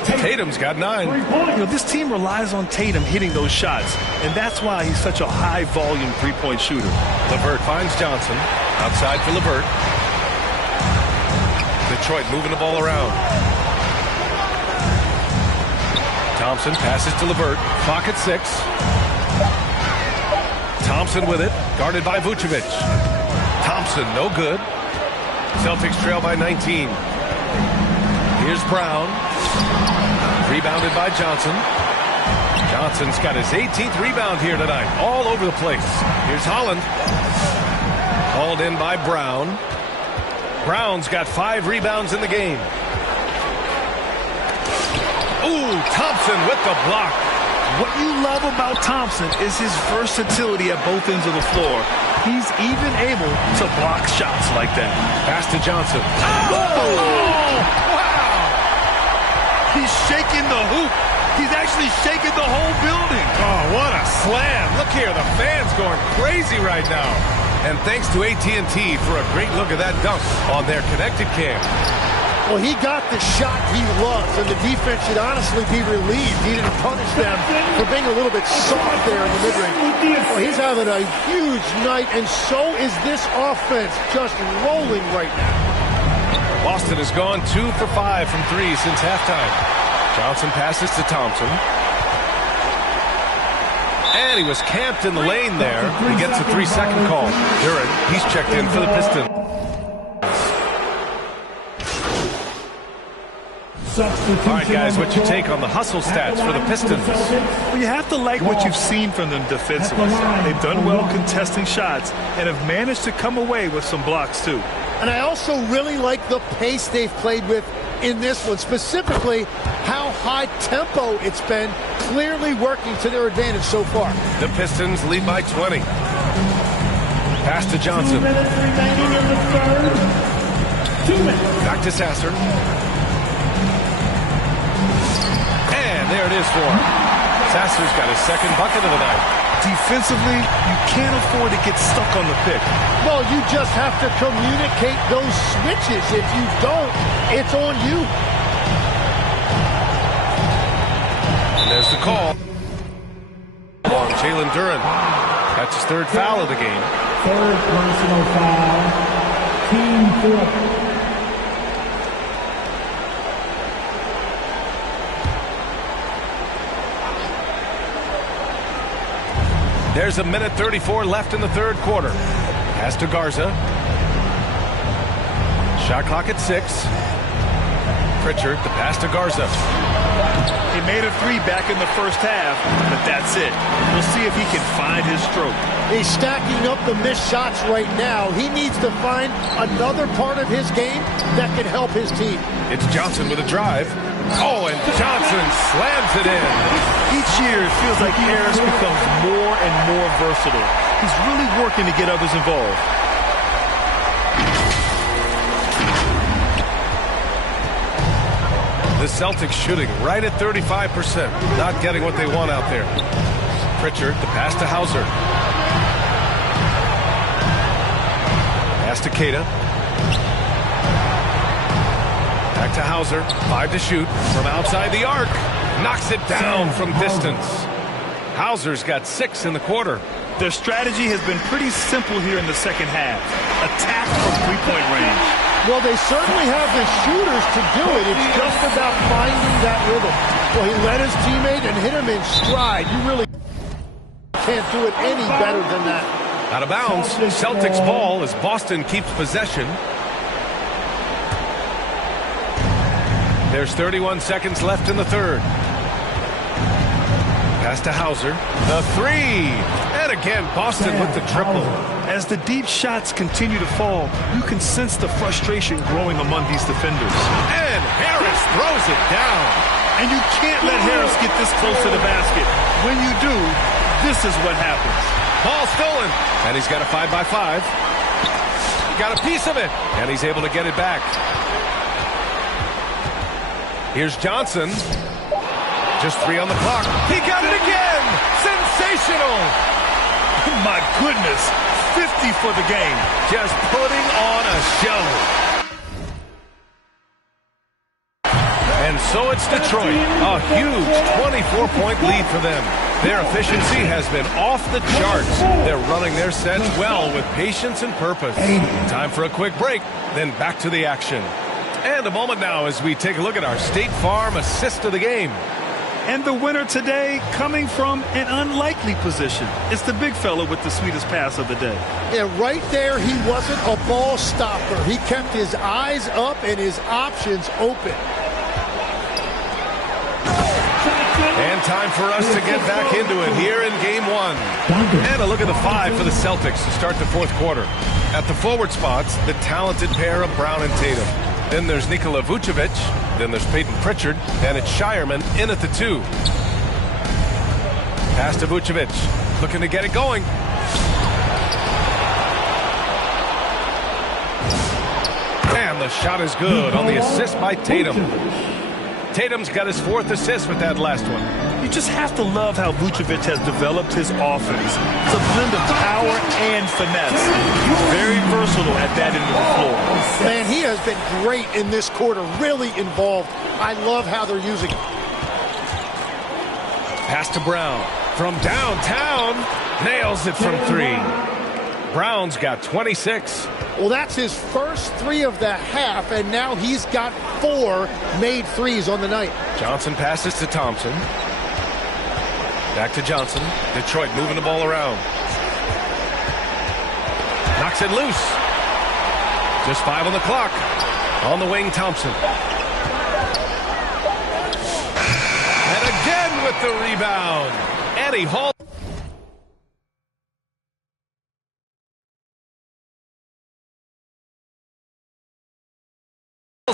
Tatum's got 9. You know, this team relies on Tatum hitting those shots, and that's why he's such a high-volume three-point shooter. LeVert finds Johnson. Outside for LeVert. Detroit moving the ball around. Thompson passes to LeVert. Clock at 6. Thompson with it. Guarded by Vucevic. Thompson, no good. Celtics trail by 19. Here's Brown. Rebounded by Johnson. Johnson's got his 18th rebound here tonight. All over the place. Here's Holland. Hauled in by Brown. Brown's got 5 rebounds in the game. Ooh, Thompson with the block. What you love about Thompson is his versatility at both ends of the floor. He's even able to block shots like that. Pass to Johnson. Oh! Wow! He's shaking the hoop. He's actually shaking the whole building. Oh, what a slam. Look here, the fans going crazy right now. And thanks to AT&T for a great look at that dunk on their connected cam. Well, he got the shot he loves, and the defense should honestly be relieved. He didn't punish them for being a little bit soft there in the mid-range. Well, he's having a huge night, and so is this offense, just rolling right now. Boston has gone 2 for 5 from 3 since halftime. Johnson passes to Thompson. And he was camped in the lane there. He gets a 3-second call. Duren, he's checked in for the Pistons. All right, guys, what's your take on the hustle stats for the Pistons? Well, you have to like what you've seen from them defensively. They've done well contesting shots and have managed to come away with some blocks, too. And I also really like the pace they've played with in this one, specifically how high tempo it's been, clearly working to their advantage so far. The Pistons lead by 20. Pass to Johnson. 2 minutes remaining in the third. 2 minutes. Back to Sasser. And there it is for him. Sasser's got his second bucket of the night. Defensively, you can't afford to get stuck on the pick. Well, you just have to communicate those switches. If you don't, it's on you. And there's the call on Jalen Duren. That's his 3rd foul of the game. 3rd personal foul. Team 4. There's a minute 34 left in the 3rd quarter. Pass to Garza. Shot clock at 6. Pritchard, the pass to Garza. He made a 3 back in the first half, but that's it. We'll see if he can find his stroke. He's stacking up the missed shots right now. He needs to find another part of his game that can help his team. It's Johnson with a drive. Oh, and Johnson slams it in. Each year, it feels like Harris becomes more and more versatile. He's really working to get others involved. The Celtics shooting right at 35%. Not getting what they want out there. Pritchard, the pass to Hauser. Pass to Keita. Back to Hauser. 5 to shoot from outside the arc. Knocks it down from distance. Hauser's got 6 in the quarter. Their strategy has been pretty simple here in the second half. Attack from 3-point range. Well, they certainly have the shooters to do it. It's just about finding that rhythm. Well, he led his teammate and hit him in stride. You really can't do it any better than that. Out of bounds. Celtics ball as Boston keeps possession. There's 31 seconds left in the 3rd. Pass to Hauser. The 3. And again, Boston with the triple. As the deep shots continue to fall, you can sense the frustration growing among these defenders. And Harris throws it down. And you can't let Harris get this close to the basket. When you do, this is what happens. Ball stolen. And he's got a 5-by-5. Got a piece of it. And he's able to get it back. Here's Johnson. Just 3 on the clock. He got it again. Sensational. My goodness. 50 for the game. Just putting on a show. And so it's Detroit. A huge 24-point lead for them. Their efficiency has been off the charts. They're running their sets well with patience and purpose. Time for a quick break, then back to the action. And a moment now as we take a look at our State Farm assist of the game. And the winner today coming from an unlikely position. It's the big fella with the sweetest pass of the day. Yeah, right there, he wasn't a ball stopper. He kept his eyes up and his options open. And time for us to get back into it here in Game 1. And a look at the 5 for the Celtics to start the 4th quarter. At the forward spots, the talented pair of Brown and Tatum. Then there's Nikola Vucevic. Then there's Peyton Pritchard. And it's Shireman in at the 2. Pass to Vucevic. Looking to get it going. And the shot is good on the assist by Tatum. Tatum's got his 4th assist with that last one. You just have to love how Vucevic has developed his offense. It's a blend of power and finesse. He's very versatile at that end of the floor. Man, he has been great in this quarter, really involved. I love how they're using it. Pass to Brown. From downtown, nails it from 3. Brown's got 26. Well, that's his first 3 of the half, and now he's got 4 made threes on the night. Johnson passes to Thompson. Back to Johnson. Detroit moving the ball around. Knocks it loose. Just 5 on the clock. On the wing, Thompson. And again with the rebound. Eddie Hall.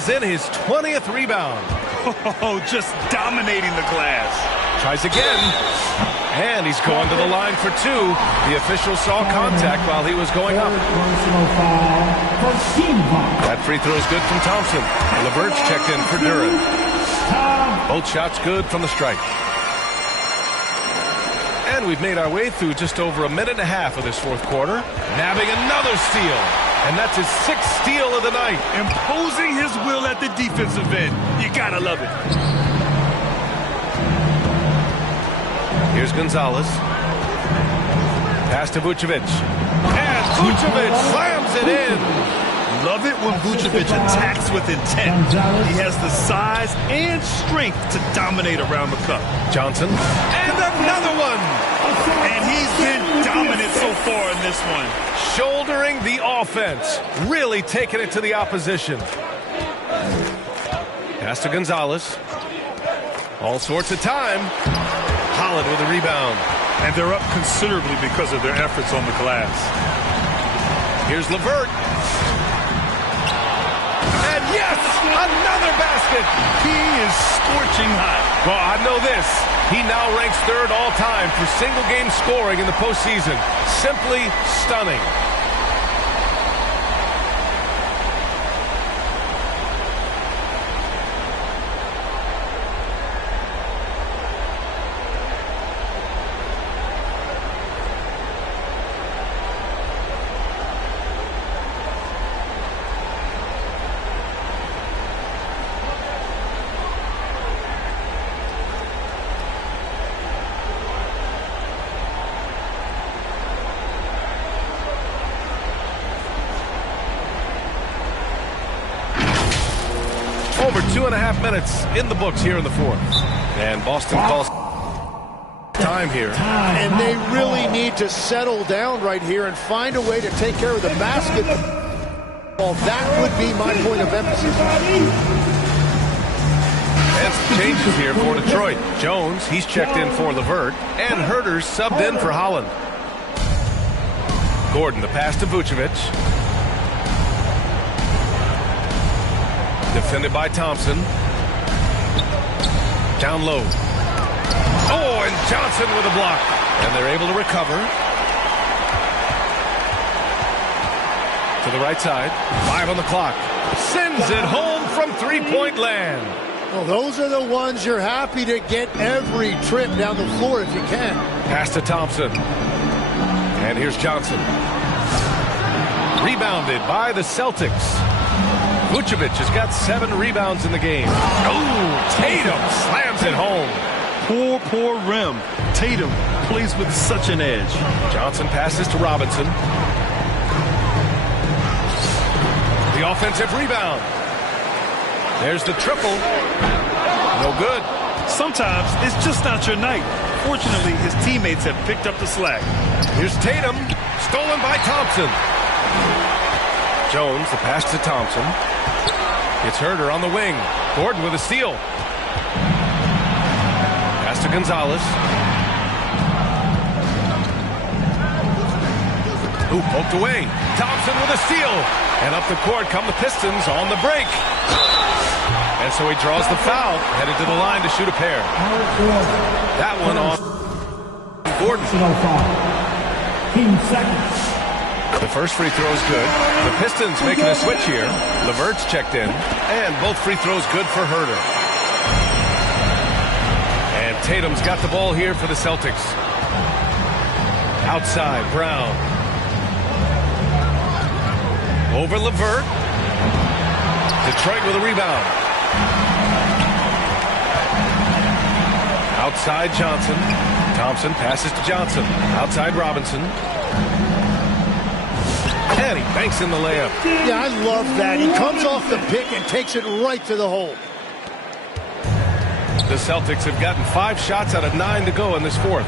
In his 20th rebound. Oh, just dominating the glass. Tries again. And he's going to the line for 2. The official saw contact while he was going up. That free throw is good from Thompson. LeVert's checked in for Duran. Both shots good from the stripe. And we've made our way through just over a minute and a half of this 4th quarter. Nabbing another steal. And that's his 6th steal of the night. Imposing his will at the defensive end. You gotta love it. Here's Gonzalez. Pass to Vucevic. And Vucevic slams it in. Love it when Vucevic attacks with intent. He has the size and strength to dominate around the cup. Johnson. And another one. And he's been dominant so far in this one. Shouldering the offense. Really taking it to the opposition. Pass to Gonzalez. All sorts of time. Holland with a rebound. And they're up considerably because of their efforts on the glass. Here's LeVert. And yes, another basket. He is scorching hot. Well, I know this. He now ranks 3rd all-time for single-game scoring in the postseason. Simply stunning. Over 2.5 minutes in the books here in the 4th. And Boston calls time here. And they really need to settle down right here and find a way to take care of the basketball. That would be my point of emphasis. And some changes here for Detroit. Jones, he's checked in for LeVert. And Herter's subbed in for Holland. Gordon, the pass to Vucevic. Defended by Thompson. Down low. Oh, and Johnson with a block. And they're able to recover. To the right side. 5 on the clock. Sends it home from 3-point land. Well, those are the ones you're happy to get every trip down the floor if you can. Pass to Thompson. And here's Johnson. Rebounded by the Celtics. Vucevic has got 7 rebounds in the game. Oh, Tatum slams it home. Poor rim. Tatum plays with such an edge. Johnson passes to Robinson. The offensive rebound. There's the triple. No good. Sometimes it's just not your night. Fortunately, his teammates have picked up the slack. Here's Tatum. Stolen by Thompson. Jones, the pass to Thompson. It's Herter on the wing. Gordon with a steal. Pass to Gonzalez. Ooh, poked away. Thompson with a steal. And up the court come the Pistons on the break. And so he draws the foul, headed to the line to shoot a pair. That one on Gordon. 15 seconds. The first free throw is good. The Pistons making a switch here. LeVert's checked in. And both free throws good for Herter. And Tatum's got the ball here for the Celtics. Outside, Brown. Over LeVert. Detroit with a rebound. Outside Johnson. Thompson passes to Johnson. Outside Robinson. And he banks in the layup. Yeah, I love that. He comes off the pick and takes it right to the hole. The Celtics have gotten 5 shots out of 9 to go in this fourth.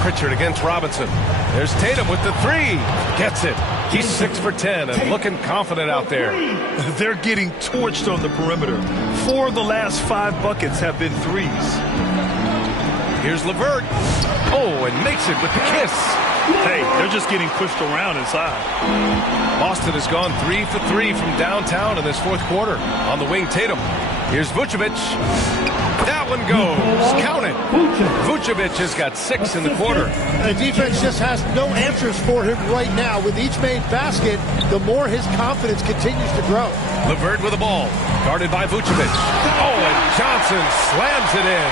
Pritchard against Robinson. There's Tatum with the 3. Gets it. He's 6 for 10 and looking confident out there. They're getting torched on the perimeter. 4 of the last 5 buckets have been threes. Here's LeVert. Oh, and makes it with the kiss. Hey, they're just getting pushed around inside. Boston has gone 3 for 3 from downtown in this fourth quarter. On the wing, Tatum. Here's Vucevic. That one goes. Count it. Vucevic has got 6 in the quarter. The defense just has no answers for him right now. With each made basket, the more his confidence continues to grow. LeVert with the ball. Guarded by Vucevic. Oh, and Johnson slams it in.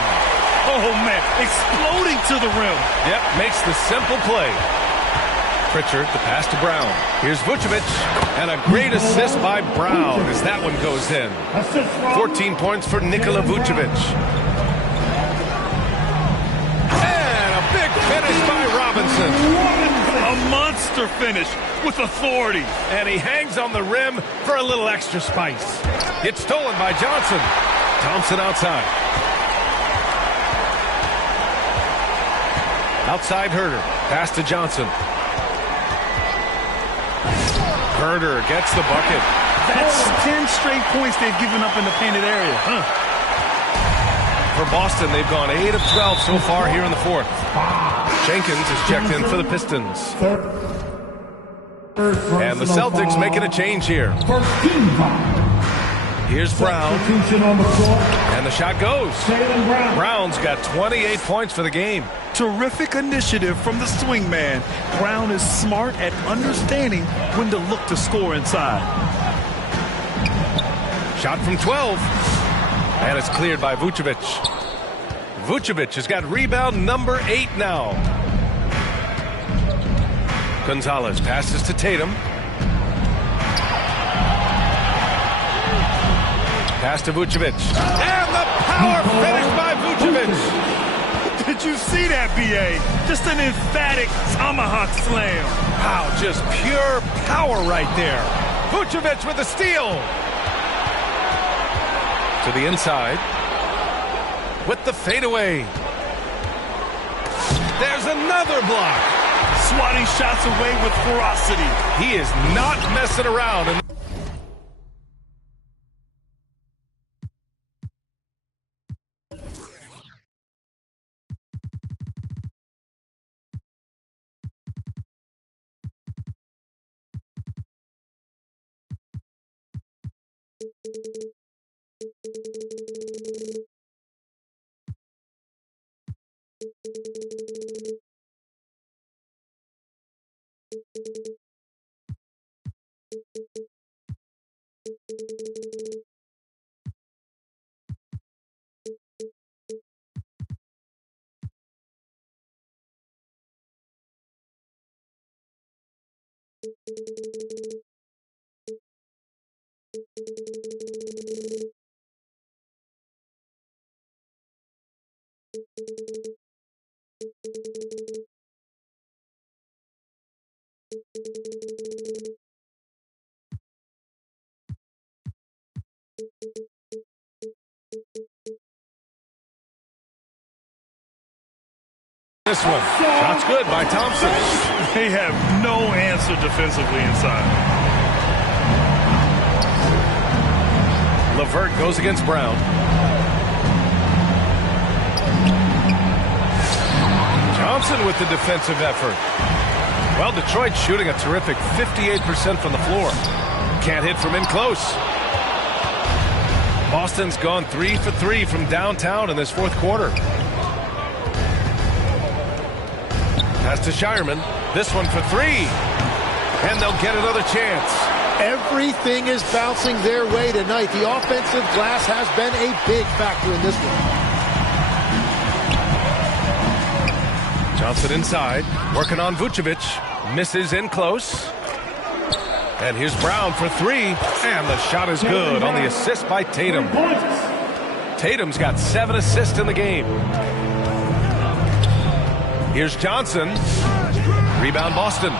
Oh, man. Exploding to the rim. Yep, makes the simple play. Pritchard, the pass to Brown. Here's Vucevic. And a great assist by Brown as that one goes in. 14 points for Nikola Vucevic. And a big finish by Robinson. A monster finish with authority. And he hangs on the rim for a little extra spice. It's stolen by Johnson. Thompson outside. Outside Herter. Pass to Johnson. Herter gets the bucket. That's 10 straight points they've given up in the painted area. For Boston, they've gone 8 of 12 so far here in the fourth. Jenkins is checked in for the Pistons. And the Celtics making a change here. Here's Brown. And the shot goes. Brown's got 28 points for the game. Terrific initiative from the swing man. Brown is smart at understanding when to look to score inside. Shot from 12. And it's cleared by Vucevic. Vucevic has got rebound number 8 now. Gonzalez passes to Tatum. Pass to Vucevic. And the power finish by Vucevic. Did you see that, B.A.? Just an emphatic tomahawk slam. Wow, just pure power right there. Vucevic with the steal. To the inside. With the fadeaway. There's another block. Swatting shots away with ferocity. He is not messing around. This one. Shot's good by Thompson. They have no answer defensively inside. LeVert goes against Brown. Johnson with the defensive effort. Well, Detroit's shooting a terrific 58% from the floor. Can't hit from in close. Boston's gone 3 for 3 from downtown in this fourth quarter. Pass to Shireman. This one for 3. And they'll get another chance. Everything is bouncing their way tonight. The offensive glass has been a big factor in this one. Johnson inside, working on Vucevic. Misses in close. And here's Brown for 3. And the shot is good on the assist by Tatum. Tatum's got 7 assists in the game. Here's Johnson. Rebound Boston.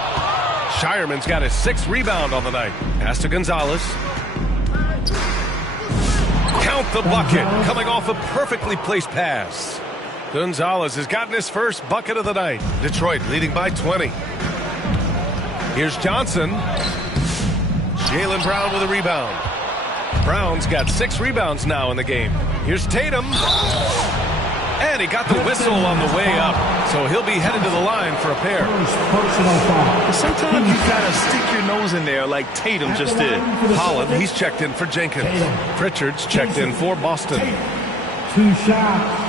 Shireman's got his 6th rebound on the night. Pass to Gonzalez. Count the bucket. Coming off a perfectly placed pass. Gonzalez has gotten his first bucket of the night. Detroit leading by 20. Here's Johnson. Jaylen Brown with a rebound. Brown's got 6 rebounds now in the game. Here's Tatum. And he got the whistle on the way up. So he'll be headed to the line for a pair. Sometimes you gotta stick your nose in there like Tatum just did. Holland, he's checked in for Jenkins. Pritchard's checked in for Boston. 2 shots.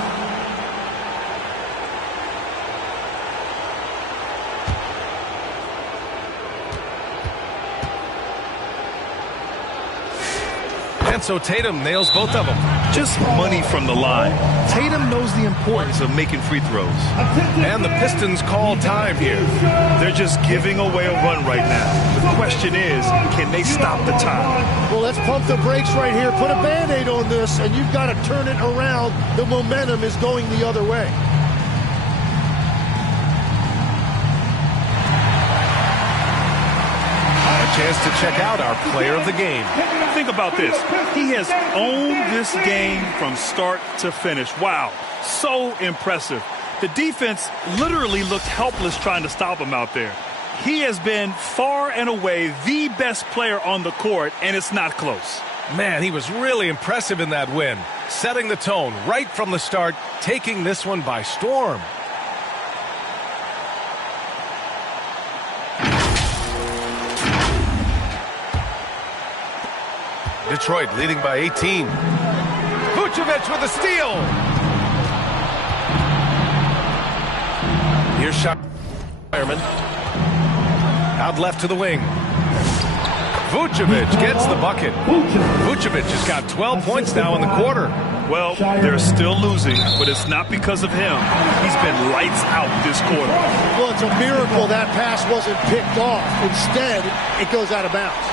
And so Tatum nails both of them. Just money from the line. Tatum knows the importance of making free throws. And the Pistons call time here. They're just giving away a run right now. The question is, can they stop the time? Well, let's pump the brakes right here. Put a Band-Aid on this, and you've got to turn it around. The momentum is going the other way. Chance to check out our player of the game. Think about this. He has owned this game from start to finish. Wow, so impressive. The defense literally looked helpless trying to stop him out there. He has been far and away the best player on the court, and it's not close. Man, he was really impressive in that win. Setting the tone right from the start, taking this one by storm. Detroit leading by 18. Vucevic with a steal. Here's Shireman. Out left to the wing. Vucevic gets the bucket. Vucevic has got 12 points now in the quarter. Well, they're still losing, but it's not because of him. He's been lights out this quarter. Well, it's a miracle that pass wasn't picked off. Instead, it goes out of bounds.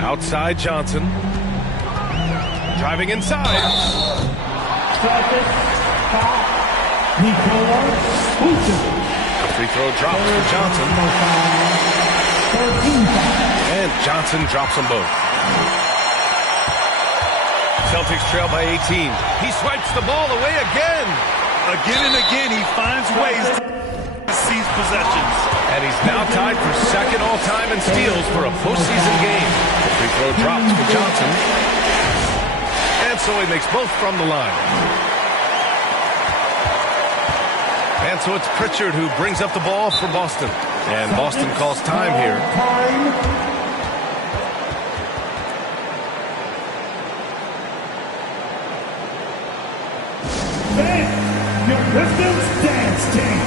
Outside Johnson. Driving inside. Free throw drops for Johnson. And Johnson drops them both. Celtics trail by 18. He swipes the ball away again. Again and again, he finds ways to seize possessions. And he's now tied for second all-time in steals for a postseason game. The free throw drops for Johnson. And so he makes both from the line. And so it's Pritchard who brings up the ball for Boston. And Boston calls time here. Your Pistons dance team.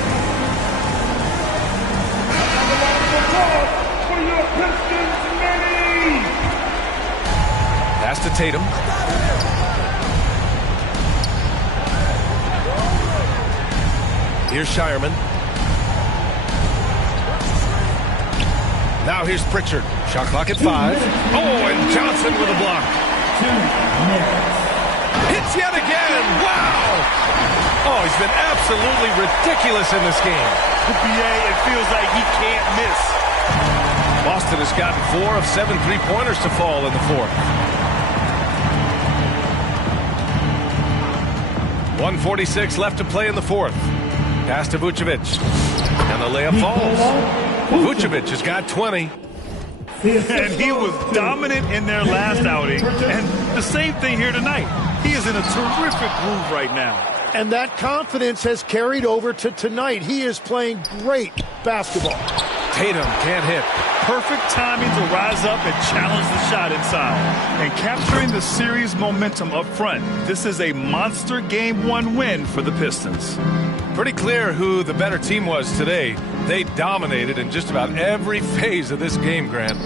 For your Pistons many. Pass to Tatum. Here's Shireman. Now here's Pritchard. Shot clock at 5. Oh, and Johnson with a block. 2 minutes. Hits yet again. Wow. Oh, he's been absolutely ridiculous in this game. BA, it feels like he can't miss. Boston has gotten 4 of 7 three-pointers to fall in the fourth. 1:46 left to play in the fourth. Pass to Vucevic. And the layup falls. Vucevic has got 20. And he was dominant in their last outing. And the same thing here tonight. He is in a terrific groove right now. And that confidence has carried over to tonight. He is playing great basketball. Tatum can't hit. Perfect timing to rise up and challenge the shot inside. And capturing the series momentum up front. This is a monster Game 1 win for the Pistons. Pretty clear who the better team was today. They dominated in just about every phase of this game, Grant.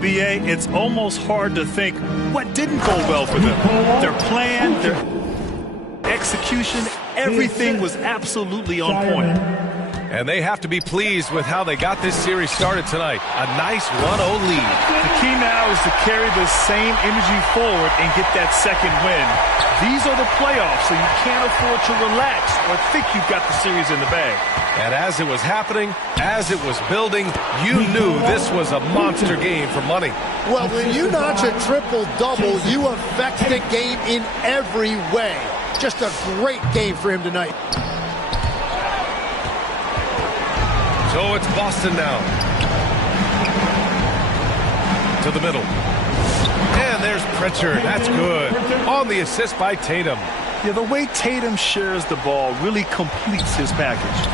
B.A., it's almost hard to think what didn't go well for them. Their plan, their execution, everything was absolutely on point. And they have to be pleased with how they got this series started tonight. A nice 1-0 lead. The key now is to carry the same energy forward and get that second win. These are the playoffs, so you can't afford to relax or think you've got the series in the bag. And as it was happening, as it was building, you knew this was a monster game for money. Well, when you notch a triple-double, you affect the game in every way. Just a great game for him tonight. So it's Boston now. To the middle. And there's Pritchard. That's good. On the assist by Tatum. Yeah, the way Tatum shares the ball really completes his package.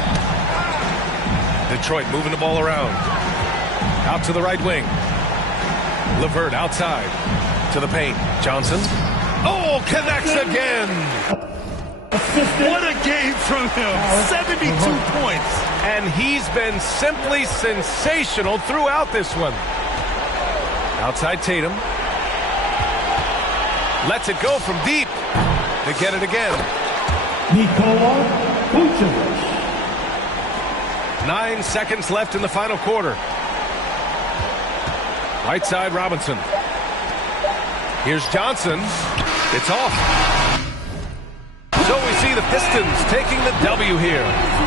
Detroit moving the ball around. Out to the right wing. LeVert outside. To the paint. Johnson. Oh, connects again. What a game from him. 72 points. And he's been simply sensational throughout this one. Outside Tatum. Lets it go from deep. They get it again. 9 seconds left in the final quarter. Right side Robinson. Here's Johnson. It's off. So we see the Pistons taking the W here.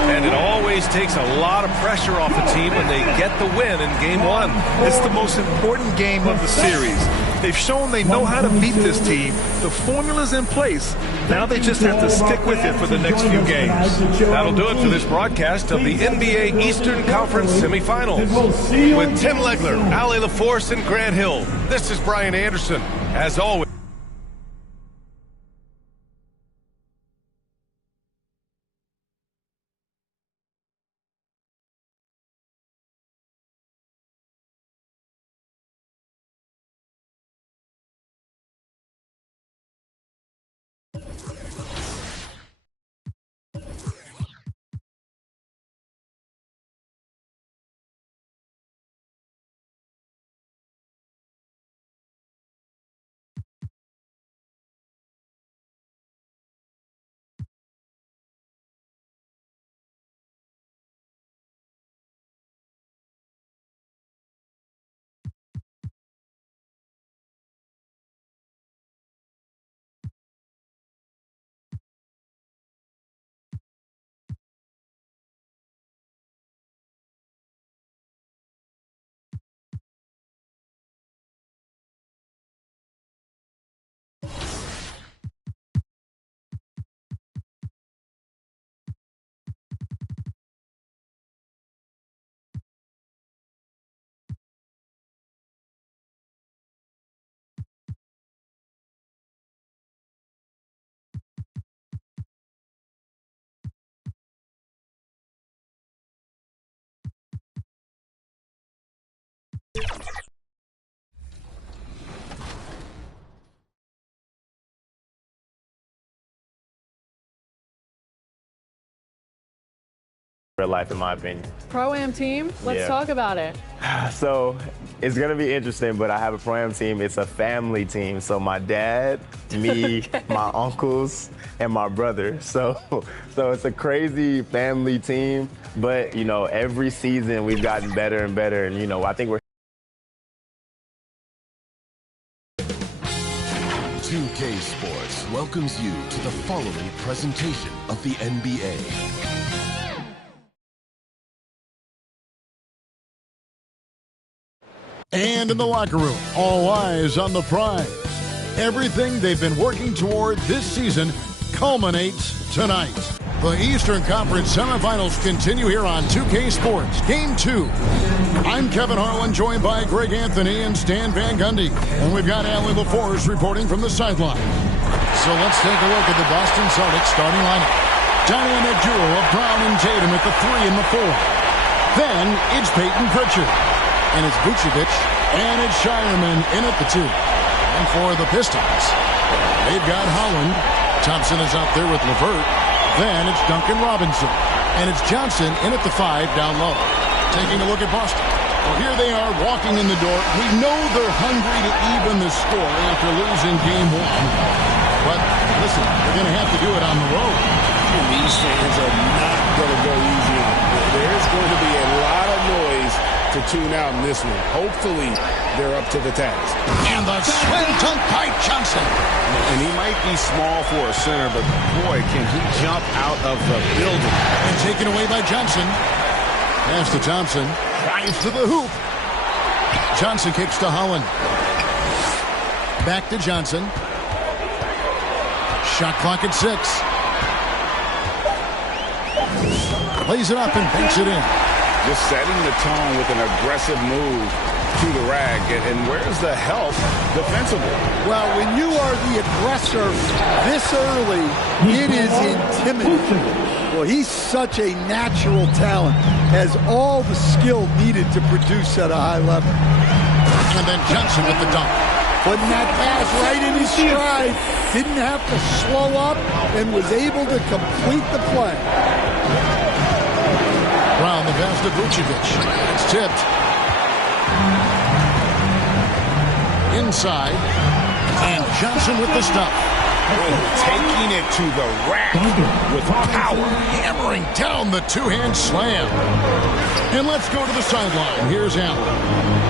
And it always takes a lot of pressure off the team when they get the win in Game 1. It's the most important game of the series. They've shown they know how to beat this team. The formula's in place. Now they just have to stick with it for the next few games. That'll do it for this broadcast of the NBA Eastern Conference semifinals. With Tim Legler, Allie LaForce, and Grant Hill, this is Brian Anderson. As always, real life, in my opinion. Pro-Am team, let's talk about it. So it's going to be interesting, but I have a Pro-Am team. It's a family team. So my dad, me, my uncles, and my brother. So it's a crazy family team. But, you know, every season we've gotten better and better. And, you know, I think we're 2K Sports welcomes you to the following presentation of the NBA. And in the locker room, all eyes on the prize. Everything they've been working toward this season culminates tonight. The Eastern Conference semifinals continue here on 2K Sports. Game 2. I'm Kevin Harlan, joined by Greg Anthony and Stan Van Gundy. And we've got Allie LaForce reporting from the sideline. So let's take a look at the Boston Celtics starting lineup. Dynamic duo of Brown and Tatum at the 3 and the 4. Then it's Peyton Pritchard. And it's Vucevic. And it's Shireman in at the 2. And for the Pistons, they've got Holland. Thompson is out there with LeVert. Then it's Duncan Robinson. And it's Johnson in at the 5 down low. Taking a look at Boston. Well, here they are walking in the door. We know they're hungry to even the score after losing game 1. But listen, they're going to have to do it on the road. These fans are not going to go easy on it. There's going to be a lot of noise to tune out in this one. Hopefully, they're up to the task. And the slam dunk by Johnson. And he might be small for a center, but boy, can he jump out of the building. And taken away by Johnson. Pass to Thompson. Drives to the hoop. Johnson kicks to Holland. Back to Johnson. Shot clock at 6. Lays it up and banks it in. Just setting the tone with an aggressive move to the rack. And where's the help defensively? Well, when you are the aggressor this early, it is intimidating. Well, he's such a natural talent, has all the skill needed to produce at a high level. And then Johnson with the dunk. Putting that pass right in his stride. Didn't have to slow up and was able to complete the play. Brown the pass to Vucevic. It's tipped. Inside. And Johnson with the stop. Taking it to the rack with power. Hammering down the two-hand slam. And let's go to the sideline. Here's Allen.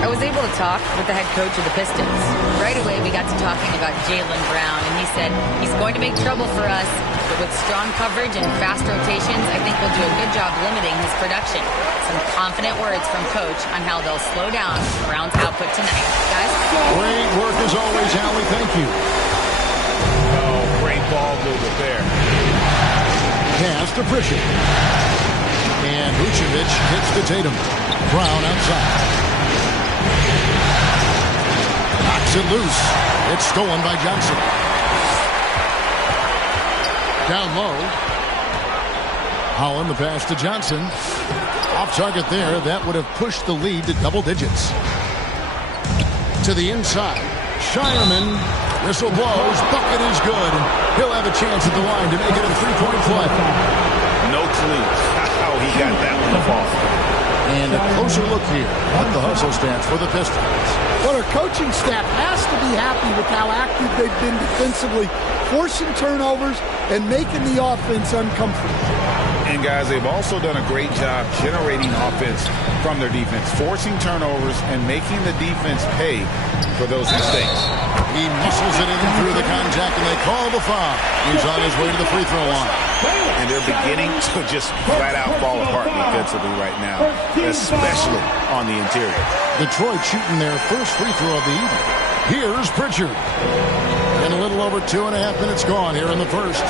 I was able to talk with the head coach of the Pistons. Right away, we got to talking about Jaylen Brown, and he said he's going to make trouble for us, but with strong coverage and fast rotations, I think we'll do a good job limiting his production. Some confident words from coach on how they'll slow down Brown's output tonight. Guys? Great work as always, Allie. Thank you. Oh, great ball movement there. Pass to Pritchard. And Vucevic hits to Tatum. Brown outside. Knocks it loose. It's stolen by Johnson. Down low. Holland the pass to Johnson. Off target there. That would have pushed the lead to double digits. To the inside. Shireman. Whistle blows. Bucket is good. He'll have a chance at the line to make it a three-point play. No clue how he got that one off. And a closer look here at the hustle stats for the Pistons. Well, our coaching staff has to be happy with how active they've been defensively, forcing turnovers and making the offense uncomfortable. And guys, they've also done a great job generating offense from their defense, forcing turnovers and making the defense pay for those mistakes. He muscles it in through the contact, and they call the foul. He's on his way to the free throw line. And they're beginning to just flat out fall apart defensively right now, especially on the interior. Detroit shooting their first free throw of the evening. Here's Pritchard. And a little over 2.5 minutes gone here in the first.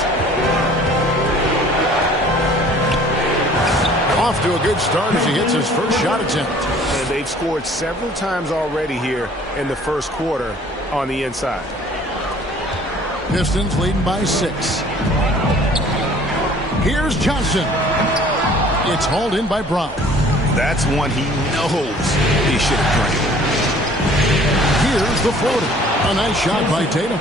Off to a good start as he hits his first shot attempt. And they've scored several times already here in the first quarter on the inside. Pistons leading by 6. Here's Johnson. It's hauled in by Brown. That's one he knows he should have drained. Here's the floater. A nice shot by Tatum.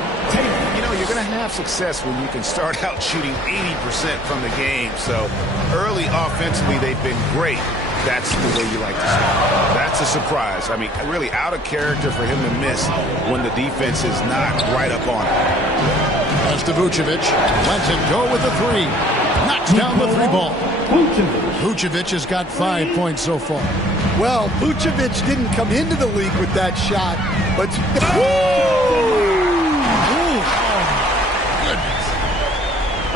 You know, you're going to have success when you can start out shooting 80% from the game. So early offensively, they've been great. That's the way you like to start. That's a surprise. I mean, really out of character for him to miss when the defense is not right up on him. As to Vucevic, lets it go with the 3. Knocks down the 3 ball. Vucevic has got 5 points so far. Well, Vucevic didn't come into the league with that shot, but...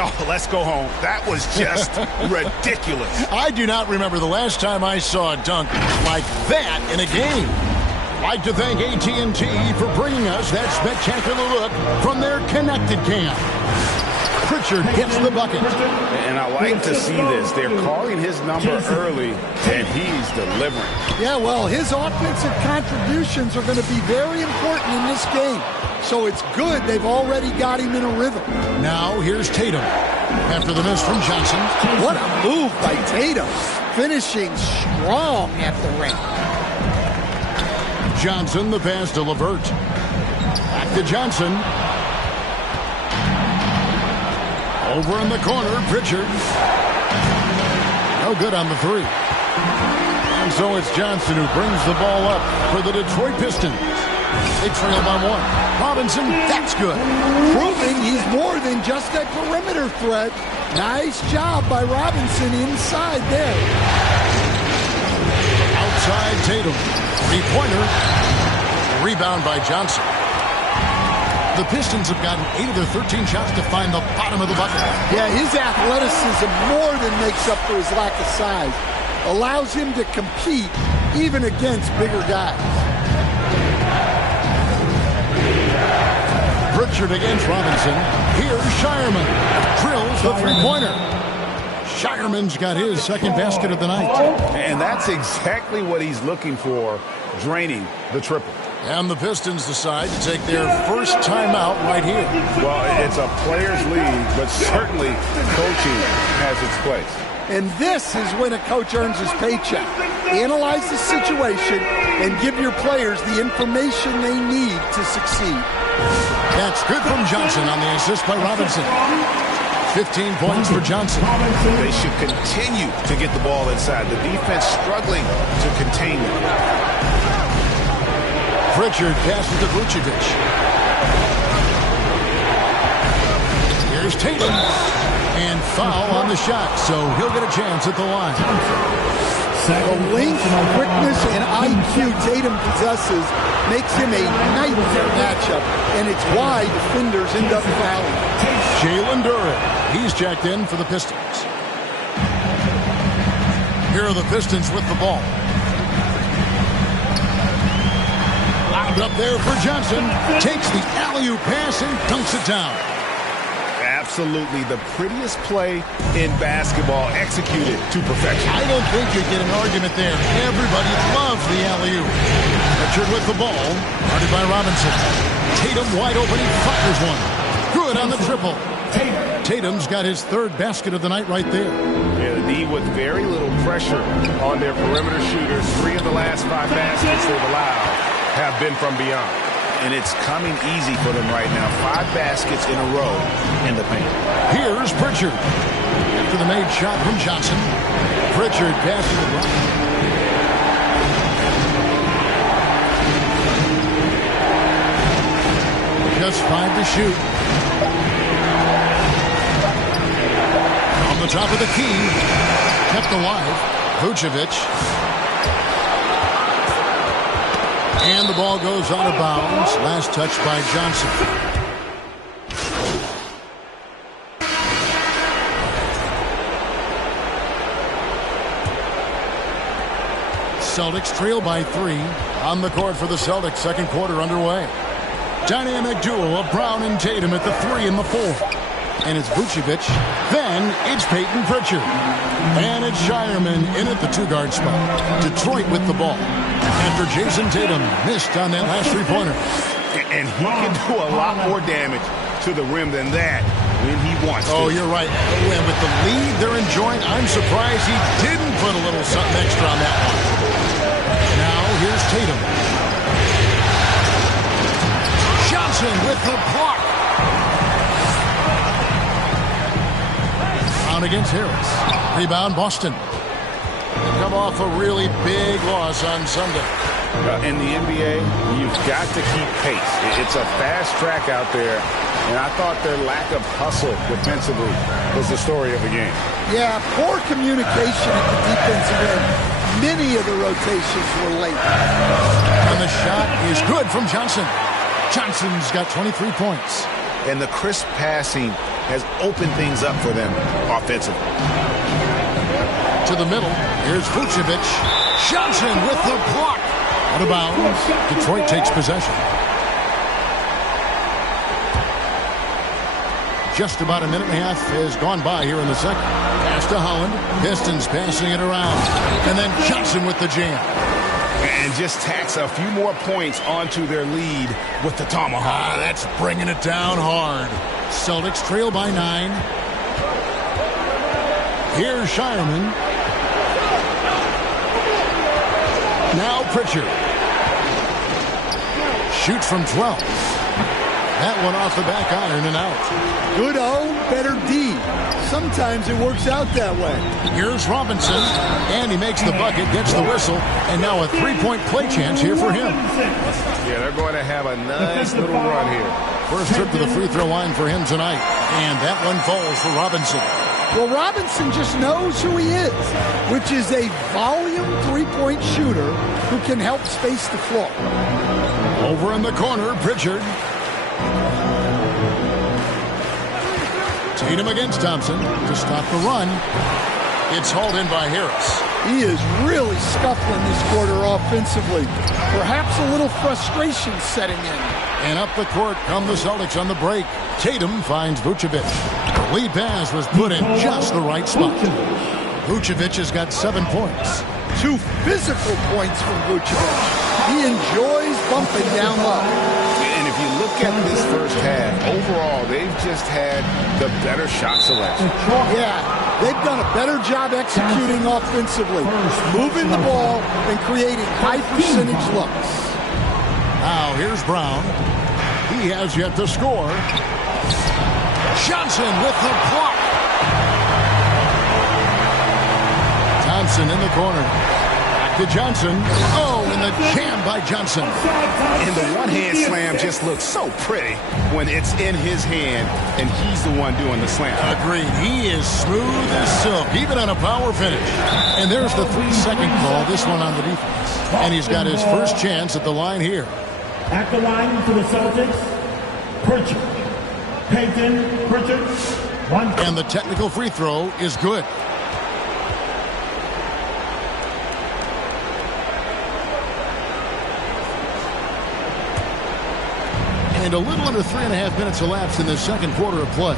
Oh, let's go home. That was just ridiculous. I do not remember the last time I saw a dunk like that in a game. I'd like to thank AT&T for bringing us that spectacular look from their connected cam. Pritchard gets the bucket. And I like to see this. They're calling his number early, and he's delivering. Yeah, well, his offensive contributions are going to be very important in this game. So it's good they've already got him in a rhythm. Now here's Tatum. After the miss from Johnson. What a move by Tatum. Finishing strong at the rim. Johnson, the pass to LeVert. Back to Johnson. Over in the corner, Pritchard. No good on the three. And so it's Johnson who brings the ball up for the Detroit Pistons. They trail by one. Robinson, that's good. Proving he's more than just a perimeter threat. Nice job by Robinson inside there. Outside Tatum. Three-pointer. Rebound by Johnson. The Pistons have gotten 8 of their 13 shots to find the bottom of the bucket. Yeah, his athleticism more than makes up for his lack of size. Allows him to compete even against bigger guys. Pritchard against Robinson. Here's Shireman. Drills the three-pointer. Shireman's got his second basket of the night. And that's exactly what he's looking for, draining the triple. And the Pistons decide to take their first timeout right here. Well, it's a players' league, but certainly coaching has its place. And this is when a coach earns his paycheck. Analyze the situation and give your players the information they need to succeed. That's good from Johnson on the assist by Robinson. 15 points for Johnson. They should continue to get the ball inside. The defense struggling to contain them. Pritchard passes to Vucevic. Here's Tatum. And foul on the shot, so he'll get a chance at the line. The length, quickness, and IQ Tatum possesses makes him a nightmare matchup, and it's why defenders end up fouling. Jalen Duren, he's checked in for the Pistons. Here are the Pistons with the ball. Lobbed up there for Johnson. Takes the alley-oop pass and dunks it down. Absolutely the prettiest play in basketball, executed to perfection. I don't think you get an argument there. Everybody loves the alley-oop. Pritchard with the ball. Guarded by Robinson. Tatum wide open. He fires one. Good on the triple. Tatum's got his third basket of the night right there. Yeah, the D with very little pressure on their perimeter shooters. 3 of the last 5 baskets they've allowed have been from beyond. And it's coming easy for them right now. 5 baskets in a row in the paint. Here's Pritchard. After the made shot from Johnson. Pritchard passes the block. Just 5 to shoot. On the top of the key. Kept alive. Vucevic. And the ball goes out of bounds. Last touch by Johnson. Celtics trail by 3. On the court for the Celtics. Second quarter underway. Dynamic duo of Brown and Tatum at the 3 and the 4. And it's Vucevic. Then it's Peyton Pritchard. And it's Shireman in at the 2-guard spot. Detroit with the ball. After Jason Tatum missed on that last 3-pointer. And he can do a lot more damage to the rim than that when he wants to. Oh, you're right. And with the lead they're enjoying, I'm surprised he didn't put a little something extra on that one. Now here's Tatum. Johnson with the block. Brown against Harris. Rebound Boston. Come off a really big loss on Sunday. In the NBA, you've got to keep pace. It's a fast track out there, and I thought their lack of hustle defensively was the story of the game. Yeah, poor communication at the defensive end. Many of the rotations were late. And the shot is good from Johnson. Johnson's got 23 points. And the crisp passing has opened things up for them offensively. To the middle. Here's Vucevic. Johnson with the block. Out of bounds. Detroit takes possession. Just about a minute and a half has gone by here in the second. Pass to Holland. Pistons passing it around. And then Johnson with the jam. And just tacks a few more points onto their lead with the tomahawk. That's bringing it down hard. Celtics trail by 9. Here's Shireman. Now Pritchard. Shoots from 12. That one off the back iron and out. Good O, better D. Sometimes it works out that way. Here's Robinson, and he makes the bucket, gets the whistle, and now a three-point play chance here for him. Yeah, they're going to have a nice little run here. First trip to the free throw line for him tonight, and that one falls for Robinson. Well, Robinson just knows who he is, which is a volume three-point shooter who can help space the floor. Over in the corner, Pritchard. Tatum against Thompson to stop the run. It's hauled in by Harris. He is really scuffling this quarter offensively. Perhaps a little frustration setting in. And up the court come the Celtics on the break. Tatum finds Vucevic. The lead pass was put in just the right spot. Vucevic has got 7 points. 2 physical points from Vucevic. He enjoys bumping down low. And if you look at this first half, overall, they've just had the better shot selection. Yeah, they've done a better job executing offensively, moving the ball and creating high percentage looks. Now here's Brown. He has yet to score. Johnson with the block. Thompson in the corner. Back to Johnson. Oh, and the jam by Johnson. And the one-hand slam just looks so pretty when it's in his hand and he's the one doing the slam. Agreed. He is smooth as silk, even on a power finish. And there's the 3-second call, this one on the defense. And he's got his first chance at the line here. At the line for the Celtics, Pritchard. Peyton Pritchard. And the technical free throw is good. And a little under 3.5 minutes elapsed in the second quarter of play.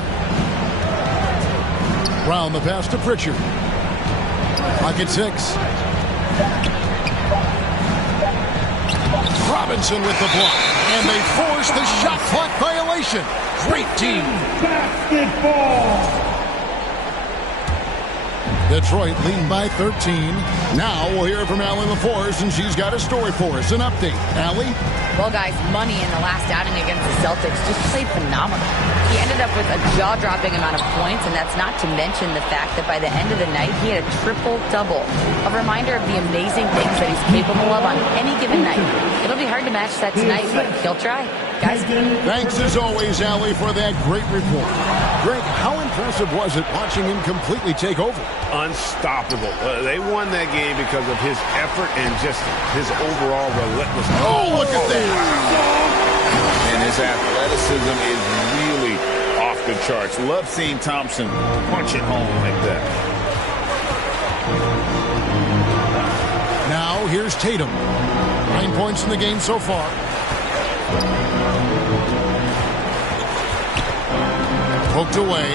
Brown the pass to Pritchard. Pocket 6. Robinson with the block. And they force the shot clock violation. Great team. Basketball. Detroit leading by 13. Now we'll hear from Allie LaForce, and she's got a story for us. An update. Allie? Well, guys, Money in the last outing against the Celtics just played phenomenal. He ended up with a jaw-dropping amount of points, and that's not to mention the fact that by the end of the night, he had a triple-double. A reminder of the amazing things that he's capable of on any given night. It'll be hard to match that tonight, but he'll try. Guys? Thanks as always, Allie, for that great report. Greg, how impressive was it watching him completely take over? Unstoppable. They won that game because of his effort and just his overall relentlessness. Oh, look at that. And his athleticism is really off the charts. Love seeing Thompson punch it home like that. Now here's Tatum. 9 points in the game so far. Poked away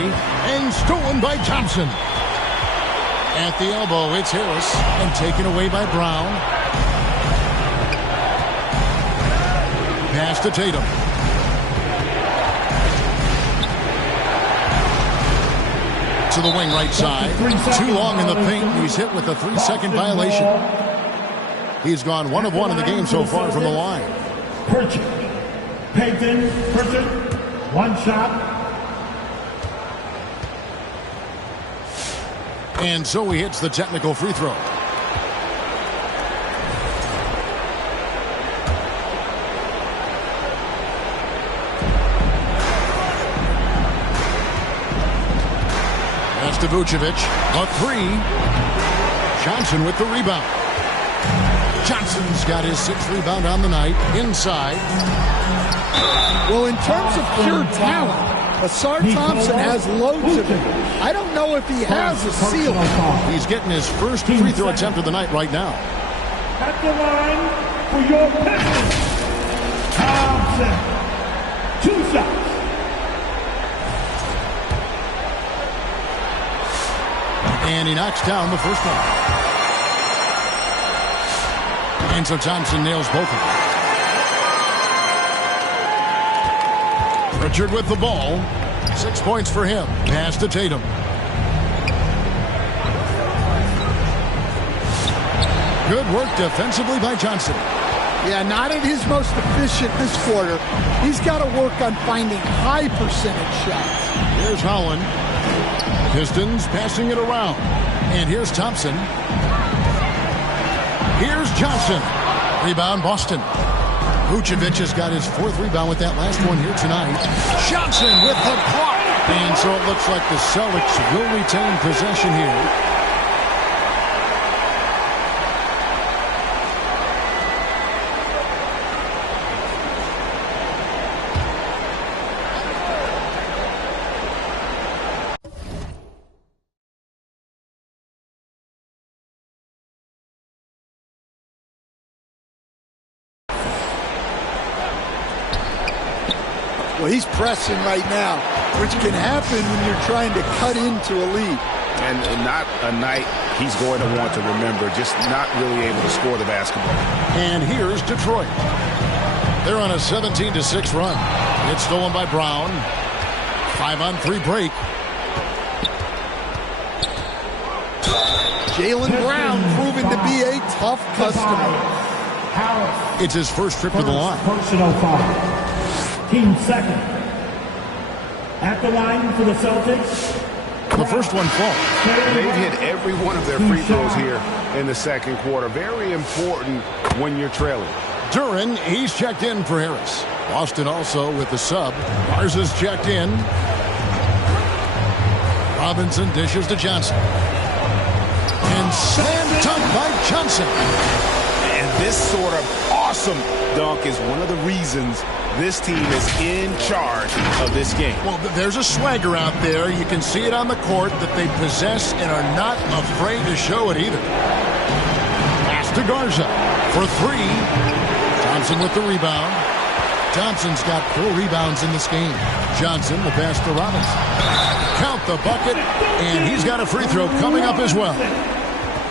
and stolen by Thompson. At the elbow, it's Harris and taken away by Brown. Pass to Tatum. To the wing right side. Too long in the paint. He's hit with a 3-second violation. He's gone 1 of 1 in the game so far from the line. Pritchard. Peyton Pritchard. 1 shot. And so he hits the technical free throw. That's to Vucevic. A 3. Johnson with the rebound. Johnson's got his 6th rebound on the night. Inside. Well, in terms of pure talent, Asar Thompson has loads of it. I don't know if he has a ceiling. He's getting his first free throw attempt of the night right now. At the line for your Pistons, Thompson. 2 shots. And he knocks down the first one. And so Thompson nails both of them. Pritchard with the ball. 6 points for him. Pass to Tatum. Good work defensively by Johnson. Yeah, not at his most efficient this quarter. He's got to work on finding high percentage shots. Here's Holland. Pistons passing it around. And here's Thompson. Here's Johnson. Rebound Boston. Vucevic has got his 4th rebound with that last one here tonight. Johnson with the block. And so it looks like the Celtics will retain possession here. Well, he's pressing right now, which can happen when you're trying to cut into a lead. And not a night he's going to want to remember, just not really able to score the basketball. And here's Detroit. They're on a 17-6 run. It's stolen by Brown. 5-on-3 break. Jaylen Brown proven to be a tough customer. It's his first trip to the line. Personal foul. Team second. At the line for the Celtics. The first one falls. They've hit every one of their free throws here in the second quarter. Very important when you're trailing. Duran, he's checked in for Harris. Boston also with the sub. Garza's checked in. Robinson dishes to Johnson. And slam dunk by Johnson. And this sort of awesome dunk is one of the reasons this team is in charge of this game. Well, there's a swagger out there. You can see it on the court that they possess and are not afraid to show it either. Pass to Garza for 3. Thompson with the rebound. Thompson's got 4 rebounds in this game. Johnson, the pass to Robinson. Count the bucket, and he's got a free throw coming up as well.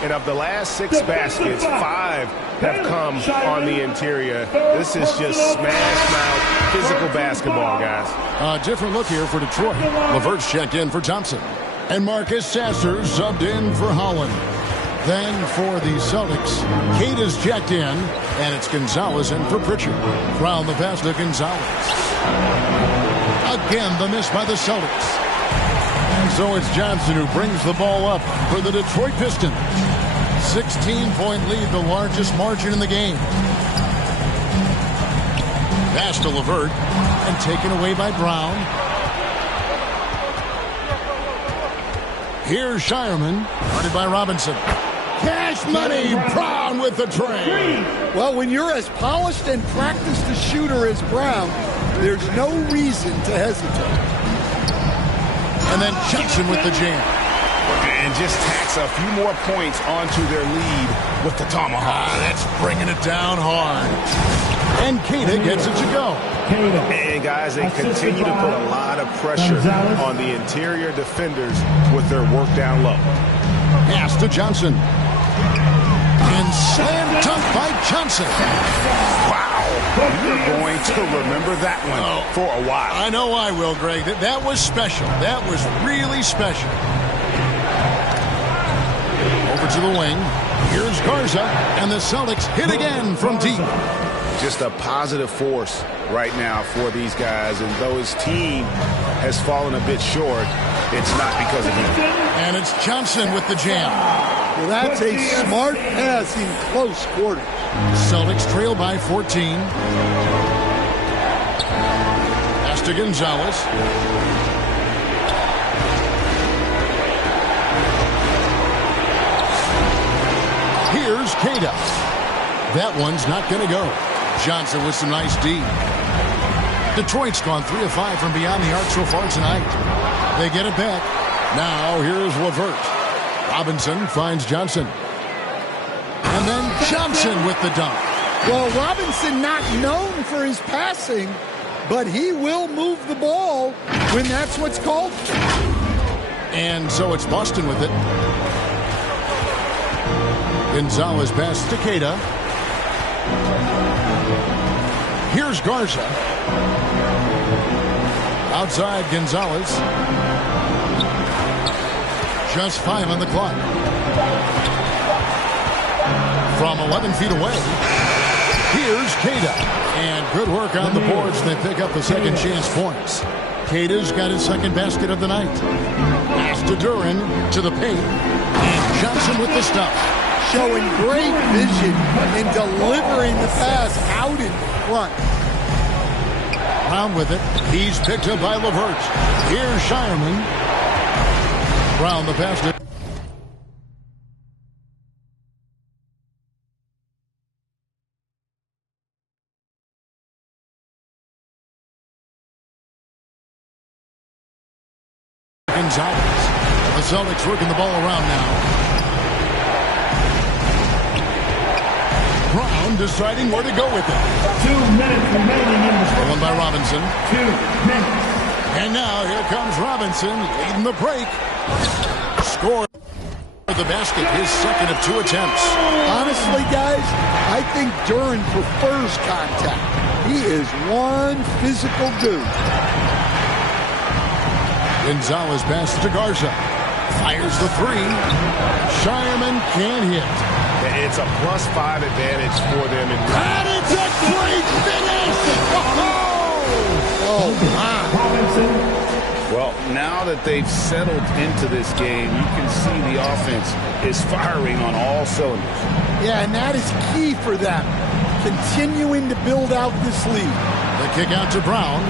And of the last 6 baskets, 5 have come on the interior. This is just smash mouth physical basketball, guys. A different look here for Detroit. LeVert's checked in for Thompson. And Marcus Sasser subbed in for Holland. Then for the Celtics, Kate is checked in, and it's Gonzalez in for Pritchard. Brown the pass to Gonzalez. Again, the miss by the Celtics. And so it's Johnson who brings the ball up for the Detroit Pistons. 16-point lead, the largest margin in the game. Pass to LeVert, and taken away by Brown. Here's Shireman, guarded by Robinson. Cash money, Brown with the train. Well, when you're as polished and practiced a shooter as Brown, there's no reason to hesitate. And then Johnson with the jam. And just tacks a few more points onto their lead with the tomahawk. That's bringing it down hard. And Keita gets it to go. And guys, they continue to put a lot of pressure on the interior defenders with their work down low. Pass to Johnson. And slam dunk by Johnson. Wow. You're going to remember that one for a while. I know I will, Greg. That was special. That was really special. Over to the wing. Here's Garza. And the Celtics hit again from deep. Just a positive force right now for these guys. And though his team has fallen a bit short, it's not because of him. And it's Johnson with the jam. Well, that's a smart pass in close quarters. Celtics trail by 14. Pass to Gonzalez. Here's Keita. That one's not going to go. Johnson with some nice D. Detroit's gone 3 of 5 from beyond the arc so far tonight. They get it back. Now here's LeVert. Robinson finds Johnson. And then Johnson with the dunk. Well, Robinson not known for his passing, but he will move the ball when that's what's called for. And so it's Boston with it. Gonzalez pass to Queta. Here's Garza. Outside Gonzalez. Just 5 on the clock. From 11 feet away, here's Queta. And good work on the boards. They pick up the second chance points. Queta's got his second basket of the night. Pass to Duran to the paint. And Johnson with the stuff. Showing great vision in delivering the pass out in front. Brown with it. He's picked up by LeVert. Here's Shireman. Brown the pass to Gonzalez. The Celtics working the ball around now. Brown deciding where to go with it. 2 minutes remaining in the stolen by Robinson. 2 minutes. And now here comes Robinson leading the break. Score the basket, his second of 2 attempts. Honestly, guys, I think Duran prefers contact. He is one physical dude. Gonzalez passes to Garza. Fires the 3. Shireman can't hit. It's a +5 advantage for them. And it's a great finish! Oh, my. Well, now that they've settled into this game, you can see the offense is firing on all cylinders. Yeah, and that is key for them. Continuing to build out this lead. The kick out to Brown.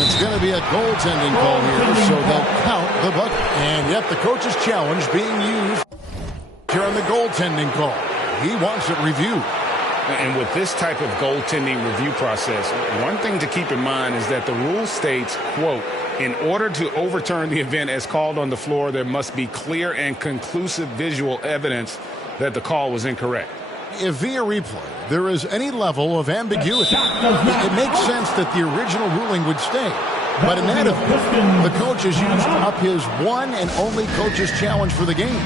It's going to be a goaltending call here, so they'll count the bucket. And yet the coach's challenge being used here on the goaltending call. He wants it reviewed. And with this type of goaltending review process, one thing to keep in mind is that the rule states, quote, in order to overturn the event as called on the floor, there must be clear and conclusive visual evidence that the call was incorrect. If via replay there is any level of ambiguity, it makes sense that the original ruling would stay. But in that event, the coach has used up his one and only coach's challenge for the game.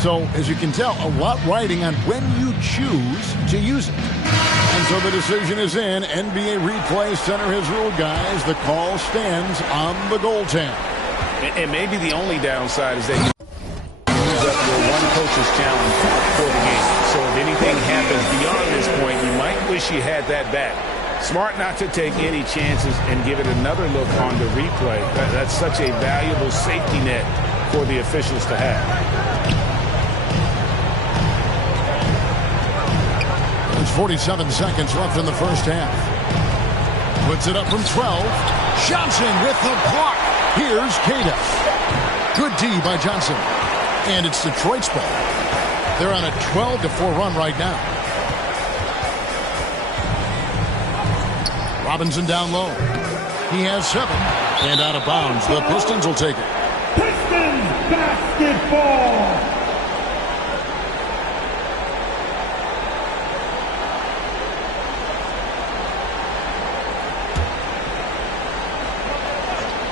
So, as you can tell, a lot riding on when you choose to use it. And so the decision is in. NBA Replay Center has ruled, guys. The call stands on the goaltend. And maybe the only downside is that you use up your one coach's challenge for the game. So if anything happens beyond this point, you might wish you had that back. Smart not to take any chances and give it another look on the replay. That's such a valuable safety net for the officials to have. There's 47 seconds left in the first half. Puts it up from 12. Johnson with the block. Here's Queta. Good D by Johnson. And it's Detroit's ball. They're on a 12-4 run right now. Robinson down low. He has 7. And out of bounds. The Pistons will take it. Pistons basketball.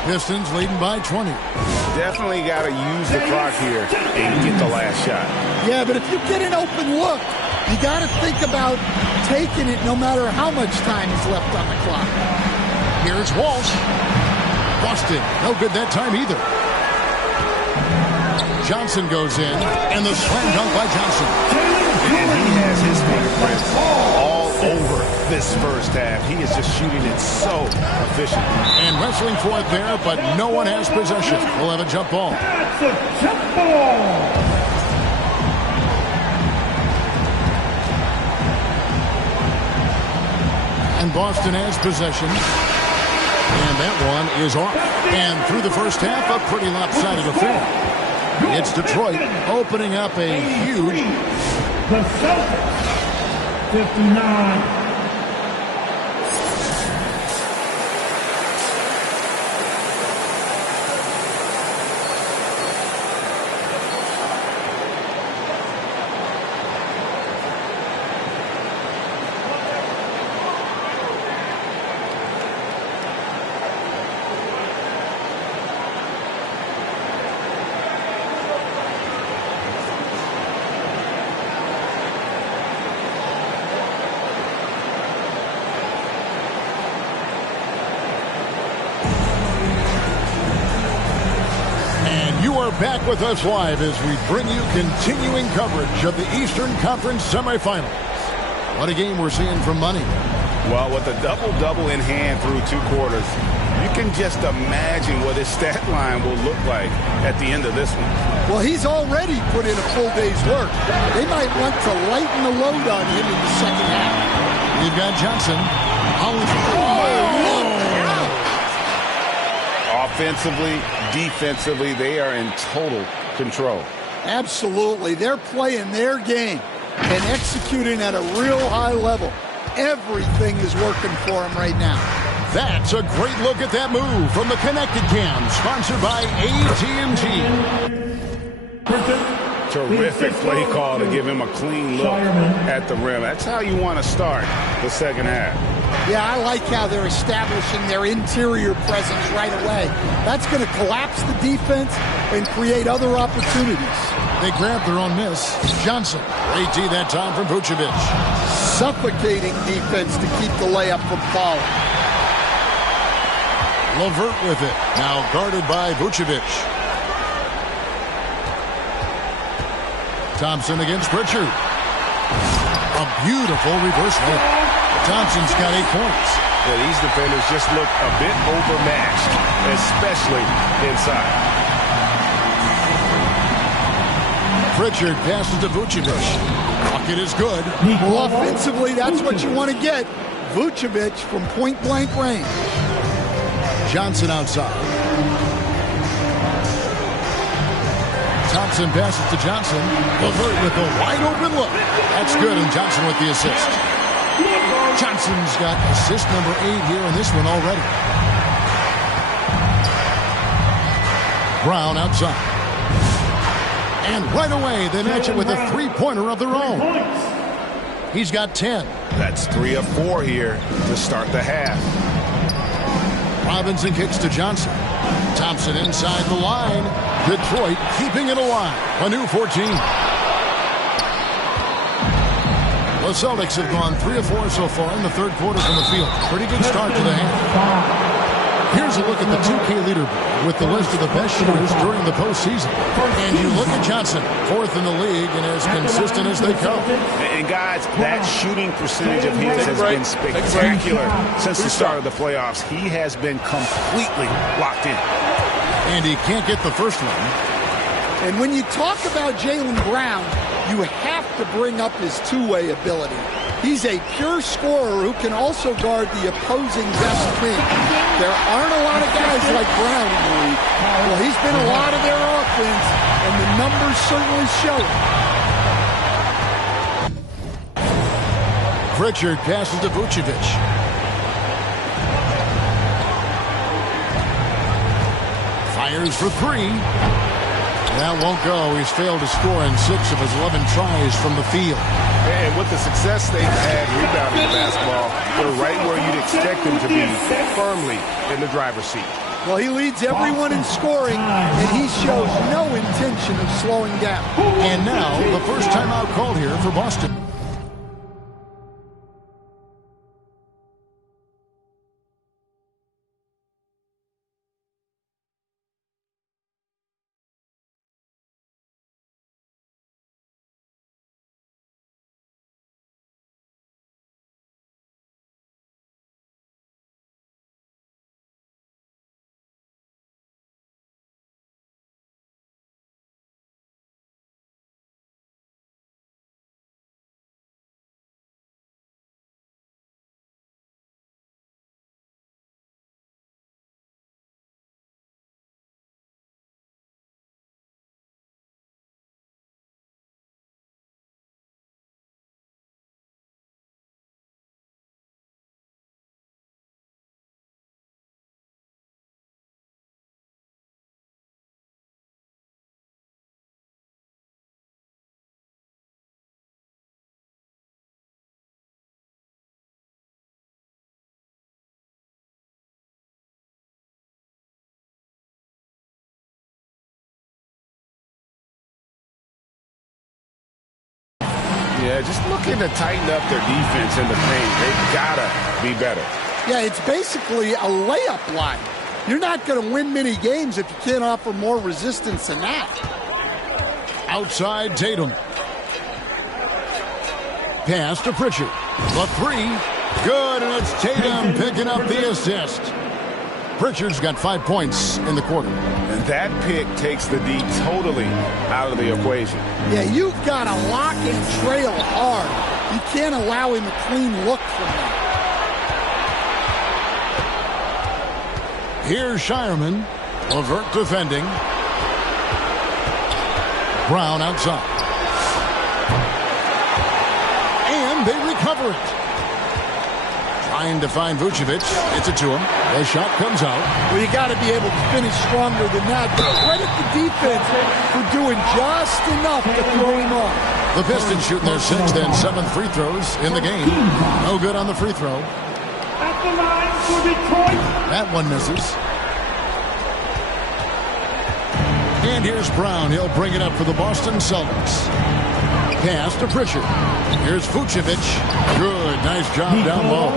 Pistons leading by 20. Definitely got to use the clock here and get the last shot. Yeah, but if you get an open look, you got to think about taking it no matter how much time is left on the clock. Here's Walsh. Boston. No good that time either. Johnson goes in, and the slam dunk by Johnson. And he has his fingerprints all over this first half. He is just shooting it so efficient. And wrestling for it there, but no one has possession. We'll have a jump ball. That's a jump ball. And Boston has possession. And that one is off. And through the first half, a pretty lopsided affair. It's Detroit opening up a huge. The Celtics, 59. You are back with us live as we bring you continuing coverage of the Eastern Conference semifinals. What a game we're seeing from Money. Well, with a double-double in hand through 2 quarters, you can just imagine what his stat line will look like at the end of this one. Well, he's already put in a full day's work. They might want to lighten the load on him in the second half. We've got Johnson. Offensively, defensively, they are in total control. Absolutely. They're playing their game and executing at a real high level. Everything is working for them right now. That's a great look at that move from the Connected Cam, sponsored by AT&T. Terrific play call to give him a clean look at the rim. That's how you want to start the second half. Yeah, I like how they're establishing their interior presence right away. That's going to collapse the defense and create other opportunities. They grabbed their own miss. Johnson, AT that time from Vucevic. Suffocating defense to keep the layup from falling. LeVert with it. Now guarded by Vucevic. Thompson against Pritchard. A beautiful reverse look. Thompson's got 8 points. Yeah, these defenders just look a bit overmatched, especially inside. Pritchard passes to Vucevic. Bucket is good. Well, offensively, that's what you want to get. Vucevic from point-blank range. Johnson outside. Thompson passes to Johnson. LeVert with a wide-open look. That's good, and Johnson with the assist. Johnson's got assist number 8 here in this one already. Brown outside. And right away, they match it with a 3-pointer of their own. He's got 10. That's 3 of 4 here to start the half. Robinson kicks to Johnson. Thompson inside the line. Detroit keeping it alive. A new 14. The Celtics have gone 3 of 4 so far in the third quarter from the field. Pretty good start to the half. Here's a look at the 2K leaderboard with the list of the best shooters during the postseason. And you look at Johnson, 4th in the league and as consistent as they come. And guys, that shooting percentage of his has been spectacular since the start of the playoffs. He has been completely locked in. And he can't get the first one. And when you talk about Jaylen Brown, you have to bring up his two-way ability. He's a pure scorer who can also guard the opposing best wing. There aren't a lot of guys like Brown in the league. Well, he's been a lot of their offense, and the numbers certainly show it. Pritchard passes to Vucevic. Fires for 3. That won't go. He's failed to score in 6 of his 11 tries from the field. And with the success they've had rebounding the basketball, they're right where you'd expect them to be, firmly in the driver's seat. Well, he leads everyone in scoring, and he shows no intention of slowing down. And now, the first timeout called here for Boston. Yeah, just looking to tighten up their defense in the paint. They've got to be better. Yeah, it's basically a layup line. You're not going to win many games if you can't offer more resistance than that. Outside Tatum. Pass to Pritchard. The three. Good, and it's Tatum picking up the assist. Pritchard's got 5 points in the quarter. And that pick takes the D totally out of the equation. Yeah, you've got to lock and trail hard. You can't allow him a clean look from that. Here's Shireman. Levert defending. Brown outside. And they recover it. Trying to find Vucevic. It's it to him. The shot comes out. Well, you got to be able to finish stronger than that. But credit the defense for doing just enough to throw him off. The Pistons shooting their 6th and 7th free throws in the game. No good on the free throw. At the line for Detroit. That one misses. And here's Brown. He'll bring it up for the Boston Celtics. Pass to Pritchard. Here's Vucevic. Good. Nice job down low.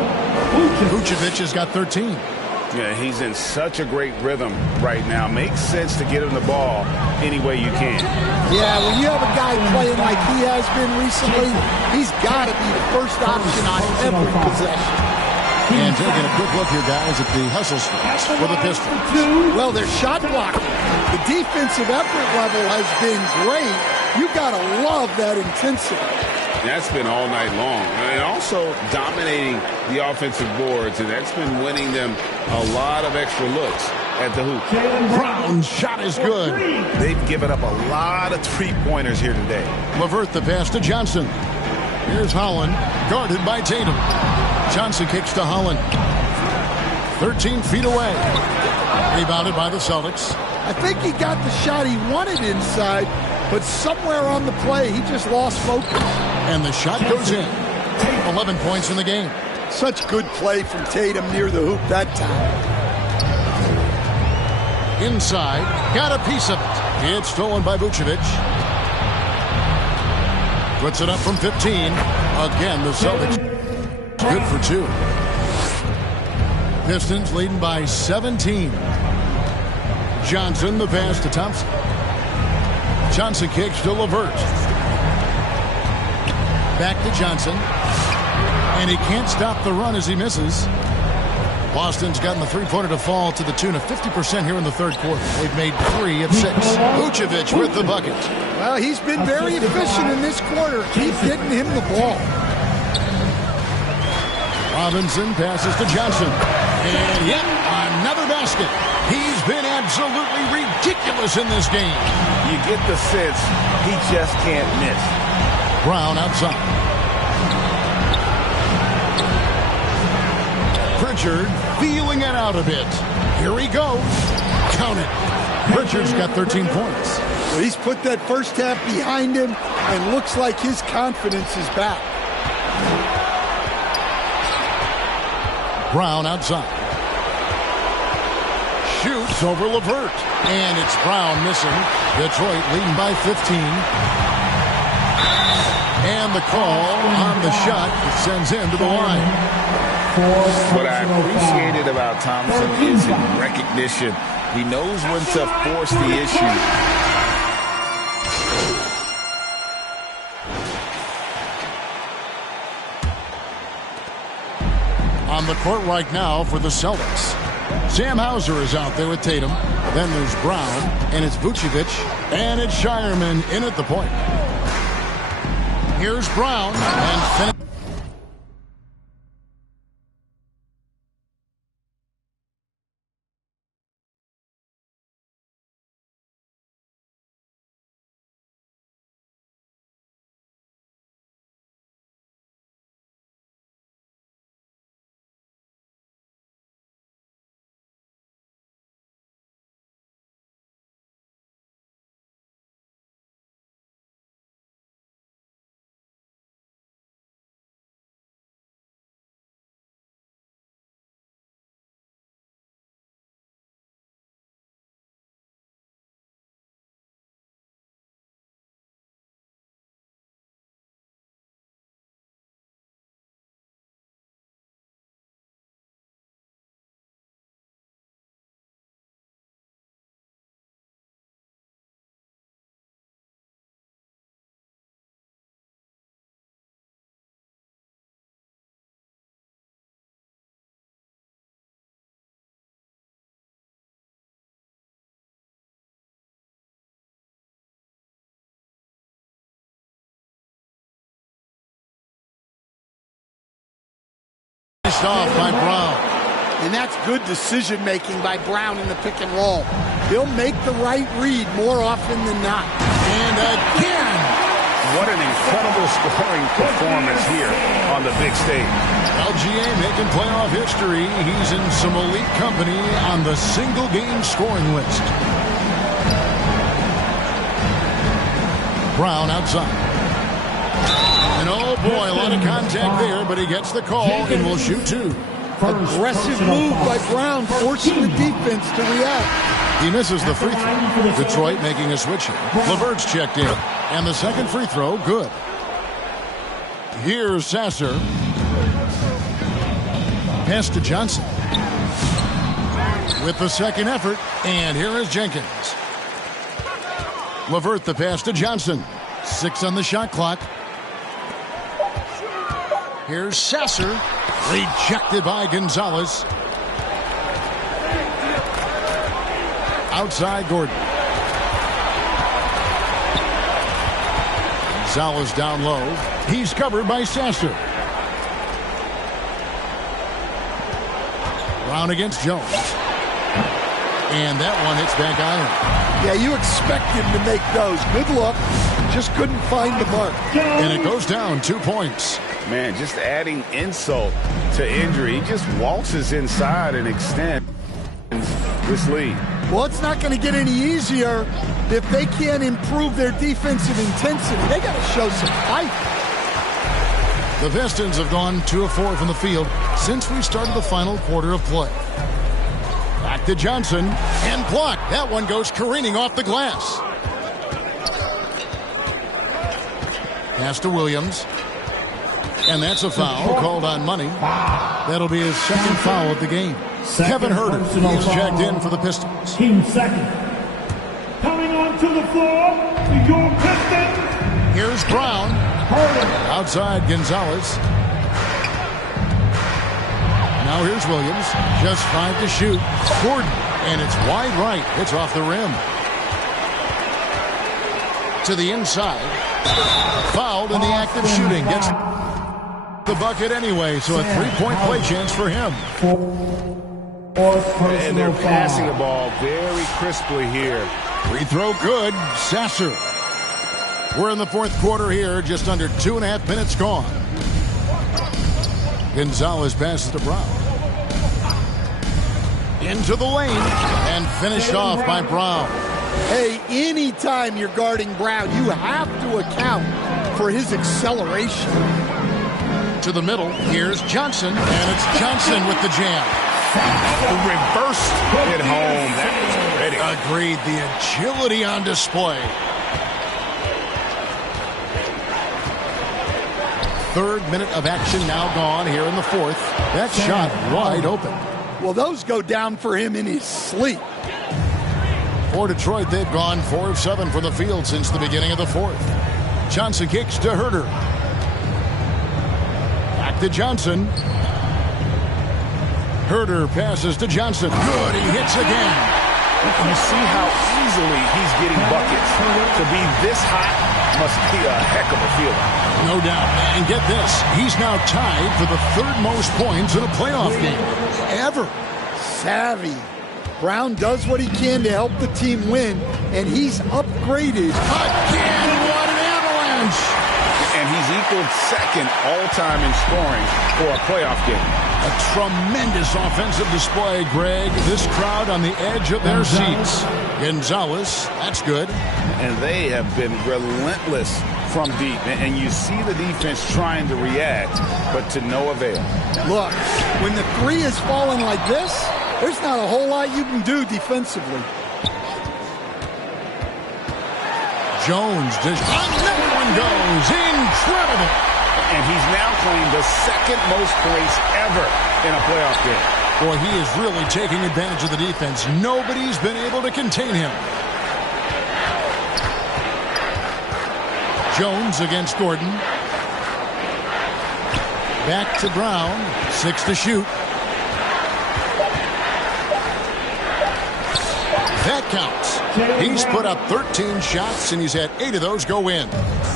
Vucevic has got 13. Yeah, he's in such a great rhythm right now. Makes sense to get him the ball any way you can. Yeah, when you have a guy playing like he has been recently, he's got to be the first option on every possession. And taking a quick look here, guys, at the hustle stats for the Pistons. Well, they're shot blocking. The defensive effort level has been great. You got to love that intensity. That's been all night long. And also dominating the offensive boards, and that's been winning them a lot of extra looks at the hoop. Brown's shot is good. They've given up a lot of three-pointers here today. Levert the pass to Johnson. Here's Holland, guarded by Tatum. Johnson kicks to Holland. 13 feet away. Rebounded by the Celtics. I think he got the shot he wanted inside, but somewhere on the play, he just lost focus. And the shot goes in. 11 points in the game. Such good play from Tatum near the hoop that time. Inside, got a piece of it. It's stolen by Vucevic. Puts it up from 15. Again, the Celtics good for 2. Pistons leading by 17. Johnson, the pass to Thompson. Johnson kicks to Levert. Back to Johnson. And he can't stop the run as he misses. Boston's gotten the three-pointer to fall to the tune of 50% here in the third quarter. They've made 3 of 6. Vucevic with the bucket. Well, he's been very efficient in this quarter. Keep getting him the ball. Robinson passes to Johnson. And yet another basket. He's been absolutely ridiculous in this game. You get the sense he just can't miss. Brown outside. Pritchard feeling it out a bit. Here he goes. Count it. Pritchard's got 13 points. Well, he's put that first half behind him and looks like his confidence is back. Brown outside. Shoots over Levert. And it's Brown missing. Detroit leading by 15. And the call on the shot that sends him to the line. What I appreciated about Thompson is his recognition. He knows when to force the issue. On the court right now for the Celtics. Sam Hauser is out there with Tatum. Then there's Brown, and it's Vucevic, and it's Shireman in at the point. Here's Brown, and finish. Finished off by Brown. And that's good decision-making by Brown in the pick and roll. He'll make the right read more often than not. And again. What an incredible scoring performance here on the big stage. LGA making playoff history. He's in some elite company on the single-game scoring list. Brown outside. And oh boy, a lot of contact there, but he gets the call and will shoot two. Aggressive move by Brown, forcing the defense to react. He misses the free throw. Detroit making a switch here. LeVert's checked in. And the second free throw, good. Here's Sasser. Pass to Johnson. With the second effort. And here is Jenkins. LeVert the pass to Johnson. 6 on the shot clock. Here's Sasser. Rejected by Gonzalez. Outside Gordon. Gonzalez down low. He's covered by Sasser. Brown against Jones. And that one hits back iron. Yeah, you expect him to make those. Good luck. Just couldn't find the mark. And it goes down 2 points. Man, just adding insult to injury. He just waltzes inside and extends this lead. Well, it's not going to get any easier if they can't improve their defensive intensity. They got to show some fight. The Pistons have gone 2 of 4 from the field since we started the final quarter of play. Back to Johnson and blocked. That one goes careening off the glass. Pass to Williams. And that's a foul called on Money. That'll be his second foul of the game. Kevin Huerter, he's checked in for the Pistons. Team second. Coming onto the floor, your Pistons. Here's Brown. Outside Gonzalez. Now here's Williams. Just 5 to shoot. Gordon. And it's wide right. It's off the rim. To the inside. Fouled in the act of shooting. Gets the bucket anyway, so a 3-point play chance for him. And they're passing the ball very crisply here. Free throw good. Sasser. We're in the fourth quarter here, just under 2.5 minutes gone. Gonzalez passes to Brown. Into the lane and finished off by Brown. Hey, anytime you're guarding Brown, you have to account for his acceleration. To the middle, here's Johnson, and it's Johnson with the jam. Reversed it home. That was pretty. Agreed. The agility on display. Third minute of action now gone here in the fourth. That shot wide open. Well, those go down for him in his sleep. For Detroit, they've gone 4 of 7 from the field since the beginning of the fourth. Johnson kicks to Huerter. Back to Johnson. Huerter passes to Johnson. Good, he hits again. You see how easily he's getting buckets. To be this hot must be a heck of a feeling. No doubt. And get this, he's now tied for the 3rd most points in a playoff game ever. Savvy. Brown does what he can to help the team win, and he's upgraded. Again, what an avalanche! And he's equaled second all-time in scoring for a playoff game. A tremendous offensive display, Greg. This crowd on the edge of their seats. Gonzalez, that's good. And they have been relentless from deep. And you see the defense trying to react, but to no avail. Look, when the 3 is falling like this, there's not a whole lot you can do defensively. Jones, another one goes. Incredible. And he's now claimed the 2nd most points ever in a playoff game. Boy, he is really taking advantage of the defense. Nobody's been able to contain him. Jones against Gordon. Back to Brown. 6 to shoot. That counts. He's put up 13 shots, and he's had 8 of those go in.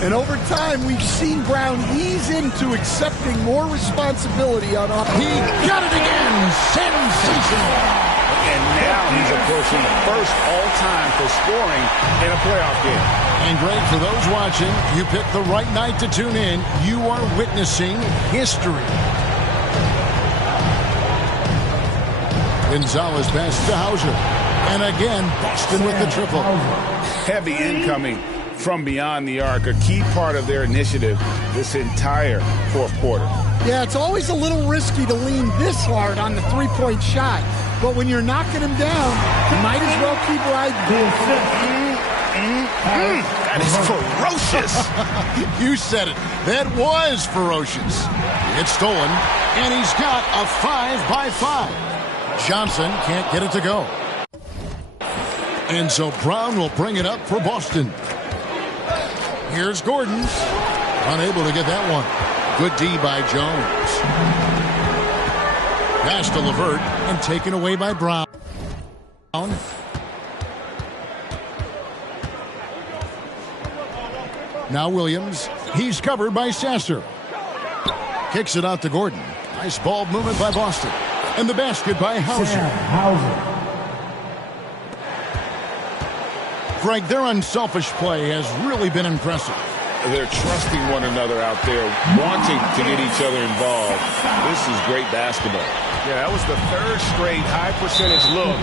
And over time, we've seen Brown ease into accepting more responsibility on offense. He got it again. Sensational. And now he's approaching first all-time for scoring in a playoff game. And Greg, for those watching, you picked the right night to tune in. You are witnessing history. Gonzalez passes to Hauser. And again, Boston with the triple. Heavy incoming from beyond the arc, a key part of their initiative this entire fourth quarter. Yeah, it's always a little risky to lean this hard on the three-point shot. But when you're knocking him down, you might as well keep riding. That is ferocious. You said it. That was ferocious. It's stolen, and he's got a 5-by-5. Johnson can't get it to go. And so Brown will bring it up for Boston. Here's Gordon. Unable to get that one. Good D by Jones. Pass to LeVert and taken away by Brown. Now Williams. He's covered by Sasser. Kicks it out to Gordon. Nice ball movement by Boston. And the basket by Hauser. Greg, their unselfish play has really been impressive. They're trusting one another out there, wanting to get each other involved. This is great basketball. Yeah, that was the third straight high percentage look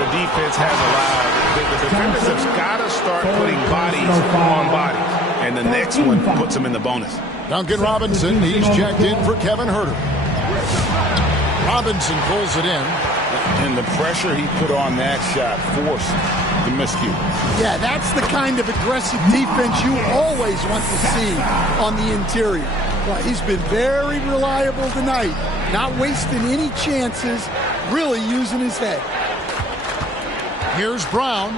the defense has allowed. The defenders have got to start putting bodies on bodies, and the next one puts them in the bonus. Duncan Robinson, he's checked in for Kevin Huerter. Robinson pulls it in. And the pressure he put on that shot forced the miscue. Yeah, that's the kind of aggressive defense you always want to see on the interior. Well, he's been very reliable tonight, not wasting any chances, really using his head. Here's Brown.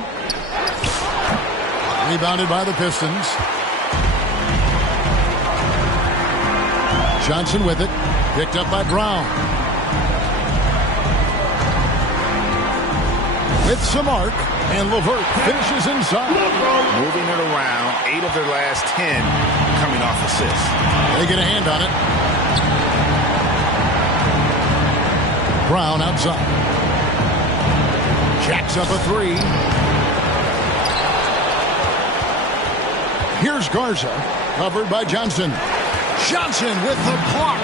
Rebounded by the Pistons. Johnson with it. Picked up by Brown. With some arc, and LeVert finishes inside. Moving it around, 8 of their last 10 coming off assists. They get a hand on it. Brown outside. Jacks up a 3. Here's Garza, covered by Johnson. Johnson with the block.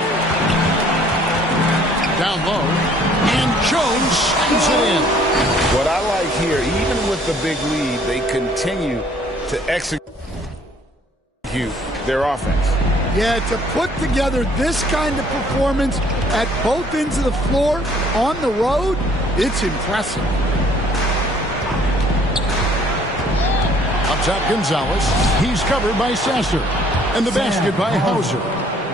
Down low, and Jones slams it in. What I like here, even with the big lead, they continue to execute their offense. Yeah, to put together this kind of performance at both ends of the floor on the road, it's impressive. Up top, Gonzalez. He's covered by Sasser. And the basket by Hauser.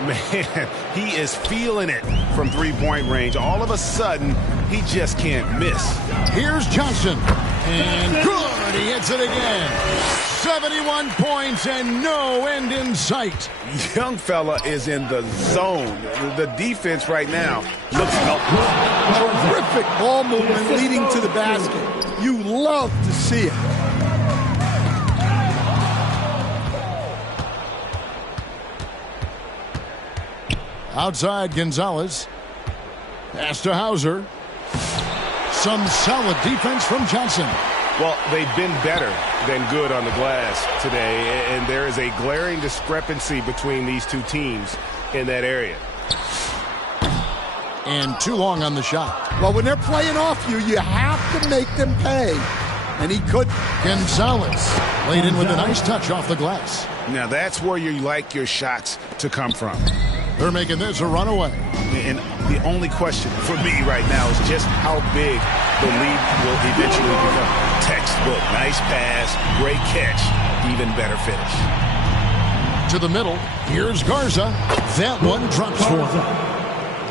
Man, he is feeling it from three-point range. All of a sudden, he just can't miss. Here's Johnson. And good, he hits it again. 71 points and no end in sight. Young fella is in the zone. The defense right now looks helpless. Terrific ball movement leading to the basket. You love to see it. Outside, Gonzalez. Pass to Hauser. Some solid defense from Johnson. Well, they've been better than good on the glass today, and there is a glaring discrepancy between these two teams in that area. And too long on the shot. Well, when they're playing off you, you have to make them pay. And he could. Gonzalez laid in with a nice touch off the glass. Now, that's where you like your shots to come from. They're making this a runaway. And the only question for me right now is just how big the lead will eventually become. Textbook, nice pass, great catch, even better finish. To the middle, here's Garza. That one drops for him.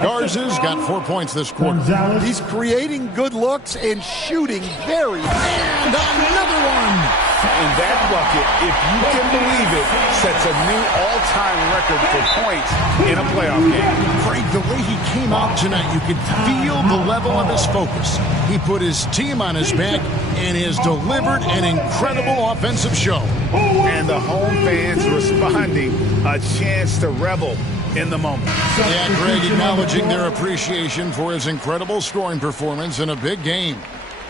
Garza's got 4 points this quarter. He's creating good looks and shooting very. And another one. And that bucket, if you can believe it, sets a new all-time record for points in a playoff game. Craig, the way he came out tonight, you could feel the level of his focus. He put his team on his back and has delivered an incredible offensive show. And the home fans responding, a chance to revel in the moment. Yeah, Greg acknowledging their appreciation for his incredible scoring performance in a big game.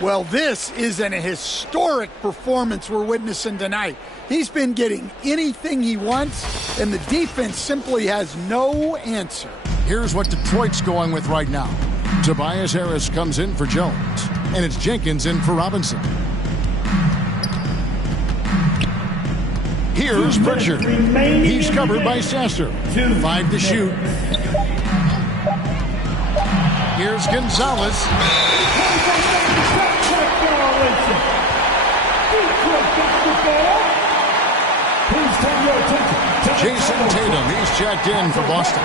Well, this is an historic performance we're witnessing tonight. He's been getting anything he wants, and the defense simply has no answer. Here's what Detroit's going with right now. Tobias Harris comes in for Jones, and it's Jenkins in for Robinson. Here's Pritchard. He's covered by Sasser. 5 to shoot. Here's Gonzalez. Jason Tatum, he's checked in for Boston.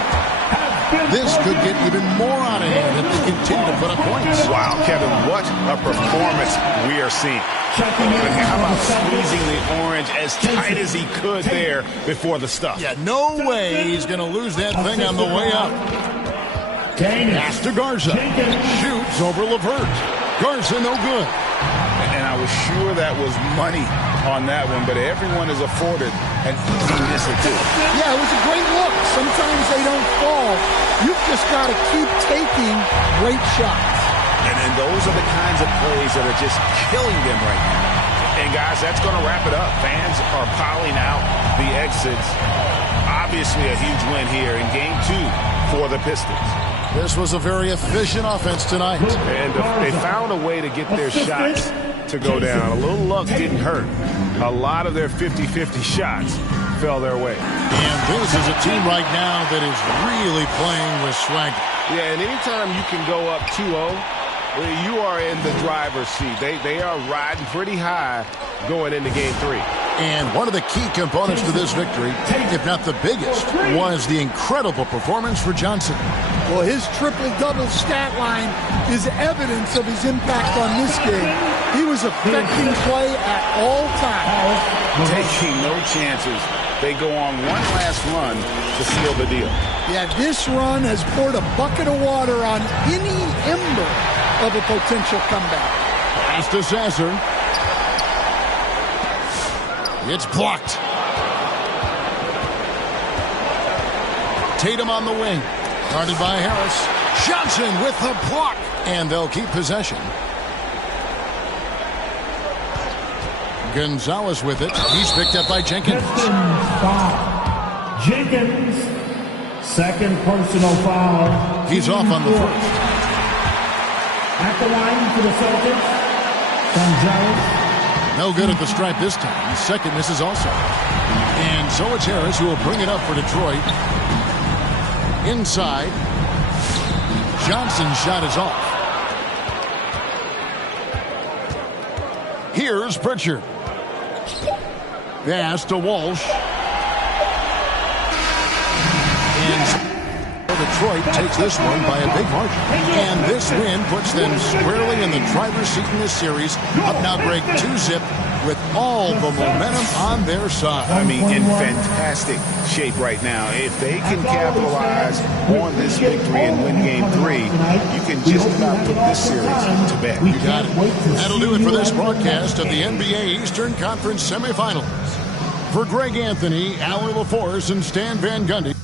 This could get even more out of hand if they continue to put up points. Wow, Kevin, what a performance we are seeing. How about squeezing the orange as tight as he could there before the stuff? Yeah, no way he's going to lose that thing on the way up. Pass to Garza. Shoots over LeVert. Garza no good. And I was sure that was money on that one, but everyone is afforded an easy miss or two. Yeah, it was a great look. Sometimes they don't fall. You've just got to keep taking great shots. And those are the kinds of plays that are just killing them right now. And guys, that's going to wrap it up. Fans are piling out the exits. Obviously a huge win here in game 2 for the Pistons. This was a very efficient offense tonight. And they found a way to get their shots to go down. A little luck didn't hurt. A lot of their 50-50 shots fell their way. And this is a team right now that is really playing with swagger. Yeah, and anytime you can go up 2-0, you are in the driver's seat. They are riding pretty high going into game 3. And one of the key components to this victory, if not the biggest, was the incredible performance for Johnson. Well, his triple-double stat line is evidence of his impact on this game. He was affecting play at all times. Taking no chances. They go on one last run to seal the deal. Yeah, this run has poured a bucket of water on any ember of a potential comeback. Pass to Sasser. It's blocked. Tatum on the wing. Guarded by Harris. Johnson with the block. And they'll keep possession. Gonzalez with it. He's picked up by Jenkins. Jenkins, second personal foul. He's off on the first. At the line for the Celtics, Gonzalez. No good at the stripe this time. The second misses also. And so it's Harris who will bring it up for Detroit. Inside. Johnson's shot is off. Here's Pritchard. Pass to Walsh. And Detroit takes this one by a big margin. And this win puts them squarely in the driver's seat in this series. Up now, Greg, 2-zip with all the momentum on their side. I mean, in fantastic shape right now. If they can capitalize on this victory and win game 3, you can just about put this series to bed. You got it. That'll do it for this broadcast of the NBA Eastern Conference semifinals. For Greg Anthony, Allie LaForce, and Stan Van Gundy.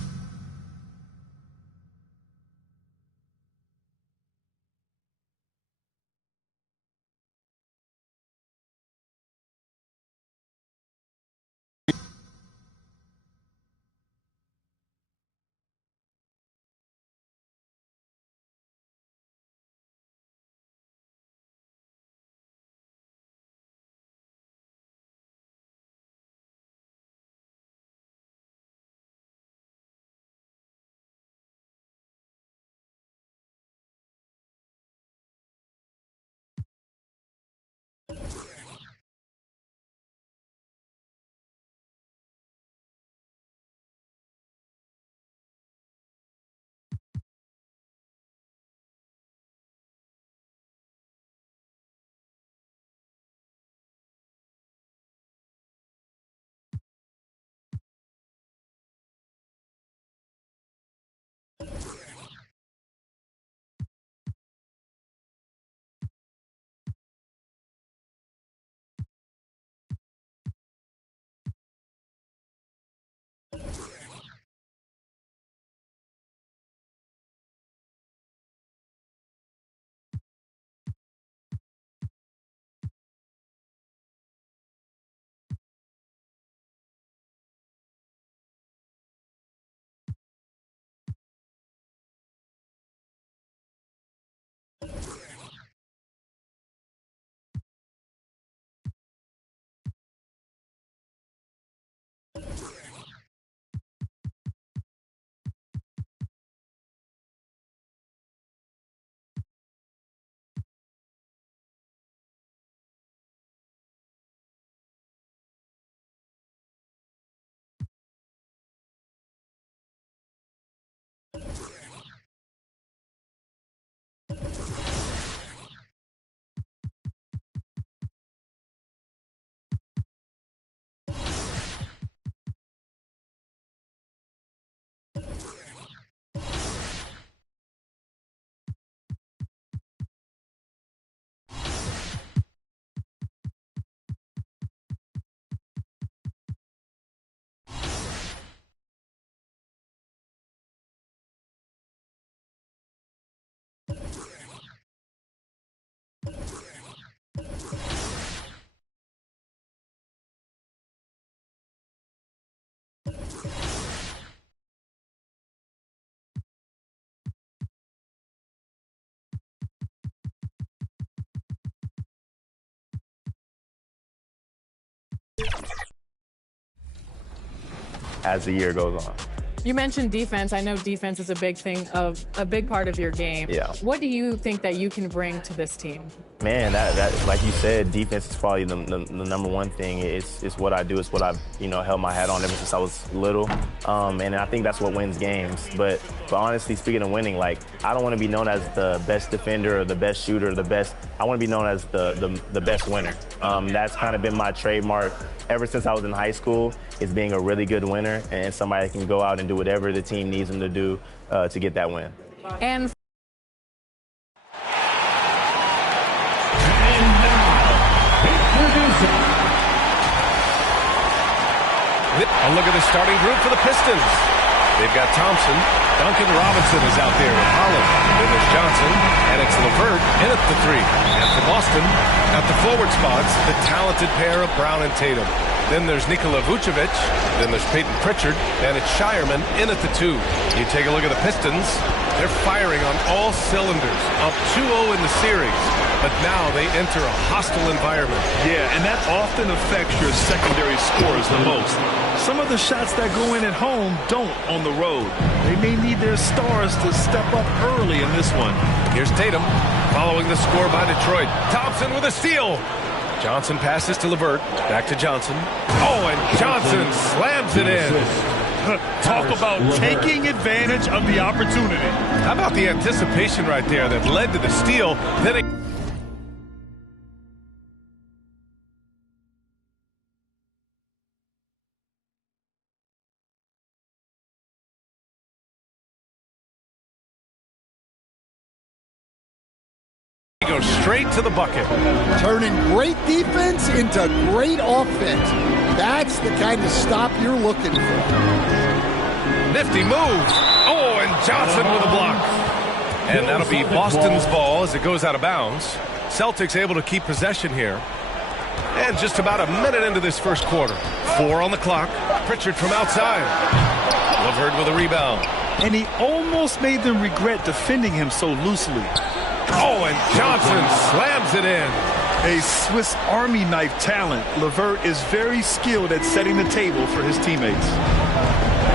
as the year goes on. You mentioned defense. I know defense is a big part of your game. Yeah. What do you think that you can bring to this team? Man, that like you said, defense is probably the number one thing. It's what I do. It's what I've held my hat on ever since I was little, and I think that's what wins games. But honestly, speaking of winning, like I don't want to be known as the best defender or the best shooter or the best. I want to be known as the best winner. That's kind of been my trademark ever since I was in high school. Is being a really good winner and somebody that can go out and do whatever the team needs them to do to get that win. And a look at the starting group for the Pistons. They've got Thompson. Duncan Robinson is out there with Holland. Then there's Johnson, and it's LeVert in at the 3. And for Boston, at the forward spots, the talented pair of Brown and Tatum. Then there's Nikola Vucevic. Then there's Peyton Pritchard, and it's Shireman in at the 2. You take a look at the Pistons. They're firing on all cylinders, up 2-0 in the series. But now they enter a hostile environment. Yeah, and that often affects your secondary scores the most. Some of the shots that go in at home don't on the road. They may need their stars to step up early in this one. Here's Tatum following the score by Detroit. Thompson with a steal. Johnson passes to LeVert. Back to Johnson. Oh, and Johnson slams it in. Talk about taking advantage of the opportunity. How about the anticipation right there that led to the steal? Then it goes straight to the bucket. Turning great defense into great offense. That's the kind of stop you're looking for. Nifty move. Oh, and Johnson with a block. And that'll be Boston's ball as it goes out of bounds. Celtics able to keep possession here. And just about a minute into this first quarter. 4 on the clock. Pritchard from outside. LeVert with a rebound. And he almost made them regret defending him so loosely. Oh, and Johnson slams it in. A Swiss Army knife talent, LeVert is very skilled at setting the table for his teammates.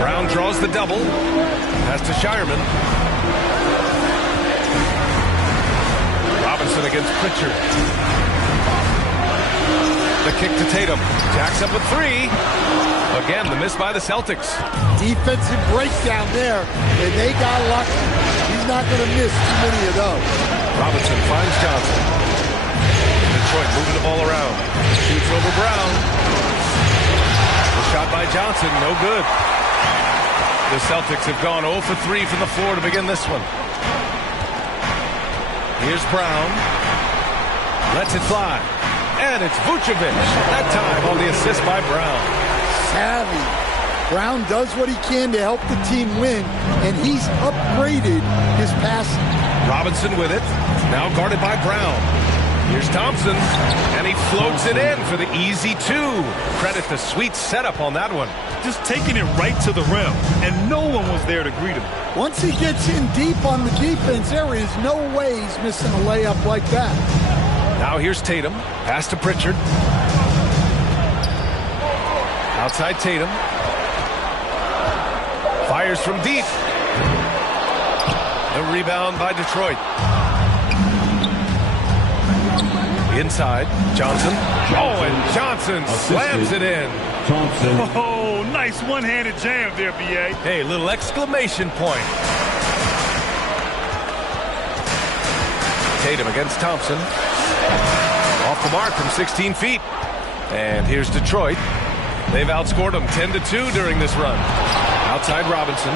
Brown draws the double. Pass to Shireman. Robinson against Pritchard. The kick to Tatum. Jacks up with 3. Again, the miss by the Celtics. Defensive breakdown there, and they got lucky. He's not going to miss too many of those. Robinson finds Johnson. Detroit moving the ball around. Shoots over Brown. The shot by Johnson, no good. The Celtics have gone 0 for 3 from the floor to begin this one. Here's Brown. Lets it fly. And it's Vucevic. That time on the assist by Brown. Savvy. Brown does what he can to help the team win, and he's upgraded his passing. Robinson with it. Now guarded by Brown. Here's Thompson, and he floats it in for the easy 2. Credit the sweet setup on that one. Just taking it right to the rim, and no one was there to greet him. Once he gets in deep on the defense, there is no way he's missing a layup like that. Now here's Tatum. Pass to Pritchard. Outside Tatum. Fires from deep. The rebound by Detroit. Inside, Johnson. Oh, and Johnson slams it in. Thompson. Oh, nice one-handed jam there, B.A. Hey, little exclamation point. Tatum against Thompson. Off the mark from 16 feet. And here's Detroit. They've outscored them 10-2 during this run. Outside Robinson.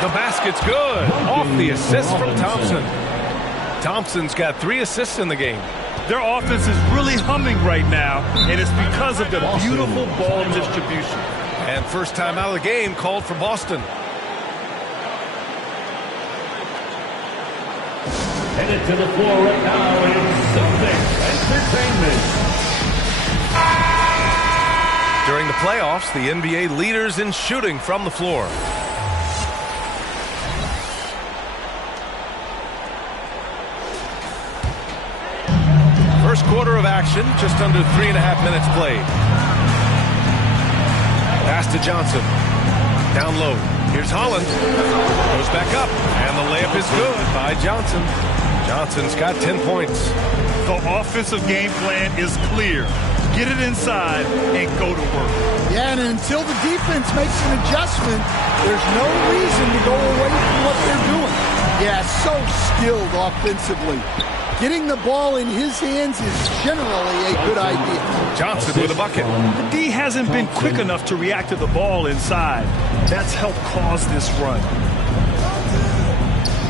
The basket's good. Off the assist from Thompson. Thompson's got 3 assists in the game. Their offense is really humming right now, and it's because of the beautiful ball distribution. And first time out of the game called for Boston. Headed to the floor right now is Celtics Entertainment. During the playoffs, the NBA leaders in shooting from the floor. First quarter of action, just under 3.5 minutes played. Pass to Johnson. Down low. Here's Holland. Goes back up. And the layup is good by Johnson. Johnson's got 10 points. The offensive game plan is clear. Get it inside and go to work. Yeah, and until the defense makes an adjustment, there's no reason to go away from what they're doing. Yeah, so skilled offensively. Getting the ball in his hands is generally a good idea. Johnson with a bucket. The D hasn't been quick enough to react to the ball inside. That's helped cause this run.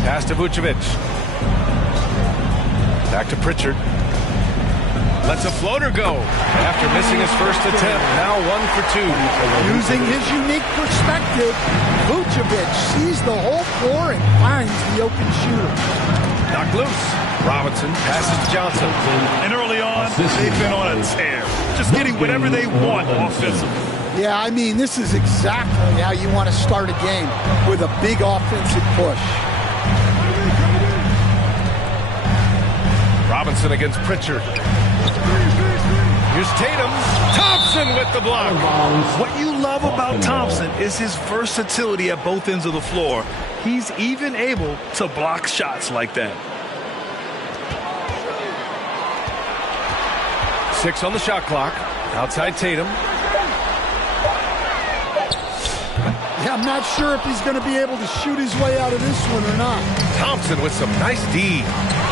Pass to Vucevic. Back to Pritchard. Lets a floater go after missing his first attempt. Now 1 for 2. Using his unique perspective, Vucevic sees the whole floor and finds the open shooter. Knocked loose. Robinson passes to Johnson. And early on, they've been on a tear. Just getting whatever they want offensively. Yeah, I mean, this is exactly how you want to start a game, with a big offensive push. Robinson against Pritchard. Here's Tatum. Thompson with the block. What you love about Thompson is his versatility at both ends of the floor. He's even able to block shots like that. 6 on the shot clock. Outside Tatum. Yeah, I'm not sure if he's going to be able to shoot his way out of this one or not. Thompson with some nice D.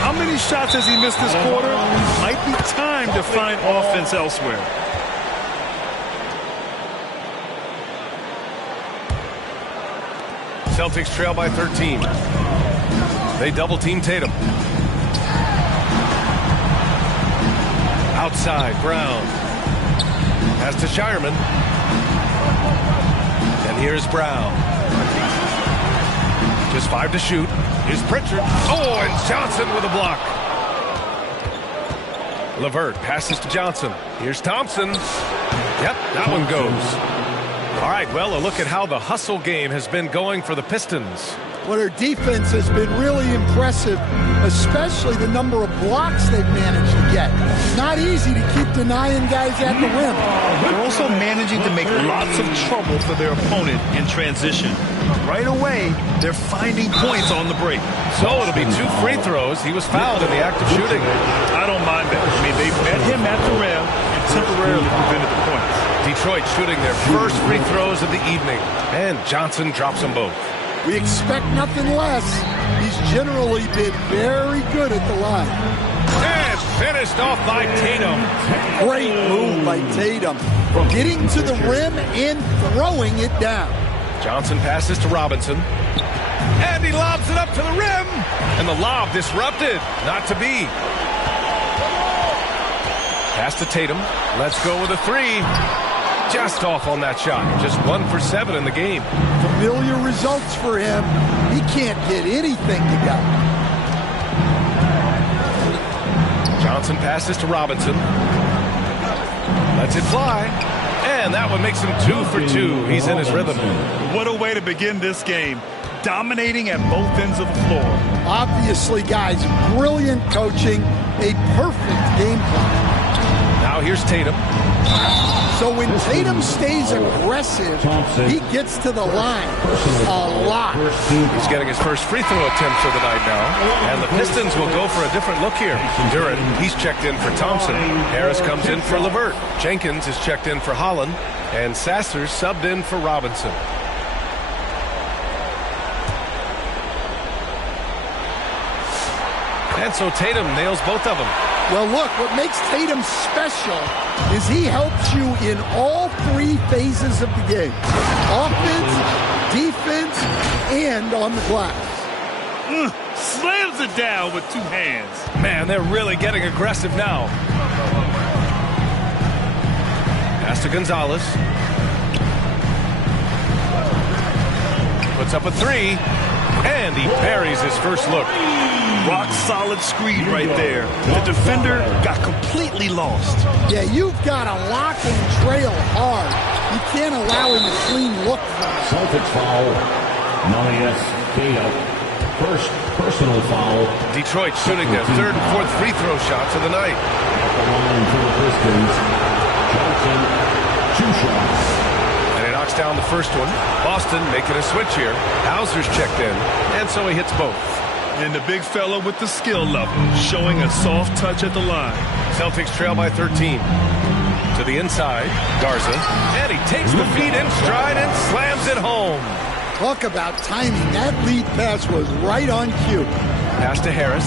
How many shots has he missed this quarter? Might be time to find offense elsewhere. Celtics trail by 13. They double-team Tatum. Outside, Brown. Pass to Shireman. And here's Brown. Just 5 to shoot. Here's Pritchard. Oh, and Johnson with a block. LeVert passes to Johnson. Here's Thompson. Yep, that one goes. All right, well, a look at how the hustle game has been going for the Pistons. Well, their defense has been really impressive, especially the number of blocks they've managed to get. Not easy to keep denying guys at the rim. They're also managing to make lots of trouble for their opponent in transition. Right away, they're finding points on the break. So it'll be 2 free throws. He was fouled in the act of shooting. I don't mind that. I mean, they met him at the rim and temporarily prevented the points. Detroit shooting their first free throws of the evening. And Johnson drops them both. We expect nothing less. He's generally been very good at the line. And finished off by Tatum. Great move by Tatum. Getting to the rim and throwing it down. Johnson passes to Robinson. And he lobs it up to the rim. And the lob disrupted. Not to be. Pass to Tatum. Let's go with a 3. Just off on that shot. Just 1 for 7 in the game. Familiar results for him. He can't get anything to go. Johnson passes to Robinson. Lets it fly. And that one makes him 2 for 2. He's in his rhythm. What a way to begin this game. Dominating at both ends of the floor. Obviously, guys, brilliant coaching. A perfect game plan. Now here's Tatum. So when Tatum stays aggressive, he gets to the line a lot. He's getting his first free throw attempt of the night now. And the Pistons will go for a different look here. Durant, he's checked in for Thompson. Harris comes in for LeVert. Jenkins is checked in for Holland. And Sasser's subbed in for Robinson. And so Tatum nails both of them. Well, look, what makes Tatum special is he helps you in all 3 phases of the game. Offense, defense, and on the glass. Slams it down with 2 hands. Man, they're really getting aggressive now. Pass to Gonzalez. Puts up a 3. And he buries his first look. Rock solid screen right there. The defender got completely lost. Yeah, you've got to lock and trail hard. You can't allow him a clean look. Celtics foul. Nunez, Tatum. First personal foul. Detroit shooting their 3rd and 4th free throw shots of the night. At the line for the Pistons, Johnson, 2 shots. And he knocks down the first one. Boston making a switch here. Hauser's checked in, and so he hits both. And the big fella with the skill level, showing a soft touch at the line. Celtics trail by 13. To the inside, Garza, and he takes the feed in stride and slams it home. Talk about timing. That lead pass was right on cue. Pass to Harris.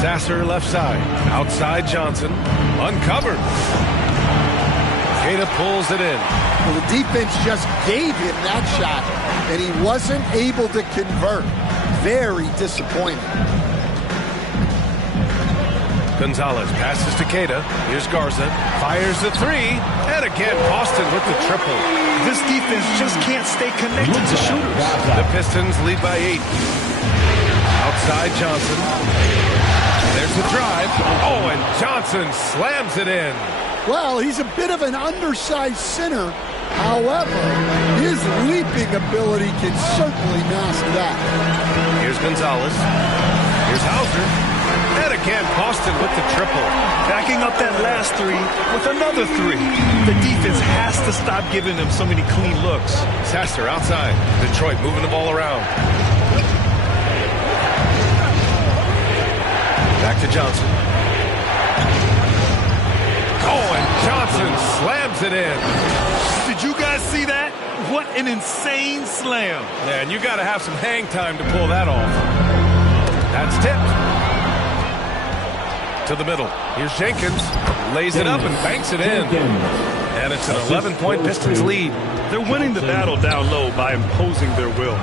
Sasser left side. Outside Johnson. Uncovered. Queta pulls it in. Well, the defense just gave him that shot, and he wasn't able to convert. Very disappointing. Gonzalez passes to Queta. Here's Garza. Fires the three. And again, Boston with the triple. This defense just can't stay connected to shooters. The Pistons lead by 8. Outside Johnson. There's the drive. Oh, and Johnson slams it in. Well, he's a bit of an undersized center. However, his leaping ability can certainly mask that. Here's Gonzalez. Here's Hauser. And again, Boston with the triple. Backing up that last three with another three. The defense has to stop giving them so many clean looks. Sasser outside. Detroit moving the ball around. Back to Johnson. Oh, and Johnson slams it in. Did you guys see that? What an insane slam. Man, you got to have some hang time to pull that off. That's tipped. To the middle. Here's Jenkins. Lays it up and banks it in. And it's an 11-point Pistons lead. They're winning the battle down low by imposing their will.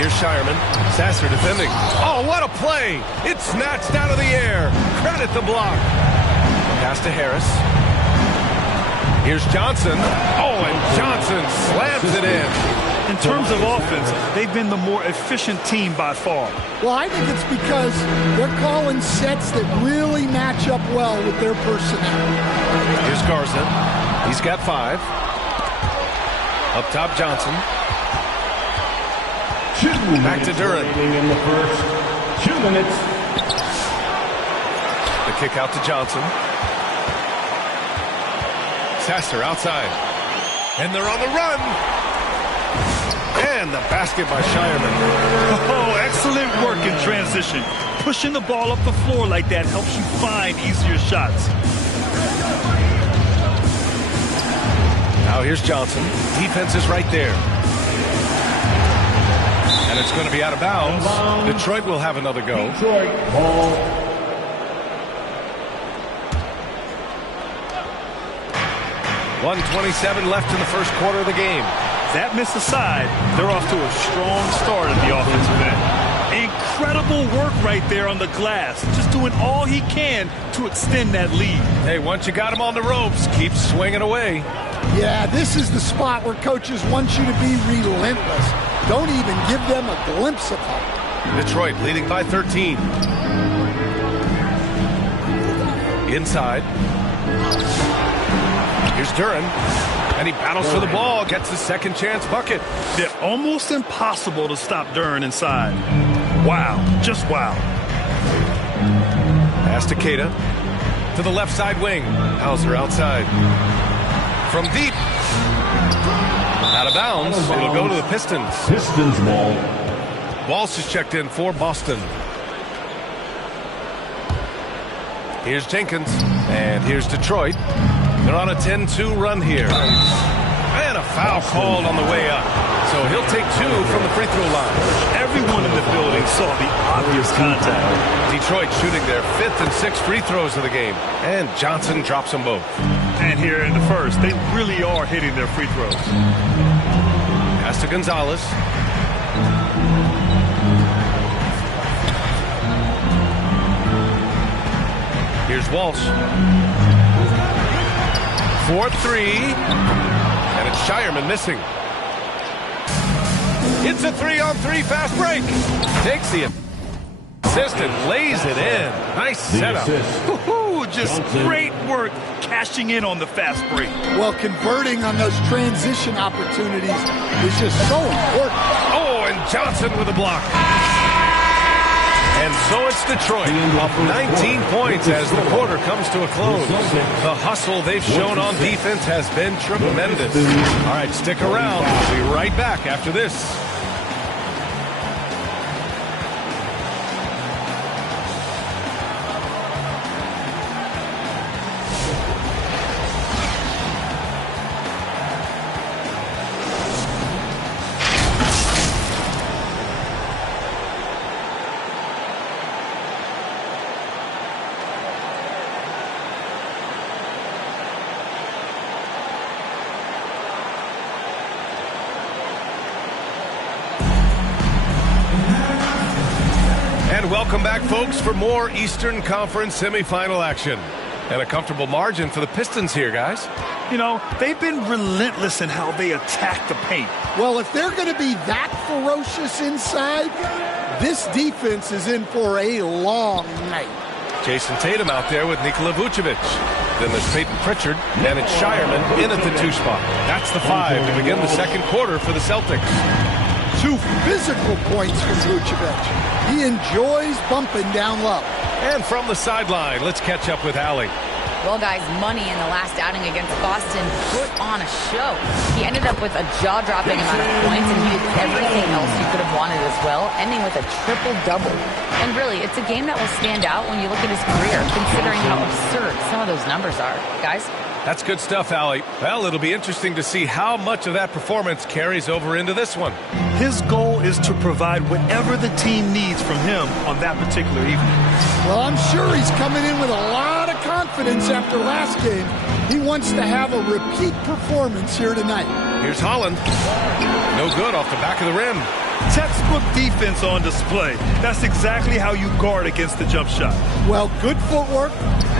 Here's Shireman. Sasser defending. Oh, what a play! It's snatched out of the air. Credit the block. Pass to Harris. Here's Johnson. Oh, and Johnson slams it in. In terms of offense, they've been the more efficient team by far. Well, I think it's because they're calling sets that really match up well with their personnel. Here's Garza. He's got 5. Up top, Johnson. Back to Duran. In the first 2 minutes. The kick out to Johnson. Sasser outside. And they're on the run. And the basket by Shireman. Oh, excellent work in transition. Pushing the ball up the floor like that helps you find easier shots. Now here's Johnson. Defense is right there. And it's going to be out of bounds. Detroit will have another go. Detroit ball. .127 left in the first quarter of the game. That miss aside, they're off to a strong start at the offensive end. Incredible work right there on the glass. Just doing all he can to extend that lead. Hey, once you got him on the ropes, keep swinging away. Yeah, this is the spot where coaches want you to be relentless. Don't even give them a glimpse of hope. Detroit leading by 13. Inside. Here's Duran. And he battles for the ball, gets his second chance bucket. They're almost impossible to stop Duran inside. Wow, just wow. Pass to Queta. To the left side wing. Hauser outside. From deep. Out of bounds. It'll go to the Pistons. Pistons ball. Walsh is checked in for Boston. Here's Jenkins. And here's Detroit. They're on a 10-2 run here. And a foul called on the way up. So he'll take 2 from the free throw line. Everyone in the building saw the obvious contact. Detroit shooting their 5th and 6th free throws of the game. And Johnson drops them both. And here in the first, they really are hitting their free throws. Pass to Gonzalez. Here's Walsh. 4-3. And it's Shireman missing. It's a 3-on-3 fast break. Takes the assist and lays it in. Nice setup. Just great work cashing in on the fast break. Well, converting on those transition opportunities is just so important. Oh, and Johnson with a block. And so it's Detroit, up 19 points as the quarter comes to a close. The hustle they've shown on defense has been tremendous. All right, stick around. We'll be right back after this. Welcome back, folks, for more Eastern Conference semifinal action. And a comfortable margin for the Pistons here, guys. You know, they've been relentless in how they attack the paint. Well, if they're going to be that ferocious inside, this defense is in for a long night. Jason Tatum out there with Nikola Vucevic. Then there's Peyton Pritchard, and it's Shireman in at the 2 spot. That's the 5 to begin the second quarter for the Celtics. 2 physical points from Vucevic. He enjoys bumping down low. And from the sideline, let's catch up with Allie. Well, guys, Money in the last outing against Boston put on a show. He ended up with a jaw-dropping amount of points, and he did everything else you could have wanted as well, ending with a triple-double. And really, it's a game that will stand out when you look at his career, considering how absurd some of those numbers are. Guys? That's good stuff, Allie. Well, it'll be interesting to see how much of that performance carries over into this one. His goal is to provide whatever the team needs from him on that particular evening. Well, I'm sure he's coming in with a lot of confidence after last game. He wants to have a repeat performance here tonight. Here's Holland. No good off the back of the rim. Textbook defense on display. That's exactly how you guard against the jump shot. Well, good footwork,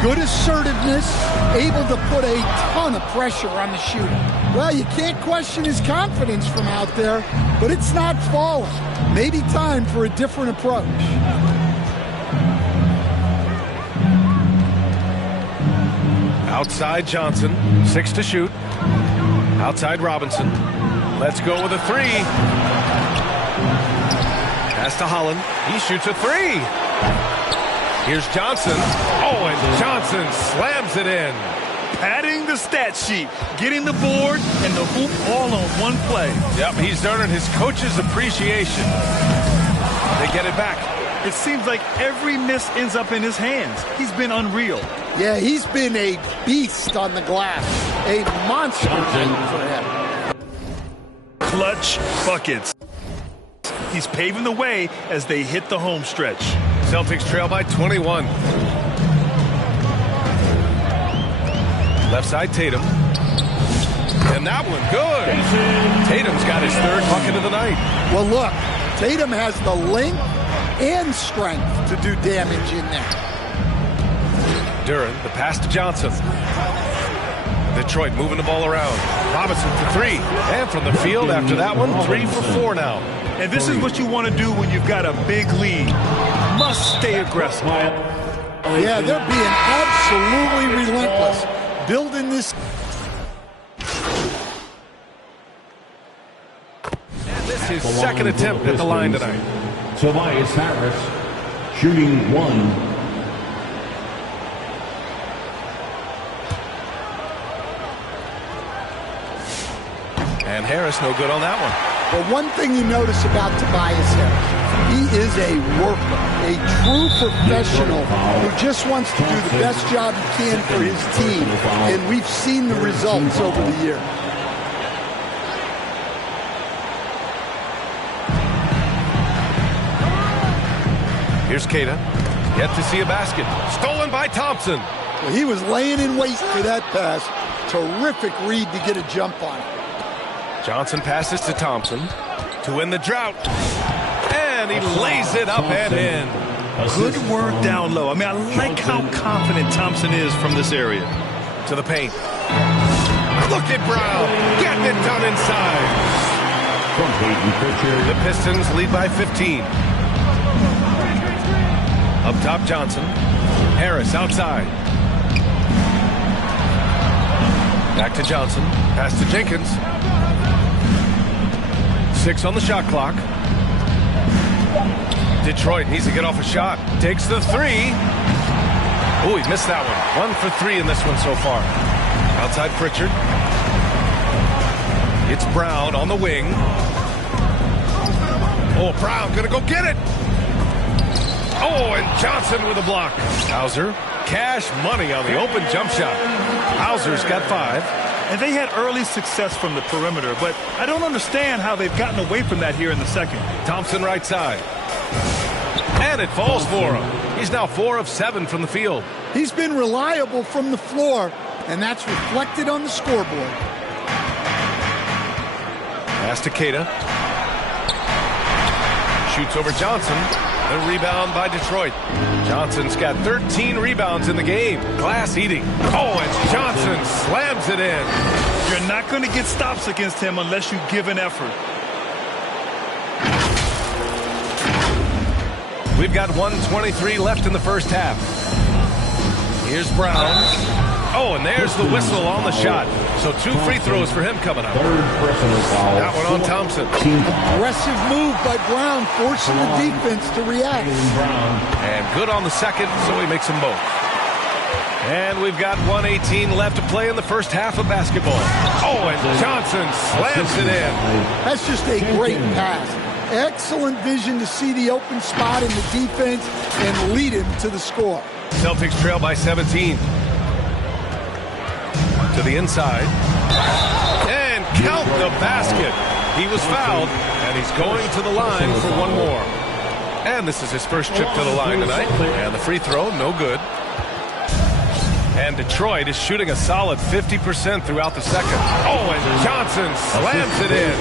good assertiveness, able to put a ton of pressure on the shooter. Well, you can't question his confidence from out there, but it's not falling. Maybe time for a different approach. Outside Johnson, 6 to shoot. Outside Robinson. Let's go with a 3. Pass to Holland. He shoots a 3. Here's Johnson. Oh, and Johnson slams it in. Padding the stat sheet, getting the board and the hoop all on one play. Yep, he's earning his coach's appreciation. They get it back. It seems like every miss ends up in his hands. He's been unreal. Yeah, he's been a beast on the glass. A monster for him. Clutch buckets. He's paving the way as they hit the home stretch. Celtics trail by 21. Left side Tatum. And that one, good. Tatum's got his 3rd bucket of the night. Well, look, Tatum has the length and strength to do damage in there. Duran, the pass to Johnson. Detroit moving the ball around. Robinson for 3. And from the field after that one, 3 for 4 now. And this is what you want to do when you've got a big lead. Must stay aggressive. Yeah, they're being absolutely relentless. Building this. And this is his 2nd attempt at the line tonight. Tobias Harris, shooting 1. And Harris no good on that one. Well, one thing you notice about Tobias Harris, he is a worker, a true professional who just wants to do the best job he can for his team. And we've seen the results over the years. Here's Keita. Yet to see a basket. Stolen by Thompson. Well, he was laying in wait for that pass. Terrific read to get a jump on it. Johnson passes to Thompson to win the drought. And he lays it up and in. Good work down low. I mean, I like how confident Thompson is from this area. To the paint. Look at Brown. Getting it done inside. The Pistons lead by 15. Up top, Johnson. Harris outside. Back to Johnson. Pass to Jenkins. 6 on the shot clock. Detroit needs to get off a shot. Takes the three. Oh, he missed that one. 1 for 3 in this one so far. Outside Pritchard. It's Brown on the wing. Oh, Brown gonna go get it. Oh, and Johnson with a block. Hauser, cash money on the open jump shot. Hauser's got 5. And they had early success from the perimeter, but I don't understand how they've gotten away from that here in the second. Thompson right side. And it falls for him. He's now 4 of 7 from the field. He's been reliable from the floor, and that's reflected on the scoreboard. Pass to Keita. Shoots over Johnson. The rebound by Detroit. Johnson's got 13 rebounds in the game. Glass eating. Oh, and Johnson slams it in. You're not going to get stops against him unless you give an effort. We've got 1:23 left in the first half. Here's Brown. Oh, and there's the whistle on the shot. So 2 free throws for him coming up. That one on Thompson. Aggressive move by Brown, forcing the defense to react. And good on the second, so he makes them both. And we've got 1:18 left to play in the first half of basketball. Oh, and Johnson slams it in. That's just a great pass. Excellent vision to see the open spot in the defense and lead him to the score. Celtics trail by 17. To the inside. And count the basket. He was fouled, and he's going to the line for one more. And this is his first trip to the line tonight. And the free throw, no good. And Detroit is shooting a solid 50% throughout the second. Oh, and Johnson slams it in.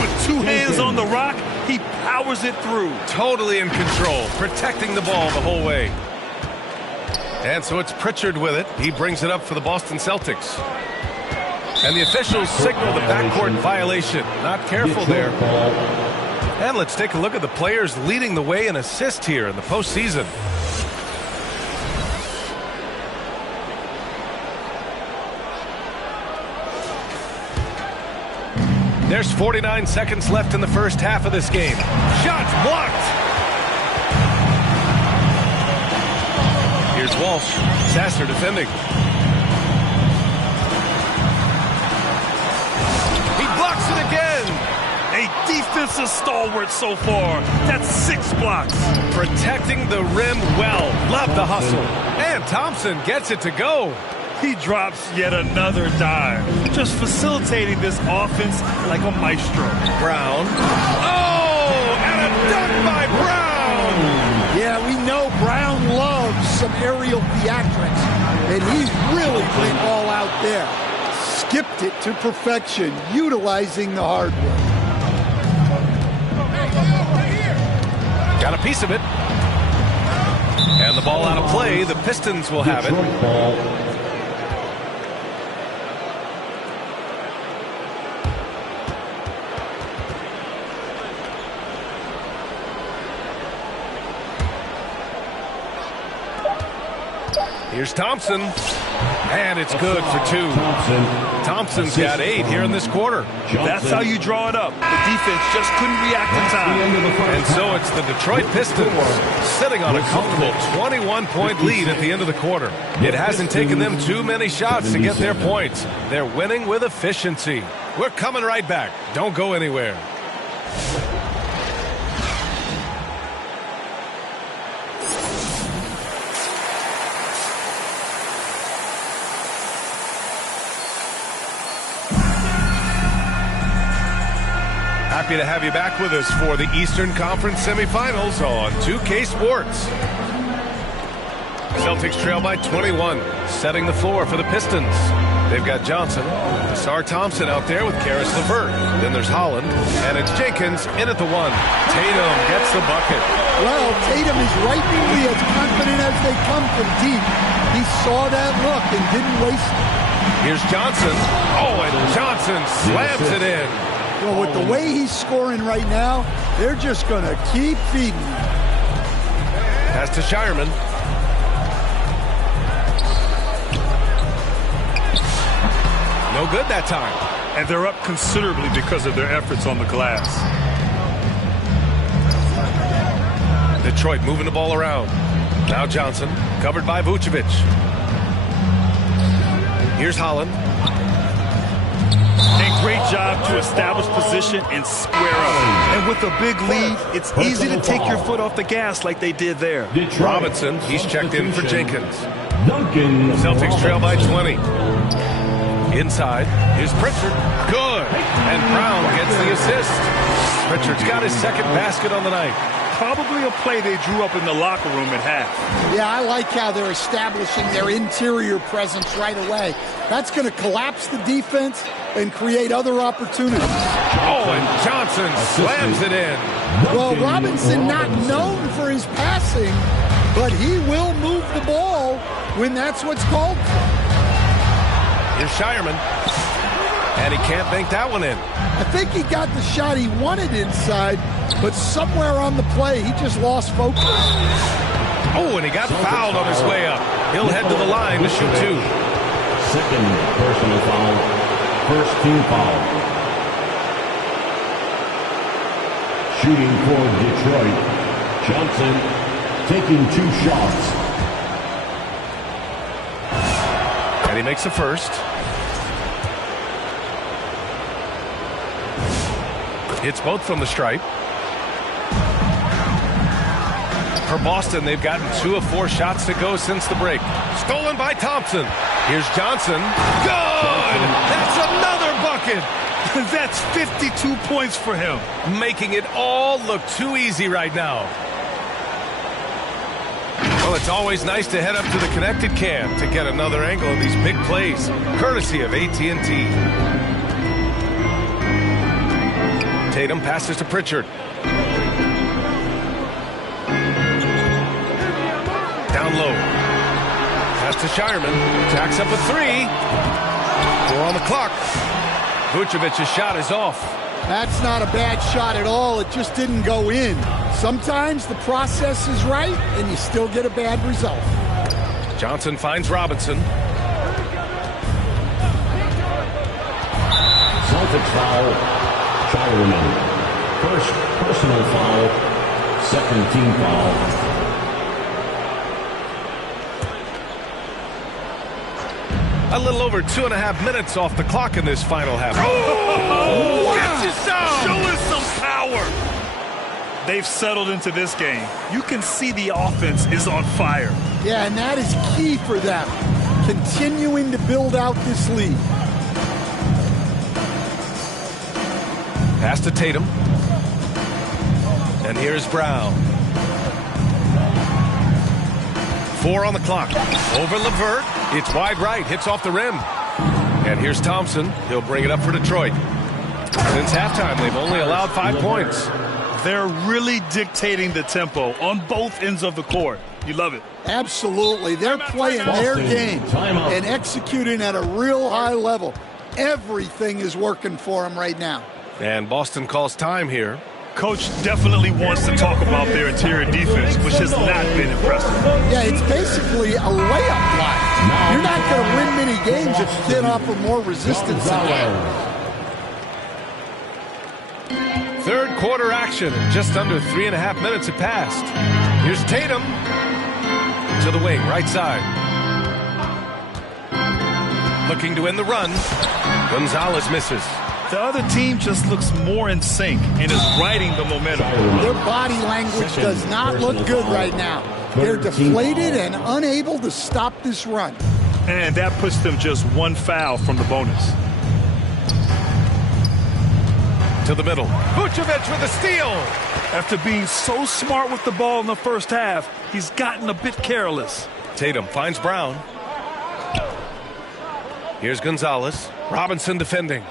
With 2 hands on the rock, he powers it through. Totally in control, protecting the ball the whole way. And so it's Pritchard with it. He brings it up for the Boston Celtics. And the officials signal the backcourt violation. Not careful there. And let's take a look at the players leading the way in assists here in the postseason. There's 49 seconds left in the first half of this game. Shots blocked. Here's Walsh. Sasser defending. He blocks it again. A defensive stalwart so far. That's 6 blocks. Protecting the rim well. Love the hustle. And Thompson gets it to go. He drops yet another dive. Just facilitating this offense like a maestro. Brown. Oh, and a dunk by Brown. Yeah, we know Brown loves some aerial theatrics, and he really went all out there. Skipped it to perfection, utilizing the hardwood. Got a piece of it. And the ball out of play. The Pistons will have it. Here's Thompson, and it's good for 2. Thompson's got 8 here in this quarter. That's how you draw it up. The defense just couldn't react in time. And so it's the Detroit Pistons sitting on a comfortable 21-point lead at the end of the quarter. It hasn't taken them too many shots to get their points. They're winning with efficiency. We're coming right back. Don't go anywhere. Happy to have you back with us for the Eastern Conference semifinals on 2K Sports. Celtics trail by 21, setting the floor for the Pistons. They've got Johnson, Ausar Thompson out there with Karis LeVert. Then there's Holland, and it's Jenkins in at the 1. Tatum gets the bucket. Well, Tatum is rightfully as confident as they come from deep. He saw that look and didn't waste it. Here's Johnson. Oh, and Johnson slams it in. Well, with the way he's scoring right now, they're just going to keep feeding him. Pass to Shireman. No good that time. And they're up considerably because of their efforts on the glass. Detroit moving the ball around. Now Johnson, covered by Vucevic. Here's Holland. And great job to establish position and square up. And with a big lead, it's easy to take your foot off the gas like they did there. Robinson, he's checked in for Jenkins. Celtics trail by 20. Inside, here's Pritchard. Good. And Brown gets the assist. Pritchard's got his second basket on the night. Probably a play they drew up in the locker room at half. Yeah, I like how they're establishing their interior presence right away. That's going to collapse the defense and create other opportunities. Oh, and Johnson slams it in. Well, Robinson not known for his passing, but he will move the ball when that's what's called for. Here's Shireman. And he can't bank that one in. I think he got the shot he wanted inside, but somewhere on the play, he just lost focus. Oh, and he got fouled on his way up. He'll head to the line to shoot 2. Second personal foul. First team foul. Shooting for Detroit. Johnson taking 2 shots. And he makes the first. Hits both from the stripe. For Boston, they've gotten 2 of 4 shots to go since the break. Stolen by Thompson. Here's Johnson. Good! That's another bucket! That's 52 points for him. Making it all look too easy right now. Well, it's always nice to head up to the connected cam to get another angle of these big plays, courtesy of AT&T. Tatum passes to Pritchard. Down low. Pass to Shireman. Jacks up a 3. 4 on the clock. Vucevic's shot is off. That's not a bad shot at all. It just didn't go in. Sometimes the process is right, and you still get a bad result. Johnson finds Robinson. Celtics foul. Shireman. First personal foul. Second team foul. A little over 2.5 minutes off the clock in this final half. Oh, wow. Show us some power. They've settled into this game. You can see the offense is on fire. Yeah, and that is key for them. Continuing to build out this lead. Pass to Tatum. And here's Brown. 4 on the clock. Over LeVert. It's wide right. Hits off the rim. And here's Thompson. He'll bring it up for Detroit. Since halftime, they've only allowed 5 points. They're really dictating the tempo on both ends of the court. You love it. Absolutely. They're playing their game and executing at a real high level. Everything is working for them right now. And Boston calls time here. Coach definitely wants to talk about their interior defense, which has not been impressive. Yeah, it's basically a layup line. You're not going to win many games if you get off of more resistance than that. Third quarter action. Just under 3.5 minutes have passed. Here's Tatum. To the wing, right side. Looking to end the run. Gonzalez misses. The other team just looks more in sync and is riding the momentum. Their body language does not look good right now. They're deflated and unable to stop this run. And that puts them just 1 foul from the bonus. To the middle. Vucevic with a steal. After being so smart with the ball in the first half, he's gotten a bit careless. Tatum finds Brown. Here's Gonzalez. Robinson defending.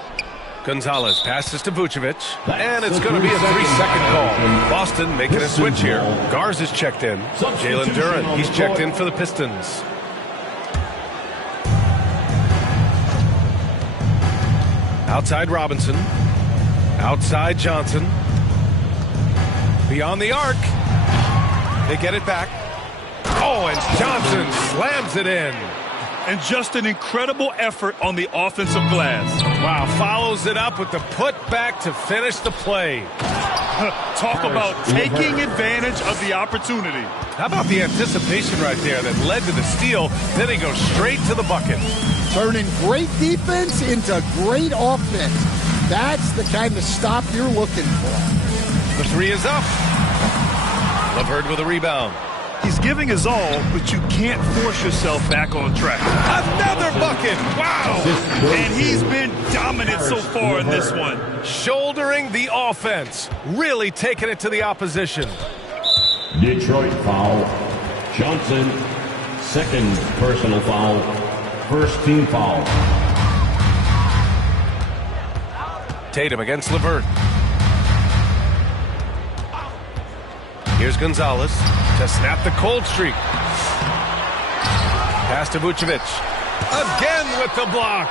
Gonzalez passes to Vucevic, and it's going to be a 3-second call. Boston making a switch here. Garza's checked in. Jalen Duren, he's checked in for the Pistons. Outside Robinson. Outside Johnson. Beyond the arc. They get it back. Oh, and Johnson slams it in. And just an incredible effort on the offensive glass. Wow, follows it up with the putback to finish the play. Talk about taking advantage of the opportunity. How about the anticipation right there that led to the steal? Then he goes straight to the bucket. Turning great defense into great offense. That's the kind of stop you're looking for. The three is up. LeVert with a rebound. He's giving his all, but you can't force yourself back on track. Another bucket. Wow. And he's been dominant so far in this one. Shouldering the offense. Really taking it to the opposition. Detroit foul. Johnson, second personal foul. First team foul. Tatum against LeVert. Here's Gonzalez to snap the cold streak. Pass to Vucevic. Again with the block.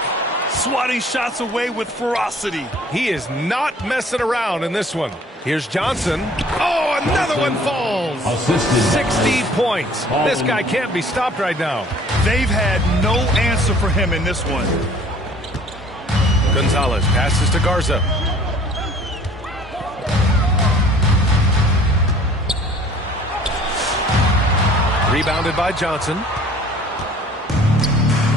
Swatting shots away with ferocity. He is not messing around in this one. Here's Johnson. Oh, another one falls. 60 points. This guy can't be stopped right now. They've had no answer for him in this one. Gonzalez passes to Garza. Rebounded by Johnson.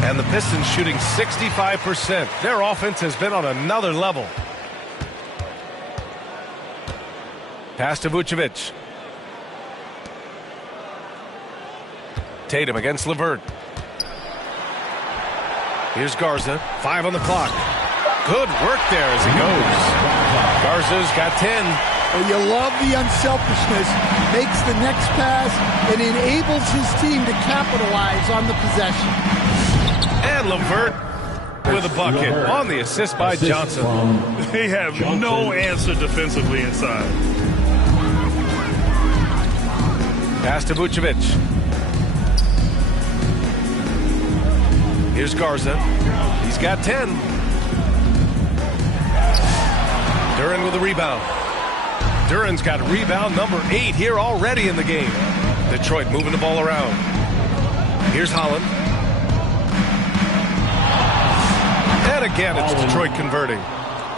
And the Pistons shooting 65%. Their offense has been on another level. Pass to Vucevic. Tatum against LeVert. Here's Garza. 5 on the clock. Good work there as he goes. Garza's got 10. Well, you love the unselfishness. Makes the next pass and enables his team to capitalize on the possession. And LeVert with a bucket on the assist by Johnson. They have no answer defensively inside. Pass to Vucevic. Here's Garza. He's got 10. Duren with a rebound. Duren's got rebound number 8 here already in the game. Detroit moving the ball around. Here's Holland. And again, it's Detroit converting.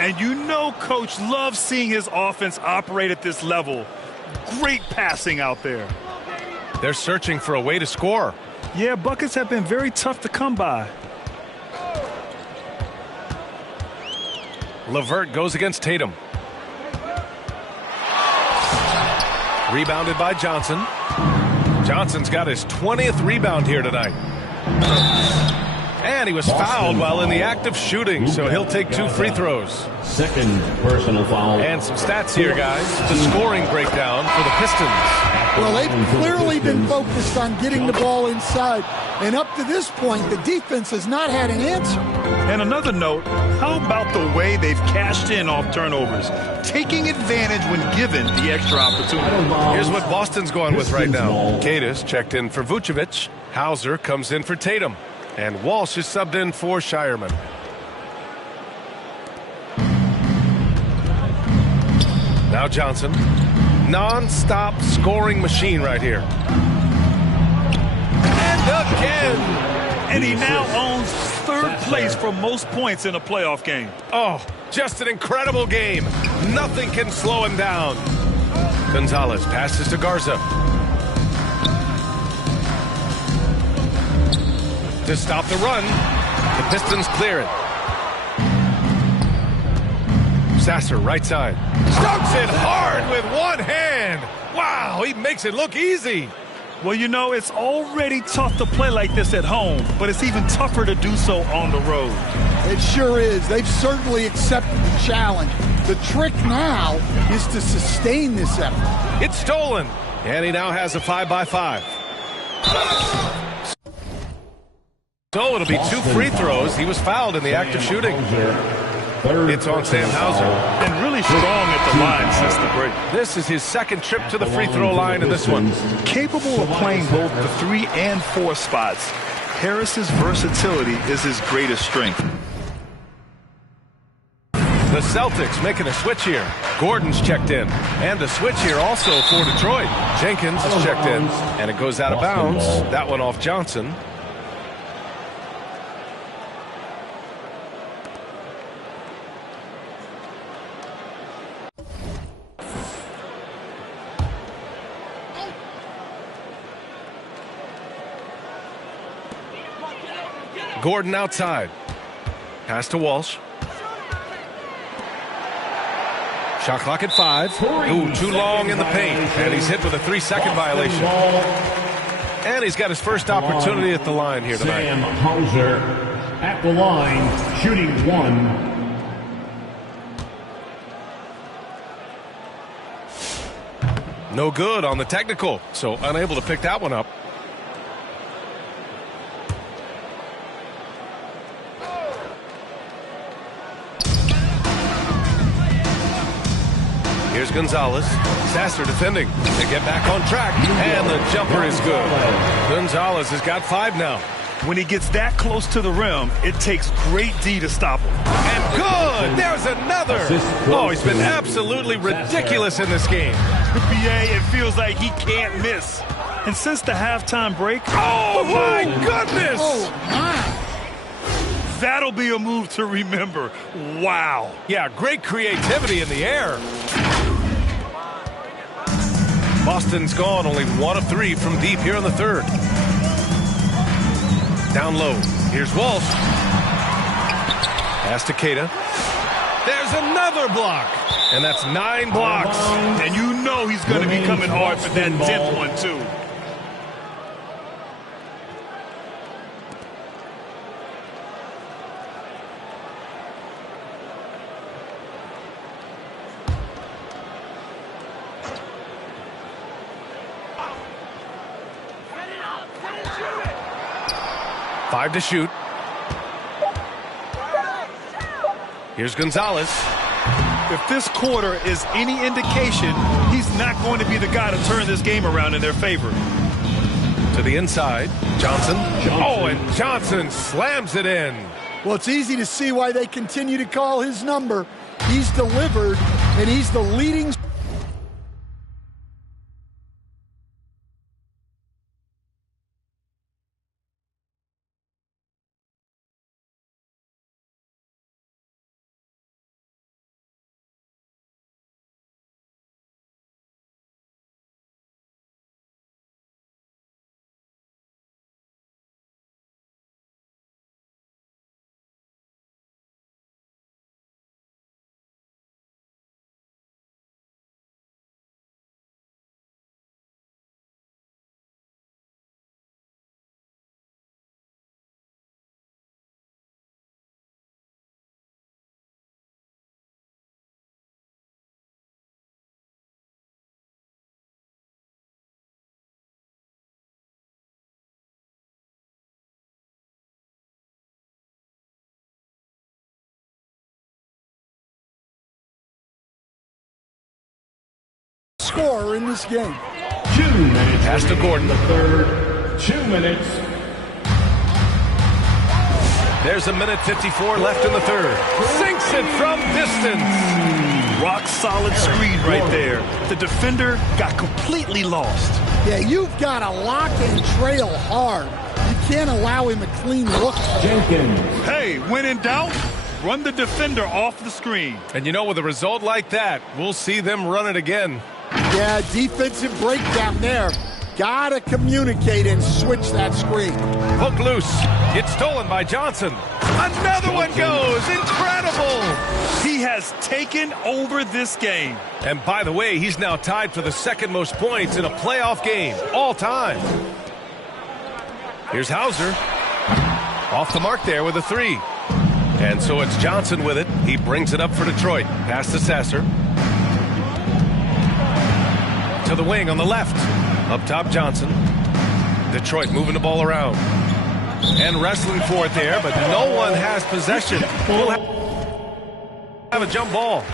And you know Coach loves seeing his offense operate at this level. Great passing out there. They're searching for a way to score. Yeah, buckets have been very tough to come by. LeVert goes against Tatum. Rebounded by Johnson. Johnson's got his 20th rebound here tonight. And he was fouled while in the act of shooting, so he'll take 2 free throws. Second personal foul. And some stats here, guys. The scoring breakdown for the Pistons. Well, they've clearly been focused on getting the ball inside. And up to this point, the defense has not had an answer. And another note, how about the way they've cashed in off turnovers? Taking advantage when given the extra opportunity. Here's what Boston's going with right now. Kadis checked in for Vucevic. Hauser comes in for Tatum. And Walsh is subbed in for Shireman. Now Johnson. Non-stop scoring machine right here. And again. And he now owns 3rd place for most points in a playoff game. Oh, just an incredible game. Nothing can slow him down. Gonzalez passes to Garza. To stop the run, the Pistons clear it. Sasser, right side. Stokes it hard with one hand. Wow, he makes it look easy. Well, you know, it's already tough to play like this at home, but it's even tougher to do so on the road. It sure is. They've certainly accepted the challenge. The trick now is to sustain this effort. It's stolen, and he now has a 5-by-5. So it'll be 2 free throws. He was fouled in the act of shooting. It's on Sam Hauser. Been really strong at the line since the break. This is his 2nd trip to the free throw line in this one. Capable of playing both the 3 and 4 spots, Harris's versatility is his greatest strength. The Celtics making a switch here. Gordon's checked in. And the switch here also for Detroit. Jenkins is checked in. And it goes out of bounds. That one off Johnson. Gordon outside. Pass to Walsh. Shot clock at 5. Ooh, too long in the paint. And he's hit with a 3-second violation. And he's got his first opportunity at the line here tonight. Sam Hauser at the line, shooting 1. No good on the technical, so unable to pick that one up. Here's Gonzalez. Sasser defending. They get back on track, and the jumper is good. Gonzalez has got 5 now. When he gets that close to the rim, it takes great D to stop him. And good! There's another! Oh, he's been absolutely ridiculous in this game. BA, it feels like he can't miss. And since the halftime break... Oh, my goodness! Oh, my. That'll be a move to remember. Wow. Yeah, great creativity in the air. Boston's gone only 1 of 3 from deep here in the third. Down low. Here's Walsh. Pass to Keita. There's another block. And that's 9 blocks. And you know he's going to be coming hard for that 10th one, too. Five to shoot. Here's Gonzalez. If this quarter is any indication, he's not going to be the guy to turn this game around in their favor. To the inside, Johnson. Oh, and Johnson slams it in. Well, it's easy to see why they continue to call his number. He's delivered, and he's the leading. Score in this game. 2 minutes. Pass to Gordon. The third. 2 minutes. There's 1:54 left in the third. Sinks it from distance. Rock solid screen right there. The defender got completely lost. Yeah, you've got to lock and trail hard. You can't allow him a clean look. Jenkins. Hey, when in doubt, run the defender off the screen. And you know, with a result like that, we'll see them run it again. Yeah, defensive breakdown there. Gotta communicate and switch that screen. Hook loose. It's stolen by Johnson. Another one goes. Incredible. He has taken over this game. And by the way, he's now tied for the second most points in a playoff game all time. Here's Hauser. Off the mark there with a 3. And so it's Johnson with it. He brings it up for Detroit. Pass to Sasser. To the wing on the left. Up top, Johnson. Detroit moving the ball around. And wrestling for it there, but no one has possession. We'll have a jump ball.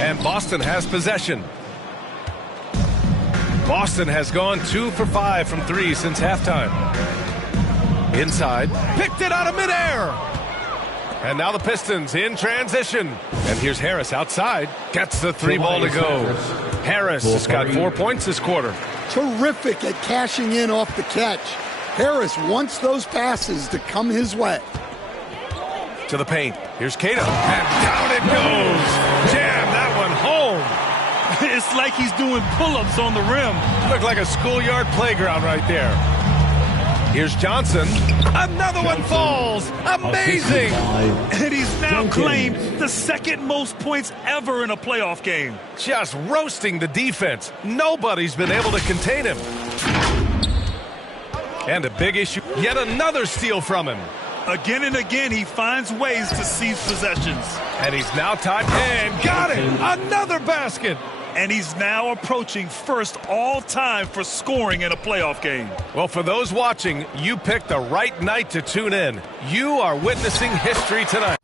And Boston has possession. Boston has gone 2 for 5 from 3 since halftime. Inside, picked it out of midair. And now the Pistons in transition. And here's Harris outside. Gets the 3 ball to go. Harris has got 4 points this quarter. Terrific at cashing in off the catch. Harris wants those passes to come his way. To the paint. Here's Keita. And down it goes. Jam that one home. It's like he's doing pull-ups on the rim. Looked like a schoolyard playground right there. Here's Johnson. Another one falls. Amazing. And he's now claimed the second most points ever in a playoff game. Just roasting the defense. Nobody's been able to contain him. And a big issue. Yet another steal from him. Again and again, he finds ways to seize possessions. And he's now tied and got it. Another basket. And he's now approaching first all-time for scoring in a playoff game. Well, for those watching, you picked the right night to tune in. You are witnessing history tonight.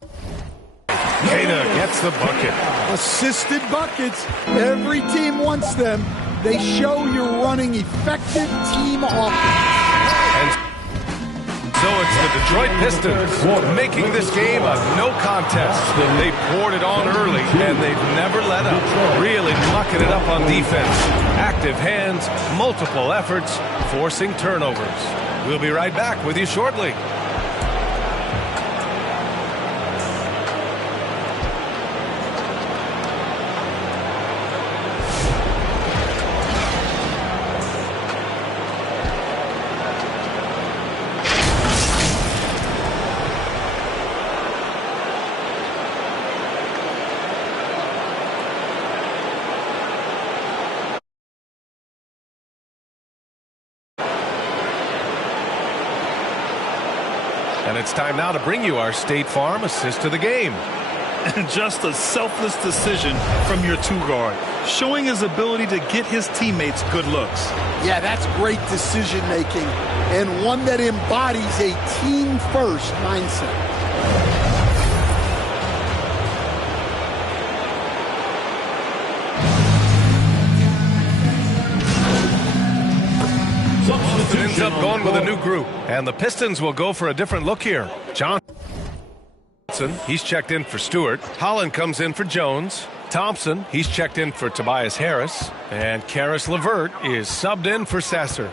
Kata gets the bucket. Assisted buckets. Every team wants them. They show you're running effective team offense. So it's the Detroit Pistons making this game a no contest. They poured it on early, and they've never let up. Really mucking it up on defense. Active hands, multiple efforts, forcing turnovers. We'll be right back with you shortly. And it's time now to bring you our State Farm assist of the game. And just a selfless decision from your two-guard, showing his ability to get his teammates good looks. Yeah, that's great decision-making, and one that embodies a team-first mindset. Ends up going with a new group, and the Pistons will go for a different look here. Johnson, he's checked in for Stewart. Holland comes in for Jones. Thompson, he's checked in for Tobias Harris. And Karis LeVert is subbed in for Sasser.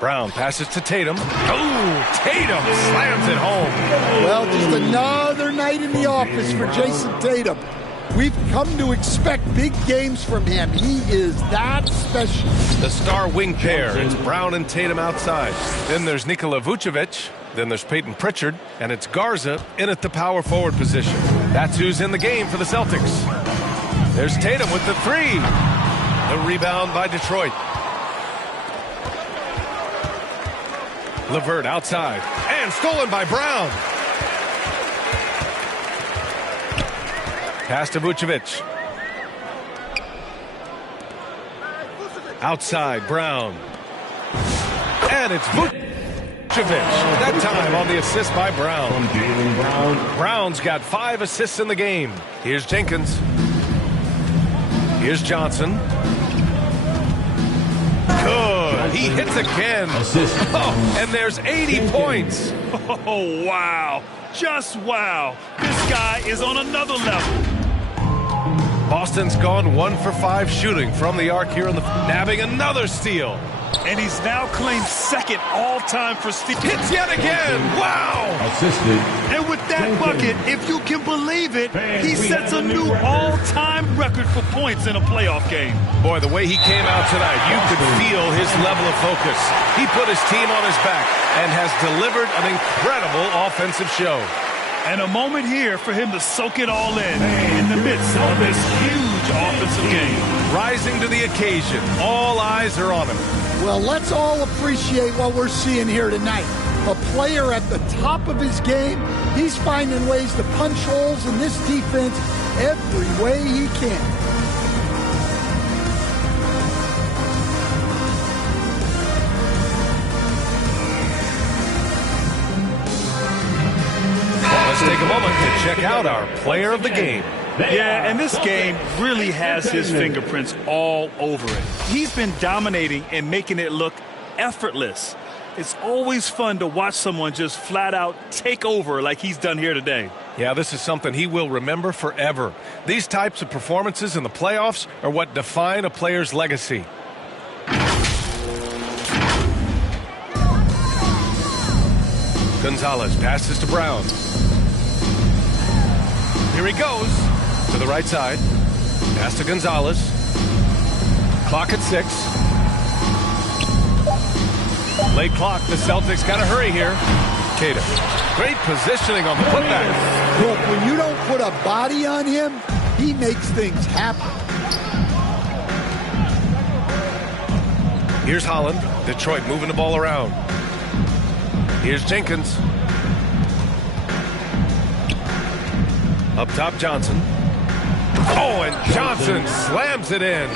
Brown passes to Tatum. Oh, Tatum slams it home. Well, just another night in the office for Jason Tatum. We've come to expect big games from him. He is that special. The star wing pair. It's Brown and Tatum outside. Then there's Nikola Vucevic. Then there's Peyton Pritchard. And it's Garza in at the power forward position. That's who's in the game for the Celtics. There's Tatum with the three. The rebound by Detroit. LeVert outside. And stolen by Brown. Pass to Vucevic. Outside, Brown. And it's Vucevic. That time on the assist by Brown. Brown's got 5 assists in the game. Here's Jenkins. Here's Johnson. Good. He hits again. Oh, and there's 80 points. Oh, wow. Just wow. This guy is on another level. Boston's gone 1 for 5 shooting from the arc here in the nabbing another steal. And he's now claimed second all-time for steals. Hits yet again. Wow. Assisted. And with that bucket, if you can believe it, he sets a new all-time record for points in a playoff game. Boy, the way he came out tonight, you could feel his level of focus. He put his team on his back and has delivered an incredible offensive show. And a moment here for him to soak it all in the midst of this huge offensive game. Rising to the occasion. All eyes are on him. Well, let's all appreciate what we're seeing here tonight. A player at the top of his game. He's finding ways to punch holes in this defense every way he can. Let's take a moment to check out our player of the game. Yeah, and this game really has his fingerprints all over it. He's been dominating and making it look effortless. It's always fun to watch someone just flat out take over like he's done here today. Yeah, this is something he will remember forever. These types of performances in the playoffs are what define a player's legacy. Gonzalez passes to Brown. Here he goes to the right side. Pass to Gonzalez. Clock at 6. Late clock. The Celtics got to hurry here. Queta. Great positioning on the putback. Look, when you don't put a body on him, he makes things happen. Here's Holland. Detroit moving the ball around. Here's Jenkins. Up top, Johnson. Oh, and Johnson slams it in.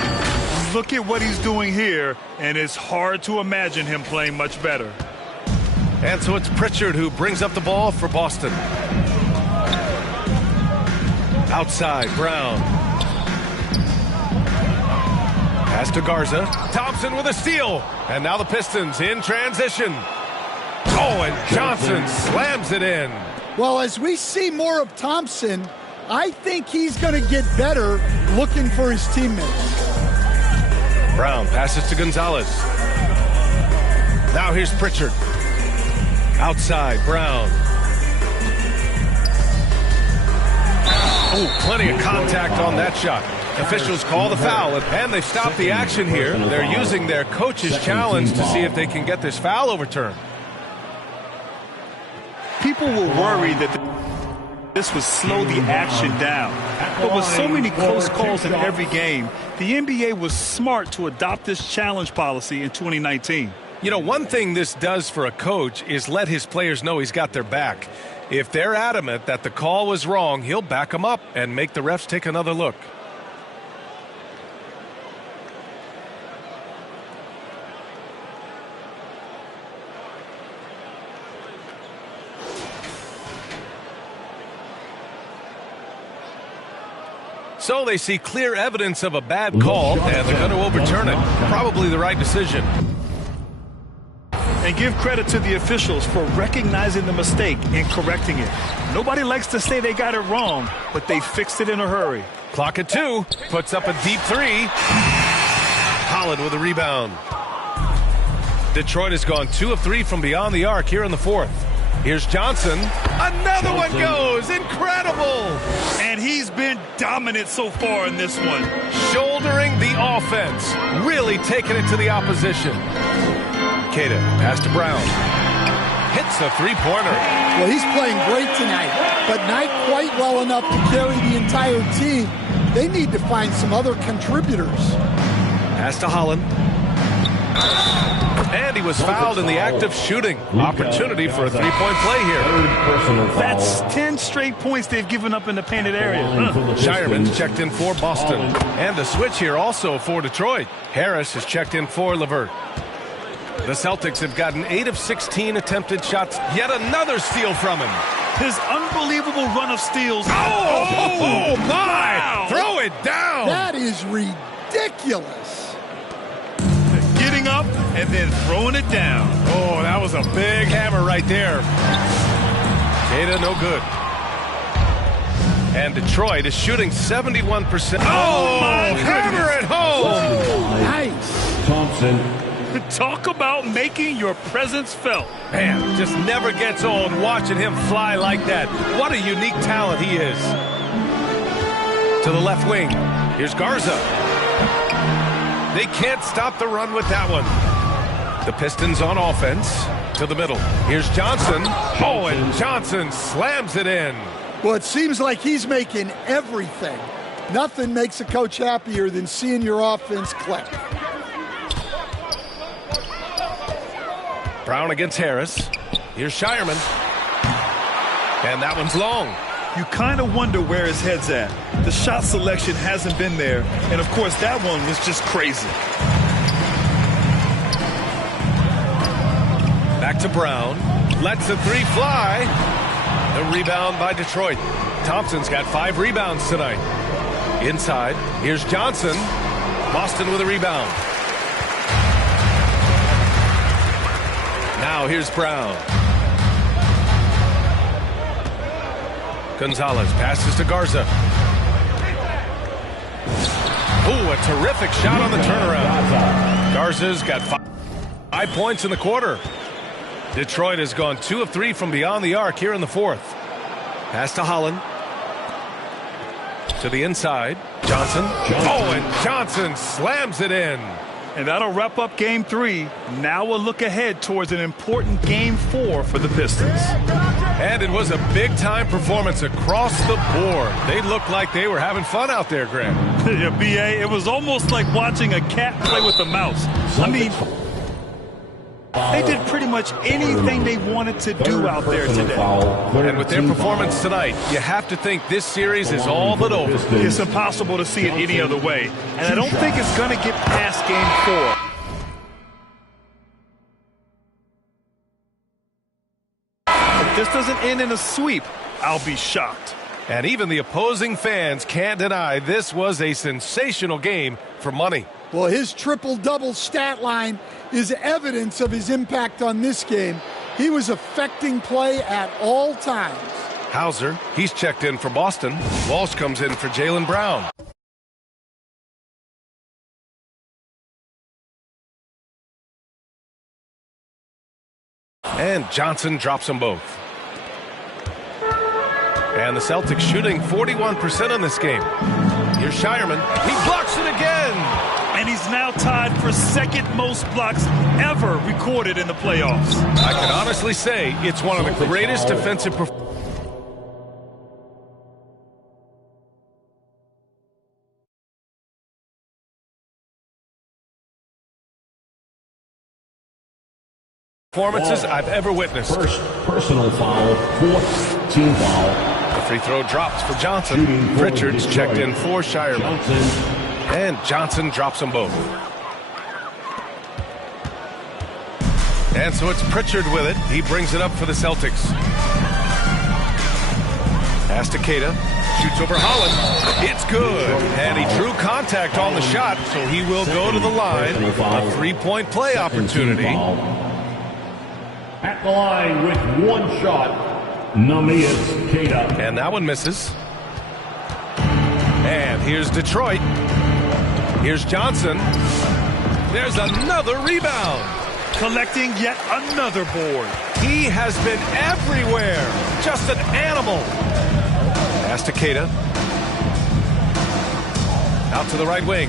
Look at what he's doing here, and it's hard to imagine him playing much better. And so it's Pritchard who brings up the ball for Boston. Outside, Brown. Pass to Garza. Thompson with a steal. And now the Pistons in transition. Oh, and Johnson slams it in. Well, as we see more of Thompson, I think he's going to get better looking for his teammates. Brown passes to Gonzalez. Now here's Pritchard. Outside, Brown. Oh, plenty of contact on that shot. Officials call the foul, and they stop the action here. They're using their coach's challenge to see if they can get this foul overturned. People will worry that this would slow the action down. But with so many close calls in every game, the NBA was smart to adopt this challenge policy in 2019. You know, one thing this does for a coach is let his players know he's got their back. If they're adamant that the call was wrong, he'll back them up and make the refs take another look. So they see clear evidence of a bad call, and they're going to overturn it. Probably the right decision. And give credit to the officials for recognizing the mistake and correcting it. Nobody likes to say they got it wrong, but they fixed it in a hurry. Clock at 2. Puts up a deep 3. Holland with a rebound. Detroit has gone 2 of 3 from beyond the arc here in the fourth. Here's Johnson. Another one goes. Incredible. And he's been dominant so far in this one. Shouldering the offense. Really taking it to the opposition. Queta, pass to Brown. Hits a three-pointer. Well, he's playing great tonight, but not quite well enough to carry the entire team. They need to find some other contributors. Pass to Holland. And he was fouled in the act of shooting. Opportunity for a three-point play here. That's 10 straight points they've given up in the painted area. Shireman's checked in for Boston. And the switch here also for Detroit. Harris has checked in for LeVert. The Celtics have gotten 8 of 16 attempted shots. Yet another steal from him. His unbelievable run of steals. Oh my! Wow. Throw it down! That is ridiculous. Getting up and then throwing it down. Oh, that was a big hammer right there. Queta, no good. And Detroit is shooting 71%. Oh, hammer at home! Nice. Thompson. Talk about making your presence felt. Man, just never gets old watching him fly like that. What a unique talent he is. To the left wing. Here's Garza. They can't stop the run with that one. The Pistons on offense. To the middle. Here's Johnson. Oh, and Johnson slams it in. Well, it seems like he's making everything. Nothing makes a coach happier than seeing your offense click. Brown against Harris. Here's Shireman. And that one's long. You kind of wonder where his head's at. The shot selection hasn't been there. And, of course, that one was just crazy. Back to Brown. Lets the three fly. The rebound by Detroit. Thompson's got 5 rebounds tonight. Inside. Here's Johnson. Boston with a rebound. Now here's Brown. Gonzalez passes to Garza. Ooh, a terrific shot on the turnaround. Garza's got 5 points in the quarter. Detroit has gone 2 of 3 from beyond the arc here in the fourth. Pass to Holland. To the inside. Johnson. Oh, and Johnson slams it in. And that'll wrap up Game 3. Now we'll look ahead towards an important Game 4 for the Pistons. And it was a big-time performance across the board. They looked like they were having fun out there, Graham. Yeah, B.A., it was almost like watching a cat play with a mouse. I mean, they did pretty much anything they wanted to do out there today. And with their performance tonight, you have to think this series is all but over. It's impossible to see it any other way. And I don't think it's going to get past Game 4. If this doesn't end in a sweep, I'll be shocked. And even the opposing fans can't deny this was a sensational game for money. Well, his triple-double stat line is evidence of his impact on this game. He was affecting play at all times. Hauser, he's checked in for Boston. Walsh comes in for Jaylen Brown. And Johnson drops them both. And the Celtics shooting 41% in this game. Here's Shireman. He blocks it again. And he's now tied for second most blocks ever recorded in the playoffs. I can honestly say it's one of the greatest defensive performances I've ever witnessed. First personal foul, fourth team foul. The free throw drops for Johnson. Pritchard's checked in for Shireman. And Johnson drops them both. And so it's Pritchard with it. He brings it up for the Celtics. Pass to Queta. Shoots over Holland. It's good. And he drew contact on the shot, so he will go to the line. A three-point play opportunity. At the line with one shot, Neemias Queta. And that one misses. And here's Detroit. Here's Johnson. There's another rebound. Collecting yet another board. He has been everywhere. Just an animal. Pass to Queta. Out to the right wing.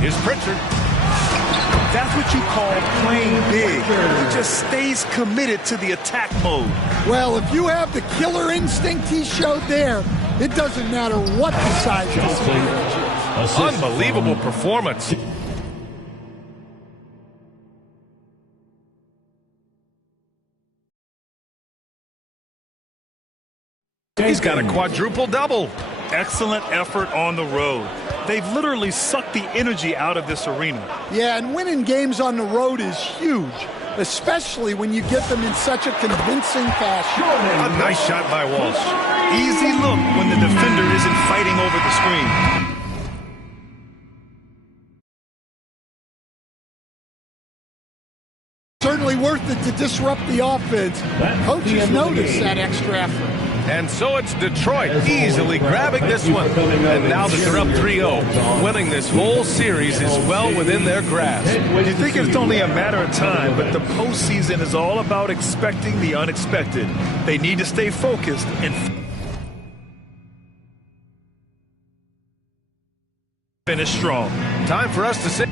Here's Pritchard. That's what you call playing big. He just stays committed to the attack mode. Well, if you have the killer instinct he showed there, it doesn't matter what the size of the situation is. Unbelievable performance. He's got a quadruple double. Excellent effort on the road. They've literally sucked the energy out of this arena. Yeah, and winning games on the road is huge, especially when you get them in such a convincing fashion. A nice shot by Walsh. Easy look when the defender isn't fighting over the screen. Certainly worth it to disrupt the offense. Coaches notice that extra effort. And so it's Detroit easily grabbing this one. And now that they're up 3-0, winning this whole series is well within their grasp. You think it's only a matter of time, but the postseason is all about expecting the unexpected. They need to stay focused and finish strong. Time for us to sit.